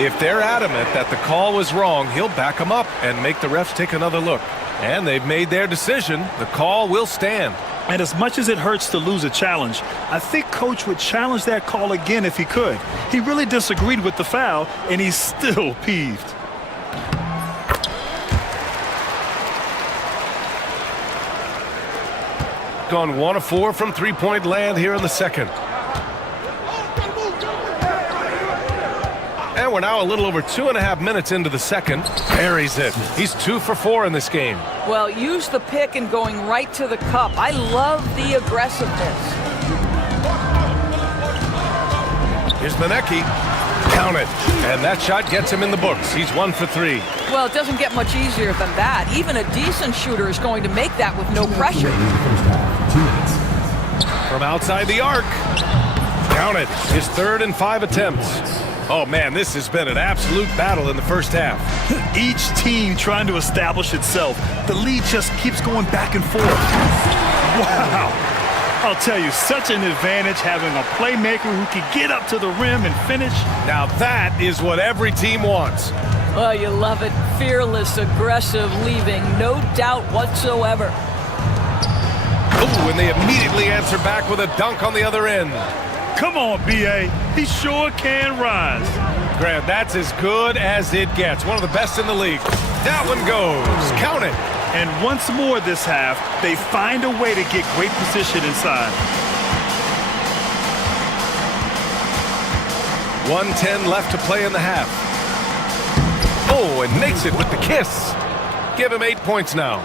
If they're adamant that the call was wrong, he'll back them up and make the refs take another look. And they've made their decision. The call will stand. And as much as it hurts to lose a challenge, I think Coach would challenge that call again if he could. He really disagreed with the foul, and he's still peeved. Gone 1 of 4 from three-point land here in the second. And we're now a little over 2.5 minutes into the second. Buries it. He's 2 for 4 in this game. Well, use the pick and going right to the cup. I love the aggressiveness. Here's Manecki. Count it. And that shot gets him in the books. He's 1 for 3. Well, it doesn't get much easier than that. Even a decent shooter is going to make that with no pressure. From outside the arc. Count it. His 3rd and 5 attempts. Oh, man, this has been an absolute battle in the first half. Each team trying to establish itself. The lead just keeps going back and forth. Wow. I'll tell you, such an advantage having a playmaker who can get up to the rim and finish. Now that is what every team wants. Oh, you love it. Fearless, aggressive, leaving. No doubt whatsoever. Ooh, and they immediately answer back with a dunk on the other end. Come on, B.A. He sure can rise. Grant, that's as good as it gets. One of the best in the league. That one goes. Count it. And once more this half, they find a way to get great position inside. 1:10 left to play in the half. Oh, and makes it with the kiss. Give him 8 points now.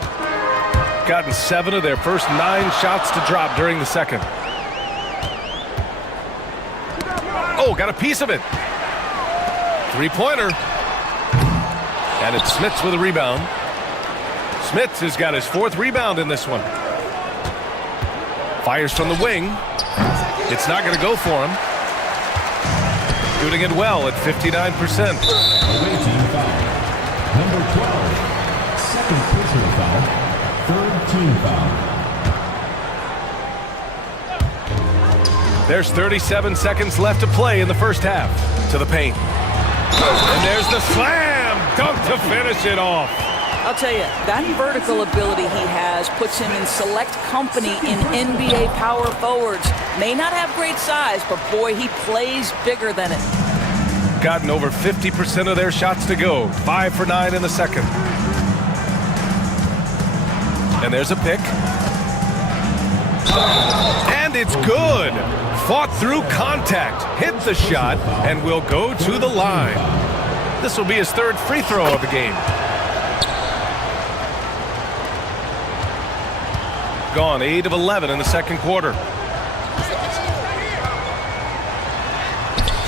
Gotten 7 of their first 9 shots to drop during the second. Oh, got a piece of it. 3-pointer. And it's Smits with a rebound. Smits has got his 4th rebound in this one. Fires from the wing. It's not going to go for him. Shooting it well at 59%. Away team foul. Number 12. Second personal foul. Third team foul. There's 37 seconds left to play in the first half. To the paint. And there's the slam dunk to finish it off. I'll tell you, that vertical ability he has puts him in select company in NBA power forwards. May not have great size, but boy, he plays bigger than it. Gotten over 50% of their shots to go. 5 for 9 in the second. And there's a pick. And it's good. Fought through contact, hit the shot, and will go to the line. This will be his 3rd free throw of the game. Gone 8 of 11 in the second quarter.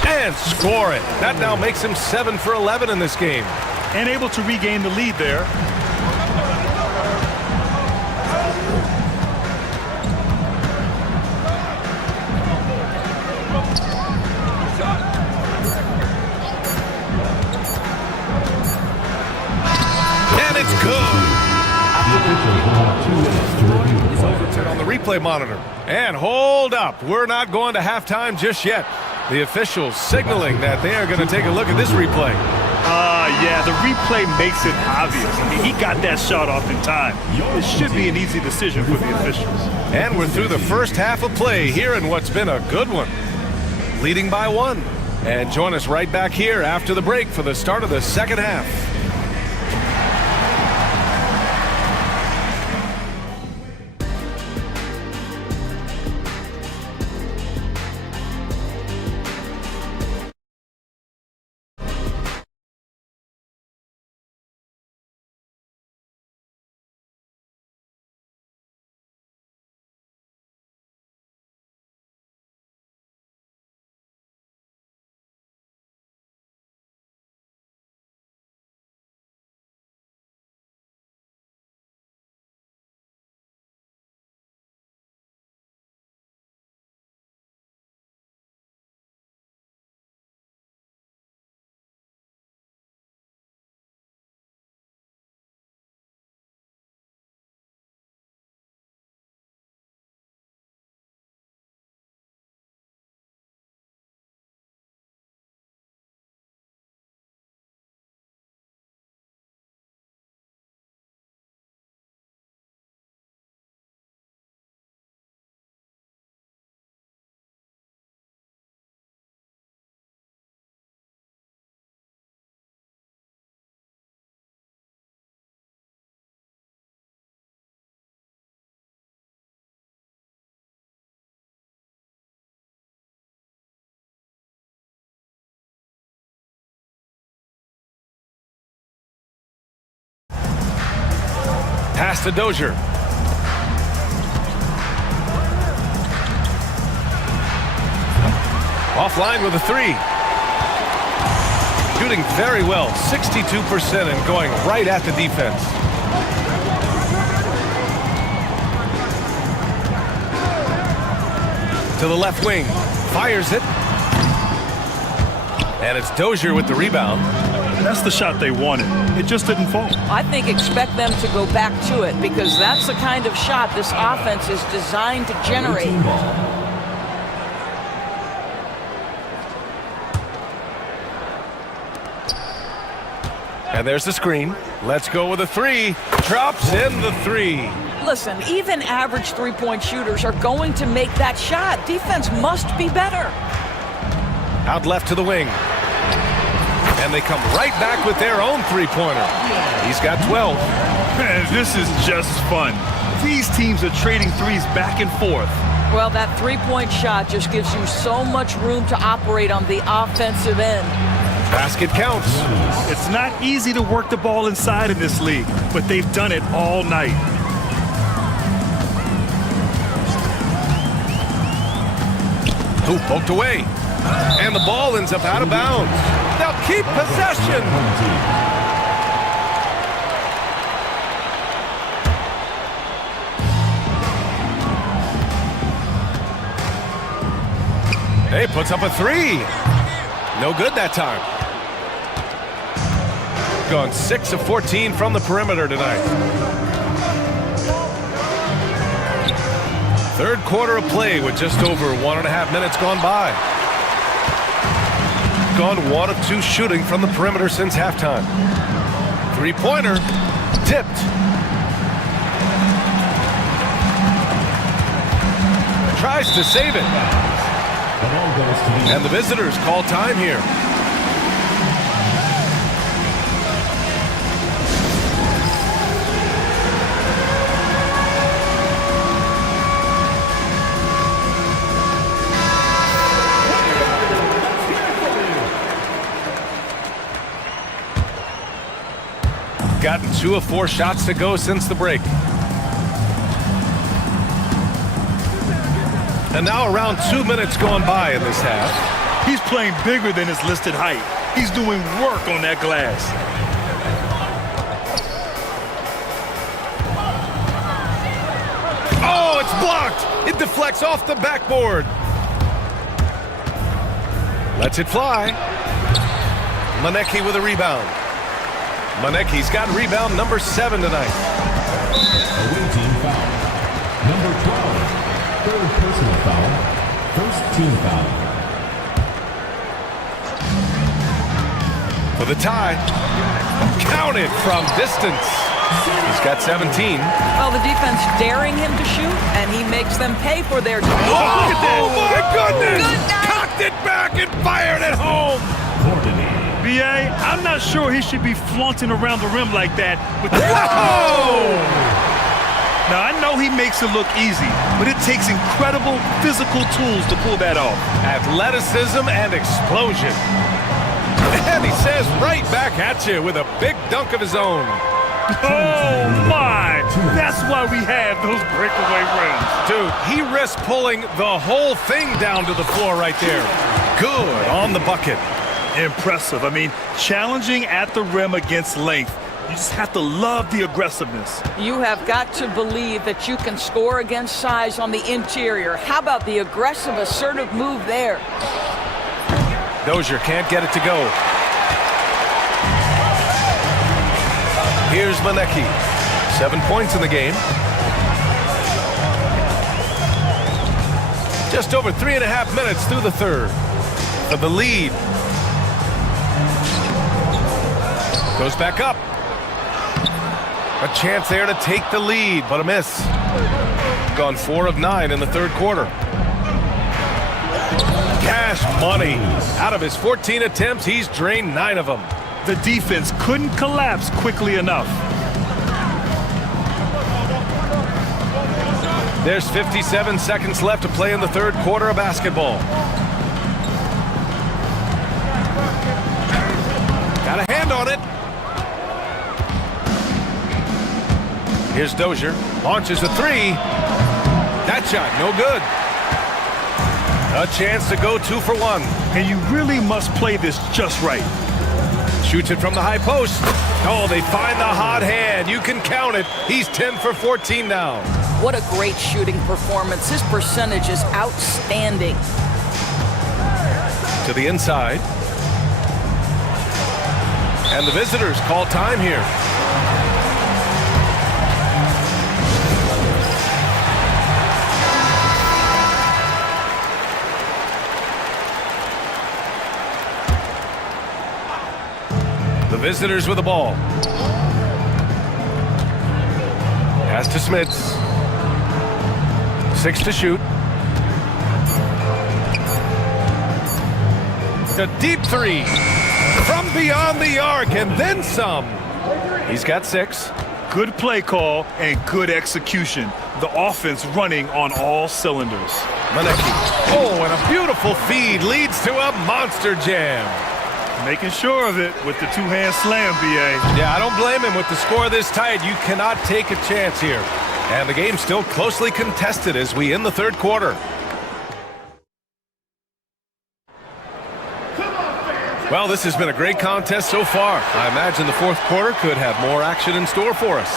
And score it. That now makes him 7 for 11 in this game. And able to regain the lead there. And it's good. On the replay monitor. And hold up. We're not going to halftime just yet. The officials signaling that they are going to take a look at this replay. Yeah, the replay makes it obvious. I mean, he got that shot off in time. It should be an easy decision for the officials. And we're through the first half of play here in what's been a good one. Leading by 1. And join us right back here after the break for the start of the second half. Pass to Dozier. Offline with a 3. Shooting very well, 62% and going right at the defense. To the left wing, fires it. And it's Dozier with the rebound. That's the shot they wanted. It just didn't fall. I think expect them to go back to it because that's the kind of shot this offense is designed to generate. And there's the screen. Let's go with a three. Drops in the three. Listen, even average three-point shooters are going to make that shot. Defense must be better. Out left to the wing. And they come right back with their own three-pointer. He's got 12. Man, this is just fun. These teams are trading threes back and forth. Well, that three-point shot just gives you so much room to operate on the offensive end. Basket counts. It's not easy to work the ball inside in this league, but they've done it all night. Who poked away. And the ball ends up out of bounds. They'll keep possession. Hey, puts up a three. No good that time. Gone 6 of 14 from the perimeter tonight. Third quarter of play with just over 1.5 minutes gone by. Gone 1 of 2 shooting from the perimeter since halftime. Three-pointer tipped. Tries to save it. And the visitors call time here. Gotten 2 of 4 shots to go since the break. And now around 2 minutes gone by in this half. He's playing bigger than his listed height. He's doing work on that glass. Oh, it's blocked. It deflects off the backboard. Lets it fly. Manecki with a rebound. Manecki's got rebound number 7 tonight. Away team foul. Number 12. Third personal foul. First team foul. For the tie. Counted from distance. He's got 17. Well, the defense daring him to shoot, and he makes them pay for their... Oh, my goodness! Cocked it back and fired it home. B.A., I'm not sure he should be flaunting around the rim like that. With the Now, I know he makes it look easy, but it takes incredible physical tools to pull that off. Athleticism and explosion. And he says right back at you with a big dunk of his own. Oh, my! That's why we have those breakaway rims. Dude, he risked pulling the whole thing down to the floor right there. Good on the bucket. Impressive. I mean, challenging at the rim against length. You just have to love the aggressiveness. You have got to believe that you can score against size on the interior. How about the aggressive, assertive move there? Dozier can't get it to go. Here's Manecki. 7 points in the game. Just over 3.5 minutes through the third. For the lead. Goes back up. A chance there to take the lead, but a miss. Gone 4 of 9 in the third quarter. Cash money. Out of his 14 attempts, he's drained 9 of them. The defense couldn't collapse quickly enough. There's 57 seconds left to play in the third quarter of basketball. Got a hand on it. Here's Dozier. Launches a 3. That shot, no good. A chance to go 2 for 1. And you really must play this just right. Shoots it from the high post. Oh, they find the hot hand. You can count it. He's 10 for 14 now. What a great shooting performance. His percentage is outstanding. To the inside. And the visitors call time here. The visitors with the ball. Pass to Smits. 6 to shoot. A deep three from beyond the arc and then some. He's got 6. Good play call and good execution. The offense running on all cylinders. Maneki. Oh, and a beautiful feed leads to a monster jam. Making sure of it with the two-hand slam, B.A. Yeah, I don't blame him. With the score this tight, you cannot take a chance here. And the game's still closely contested as we end the third quarter. Well, this has been a great contest so far. I imagine the fourth quarter could have more action in store for us.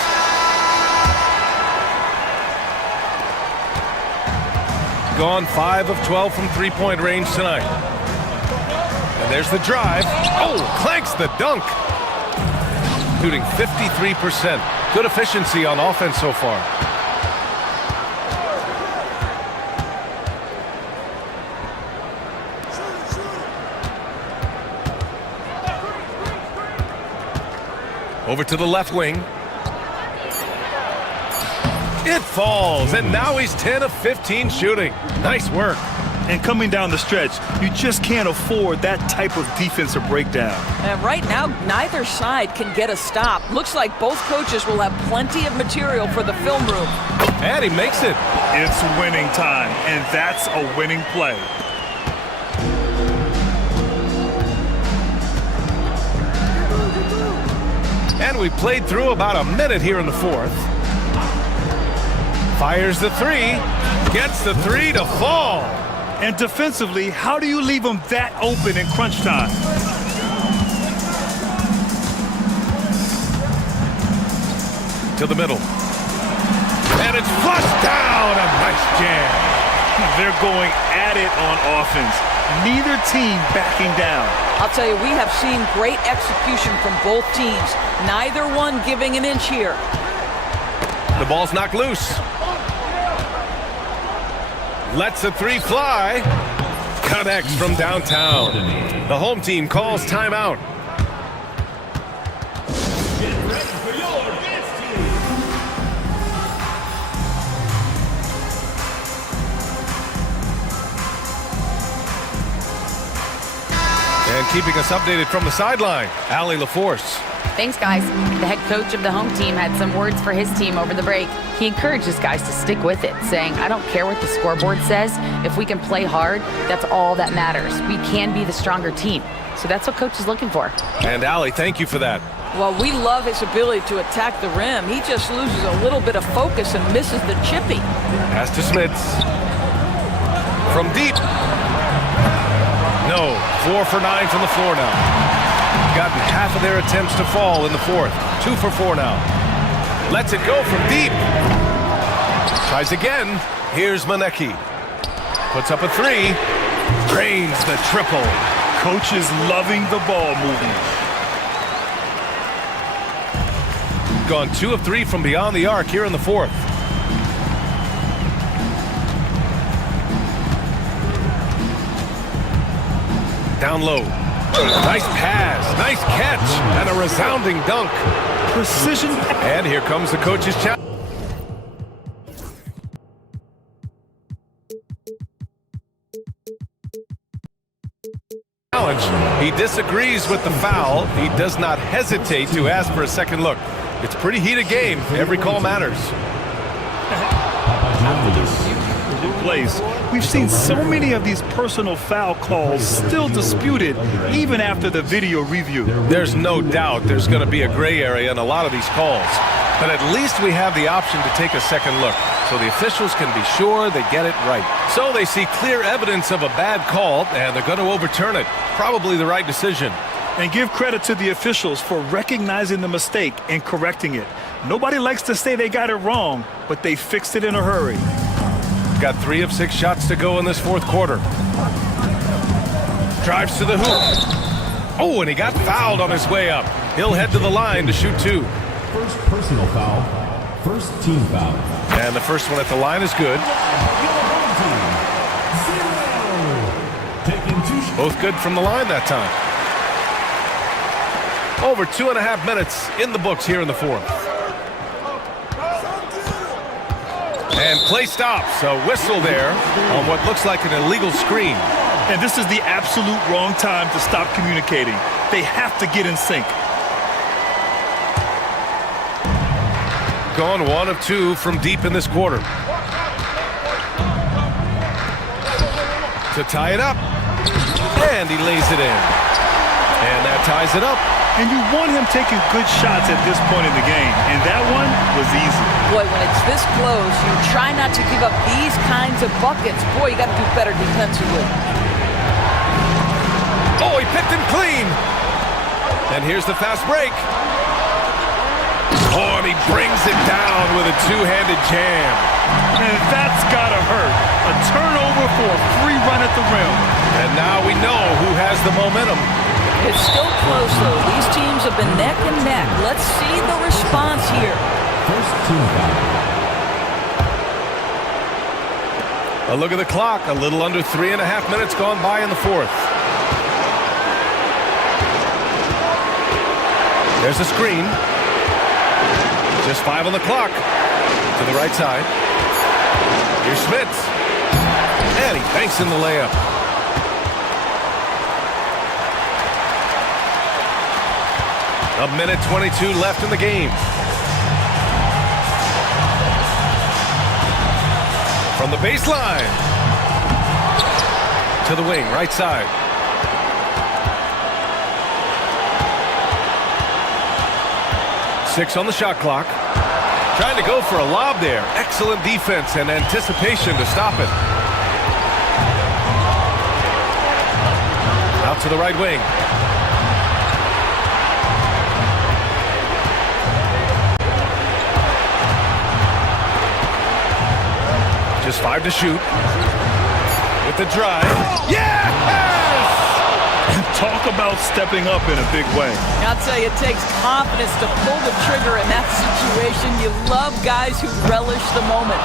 Gone 5 of 12 from three-point range tonight. And there's the drive. Oh, clanks the dunk. Shooting 53%. Good efficiency on offense so far. Over to the left wing. It falls, and now he's 10 of 15 shooting. Nice work. And coming down the stretch, you just can't afford that type of defensive breakdown. And right now, neither side can get a stop. Looks like both coaches will have plenty of material for the film room. And he makes it. It's winning time, and that's a winning play. And we played through about a minute here in the fourth. Fires the three. Gets the three to fall. And defensively, how do you leave them that open in crunch time? To the middle. And it's flushed down. A nice jam. They're going at it on offense. Neither team backing down. I'll tell you, we have seen great execution from both teams. Neither one giving an inch here. The ball's knocked loose. Lets a three fly. Connects from downtown. The home team calls timeout. Get ready for your dance team. And keeping us updated from the sideline, Allie LaForce. Thanks, guys. The head coach of the home team had some words for his team over the break. He encourages guys to stick with it, saying, I don't care what the scoreboard says. If we can play hard, that's all that matters. We can be the stronger team. So that's what coach is looking for. And Allie, thank you for that. Well, we love his ability to attack the rim. He just loses a little bit of focus and misses the chippy. Pass to Smits. From deep. No, 4 for 9 from the floor now. Gotten half of their attempts to fall in the fourth. 2 for 4 now. Lets it go from deep. Tries again. Here's Maneki. Puts up a three. Drains the triple. Coaches loving the ball movement. Gone 2 of 3 from beyond the arc here in the fourth. Down low. Nice pass, nice catch, and a resounding dunk. Precision. And here comes the coach's challenge. He disagrees with the foul. He does not hesitate to ask for a second look. It's a pretty heated game. Every call matters. Plays. We've seen so many of these personal foul calls still disputed even after the video review. There's no doubt there's going to be a gray area in a lot of these calls. But at least we have the option to take a second look, so the officials can be sure they get it right. So they see clear evidence of a bad call, and they're going to overturn it. Probably the right decision. And give credit to the officials for recognizing the mistake and correcting it. Nobody likes to say they got it wrong, but they fixed it in a hurry. Got 3 of 6 shots to go in this fourth quarter. Drives to the hoop. Oh, and he got fouled on his way up. He'll head to the line to shoot 2. First personal foul. First team foul. And the first one at the line is good. Both good from the line that time. Over 2.5 minutes in the books here in the fourth. And play stops. A whistle there on what looks like an illegal screen. And this is the absolute wrong time to stop communicating. They have to get in sync. Gone 1 of 2 from deep in this quarter. To tie it up. And he lays it in. And that ties it up. And you want him taking good shots at this point in the game. And that one was easy. Boy, when it's this close, you try not to give up these kinds of buckets. Boy, you got to do better defensively. Oh, he picked him clean. And here's the fast break. Oh, and he brings it down with a two-handed jam. And that's got to hurt. A turnover for a free run at the rim. And now we know who has the momentum. It's still close, though. These teams have been neck and neck. Let's see the response here. First team foul. A look at the clock. A little under 3.5 minutes gone by in the fourth. There's a screen. Just 5 on the clock. To the right side. Here's Schmitz. And he banks in the layup. A minute 22 left in the game. From the baseline. To the wing, right side. Six on the shot clock. Trying to go for a lob there. Excellent defense and anticipation to stop it. Out to the right wing. Just 5 to shoot. With the drive. Yes! Talk about stepping up in a big way. I'll tell you, it takes confidence to pull the trigger in that situation. You love guys who relish the moment.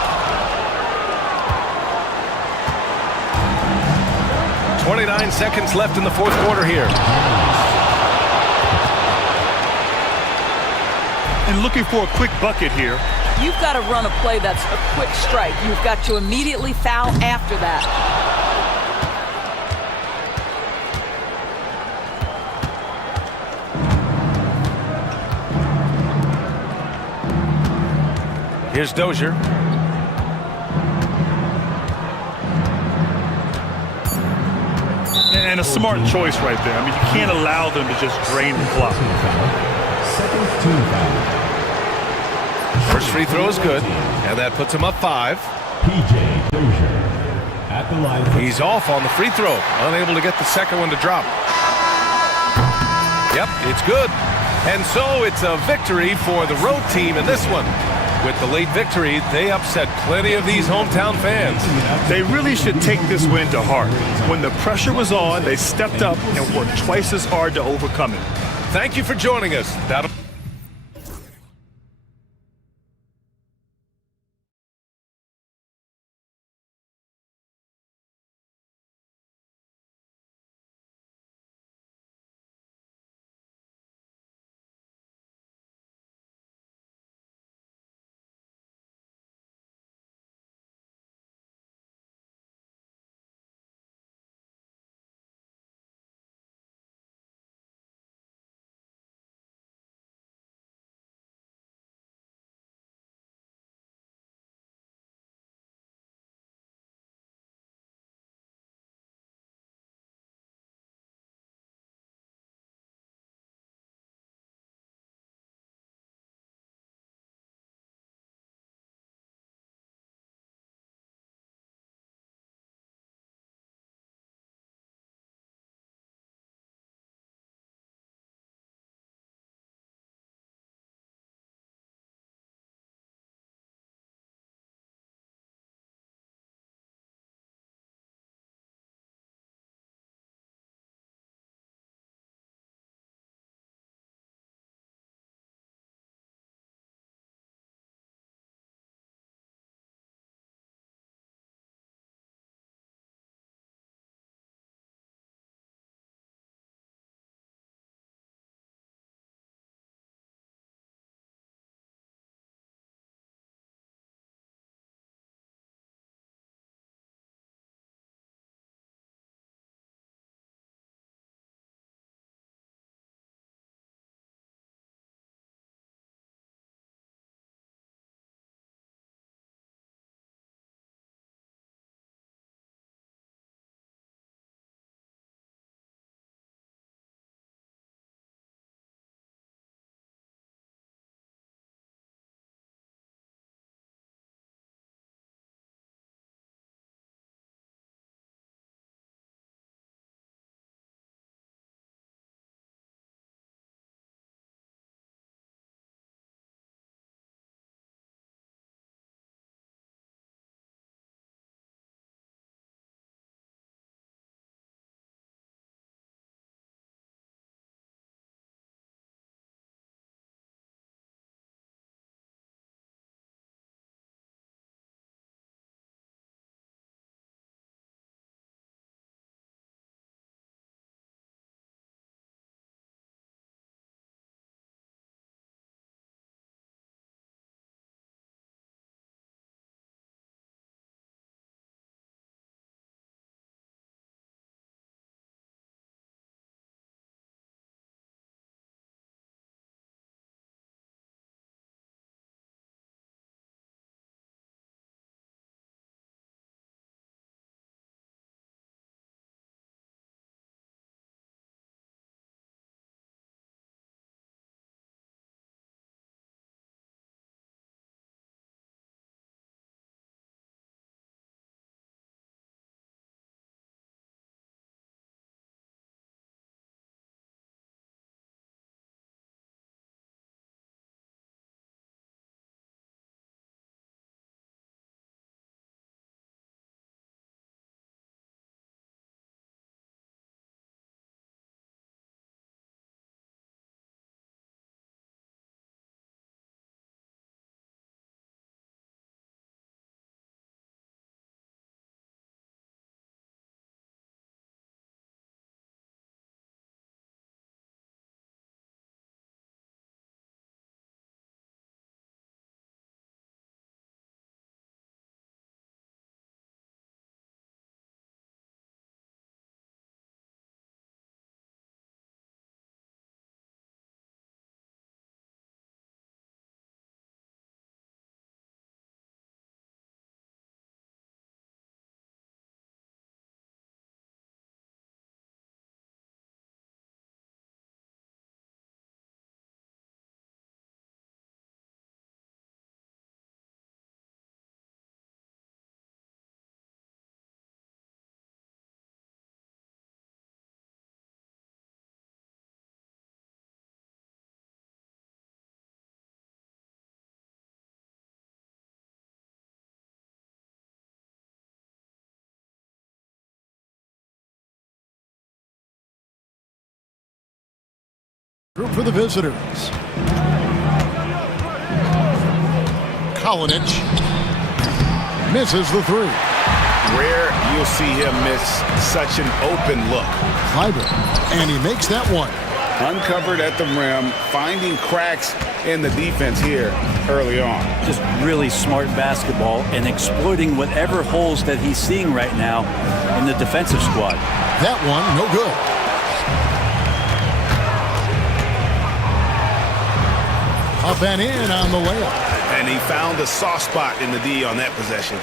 29 seconds left in the fourth quarter here. And looking for a quick bucket here. You've got to run a play that's a quick strike. You've got to immediately foul after that. Here's Dozier. And a smart choice right there. I mean, you can't allow them to just drain the clock. Second team foul. First free throw is good, and that puts him up 5. PJ Dozier at the line. He's off on the free throw, unable to get the second one to drop. Yep, it's good. And so it's a victory for the road team in this one. With the late victory, they upset plenty of these hometown fans. They really should take this win to heart. When the pressure was on, they stepped up and worked twice as hard to overcome it. Thank you for joining us. That'll Group for the visitors. Kalinic misses the three. Rare you'll see him miss such an open look. Kleiber, and he makes that one. Uncovered at the rim, finding cracks in the defense here early on. Just really smart basketball and exploiting whatever holes that he's seeing right now in the defensive squad. That one, no good. Up and in on the layup. And he found a soft spot in the D on that possession.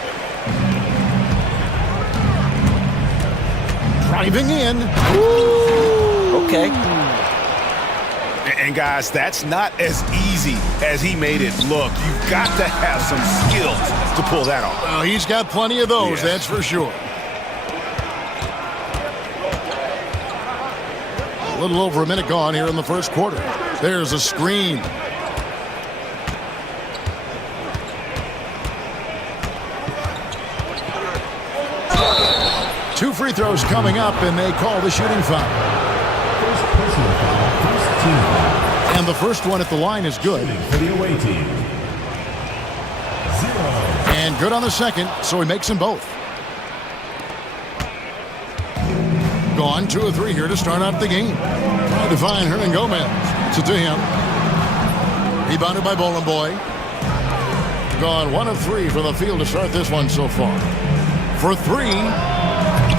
Driving in. Ooh. Okay. And guys, that's not as easy as he made it look. You've got to have some skills to pull that off. Well, he's got plenty of those, that's for sure. A little over a minute gone here in the first quarter. There's a screen. Two free throws coming up, and they call the shooting foul. First personal foul, first team foul. And the first one at the line is good. For the away team. 0. And good on the second, so he makes them both. Gone 2 of 3 here to start out the game. Trying to find Hernan Gomez. It's to him. Rebounded by Bowling Boy. Gone 1 of 3 from the field to start this one so far. For 3.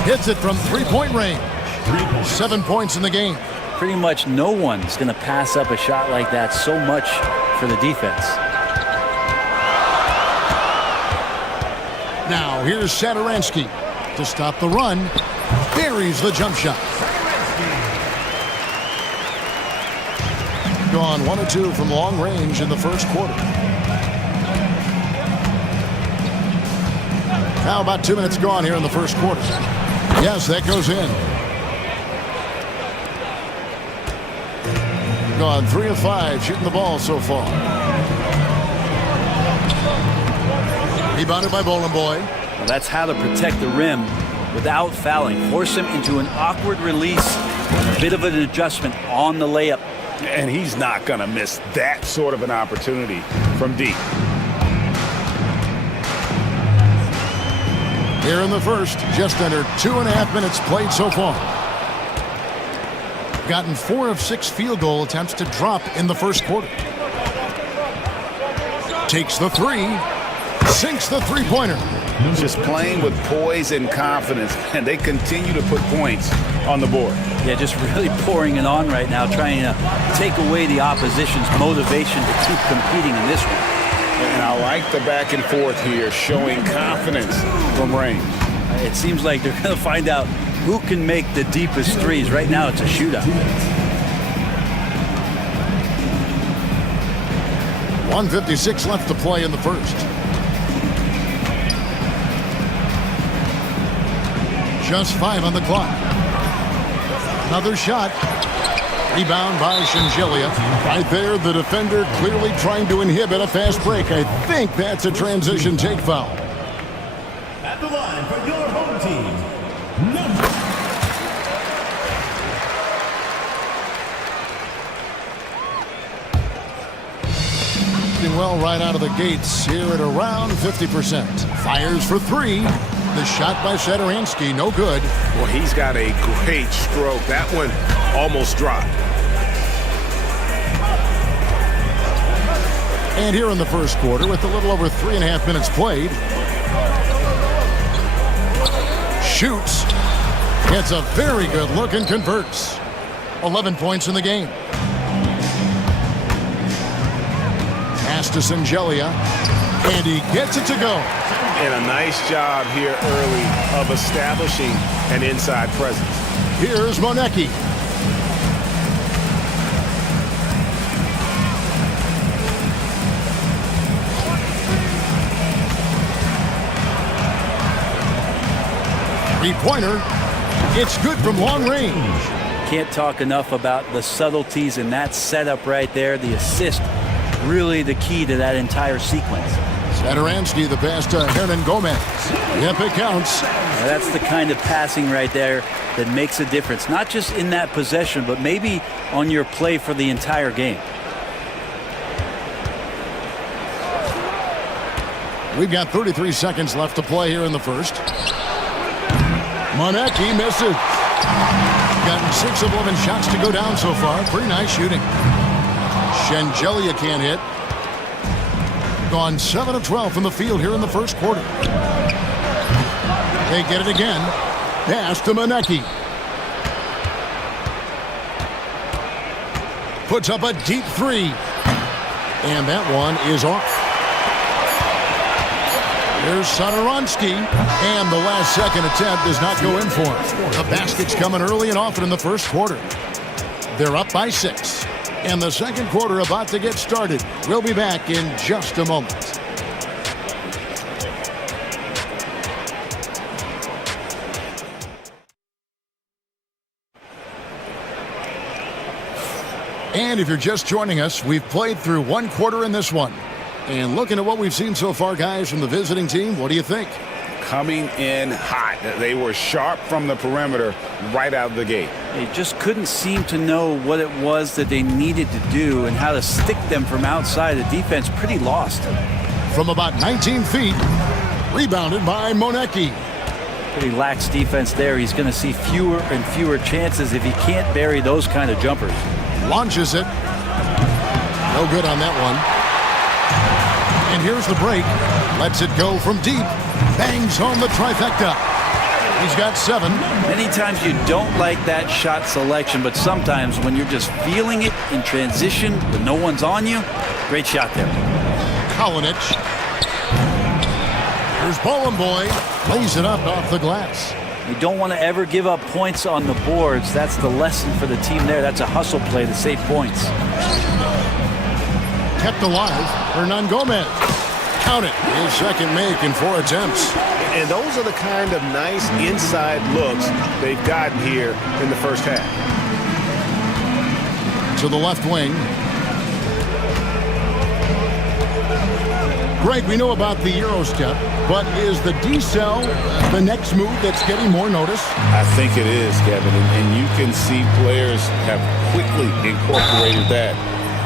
Hits it from three-point range. 7 points in the game. Pretty much no one's going to pass up a shot like that so much for the defense. Now here's Satoransky to stop the run. Buries the jump shot. Gone 1 of 2 from long range in the first quarter. Now about 2 minutes gone here in the first quarter. Yes, that goes in. Gone 3 of 5 shooting the ball so far. Rebounded by Bowling Boy. Well, that's how to protect the rim without fouling. Force him into an awkward release. A bit of an adjustment on the layup. And he's not going to miss that sort of an opportunity from deep. Here in the first, just under 2.5 minutes played so far. Gotten 4 of 6 field goal attempts to drop in the first quarter. Takes the 3. Sinks the three-pointer. Just playing with poise and confidence, and they continue to put points on the board. Yeah, just really pouring it on right now, trying to take away the opposition's motivation to keep competing in this one. And I like the back and forth here, showing confidence from range. It seems like they're going to find out who can make the deepest threes. Right now, it's a shootout. 1:56 left to play in the first. Just 5 on the clock. Another shot. Rebound by Shingelia. Right there, the defender clearly trying to inhibit a fast break. I think that's a transition take foul. At the line for your home team, number. Doing well right out of the gates here at around 50%. Fires for 3. The shot by Satoransky, no good. Well, he's got a great stroke. That one almost dropped. And here in the first quarter, with a little over 3.5 minutes played. Shoots. Gets a very good look and converts. 11 points in the game. Pass to Shingelia. And he gets it to go. And a nice job here early of establishing an inside presence. Here's Monecki. Three-pointer. It's good from long range. Can't talk enough about the subtleties in that setup right there. The assist, really the key to that entire sequence. Sadaransky, the pass to Hernan Gomez. Yep, it counts. Now that's the kind of passing right there that makes a difference, not just in that possession, but maybe on your play for the entire game. We've got 33 seconds left to play here in the first. Monecki misses. Gotten 6 of 11 shots to go down so far. Pretty nice shooting. Shengelia can't hit. Gone 7 of 12 from the field here in the first quarter. They get it again. Pass to Monecki. Puts up a deep 3. And that one is off. Here's Sadaransky, and the last second attempt does not go in for him. The basket's coming early and often in the first quarter. They're up by 6, and the second quarter about to get started. We'll be back in just a moment. And if you're just joining us, we've played through one quarter in this one. And looking at what we've seen so far, guys, from the visiting team, what do you think? Coming in hot. They were sharp from the perimeter right out of the gate. They just couldn't seem to know what it was that they needed to do and how to stick them from outside. The defense pretty lost. From about 19 feet, rebounded by Monecki. Pretty lax defense there. He's going to see fewer and fewer chances if he can't bury those kind of jumpers. Launches it. No good on that one. And here's the break. Lets it go from deep. Bangs home the trifecta. He's got 7. Many times you don't like that shot selection, but sometimes when you're just feeling it in transition when no one's on you, great shot there. Kalinic. Here's Boy. Lays it up off the glass. You don't want to ever give up points on the boards. That's the lesson for the team there. That's a hustle play to save points. Kept alive, Hernan Gomez. Count it. His second make in 4 attempts. And those are the kind of nice inside looks they've gotten here in the first half. To the left wing. Greg, we know about the Euro step, but is the D-cell the next move that's getting more notice? I think it is, Kevin, and you can see players have quickly incorporated that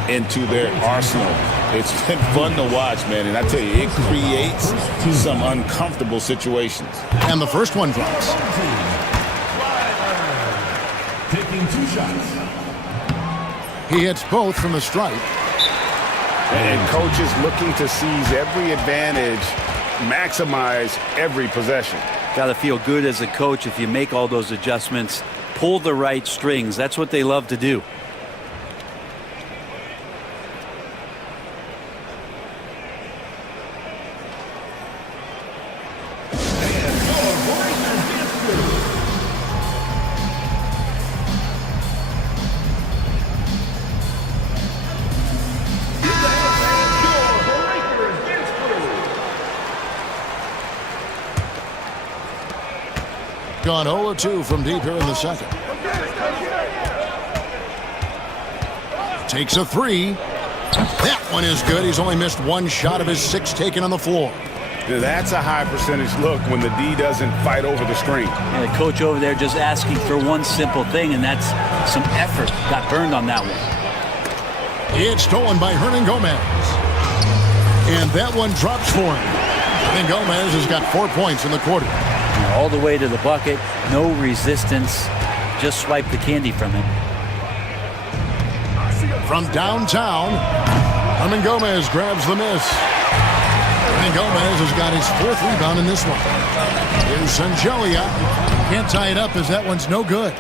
into their arsenal. It's been fun to watch, man, and I tell you, it creates some uncomfortable situations. And the first one drops. Taking 2 shots. He hits both from the stripe. And coaches looking to seize every advantage, maximize every possession. Got to feel good as a coach if you make all those adjustments, pull the right strings. That's what they love to do. Gone 0-2 from deep here in the second. Takes a 3. That one is good. He's only missed 1 shot of his 6 taken on the floor. That's a high percentage look when the D doesn't fight over the screen. And the coach over there just asking for one simple thing, and that's some effort. Got burned on that one. It's stolen by Hernan Gomez. And that one drops for him. And Gomez has got 4 points in the quarter. All the way to the bucket, no resistance, just swipe the candy from him. From downtown, Hernan Gomez grabs the miss. Hernan Gomez has got his 4th rebound in this one. Here's Shengelia. Can't tie it up as that one's no good.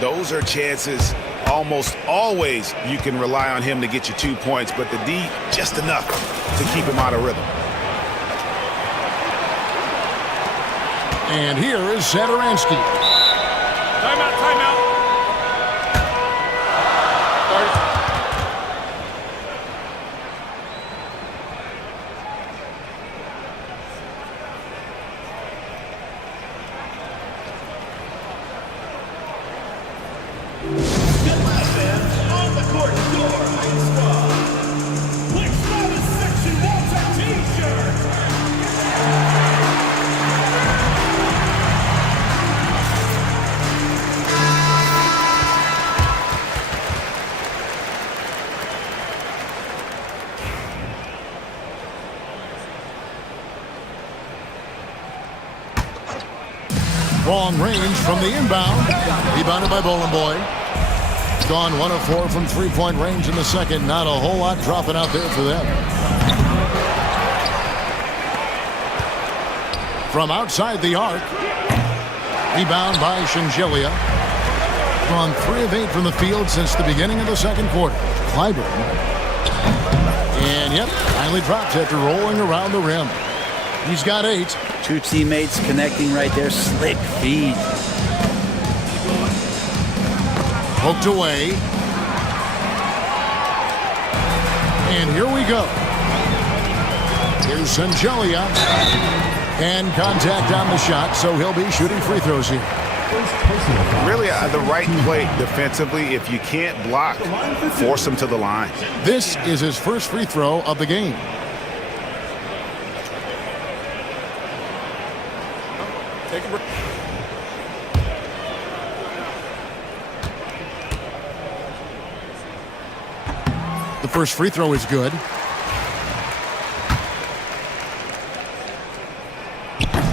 Those are chances almost always you can rely on him to get you 2 points, but the D just enough to keep him out of rhythm. And here is Sadaransky. Timeout, timeout. On the court door, Section Walter T-shirt. Long range from the inbound. Rebounded by Bowling Boy. Gone 1 of 4 from three-point range in the second. Not a whole lot dropping out there for them. From outside the arc. Rebound by Shingelia. Gone 3 of 8 from the field since the beginning of the second quarter. Clyburn. And yep, finally drops after rolling around the rim. He's got 8. 2 teammates connecting right there. Slick feed. Poked away. And here we go. Here's Shingelia. And contact on the shot, so he'll be shooting free throws here. Really, the right play defensively. If you can't block, force him to the line. This is his first free throw of the game. Take a break. The first free throw is good.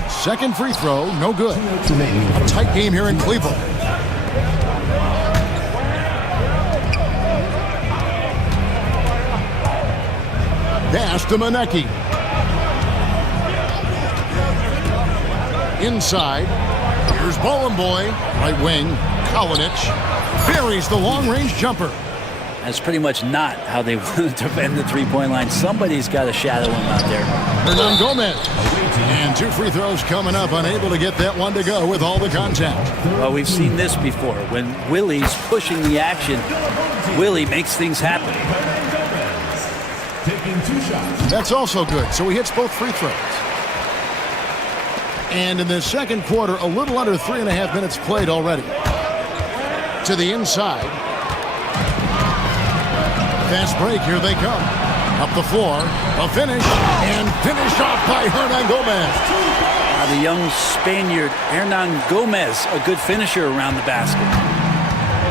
Second free throw, no good. A tight game here in Cleveland. Pass to Manecki. Inside. Here's Bowling Boy. Right wing. Kalinich buries the long-range jumper. That's pretty much not how they want to defend the three-point line. Somebody's got to shadow him out there. Hernan Gomez. And 2 free throws coming up. Unable to get that one to go with all the contact. Well, we've seen this before. When Willie's pushing the action, Willie makes things happen. Taking 2 shots. That's also good. So he hits both free throws. And in the second quarter, a little under 3.5 minutes played already. To the inside. Fast break, here they come. Up the floor, a finish, and finish off by Hernan Gomez. The young Spaniard, Hernan Gomez, a good finisher around the basket.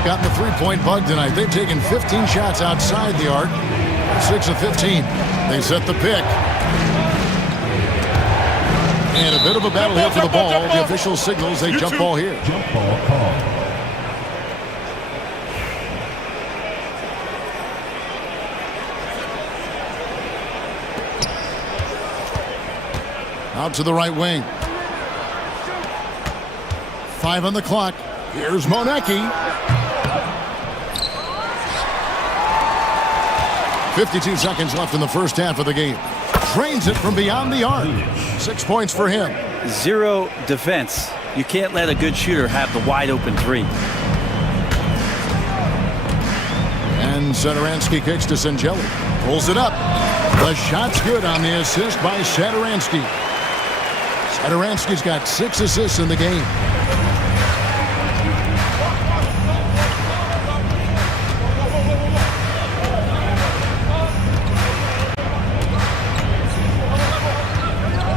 Got the three-point bug tonight. They've taken 15 shots outside the arc. 6 of 15. They set the pick. And a bit of a battle here for the ball. The official signals a jump ball here. Jump ball call. Out to the right wing. 5 on the clock. Here's Manecki. 52 seconds left in the first half of the game. Drains it from beyond the arc. 6 points for him. 0 defense. You can't let a good shooter have the wide open 3. And Sadaransky kicks to Singeli. Pulls it up. The shot's good on the assist by Sadaransky. Sadaransky's got 6 assists in the game.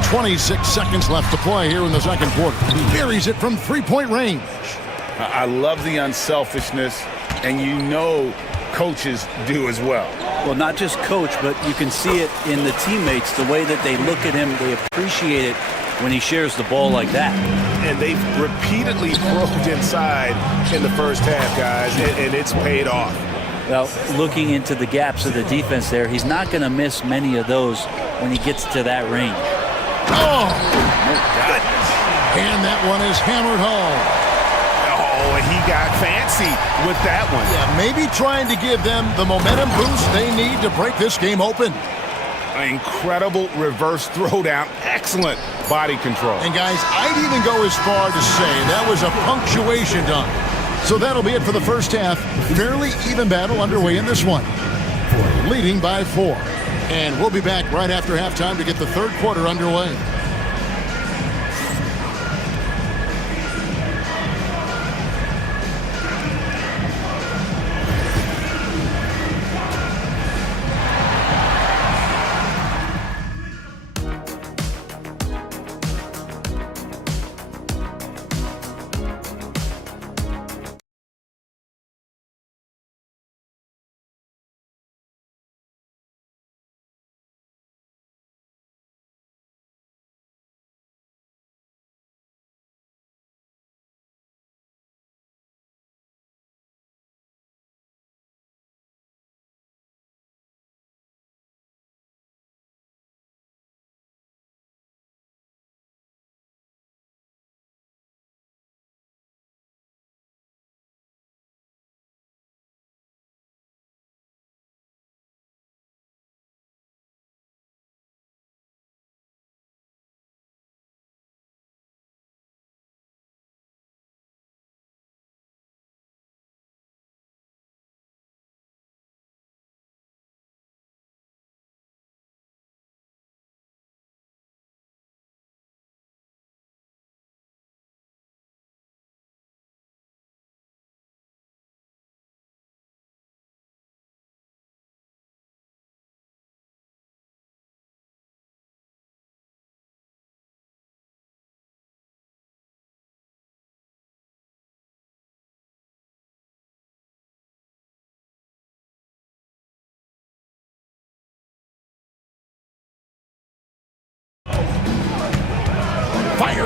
.26 seconds left to play here in the second quarter. He buries it from three-point range. I love the unselfishness, and you know coaches do as well. Well, not just coach, but you can see it in the teammates, the way that they look at him. They appreciate it when he shares the ball like that. And they've repeatedly probed inside in the first half, guys, and it's paid off. Well, looking into the gaps of the defense there, he's not going to miss many of those when he gets to that range. Oh, goodness. And that one is hammered home. Oh, and he got fancy with that one. Yeah, maybe trying to give them the momentum boost they need to break this game open. Incredible reverse throwdown. Excellent body control. And guys, I'd even go as far to say that was a punctuation dunk. So that'll be it for the first half. Fairly even battle underway in this one. Leading by 4. And we'll be back right after halftime to get the third quarter underway.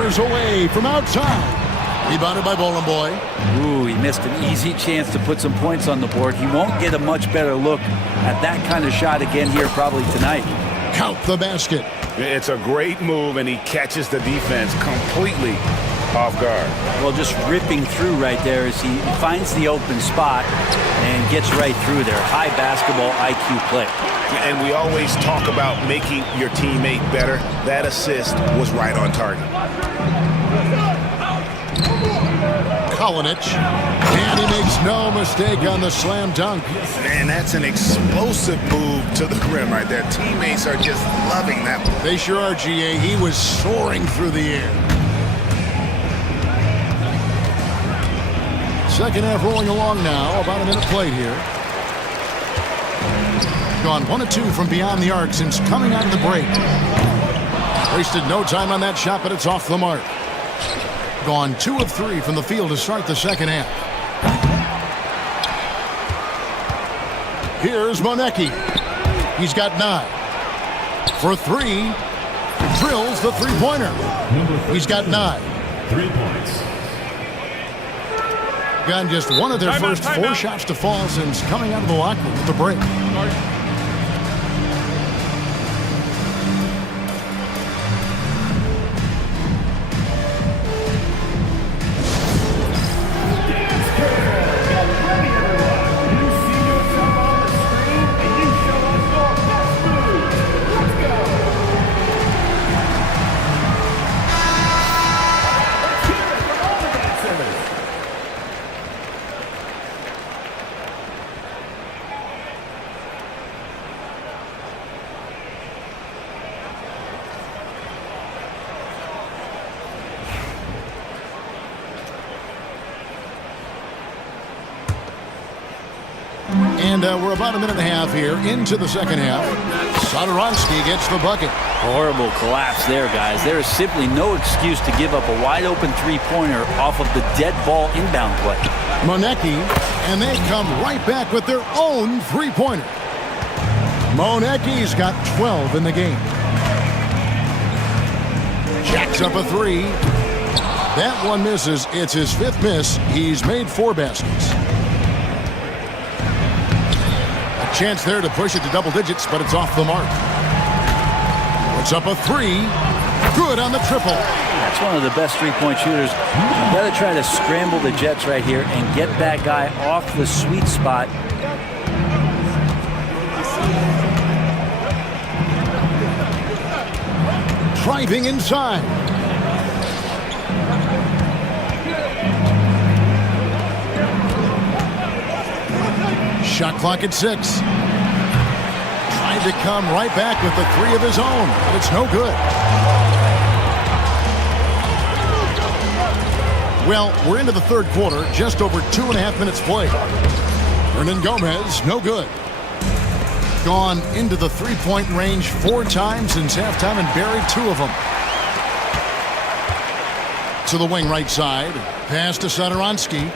fires away from outside. Rebounded by Bowling Boy. Ooh, he missed an easy chance to put some points on the board. He won't get a much better look at that kind of shot again here probably tonight. Count the basket. It's a great move, and he catches the defense completely off guard. Well, just ripping through right there as he finds the open spot and gets right through there. High basketball IQ play. And we always talk about making your teammate better. That assist was right on target. Kalinic, and he makes no mistake on the slam dunk. Man, that's an explosive move to the rim right there. Teammates are just loving that one. They sure are, GA. He was soaring through the air. Second half rolling along now. About a minute played here. Gone 1 of 2 from beyond the arc since coming out of the break. Wasted no time on that shot, but it's off the mark. Gone 2 of 3 from the field to start the second half. Here's Monecki. He's got 9. For 3. Drills the three-pointer. He's got 9. 3 points. Gotten just one of their first 4 shots to fall since coming out of the locker room with the break. And we're about a minute and a half here into the second half. Satoransky gets the bucket. Horrible collapse there, guys. There is simply no excuse to give up a wide-open three-pointer off of the dead ball inbound play. Monecki, and they come right back with their own three-pointer. Monecki's got 12 in the game. Jacks up a 3. That one misses. It's his 5th miss. He's made 4 baskets. Chance there to push it to double digits, but it's off the mark. Puts up a 3. Good on the triple. That's one of the best three-point shooters. You've got to try to scramble the Jets right here and get that guy off the sweet spot. Driving inside. Shot clock at 6. Tried to come right back with the 3 of his own, but it's no good. Well, we're into the third quarter, just over 2.5 minutes played. Hernan Gomez, no good. Gone into the three-point range 4 times since halftime and buried 2 of them. To the wing right side. Pass to Satoransky.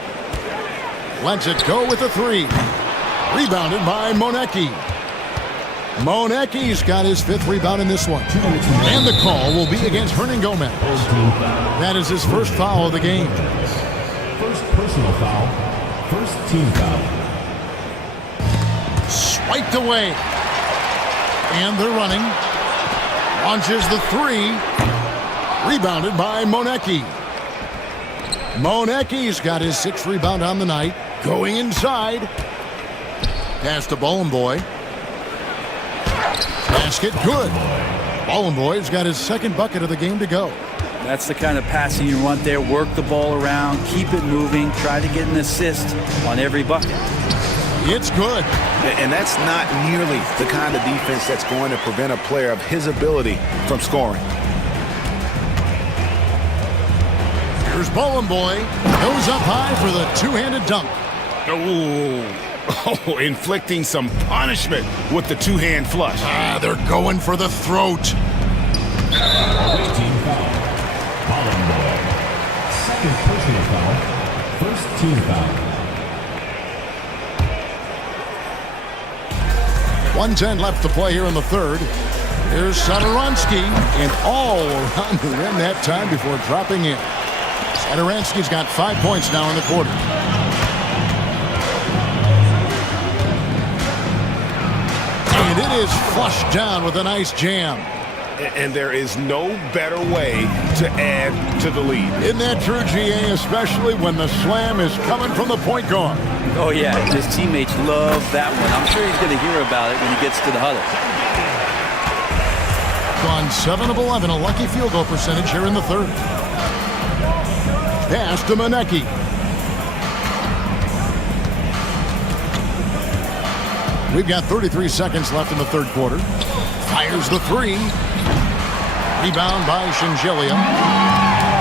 Lets it go with a 3. Rebounded by Monecki. Monecki's got his 5th rebound in this one. And the call will be against Hernan Gomez. That is his first foul of the game. First personal foul. First team foul. Swiped away. And they're running. Launches the 3. Rebounded by Monecki. Monecki's got his 6th rebound on the night. Going inside. Pass to Bowling Boy. Basket good. Bowling Boy's got his 2nd bucket of the game to go. That's the kind of passing you want there. Work the ball around, keep it moving, try to get an assist on every bucket. It's good. And that's not nearly the kind of defense that's going to prevent a player of his ability from scoring. Here's Bowling Boy. Goes up high for the 2-handed dunk. Oh, inflicting some punishment with the 2-hand flush. They're going for the throat. Away team foul. Bowling Boy. 2nd personal foul. First team foul. 1:10 left to play here in the third. Here's Sadoronsky, and all around the rim that time before dropping in. Sadoronsky's got 5 points now in the quarter. And it is flushed down with a nice jam. And there is no better way to add to the lead. Isn't that true, GA, especially when the slam is coming from the point guard? Oh, yeah, his teammates love that one. I'm sure he's going to hear about it when he gets to the huddle. Gone 7 of 11, a lucky field goal percentage here in the third. Pass to Manecki. We've got 33 seconds left in the third quarter. Fires the three. Rebound by Shingelia.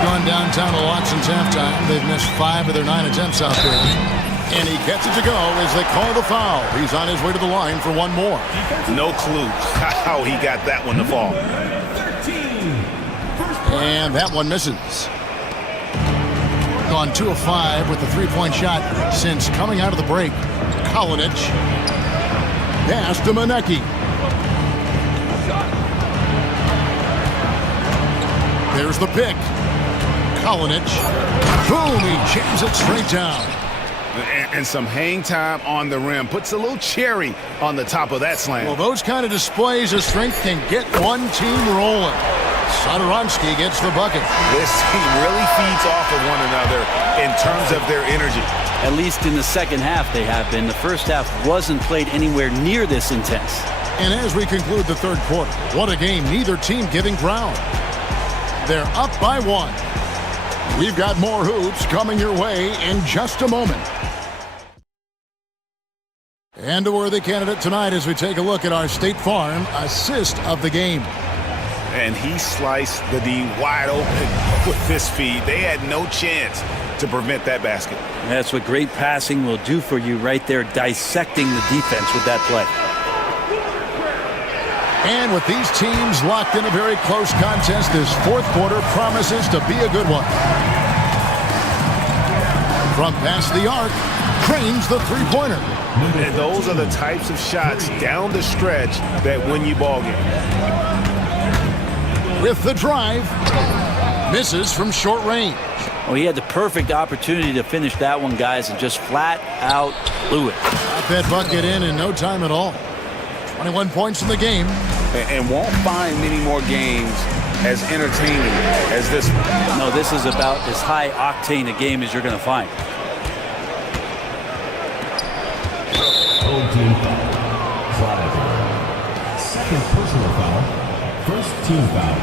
Gone downtown a lot since halftime. They've missed 5 of their 9 attempts out there. And he gets it to go as they call the foul. He's on his way to the line for one more. No clue how he got that one to fall. And that one misses. Gone 2 of 5 with the three-point shot since coming out of the break. Kalinic. Pass to Manecki. There's the pick. Kalinic. Boom, he jams it straight down. And some hang time on the rim. Puts a little cherry on the top of that slam. Well, those kind of displays of strength can get one team rolling. Sadoronsky gets the bucket. This team really feeds off of one another in terms of their energy. At least in the second half they have been. The first half wasn't played anywhere near this intense. And as we conclude the third quarter, what a game, neither team giving ground. They're up by 1. We've got more hoops coming your way in just a moment. And a worthy candidate tonight as we take a look at our State Farm assist of the game. And he sliced the D wide open with this feed. They had no chance to prevent that basket. That's what great passing will do for you right there, dissecting the defense with that play. And with these teams locked in a very close contest, this fourth quarter promises to be a good one. From past the arc, Crane's the three-pointer. And those are the types of shots down the stretch that win you ball games. With the drive, misses from short range. Well, he had the perfect opportunity to finish that one, guys, and just flat out blew it. Got that bucket in no time at all. 21 points in the game. And won't find many more games as entertaining as this one. No, this is about as high octane a game as you're going to find. Team foul. Second personal foul. First team foul.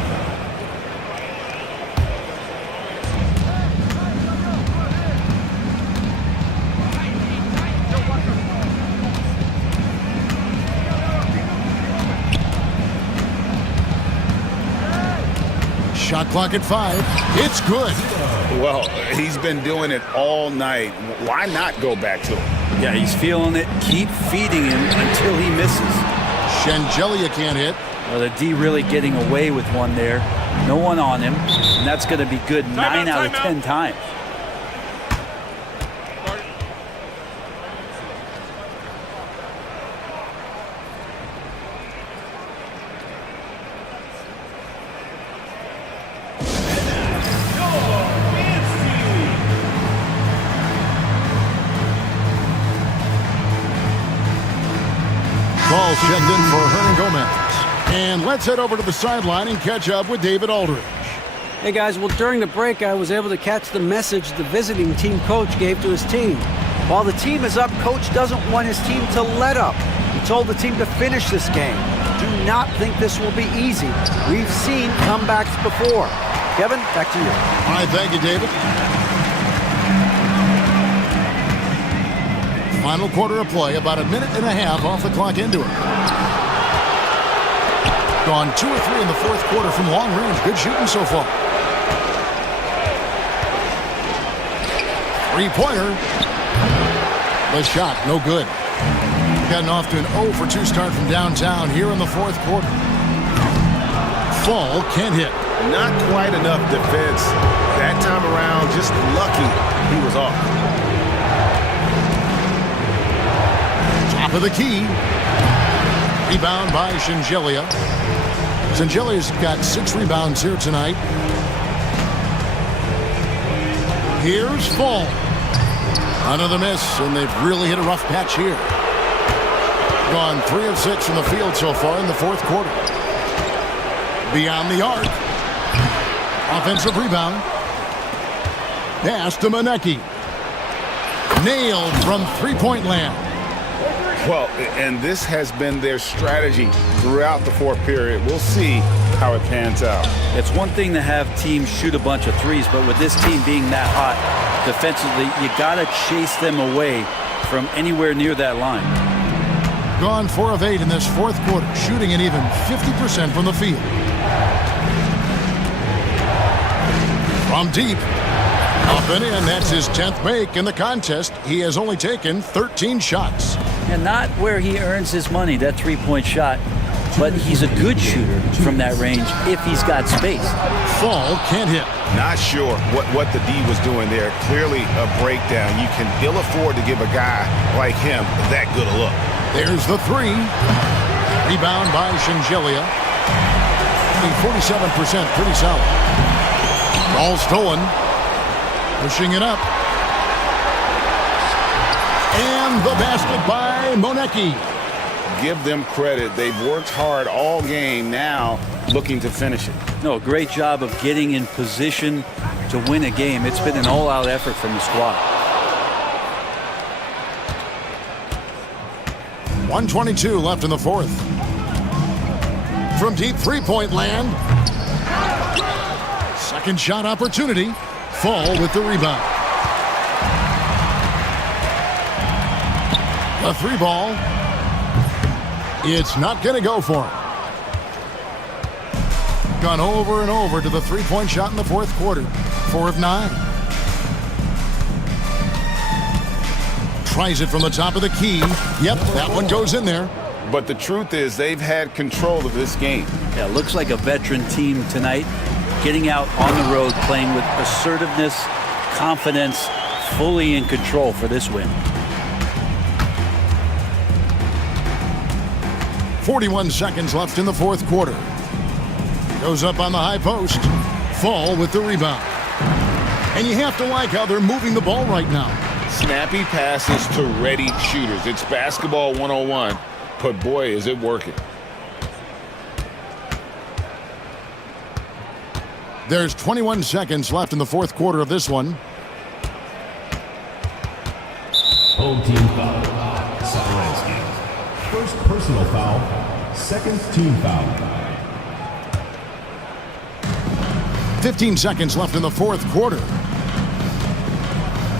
Shot clock at 5. It's good. Well, he's been doing it all night. Why not go back to him? Yeah, he's feeling it. Keep feeding him until he misses. Shingelia can't hit. Well, the D really getting away with one there. No one on him. And that's going to be good 9 out of 10 times. Ball checked in for Hernan Gomez. And let's head over to the sideline and catch up with David Aldridge. Hey guys, well during the break I was able to catch the message the visiting team coach gave to his team. While the team is up, coach doesn't want his team to let up. He told the team to finish this game. Do not think this will be easy. We've seen comebacks before. Kevin, back to you. All right, thank you, David. Final quarter of play, about a minute and a half off the clock into it. Gone 2 or 3 in the fourth quarter from long range. Good shooting so far. Three-pointer. The shot, no good. Gotten off to an 0 for 2 start from downtown here in the fourth quarter. Fall can't hit. Not quite enough defense. That time around, just lucky he was off. Top of the key. Rebound by Shingelia. Zangeli's got 6 rebounds here tonight. Here's Fall. Another miss, and they've really hit a rough patch here. Gone 3 of 6 from the field so far in the fourth quarter. Beyond the arc. Offensive rebound. Pass to Manecki. Nailed from three-point land. Well, and this has been their strategy throughout the fourth period. We'll see how it pans out. It's one thing to have teams shoot a bunch of threes, but with this team being that hot defensively, you got to chase them away from anywhere near that line. Gone 4 of 8 in this fourth quarter, shooting an even 50% from the field. From deep. Up and in, that's his 10th make in the contest. He has only taken 13 shots. And not where he earns his money, that three-point shot, but he's a good shooter from that range if he's got space. Fall can't hit. Not sure what the D was doing there. Clearly a breakdown. You can ill afford to give a guy like him that good a look. There's the 3. Rebound by Shengelia. 47%, pretty solid. Ball stolen. Pushing it up. And the basket by Monecki. Give them credit. They've worked hard all game, now looking to finish it. No, great job of getting in position to win a game. It's been an all-out effort from the squad. 1:22 left in the fourth. From deep three-point land. Second shot opportunity. Fall with the rebound. The 3 ball. It's not going to go for him. Gone over and over to the three-point shot in the fourth quarter. 4 of 9. Tries it from the top of the key. Yep, that one goes in there. But the truth is they've had control of this game. Yeah, looks like a veteran team tonight. Getting out on the road, playing with assertiveness, confidence, fully in control for this win. 41 seconds left in the fourth quarter. Goes up on the high post. Fall with the rebound. And you have to like how they're moving the ball right now. Snappy passes to ready shooters. It's basketball 101, but boy, is it working. There's 21 seconds left in the fourth quarter of this one. Home team foul. Satoransky. First personal foul. Second team foul. 15 seconds left in the fourth quarter.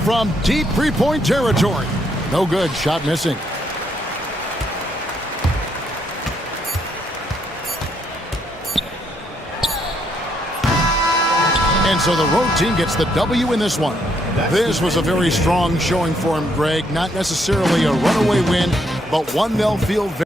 From deep three-point territory. No good. Shot missing. And so the road team gets the W in this one. This was a very strong showing for him, Greg. Not necessarily a runaway win, but one they'll feel very